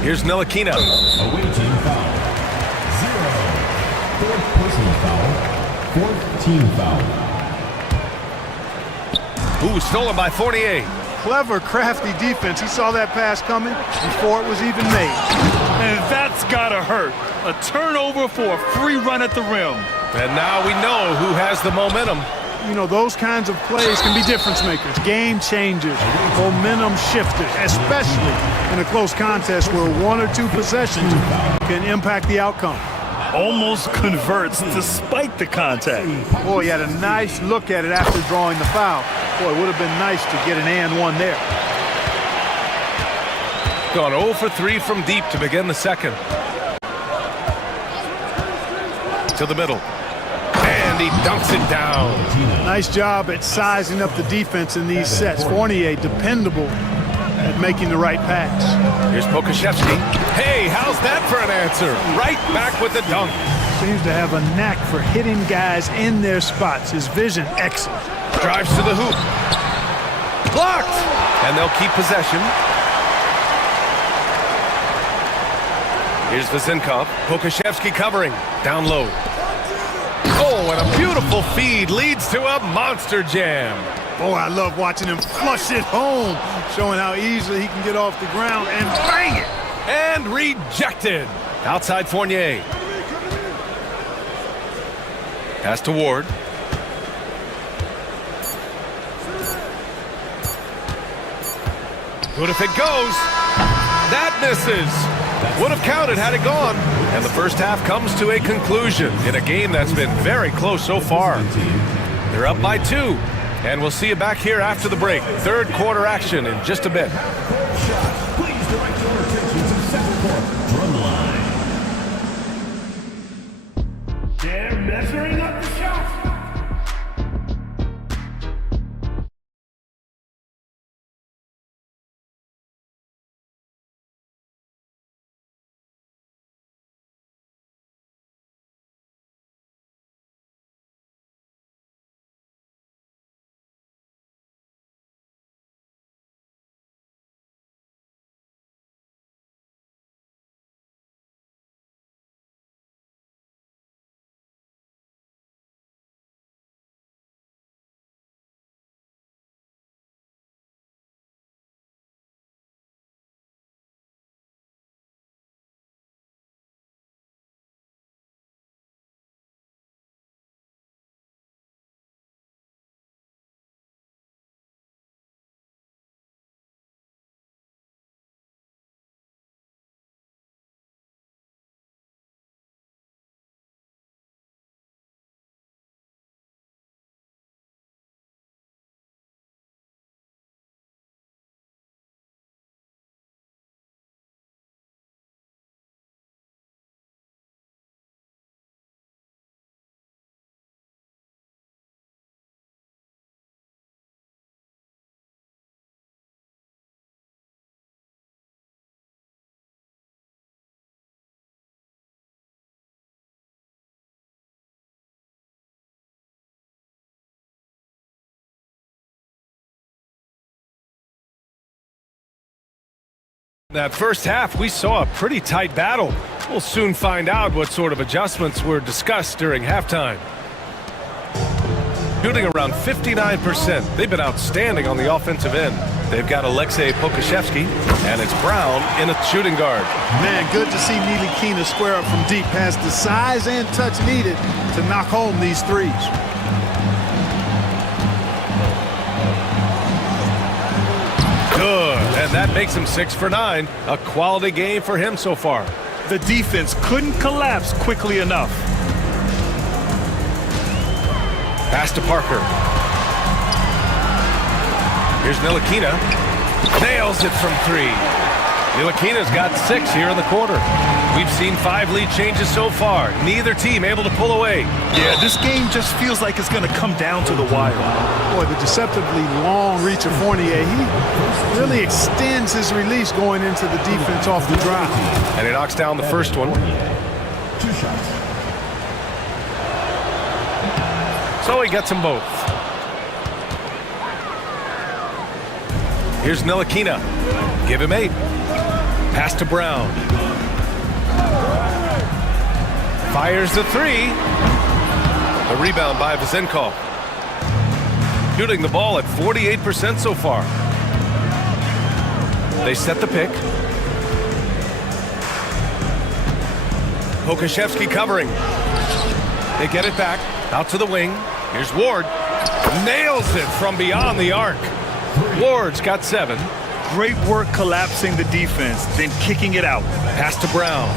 Here's Ntilikina. Away team foul. 0. Fourth personal foul. Fourth team foul. Ooh, stolen by Fournier. Clever, crafty defense. He saw that pass coming before it was even made. And that's gotta hurt. A turnover for a free run at the rim. And now we know who has the momentum. You know, those kinds of plays can be difference makers, game changers, momentum shifters, especially in a close contest where 1 or 2 possessions can impact the outcome. Almost converts despite the contact. Boy, he had a nice look at it after drawing the foul. Boy, it would have been nice to get an and one there. Gone 0 for 3 from deep to begin the second. To the middle. And he dunks it down. Nice job at sizing up the defense in these sets. Fournier, dependable at making the right pass. Here's Pokashevsky. Hey, how's that for an answer? Right back with the dunk. Seems to have a knack for hitting guys in their spots. His vision, excellent. Drives to the hoop. Blocked. And they'll keep possession. Here's Vizenkov. Pokashevsky covering. Down low. Oh, and a beautiful feed leads to a monster jam. Boy, I love watching him flush it home, showing how easily he can get off the ground and bang it. And rejected. Outside Fournier. Pass to Ward. Good if it goes. That misses. Would have counted had it gone. And the first half comes to a conclusion in a game that's been very close so far. They're up by 2. And we'll see you back here after the break. Third quarter action in just a bit. Please direct your attention to second court. Drum line. They're measuring up the shot. That first half, we saw a pretty tight battle. We'll soon find out what sort of adjustments were discussed during halftime. Shooting around 59%. They've been outstanding on the offensive end. They've got Alexei Pokashevsky, and it's Brown in a shooting guard. Man, good to see Nilikina square up from deep. Has the size and touch needed to knock home these threes. Good, and that makes him 6 for 9. A quality game for him so far. The defense couldn't collapse quickly enough. Pass to Parker. Here's Nilikina. Nails it from 3. Nilikina's got 6 here in the quarter. We've seen 5 lead changes so far. Neither team able to pull away. Yeah, this game just feels like it's going to come down to the wire. Boy, the deceptively long reach of Fournier, he really extends his release going into the defense off the drive. And he knocks down the first one. 2 shots. So he gets them both. Here's Nilikina. Give him 8. Pass to Brown. Fires the 3. A rebound by Vezenkov. Shooting the ball at 48% so far. They set the pick. Pokashevsky covering. They get it back. Out to the wing. Here's Ward. Nails it from beyond the arc. Ward's got 7. Great work collapsing the defense, then kicking it out. Pass to Brown.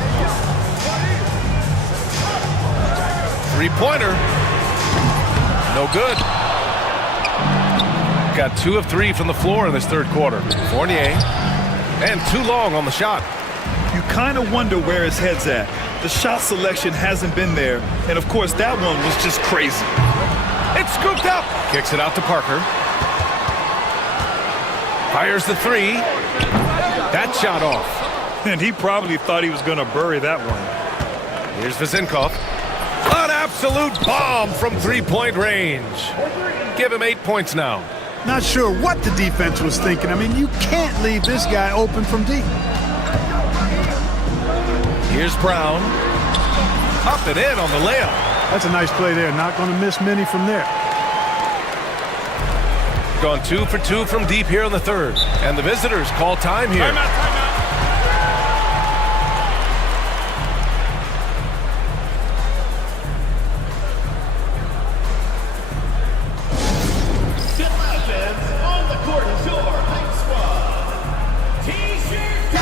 3-pointer. No good. Got 2 of 3 from the floor in this third quarter. Fournier. And too long on the shot. You kind of wonder where his head's at. The shot selection hasn't been there. And of course, that one was just crazy. It's scooped up. Kicks it out to Parker. Fires the 3. That shot off. And he probably thought he was going to bury that one. Here's Vezenkov. An absolute bomb from 3-point range. Give him 8 points now. Not sure what the defense was thinking. I mean, you can't leave this guy open from deep. Here's Brown. Up and in on the layup. That's a nice play there. Not going to miss many from there. Gone 2 for 2 from deep here in the third. And the visitors call time here. Timeout. On the court is your hype squad. T-shirt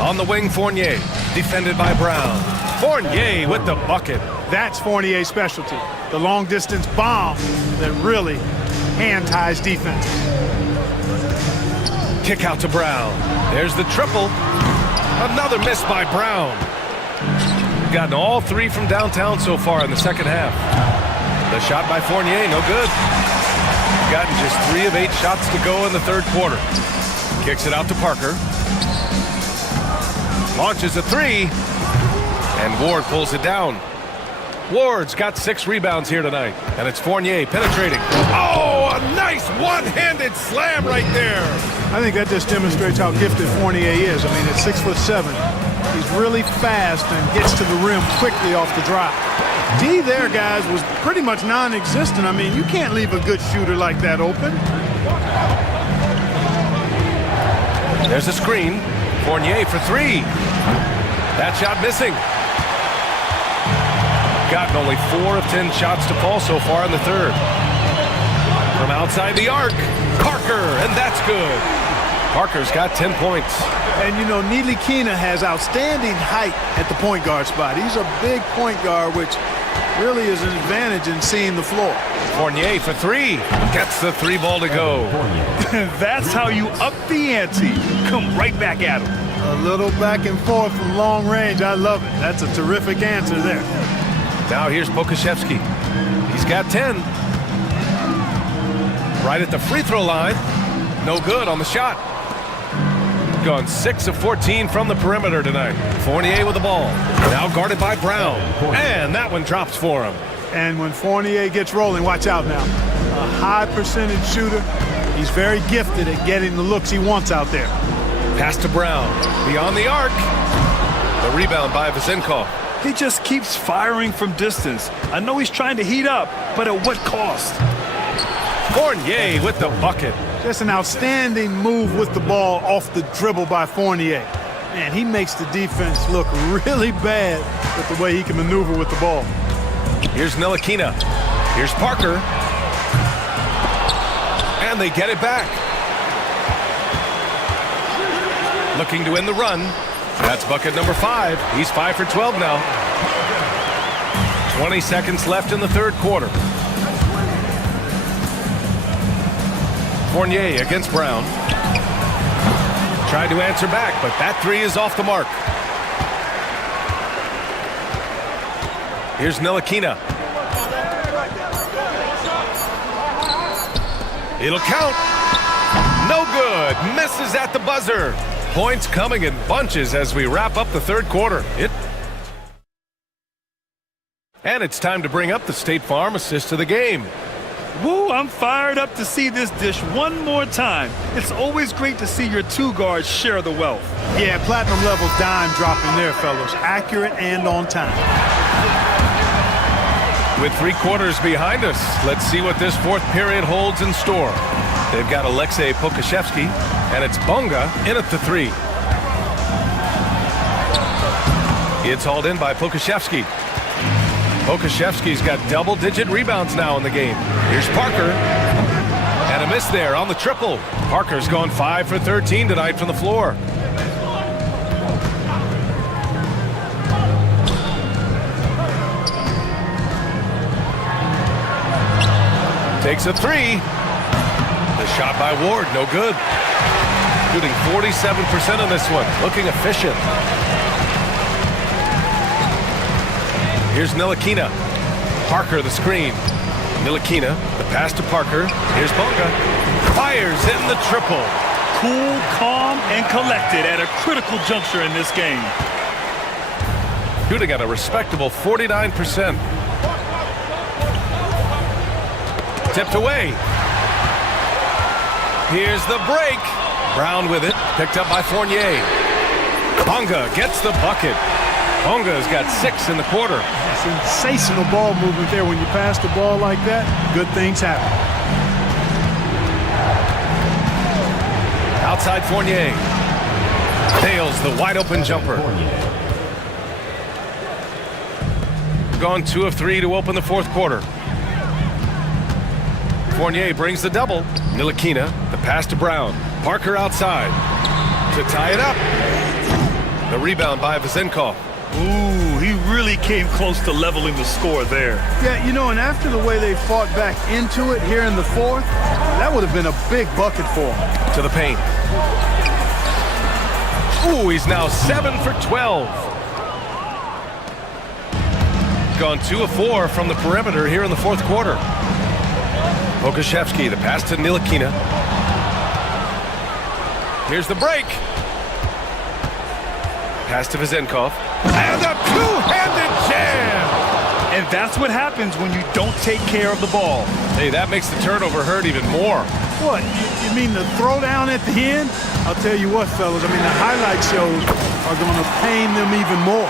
On the wing, Fournier. Defended by Brown. Fournier with the bucket. That's Fournier's specialty. The long-distance bomb that really hand-ties defense. Kick out to Brown. There's the triple. Another miss by Brown. Gotten all 3 from downtown so far in the second half. The shot by Fournier, no good. Gotten just 3 of 8 shots to go in the third quarter. Kicks it out to Parker. Launches a 3. And Ward pulls it down. Ward's got 6 rebounds here tonight. And it's Fournier penetrating. Oh, a nice one-handed slam right there. I think that just demonstrates how gifted Fournier is. I mean, at 6'7", he's really fast and gets to the rim quickly off the drop. D there, guys, was pretty much non-existent. I mean, you can't leave a good shooter like that open. There's a screen. Fournier for 3. That shot missing. Gotten only 4 of 10 shots to fall so far in the third. From outside the arc, Parker, and that's good. Parker's got 10 points. And, you know, Nilikina has outstanding height at the point guard spot. He's a big point guard, which really is an advantage in seeing the floor. Fournier for 3. Gets the 3 ball to go. That's how you up the ante. Come right back at him. A little back and forth from long range. I love it. That's a terrific answer there. Now here's Pokashevsky. He's got 10. Right at the free throw line. No good on the shot. gone 6 of 14 from the perimeter tonight. Fournier with the ball. Now guarded by Brown. And that one drops for him. And when Fournier gets rolling, watch out now. A high percentage shooter. He's very gifted at getting the looks he wants out there. Pass to Brown. Beyond the arc. The rebound by Vezenkov. He just keeps firing from distance. I know he's trying to heat up, but at what cost? Fournier with the bucket. Just an outstanding move with the ball off the dribble by Fournier. Man, he makes the defense look really bad with the way he can maneuver with the ball. Here's Ntilikina. Here's Parker. And they get it back. Looking to win the run. That's bucket number 5. He's 5 for 12 now. 20 seconds left in the third quarter. Fournier against Brown. Tried to answer back, but that 3 is off the mark. Here's Ntilikina. It'll count. No good. Misses at the buzzer. Points coming in bunches as we wrap up the third quarter. And it's time to bring up the State Farm assist of the game. Woo, I'm fired up to see this dish one more time. It's always great to see your 2 guards share the wealth. Yeah, platinum level dime dropping there, fellas. Accurate and on time. With 3 quarters behind us, let's see what this fourth period holds in store. They've got Alexei Pokashevsky, and it's Bonga in at the 3. It's hauled in by Pokashevsky. Pokashevsky's got double-digit rebounds now in the game. Here's Parker. And a miss there on the triple. Parker's gone 5 for 13 tonight from the floor. Takes a 3. The shot by Ward, no good. Shooting 47% on this one. Looking efficient. Here's Ntilikina. Parker the screen. Ntilikina, the pass to Parker. Here's Bonga. Fires in the triple. Cool, calm, and collected at a critical juncture in this game. Shooting at a respectable 49%. Tipped away. Here's the break. Brown with it. Picked up by Fournier. Bonga gets the bucket. Bonga's got 6 in the quarter. Sensational ball movement there. When you pass the ball like that, good things happen. Outside Fournier. Fails the wide open jumper. Gone 2 of 3 to open the fourth quarter. Fournier brings the double. Ntilikina, the pass to Brown. Parker outside to tie it up. The rebound by Vezenkov. Ooh, he really came close to leveling the score there. Yeah, you know, and after the way they fought back into it here in the fourth, that would have been a big bucket for him. To the paint. Ooh, he's now 7 for 12. Gone 2 of 4 from the perimeter here in the fourth quarter. Pokashevsky, the pass to Ntilikina. Here's the break. Pass to Vezenkov. And a two-handed jam! And that's what happens when you don't take care of the ball. Hey, that makes the turnover hurt even more. What, you mean the throwdown at the end? I'll tell you what, fellas, I mean, the highlight shows are going to pain them even more.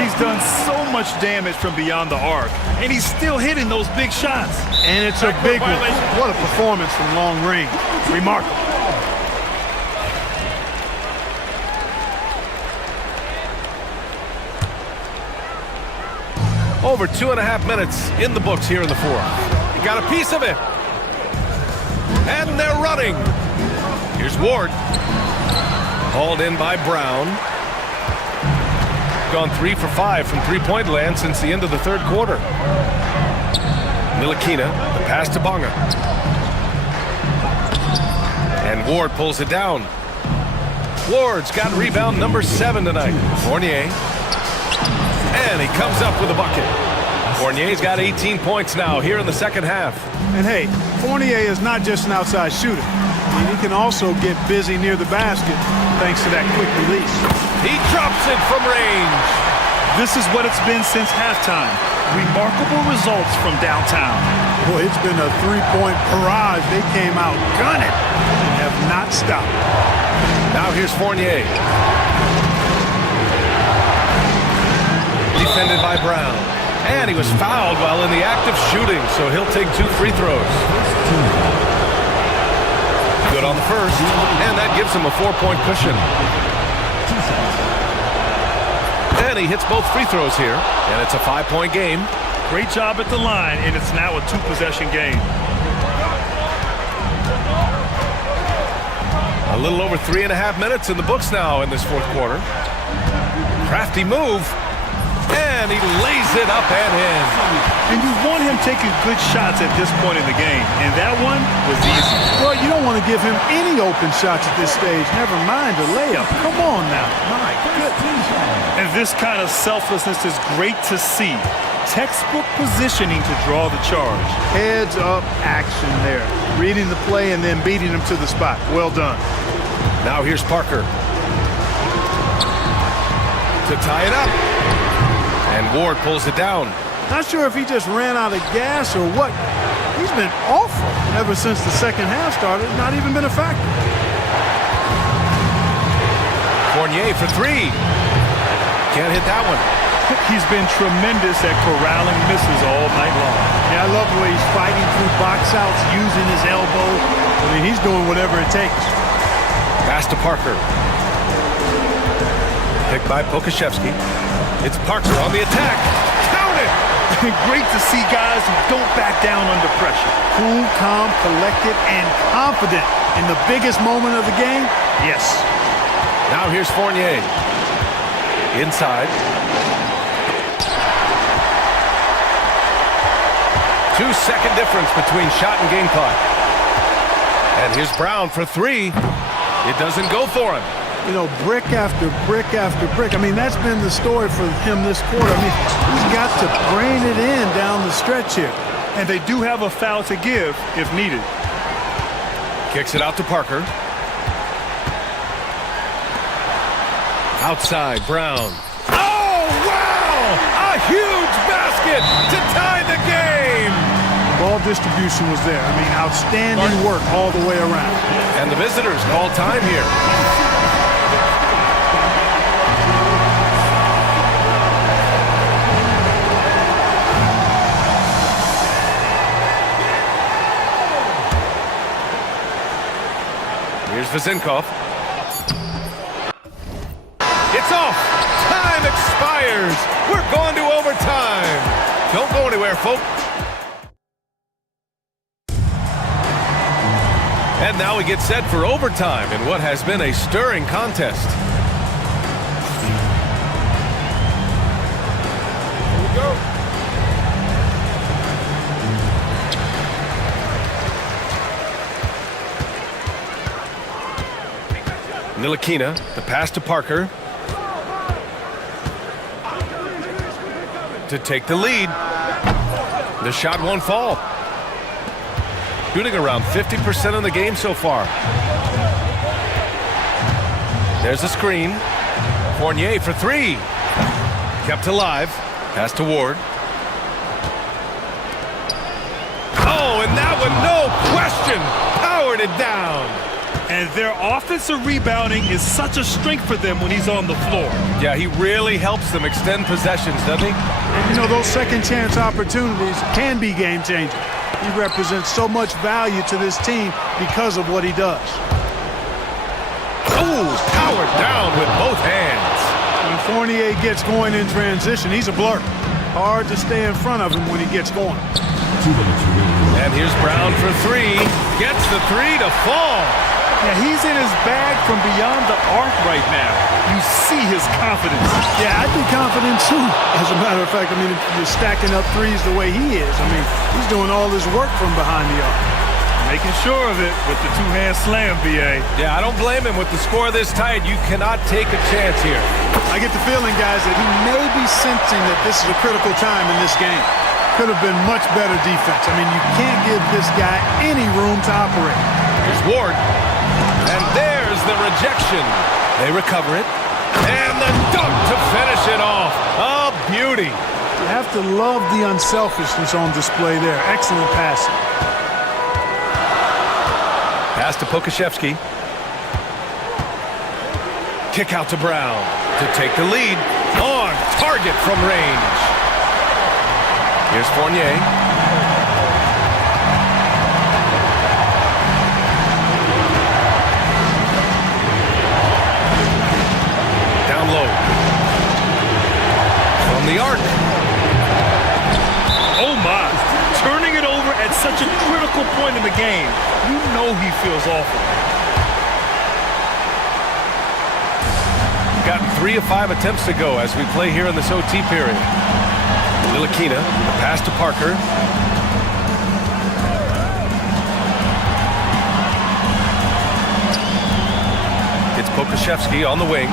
He's done so much damage from beyond the arc, and he's still hitting those big shots. And it's a big one. What a performance from long range. Remarkable. Over 2.5 minutes in the books here in the fourth. He got a piece of it. And they're running. Here's Ward. Hauled in by Brown. Gone 3 for 5 from three-point land since the end of the third quarter. Ntilikina, the pass to Bonga. And Ward pulls it down. Ward's got rebound number 7 tonight. Fournier. And he comes up with a bucket. Fournier's got 18 points now here in the second half. And hey, Fournier is not just an outside shooter. And he can also get busy near the basket thanks to that quick release. He drops it from range. This is what it's been since halftime. Remarkable results from downtown. Boy, it's been a three-point barrage. They came out gunning and have not stopped. Now here's Fournier. Defended by Brown. And he was fouled while in the act of shooting, so he'll take 2 free throws. Good on the first, and that gives him a 4-point cushion. And he hits both free throws here, and it's a 5-point game. Great job at the line, and it's now a 2-possession game. A little over 3.5 minutes in the books now in this fourth quarter. Crafty move, and he lays it up and in. And you want him taking good shots at this point in the game, and that one was easy. Well, you don't want to give him any open shots at this stage, never mind a layup. Come on now. My goodness. And this kind of selflessness is great to see. Textbook positioning to draw the charge. Heads up action there. Reading the play and then beating him to the spot. Well done. Now here's Parker. To tie it up. And Ward pulls it down. Not sure if he just ran out of gas or what. He's been awful ever since the second half started. Not even been a factor. Fournier for 3. Can't hit that one. He's been tremendous at corralling misses all night long. Yeah, I love the way he's fighting through box outs, using his elbow. I mean, he's doing whatever it takes. Pass to Parker. Picked by Pokashevsky. It's Parker on the attack. Count it! Great to see guys who don't back down under pressure. Cool, calm, collected, and confident in the biggest moment of the game. Yes. Now here's Fournier. Inside. 2-second difference between shot and game clock. And here's Brown for 3. It doesn't go for him. You know, brick after brick after brick. I mean, that's been the story for him this quarter. I mean, he's got to brain it in down the stretch here. And they do have a foul to give if needed. Kicks it out to Parker. Outside, Brown. Oh, wow! A huge basket to tie the game! Ball distribution was there. I mean, outstanding work all the way around. And the visitors call time here. Here's Vezinkov. It's off. Time expires. We're going to overtime. Don't go anywhere, folks. And now we get set for overtime in what has been a stirring contest. Here we go. Ntilikina, the pass to Parker. To take the lead. The shot won't fall. Shooting around 50% of the game so far. There's a screen. Fournier for 3. Kept alive. Pass to Ward. Oh, and that one, no question, powered it down. And their offensive rebounding is such a strength for them when he's on the floor. Yeah, he really helps them extend possessions, doesn't he? And you know, those second chance opportunities can be game changing. He represents so much value to this team because of what he does. Oh, powered down with both hands. When Fournier gets going in transition, he's a blur. Hard to stay in front of him when he gets going. And here's Brown for 3. Gets the 3 to fall. Yeah, he's in his bag from beyond the arc right now. You see his confidence. Yeah, I'd be confident too. As a matter of fact, I mean, if you're stacking up threes the way he is, I mean, he's doing all his work from behind the arc. Making sure of it with the two-hand slam, BA. Yeah, I don't blame him. With the score this tight, you cannot take a chance here. I get the feeling, guys, that he may be sensing that this is a critical time in this game. could have been much better defense. I mean, you can't give this guy any room to operate. Here's Ward. And there's the rejection. They recover it. And the dunk to finish it off. A beauty. You have to love the unselfishness on display there. Excellent passing. Pass to Pokashevsky. Kick out to Brown to take the lead. On target from range. Here's Fournier. Down low. From the arc. Oh my, turning it over at such a critical point in the game. You know he feels awful. Gotten 3 of 5 attempts to go as we play here in this OT period. Ntilikina, pass to Parker. It's Pokashevsky on the wing.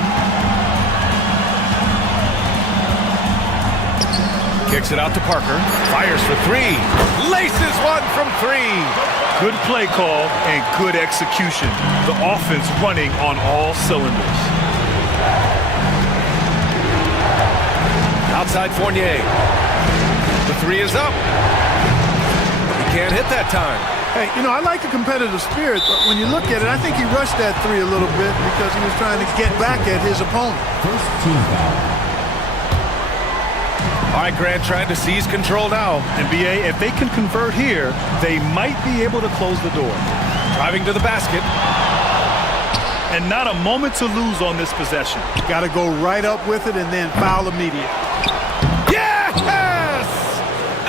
Kicks it out to Parker. Fires for 3. Laces one from 3. Good play call and good execution. The offense running on all cylinders. Outside Fournier. The 3 is up. He can't hit that time. Hey, you know, I like the competitive spirit, but when you look at it, I think he rushed that 3 a little bit because he was trying to get back at his opponent. First team foul. All right, Grant trying to seize control now. NBA, if they can convert here, they might be able to close the door. Driving to the basket. And not a moment to lose on this possession. Got to go right up with it and then foul immediately. Yes!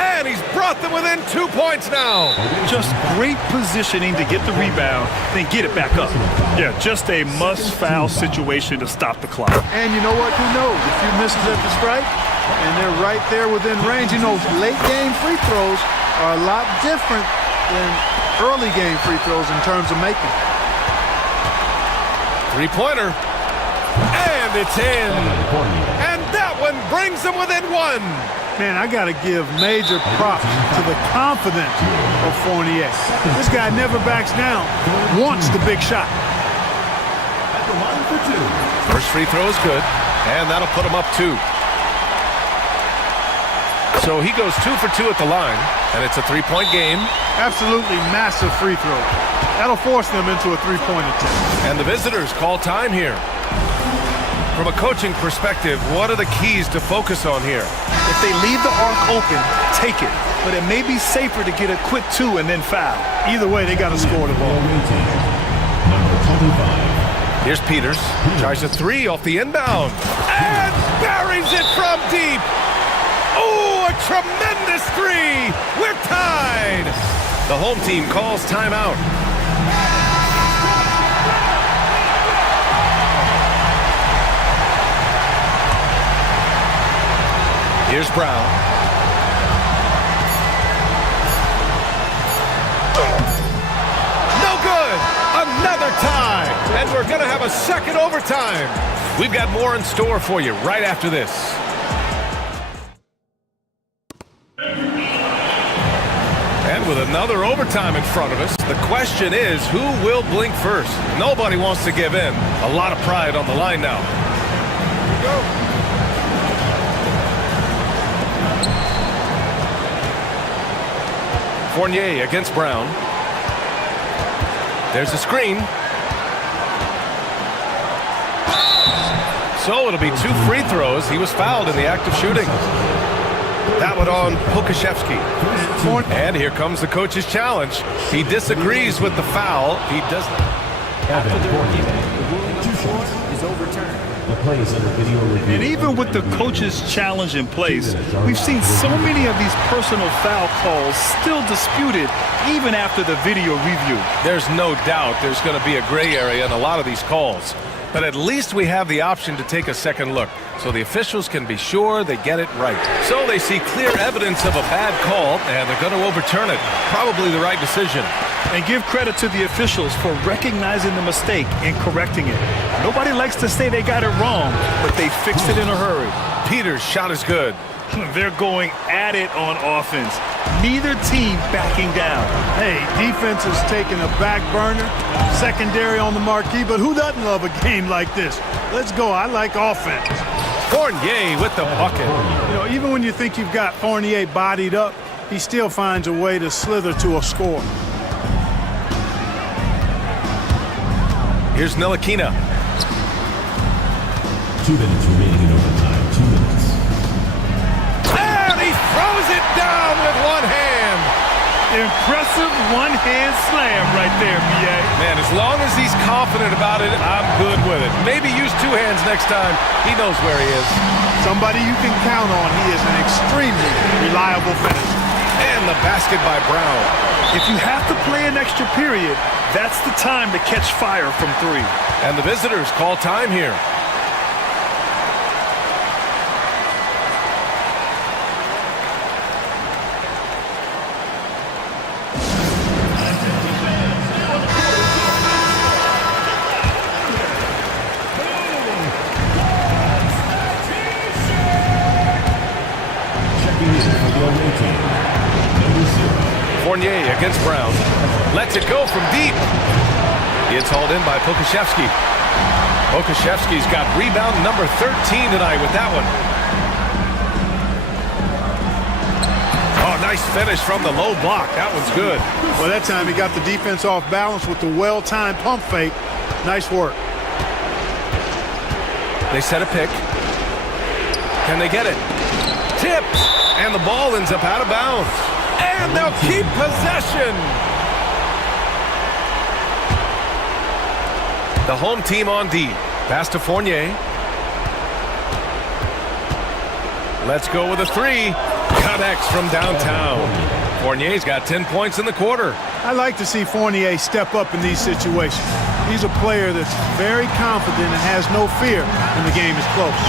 And he's brought them within 2 points now. Just great positioning to get the rebound, then get it back up. Yeah, just a must-foul situation to stop the clock. And you know what? Who knows? A few misses at the stripe, and they're right there within range. You know, late-game free throws are a lot different than early-game free throws in terms of making. Three-pointer. And it's in. And that one brings them within 1. Man, I got to give major props to the confidence of Fournier. This guy never backs down, wants the big shot. At the line for 2. First free throw is good, and that'll put him up 2. So he goes 2 for 2 at the line, and it's a 3-point game. Absolutely massive free throw. That'll force them into a 3-point attempt. And the visitors call time here. From a coaching perspective, what are the keys to focus on here? If they leave the arc open, take it. But it may be safer to get a quick 2 and then foul. Either way, they got to score the ball. Number 25. Here's Peters. Tries a 3 off the inbound. And buries it from deep. Oh, a tremendous 3. We're tied. The home team calls timeout. Here's Brown. No good. Another tie. And we're going to have a second overtime. We've got more in store for you right after this. And with another overtime in front of us, the question is, who will blink first? Nobody wants to give in. A lot of pride on the line now. Go. Fournier against Brown. There's a screen. So it'll be 2 free throws. He was fouled in the act of shooting. That one on Pokashevsky. And here comes the coach's challenge. He disagrees with the foul. He does not. After the ruling is overturned. The plays under video review. And even with the coach's challenge in place, we've seen so many of these personal foul calls still disputed even after the video review. There's no doubt there's going to be a gray area in a lot of these calls. But at least we have the option to take a second look, so the officials can be sure they get it right. So they see clear evidence of a bad call, and they're going to overturn it. Probably the right decision. And give credit to the officials for recognizing the mistake and correcting it. Nobody likes to say they got it wrong, but they fixed it in a hurry. Peters' shot is good. They're going at it on offense. Neither team backing down. Hey, defense is taking a back burner, secondary on the marquee, but who doesn't love a game like this? Let's go. I like offense. Fournier with the bucket. You know, even when you think you've got Fournier bodied up, he still finds a way to slither to a score. Here's Ntilikina. 2 minutes remaining in overtime. 2 minutes. And he throws it down with one hand. Impressive one-hand slam right there, B.A. Man, as long as he's confident about it, I'm good with it. Maybe use 2 hands next time. He knows where he is. Somebody you can count on. He is an extremely reliable finisher. And the basket by Brown. If you have to play an extra period, that's the time to catch fire from 3. And the visitors call time here. Fournier against Brown. Lets it go from deep. It's hauled in by Pokusevski. Pokusevski's got rebound number 13 tonight with that one. Oh, nice finish from the low block. That one's good. Well, that time he got the defense off balance with the well-timed pump fake. Nice work. They set a pick. Can they get it? Tipped. And the ball ends up out of bounds. And they'll keep possession. The home team on D. Pass to Fournier. Let's go with a 3. Connects from downtown. Fournier's got 10 points in the quarter. I like to see Fournier step up in these situations. He's a player that's very confident and has no fear when the game is close.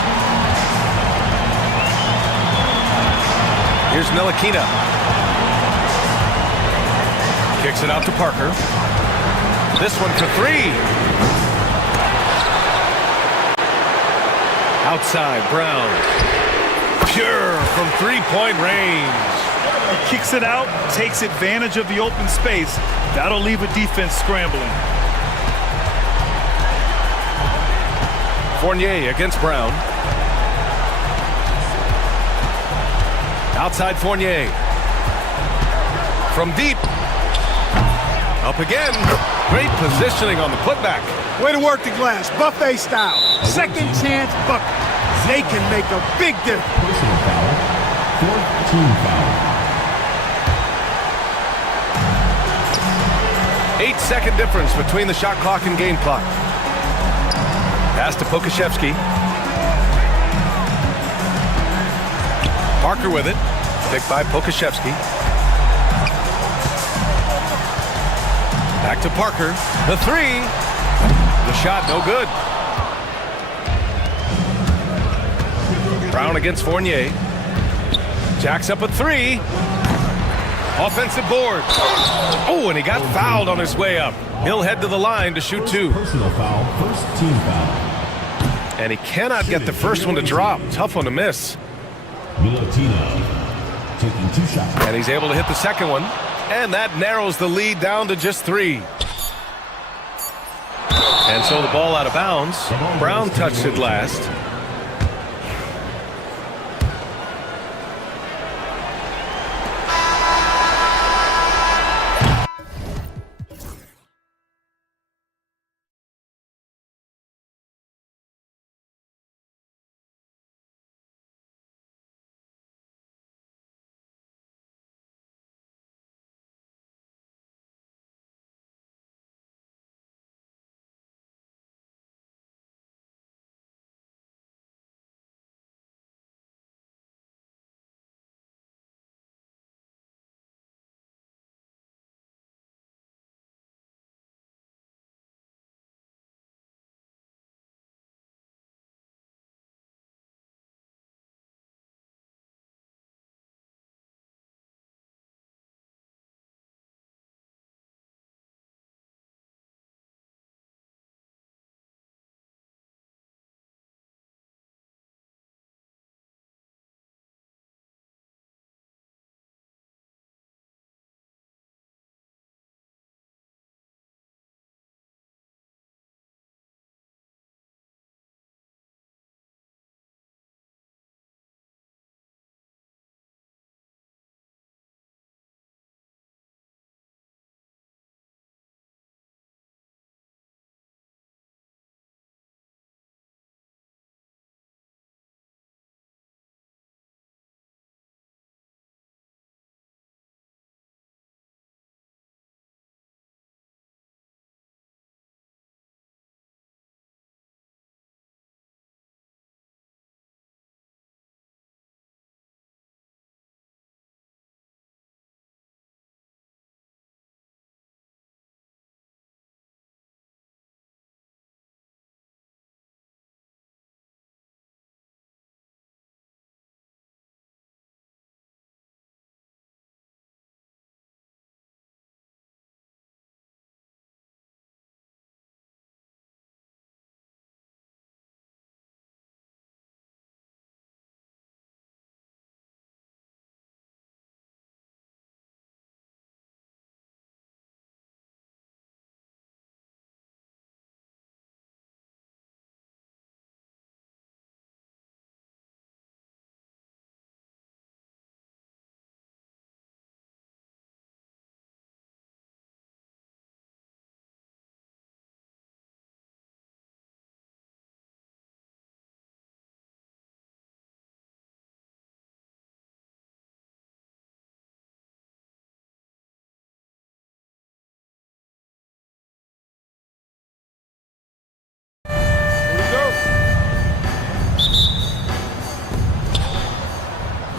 Here's Ntilikina. Kicks it out to Parker. This one for 3. Outside, Brown. Pure from 3-point range. He kicks it out, takes advantage of the open space. That'll leave a defense scrambling. Fournier against Brown. Outside Fournier. From deep. Up again. Great positioning on the putback. Way to work the glass, buffet style. Second chance bucket. They can make a big difference. Personal foul. 4th team foul. 8-second difference between the shot clock and game clock. Pass to Pokusevski. Parker with it. Picked by Pokusevski. Back to Parker. The 3. The shot no good. Brown against Fournier. Jacks up a 3. Offensive board. Oh, and he got fouled on his way up. He'll head to the line to shoot 2. Personal foul. 1st team foul. And he cannot get the first one to drop. Tough one to miss. Ntilikina taking 2 shots. And he's able to hit the second one. And that narrows the lead down to just 3. And so the ball out of bounds. Brown touched it last.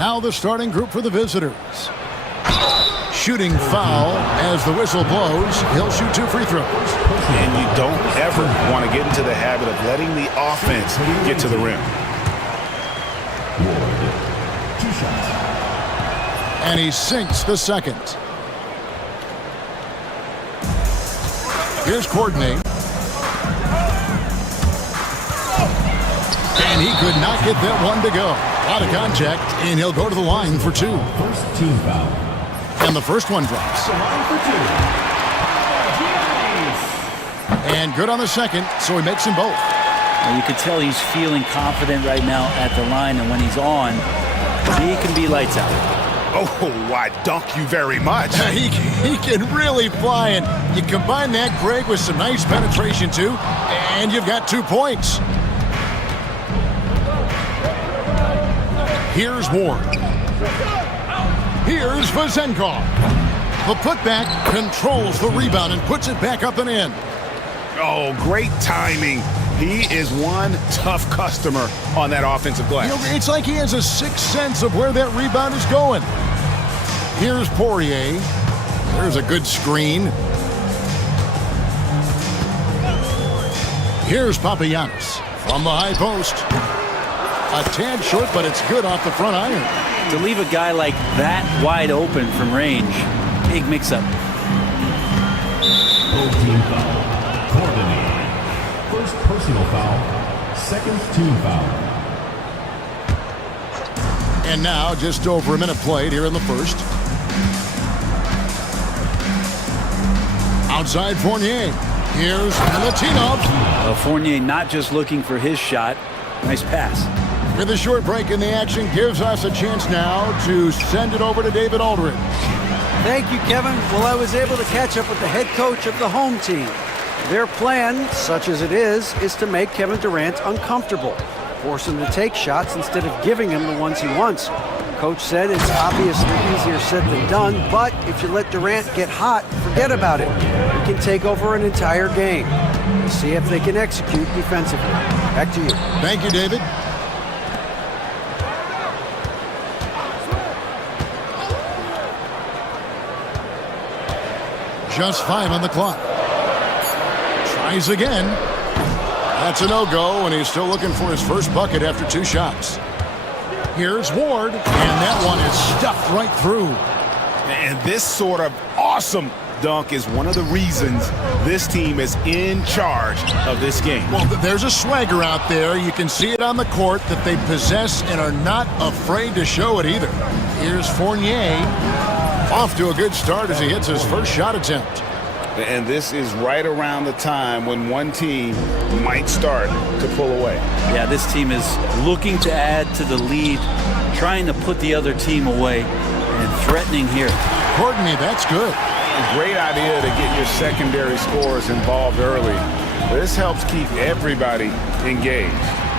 Now the starting group for the visitors. Shooting foul as the whistle blows. He'll shoot 2 free throws. And you don't ever want to get into the habit of letting the offense get to the rim. And he sinks the second. Here's Courtney. And he could not get that one to go. Out of contact, and he'll go to the line for 2. First team foul. And the first one drops. And good on the second, so he makes them both. Well, you can tell he's feeling confident right now at the line, and when he's on, he can be lights out. Oh, I dunk you very much. He can really fly, and you combine that, Greg, with some nice penetration, too, and you've got 2 points. Here's Ward. Here's Vazenkov. The putback controls the rebound and puts it back up and in. Oh, great timing. He is one tough customer on that offensive glass. You know, it's like he has a sixth sense of where that rebound is going. Here's Poirier. There's a good screen. Here's Papagiannis from the high post. A tad short, but it's good off the front iron. To leave a guy like that wide open from range, big mix-up. Full team foul. Courtney. First personal foul. Second team foul. And now, just over a minute played here in the first. Outside Fournier. Here's Milutinov. Fournier not just looking for his shot. Nice pass. With a short break in the action, gives us a chance now to send it over to David Aldridge. Thank you, Kevin. Well, I was able to catch up with the head coach of the home team. Their plan, such as it is to make Kevin Durant uncomfortable, force him to take shots instead of giving him the ones he wants. Coach said it's obviously easier said than done, but if you let Durant get hot, forget about it. He can take over an entire game. We'll see if they can execute defensively. Back to you. Thank you, David. Just 5 on the clock. Tries again. That's a no-go, and he's still looking for his first bucket after 2 shots. Here's Ward, and that one is stuffed right through. And this sort of awesome dunk is one of the reasons this team is in charge of this game. Well, there's a swagger out there. You can see it on the court that they possess and are not afraid to show it either. Here's Fournier. Off to a good start as he hits his first shot attempt. And this is right around the time when one team might start to pull away. Yeah, this team is looking to add to the lead, trying to put the other team away, and threatening here. Courtney, that's good. A great idea to get your secondary scorers involved early. This helps keep everybody engaged.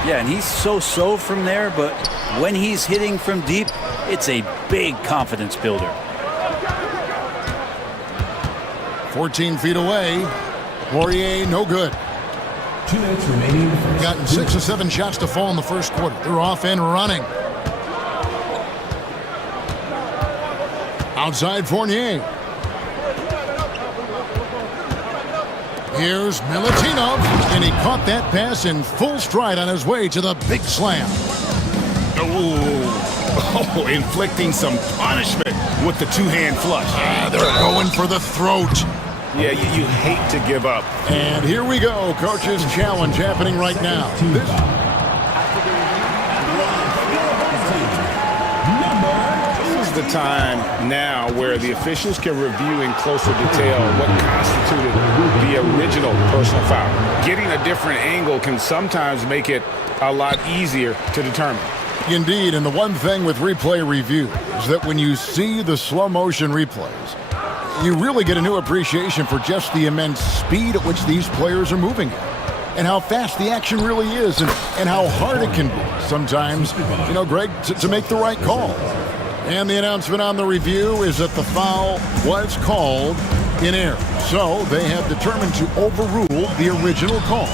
Yeah, and he's so-so from there, but when he's hitting from deep, it's a big confidence builder. 14 feet away. Poirier, no good. 2 minutes remaining in the first. Gotten 6 or 7 shots to fall in the first quarter. They're off and running. Outside Fournier. Here's Milutinov, and he caught that pass in full stride on his way to the big slam. Oh, inflicting some punishment with the 2-hand flush. They're going for the throat. Yeah, you hate to give up. And here we go, coach's challenge happening right now. This is the time now where the officials can review in closer detail what constituted the original personal foul. Getting a different angle can sometimes make it a lot easier to determine. Indeed, and the one thing with replay review is that when you see the slow motion replays, you really get a new appreciation for just the immense speed at which these players are moving at, and how fast the action really is, and how hard it can be sometimes, you know, Greg, to make the right call. And the announcement on the review is that the foul was called in error, so they have determined to overrule the original call.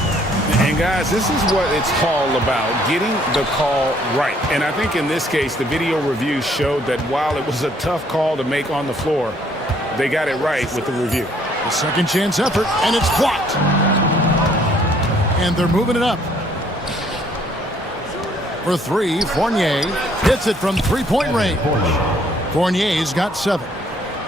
And guys, this is what it's all about, getting the call right. And I think in this case, the video review showed that while it was a tough call to make on the floor, they got it right with the review. The second chance effort, and it's blocked. And they're moving it up. For three, Fournier hits it from three-point range. Fournier's got 7.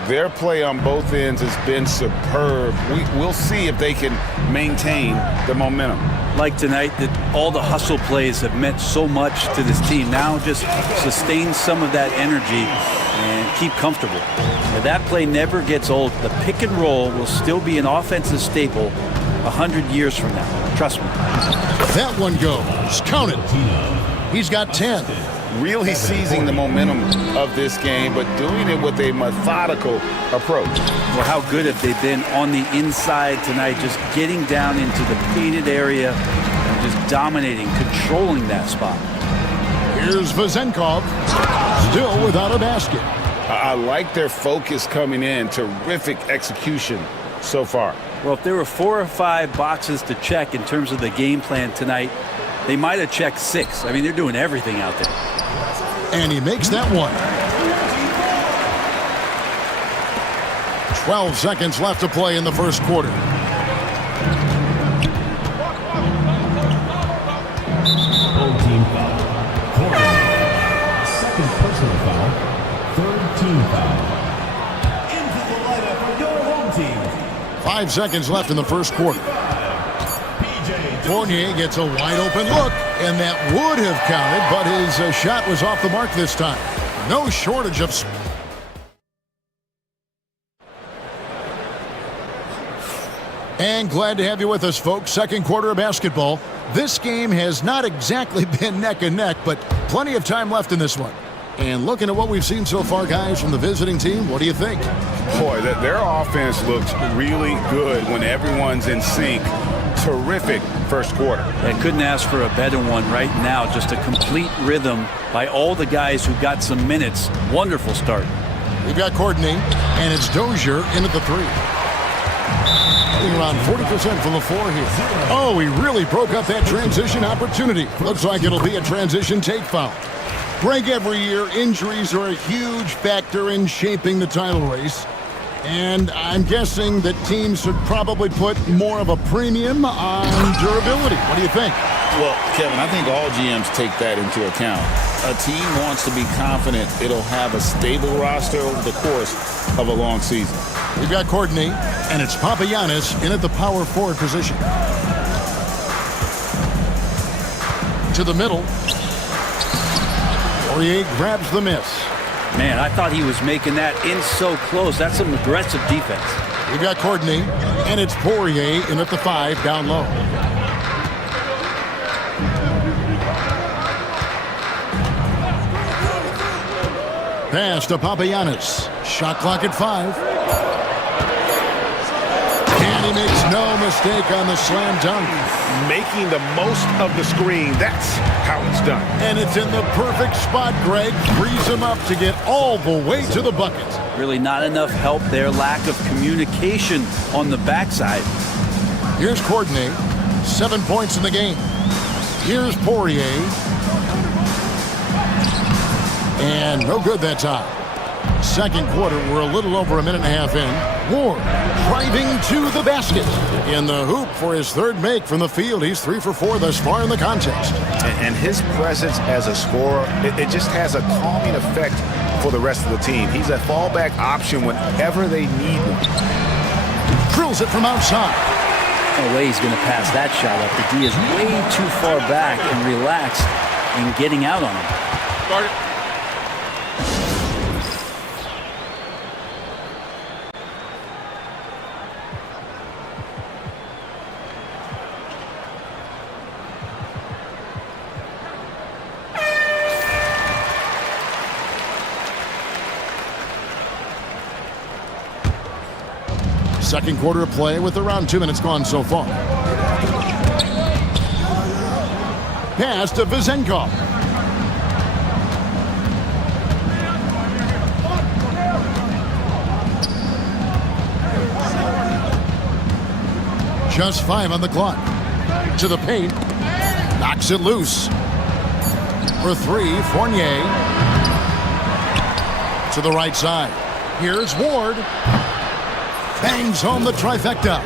Their play on both ends has been superb. We'll see if they can maintain the momentum. Like tonight, that all the hustle plays have meant so much to this team. Now just sustain some of that energy and keep comfortable. Now, that play never gets old. The pick and roll will still be an offensive staple 100 years from now. Trust me. That one goes. Count it. He's got 10. Really seizing the momentum of this game, but doing it with a methodical approach. Well, how good have they been on the inside tonight, just getting down into the painted area and just dominating, controlling that spot. Here's Vezenkov, still without a basket. I like their focus coming in. Terrific execution so far. Well, if there were 4 or 5 boxes to check in terms of the game plan tonight, they might have checked 6. I mean, they're doing everything out there. And he makes that one. 12 seconds left to play in the first quarter. Full team foul. Second personal foul. Third team foul. Into the lineup for your home team. 5 seconds left in the first quarter. Fournier gets a wide open look, and that would have counted, but his shot was off the mark this time. No shortage of... And glad to have you with us, folks. Second quarter of basketball. This game has not exactly been neck and neck, but plenty of time left in this one. And looking at what we've seen so far, guys, from the visiting team, what do you think? Boy, their offense looks really good when everyone's in sync. Terrific first quarter. I couldn't ask for a better one right now. Just a complete rhythm by all the guys who got some minutes. Wonderful start. We've got Courtney, and it's Dozier in at the 3. Around 40% from the floor here. Oh, he really broke up that transition opportunity. Looks like it'll be a transition take foul. Greg, every year, injuries are a huge factor in shaping the title race. And I'm guessing that teams should probably put more of a premium on durability. What do you think? Well, Kevin, I think all GMs take that into account. A team wants to be confident it'll have a stable roster over the course of a long season. We've got Courtney, and it's Papagiannis in at the power forward position. To the middle. Poirier grabs the miss. Man, I thought he was making that in so close. That's some aggressive defense. We've got Courtney, and it's Poirier in at the 5 down low. Pass to Papagiannis. Shot clock at 5. And he makes no mistake on the slam dunk. Making the most of the screen. That's how it's done. And it's in the perfect spot, Greg. Frees him up to get all the way to the bucket. Really not enough help there. Lack of communication on the backside. Here's Courtney. 7 points in the game. Here's Poirier. And no good that time. Second quarter, we're a little over a minute and a half in. Ward driving to the basket. In the hoop for his third make from the field. He's 3 for 4 thus far in the contest. And his presence as a scorer, it just has a calming effect for the rest of the team. He's a fallback option whenever they need him. Drills it from outside. No way he's going to pass that shot up. The D is way too far back and relaxed in getting out on him. Start it. Second quarter of play with around 2 minutes gone so far. Pass to Vezenkov. Just 5 on the clock. To the paint. Knocks it loose. For three, Fournier. To the right side. Here's Ward. Bangs home the trifecta.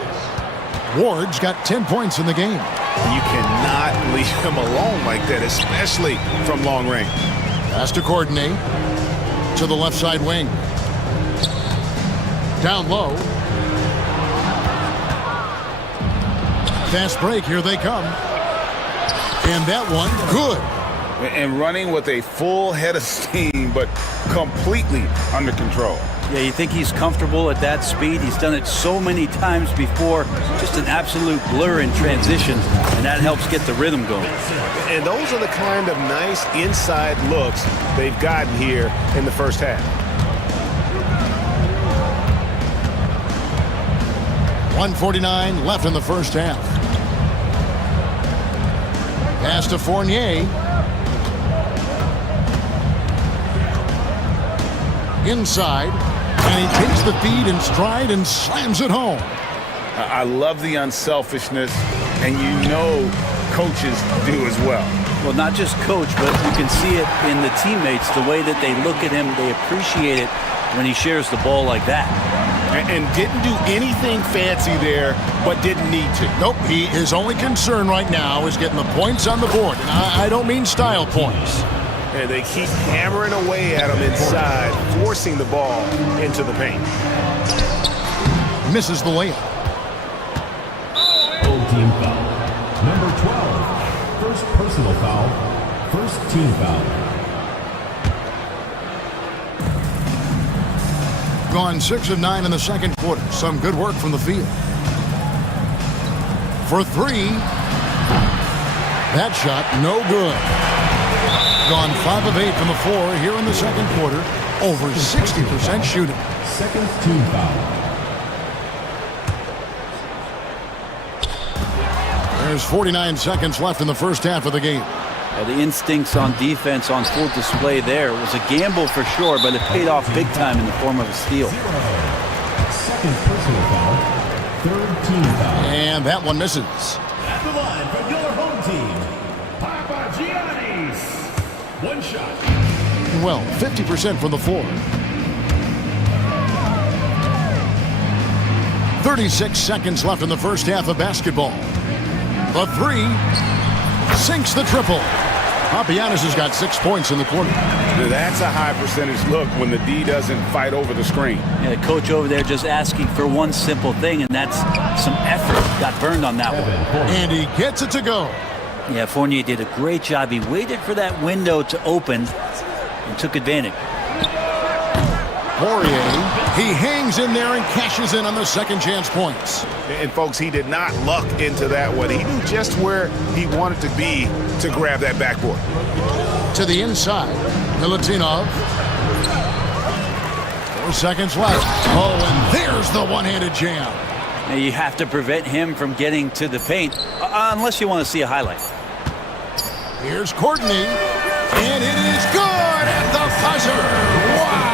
Ward's got 10 points in the game. You cannot leave him alone like that, especially from long range. Has to coordinate. To the left side wing. Down low. Fast break, here they come. And that one, good. And running with a full head of steam, but completely under control. Yeah, you think he's comfortable at that speed. He's done it so many times before. Just an absolute blur in transition, and that helps get the rhythm going. And those are the kind of nice inside looks they've gotten here in the first half. 1:49 left in the first half. Pass to Fournier. Inside, and he takes the feed in stride and slams it home. I love the unselfishness, and you know coaches do as well. Well, not just coach, but you can see it in the teammates, the way that they look at him. They appreciate it when he shares the ball like that. And didn't do anything fancy there, but didn't need to. Nope, his only concern right now is getting the points on the board. And I don't mean style points. And they keep hammering away at him inside, forcing the ball into the paint. Misses the layup. Old team foul. Number 12. First personal foul. First team foul. Gone 6 of 9 in the second quarter. Some good work from the field. For three. That shot, no good. Gone 5 of 8 from the floor here in the second quarter. Over 60% shooting. Second team foul. There's 49 seconds left in the first half of the game. Well, the instincts on defense on full display there. It was a gamble for sure, but it paid off big time in the form of a steal. Second personal foul. Third team foul. And that one misses. At the line for your home team, Papagiannis. One shot. Well, 50% from the floor. 36 seconds left in the first half of basketball. The three sinks the triple. Papagiannis has got 6 points in the quarter. That's a high percentage look when the D doesn't fight over the screen. Yeah, the coach over there just asking for one simple thing, and that's some effort. Got burned on that one. And he gets it to go. Yeah, Fournier did a great job. He waited for that window to open and took advantage. Poirier, he hangs in there and cashes in on the second chance points. And folks, he did not luck into that one. He knew just where he wanted to be to grab that backboard. To the inside, Milutinov. 4 seconds left. Oh, and there's the one-handed jam. Now you have to prevent him from getting to the paint, unless you want to see a highlight. Here's Courtney, and it is good at the buzzer. Wow!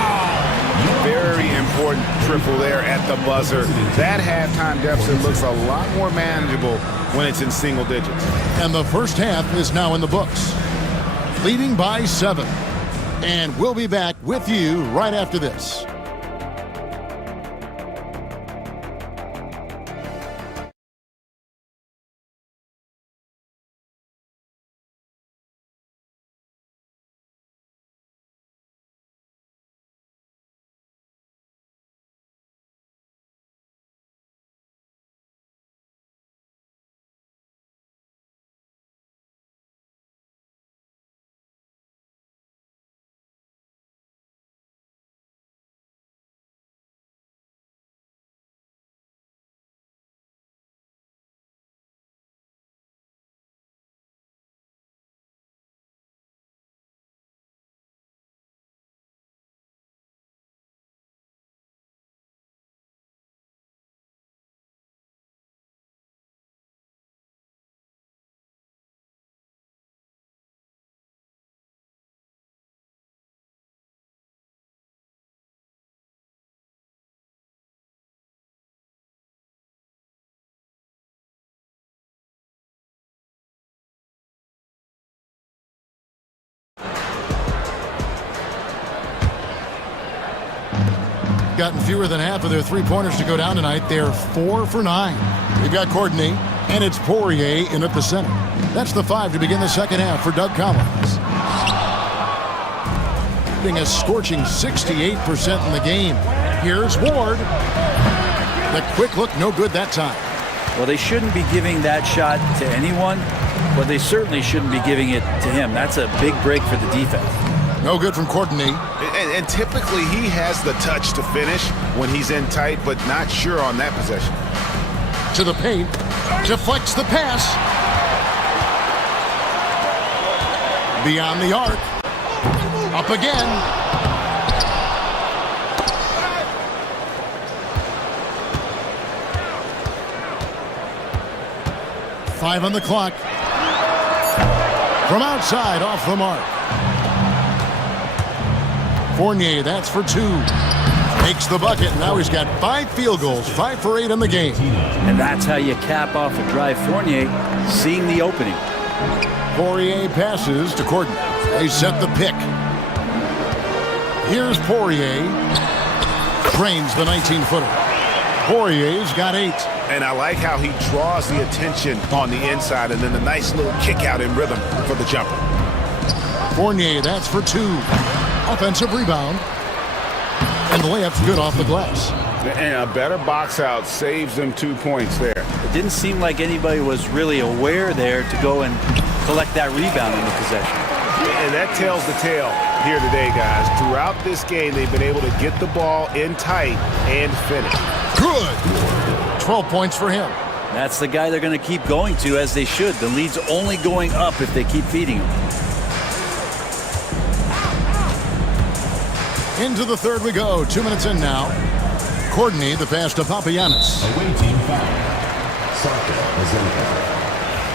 Very important triple there at the buzzer. That halftime deficit looks a lot more manageable when it's in single digits. And the first half is now in the books, leading by 7. And we'll be back with you right after this. gotten fewer than half of their three-pointers to go down tonight. They're 4 for 9. We've got Courtney, and it's Poirier in at the center. That's the 5 to begin the second half for Doug Collins. Being a scorching 68% in the game. Here's Ward. The quick look, no good that time. Well, they shouldn't be giving that shot to anyone, but they certainly shouldn't be giving it to him. That's a big break for the defense. No good from Courtney. And typically he has the touch to finish when he's in tight, but not sure on that possession. To the paint. Deflects the pass. Beyond the arc. Up again. Five on the clock. From outside, off the mark. Fournier, that's for 2. Makes the bucket. Now he's got 5 field goals, 5 for 8 in the game. And that's how you cap off a drive. Fournier seeing the opening. Poirier passes to Courtney. They set the pick. Here's Poirier. Trains the 19-footer. Poirier's got 8. And I like how he draws the attention on the inside, and then the nice little kick out in rhythm for the jumper. Fournier, that's for 2. Offensive rebound. And the layup's good off the glass. And a better box out saves them 2 points there. It didn't seem like anybody was really aware there to go and collect that rebound in the possession. And that tells the tale here today, guys. Throughout this game, they've been able to get the ball in tight and finish. Good. 12 points for him. That's the guy they're going to keep going to, as they should. The lead's only going up if they keep feeding him. Into the third we go. 2 minutes in now. Courtney, the pass to Papagiannis. Away team foul. Sarka Bazenko.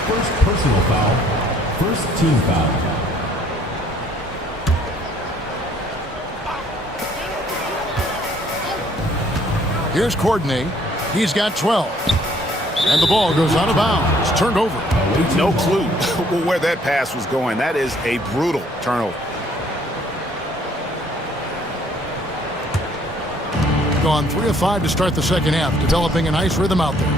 First personal foul. First team foul. Here's Courtney. He's got 12. And the ball goes out of bounds. Turned over. No clue where that pass was going. That is a brutal turnover. Gone 3 of 5 to start the second half. Developing a nice rhythm out there.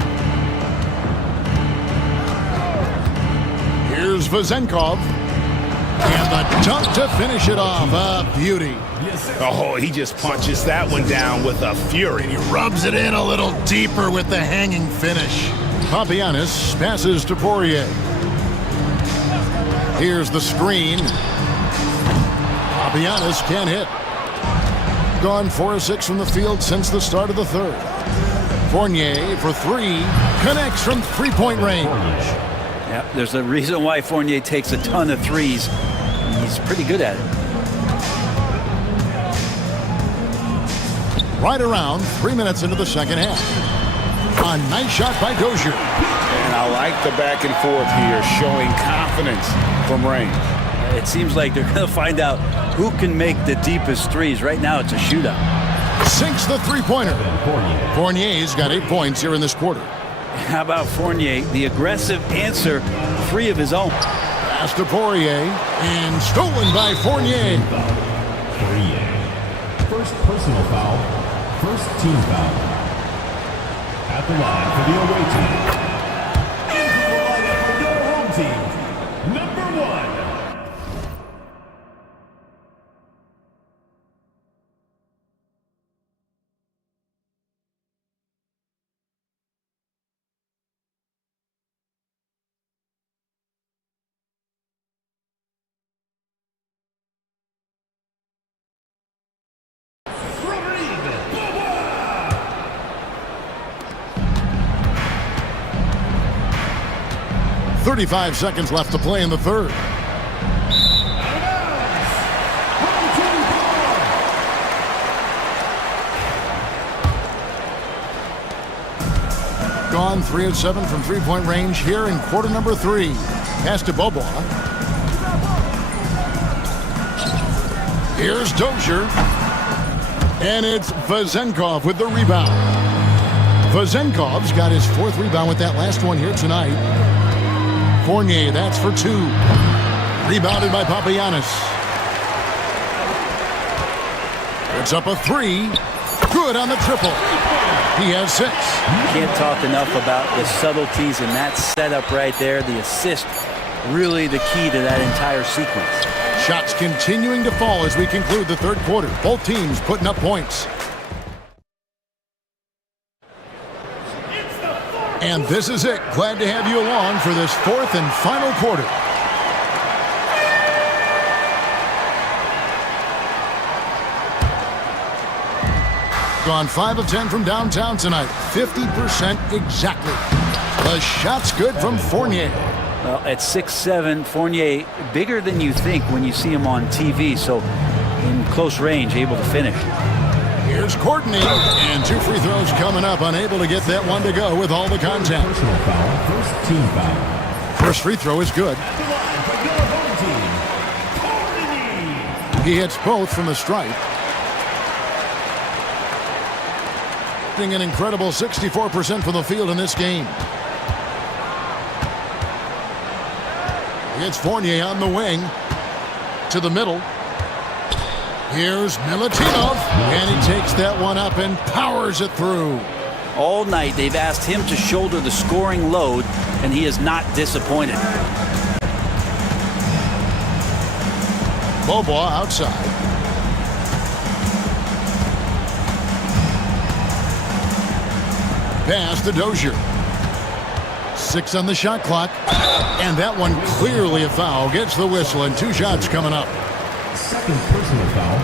Here's Vazenkov. And the dunk to finish it off. A beauty. Oh, he just punches that one down with a fury. He rubs it in a little deeper with the hanging finish. Papagiannis passes to Poirier. Here's the screen. Papagiannis can't hit. Gone 4 of 6 from the field since the start of the third. Fournier for 3. Connects from three-point range. Yep, there's a reason why Fournier takes a ton of threes. He's pretty good at it. Right around 3 minutes into the second half. A nice shot by Dozier. And I like the back and forth here, showing confidence from range. It seems like they're going to find out who can make the deepest threes. Right now, it's a shootout. Sinks the three-pointer. Fournier's got 8 points here in this quarter. How about Fournier? The aggressive answer, 3 of his own. Pass to Poirier, and stolen by Fournier. First personal foul. First team foul. At the line for the away team. Into the lineup for your home team. Number 1. .35 seconds left to play in the third. Gone 3 of 7 from three-point range here in quarter number 3. Pass to Bobois. Here's Dozier. And it's Vazenkov with the rebound. Vazenkov's got his 4th rebound with that last one here tonight. Fournier, that's for 2. Rebounded by Papagiannis. It's up a 3. Good on the triple. He has 6. Can't talk enough about the subtleties in that setup right there. The assist, really the key to that entire sequence. Shots continuing to fall as we conclude the third quarter. Both teams putting up points. And this is it. Glad to have you along for this fourth and final quarter. Gone 5 of 10 from downtown tonight. 50% exactly. The shot's good from Fournier. Well, at 6'7", Fournier, bigger than you think when you see him on TV, so in close range, able to finish. Here's Courtney, and 2 free throws coming up, unable to get that one to go with all the contact. Personal foul, first team foul. First free throw is good. He hits both from the stripe. An incredible 64% from the field in this game. It's Fournier on the wing to the middle. Here's Milutinov, and he takes that one up and powers it through. All night they've asked him to shoulder the scoring load, and he is not disappointed. Bobois outside. Pass to Dozier. 6 on the shot clock. And that one clearly a foul. Gets the whistle, and 2 shots coming up. Second personal foul.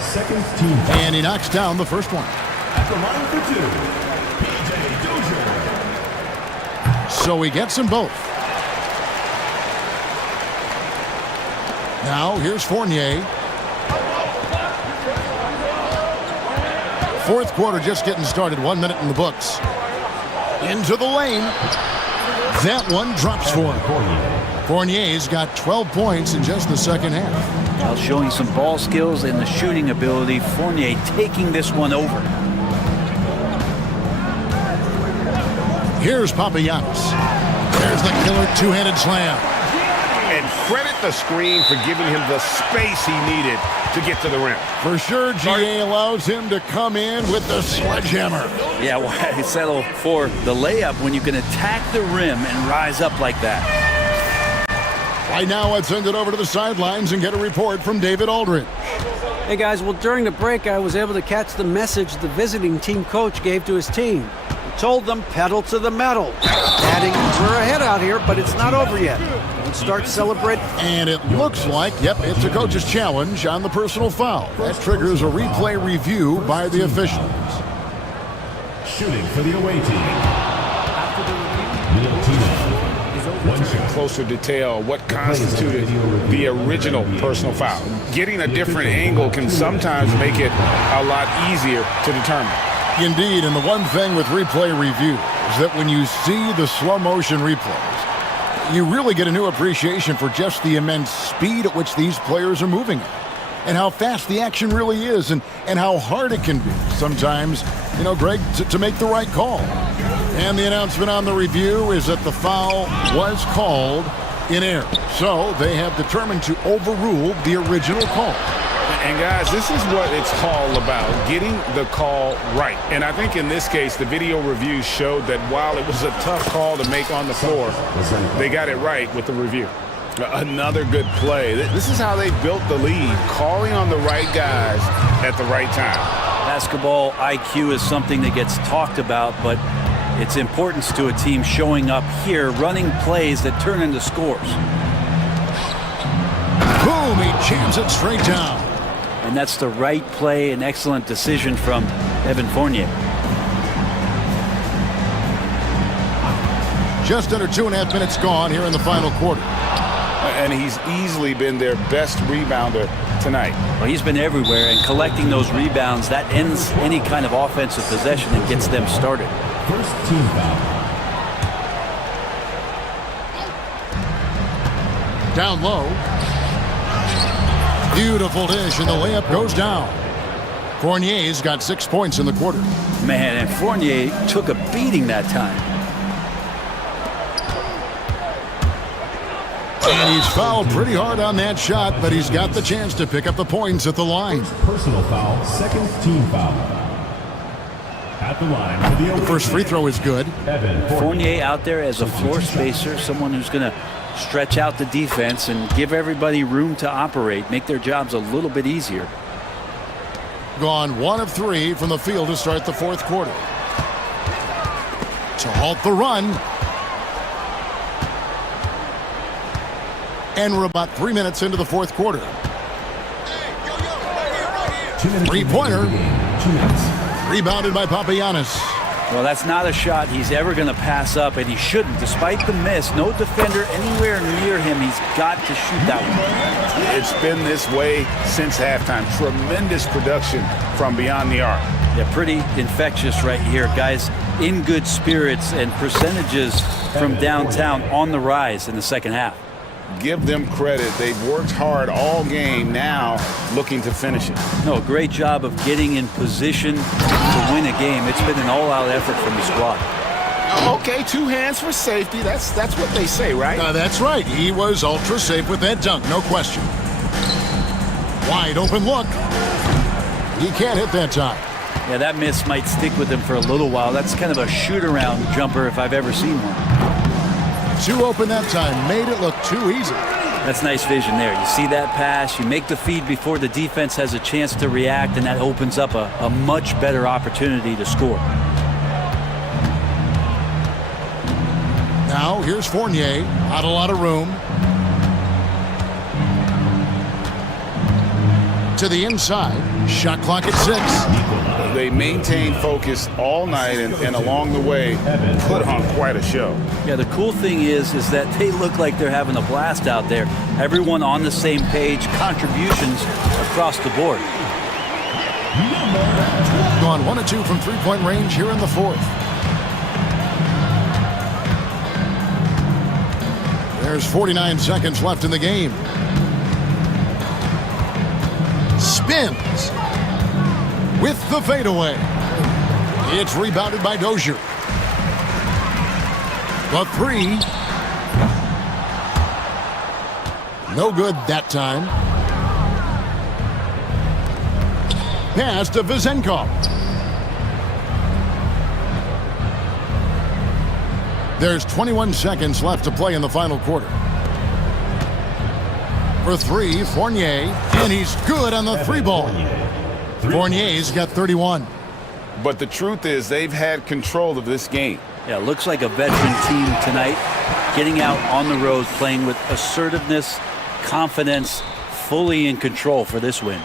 Second team foul. And he knocks down the first one. At the line for 2, P.J. Dozier. So he gets them both. Now here's Fournier. Fourth quarter just getting started. 1 minute in the books. Into the lane. That one drops for him. Fournier's got 12 points in just the second half. While showing some ball skills and the shooting ability, Fournier taking this one over. Here's Papagiannis. There's the killer two-handed slam. And credit the screen for giving him the space he needed to get to the rim. For sure, GA allows him to come in with the sledgehammer. Yeah, why settle for the layup when you can attack the rim and rise up like that? Right now, let's send it over to the sidelines and get a report from David Aldridge. Hey guys, well during the break I was able to catch the message the visiting team coach gave to his team. He told them pedal to the metal, adding we're ahead out here, but it's not over yet. We'll start celebrating. And it looks like, yep, it's a coach's challenge on the personal foul. That triggers a replay review by the officials. Shooting for the away team. After the review, closer detail what constituted the original personal foul. Getting a different angle can sometimes make it a lot easier to determine. Indeed, and the one thing with replay review is that when you see the slow motion replays, you really get a new appreciation for just the immense speed at which these players are moving at, and how fast the action really is, and how hard it can be sometimes, you know, Greg, to make the right call. And the announcement on the review is that the foul was called in error. So they have determined to overrule the original call. And guys, this is what it's all about, getting the call right. And I think in this case, the video review showed that while it was a tough call to make on the floor, they got it right with the review. Another good play. This is how they built the lead, calling on the right guys at the right time. Basketball IQ is something that gets talked about, but its importance to a team showing up here, running plays that turn into scores. Boom, he jams it straight down. And that's the right play, an excellent decision from Evan Fournier. Just under 2.5 minutes gone here in the final quarter. And he's easily been their best rebounder tonight. Well, he's been everywhere, and collecting those rebounds, that ends any kind of offensive possession and gets them started. First team foul. Down low. Beautiful dish, and the layup goes down. Fournier's got 6 points in the quarter. Man, and Fournier took a beating that time. And he's fouled pretty hard on that shot, but he's got the chance to pick up the points at the line. First personal foul, second team foul. At the line for the First free throw is good. Fournier out there as a floor spacer, someone who's going to stretch out the defense and give everybody room to operate, make their jobs a little bit easier. Gone 1 of 3 from the field to start the fourth quarter. To halt the run. And we're about 3 minutes into the fourth quarter. Three-pointer. Rebounded by Papagiannis. Well, that's not a shot he's ever going to pass up, and he shouldn't. Despite the miss, no defender anywhere near him. He's got to shoot that one. It's been this way since halftime. Tremendous production from beyond the arc. Yeah, pretty infectious right here. Guys in good spirits, and percentages from downtown on the rise in the second half. Give them credit. They've worked hard all game, now looking to finish it. No, great job of getting in position to win a game. It's been an all-out effort from the squad. Okay, 2 hands for safety. That's what they say, right? That's right. He was ultra safe with that dunk, no question. Wide open look. He can't hit that time. Yeah, that miss might stick with him for a little while. That's kind of a shoot-around jumper if I've ever seen one. Too open that time, made it look too easy. That's nice vision there. You see that pass, you make the feed before the defense has a chance to react, and that opens up a much better opportunity to score. Now, here's Fournier. Not a lot of room. To the inside. Shot clock at 6. They maintained focus all night and along the way put on quite a show. Yeah, the cool thing is that they look like they're having a blast out there. Everyone on the same page, contributions across the board. Gone 1 of 2 from three-point range here in the fourth. There's 49 seconds left in the game. Spins with the fadeaway. It's rebounded by Dozier. The 3. No good that time. Pass to Vizenkov. There's 21 seconds left to play in the final quarter. For 3, Fournier, and he's good on the 3-ball. Fournier's got 31. But the truth is they've had control of this game. Yeah, looks like a veteran team tonight, getting out on the road, playing with assertiveness, confidence, fully in control for this win.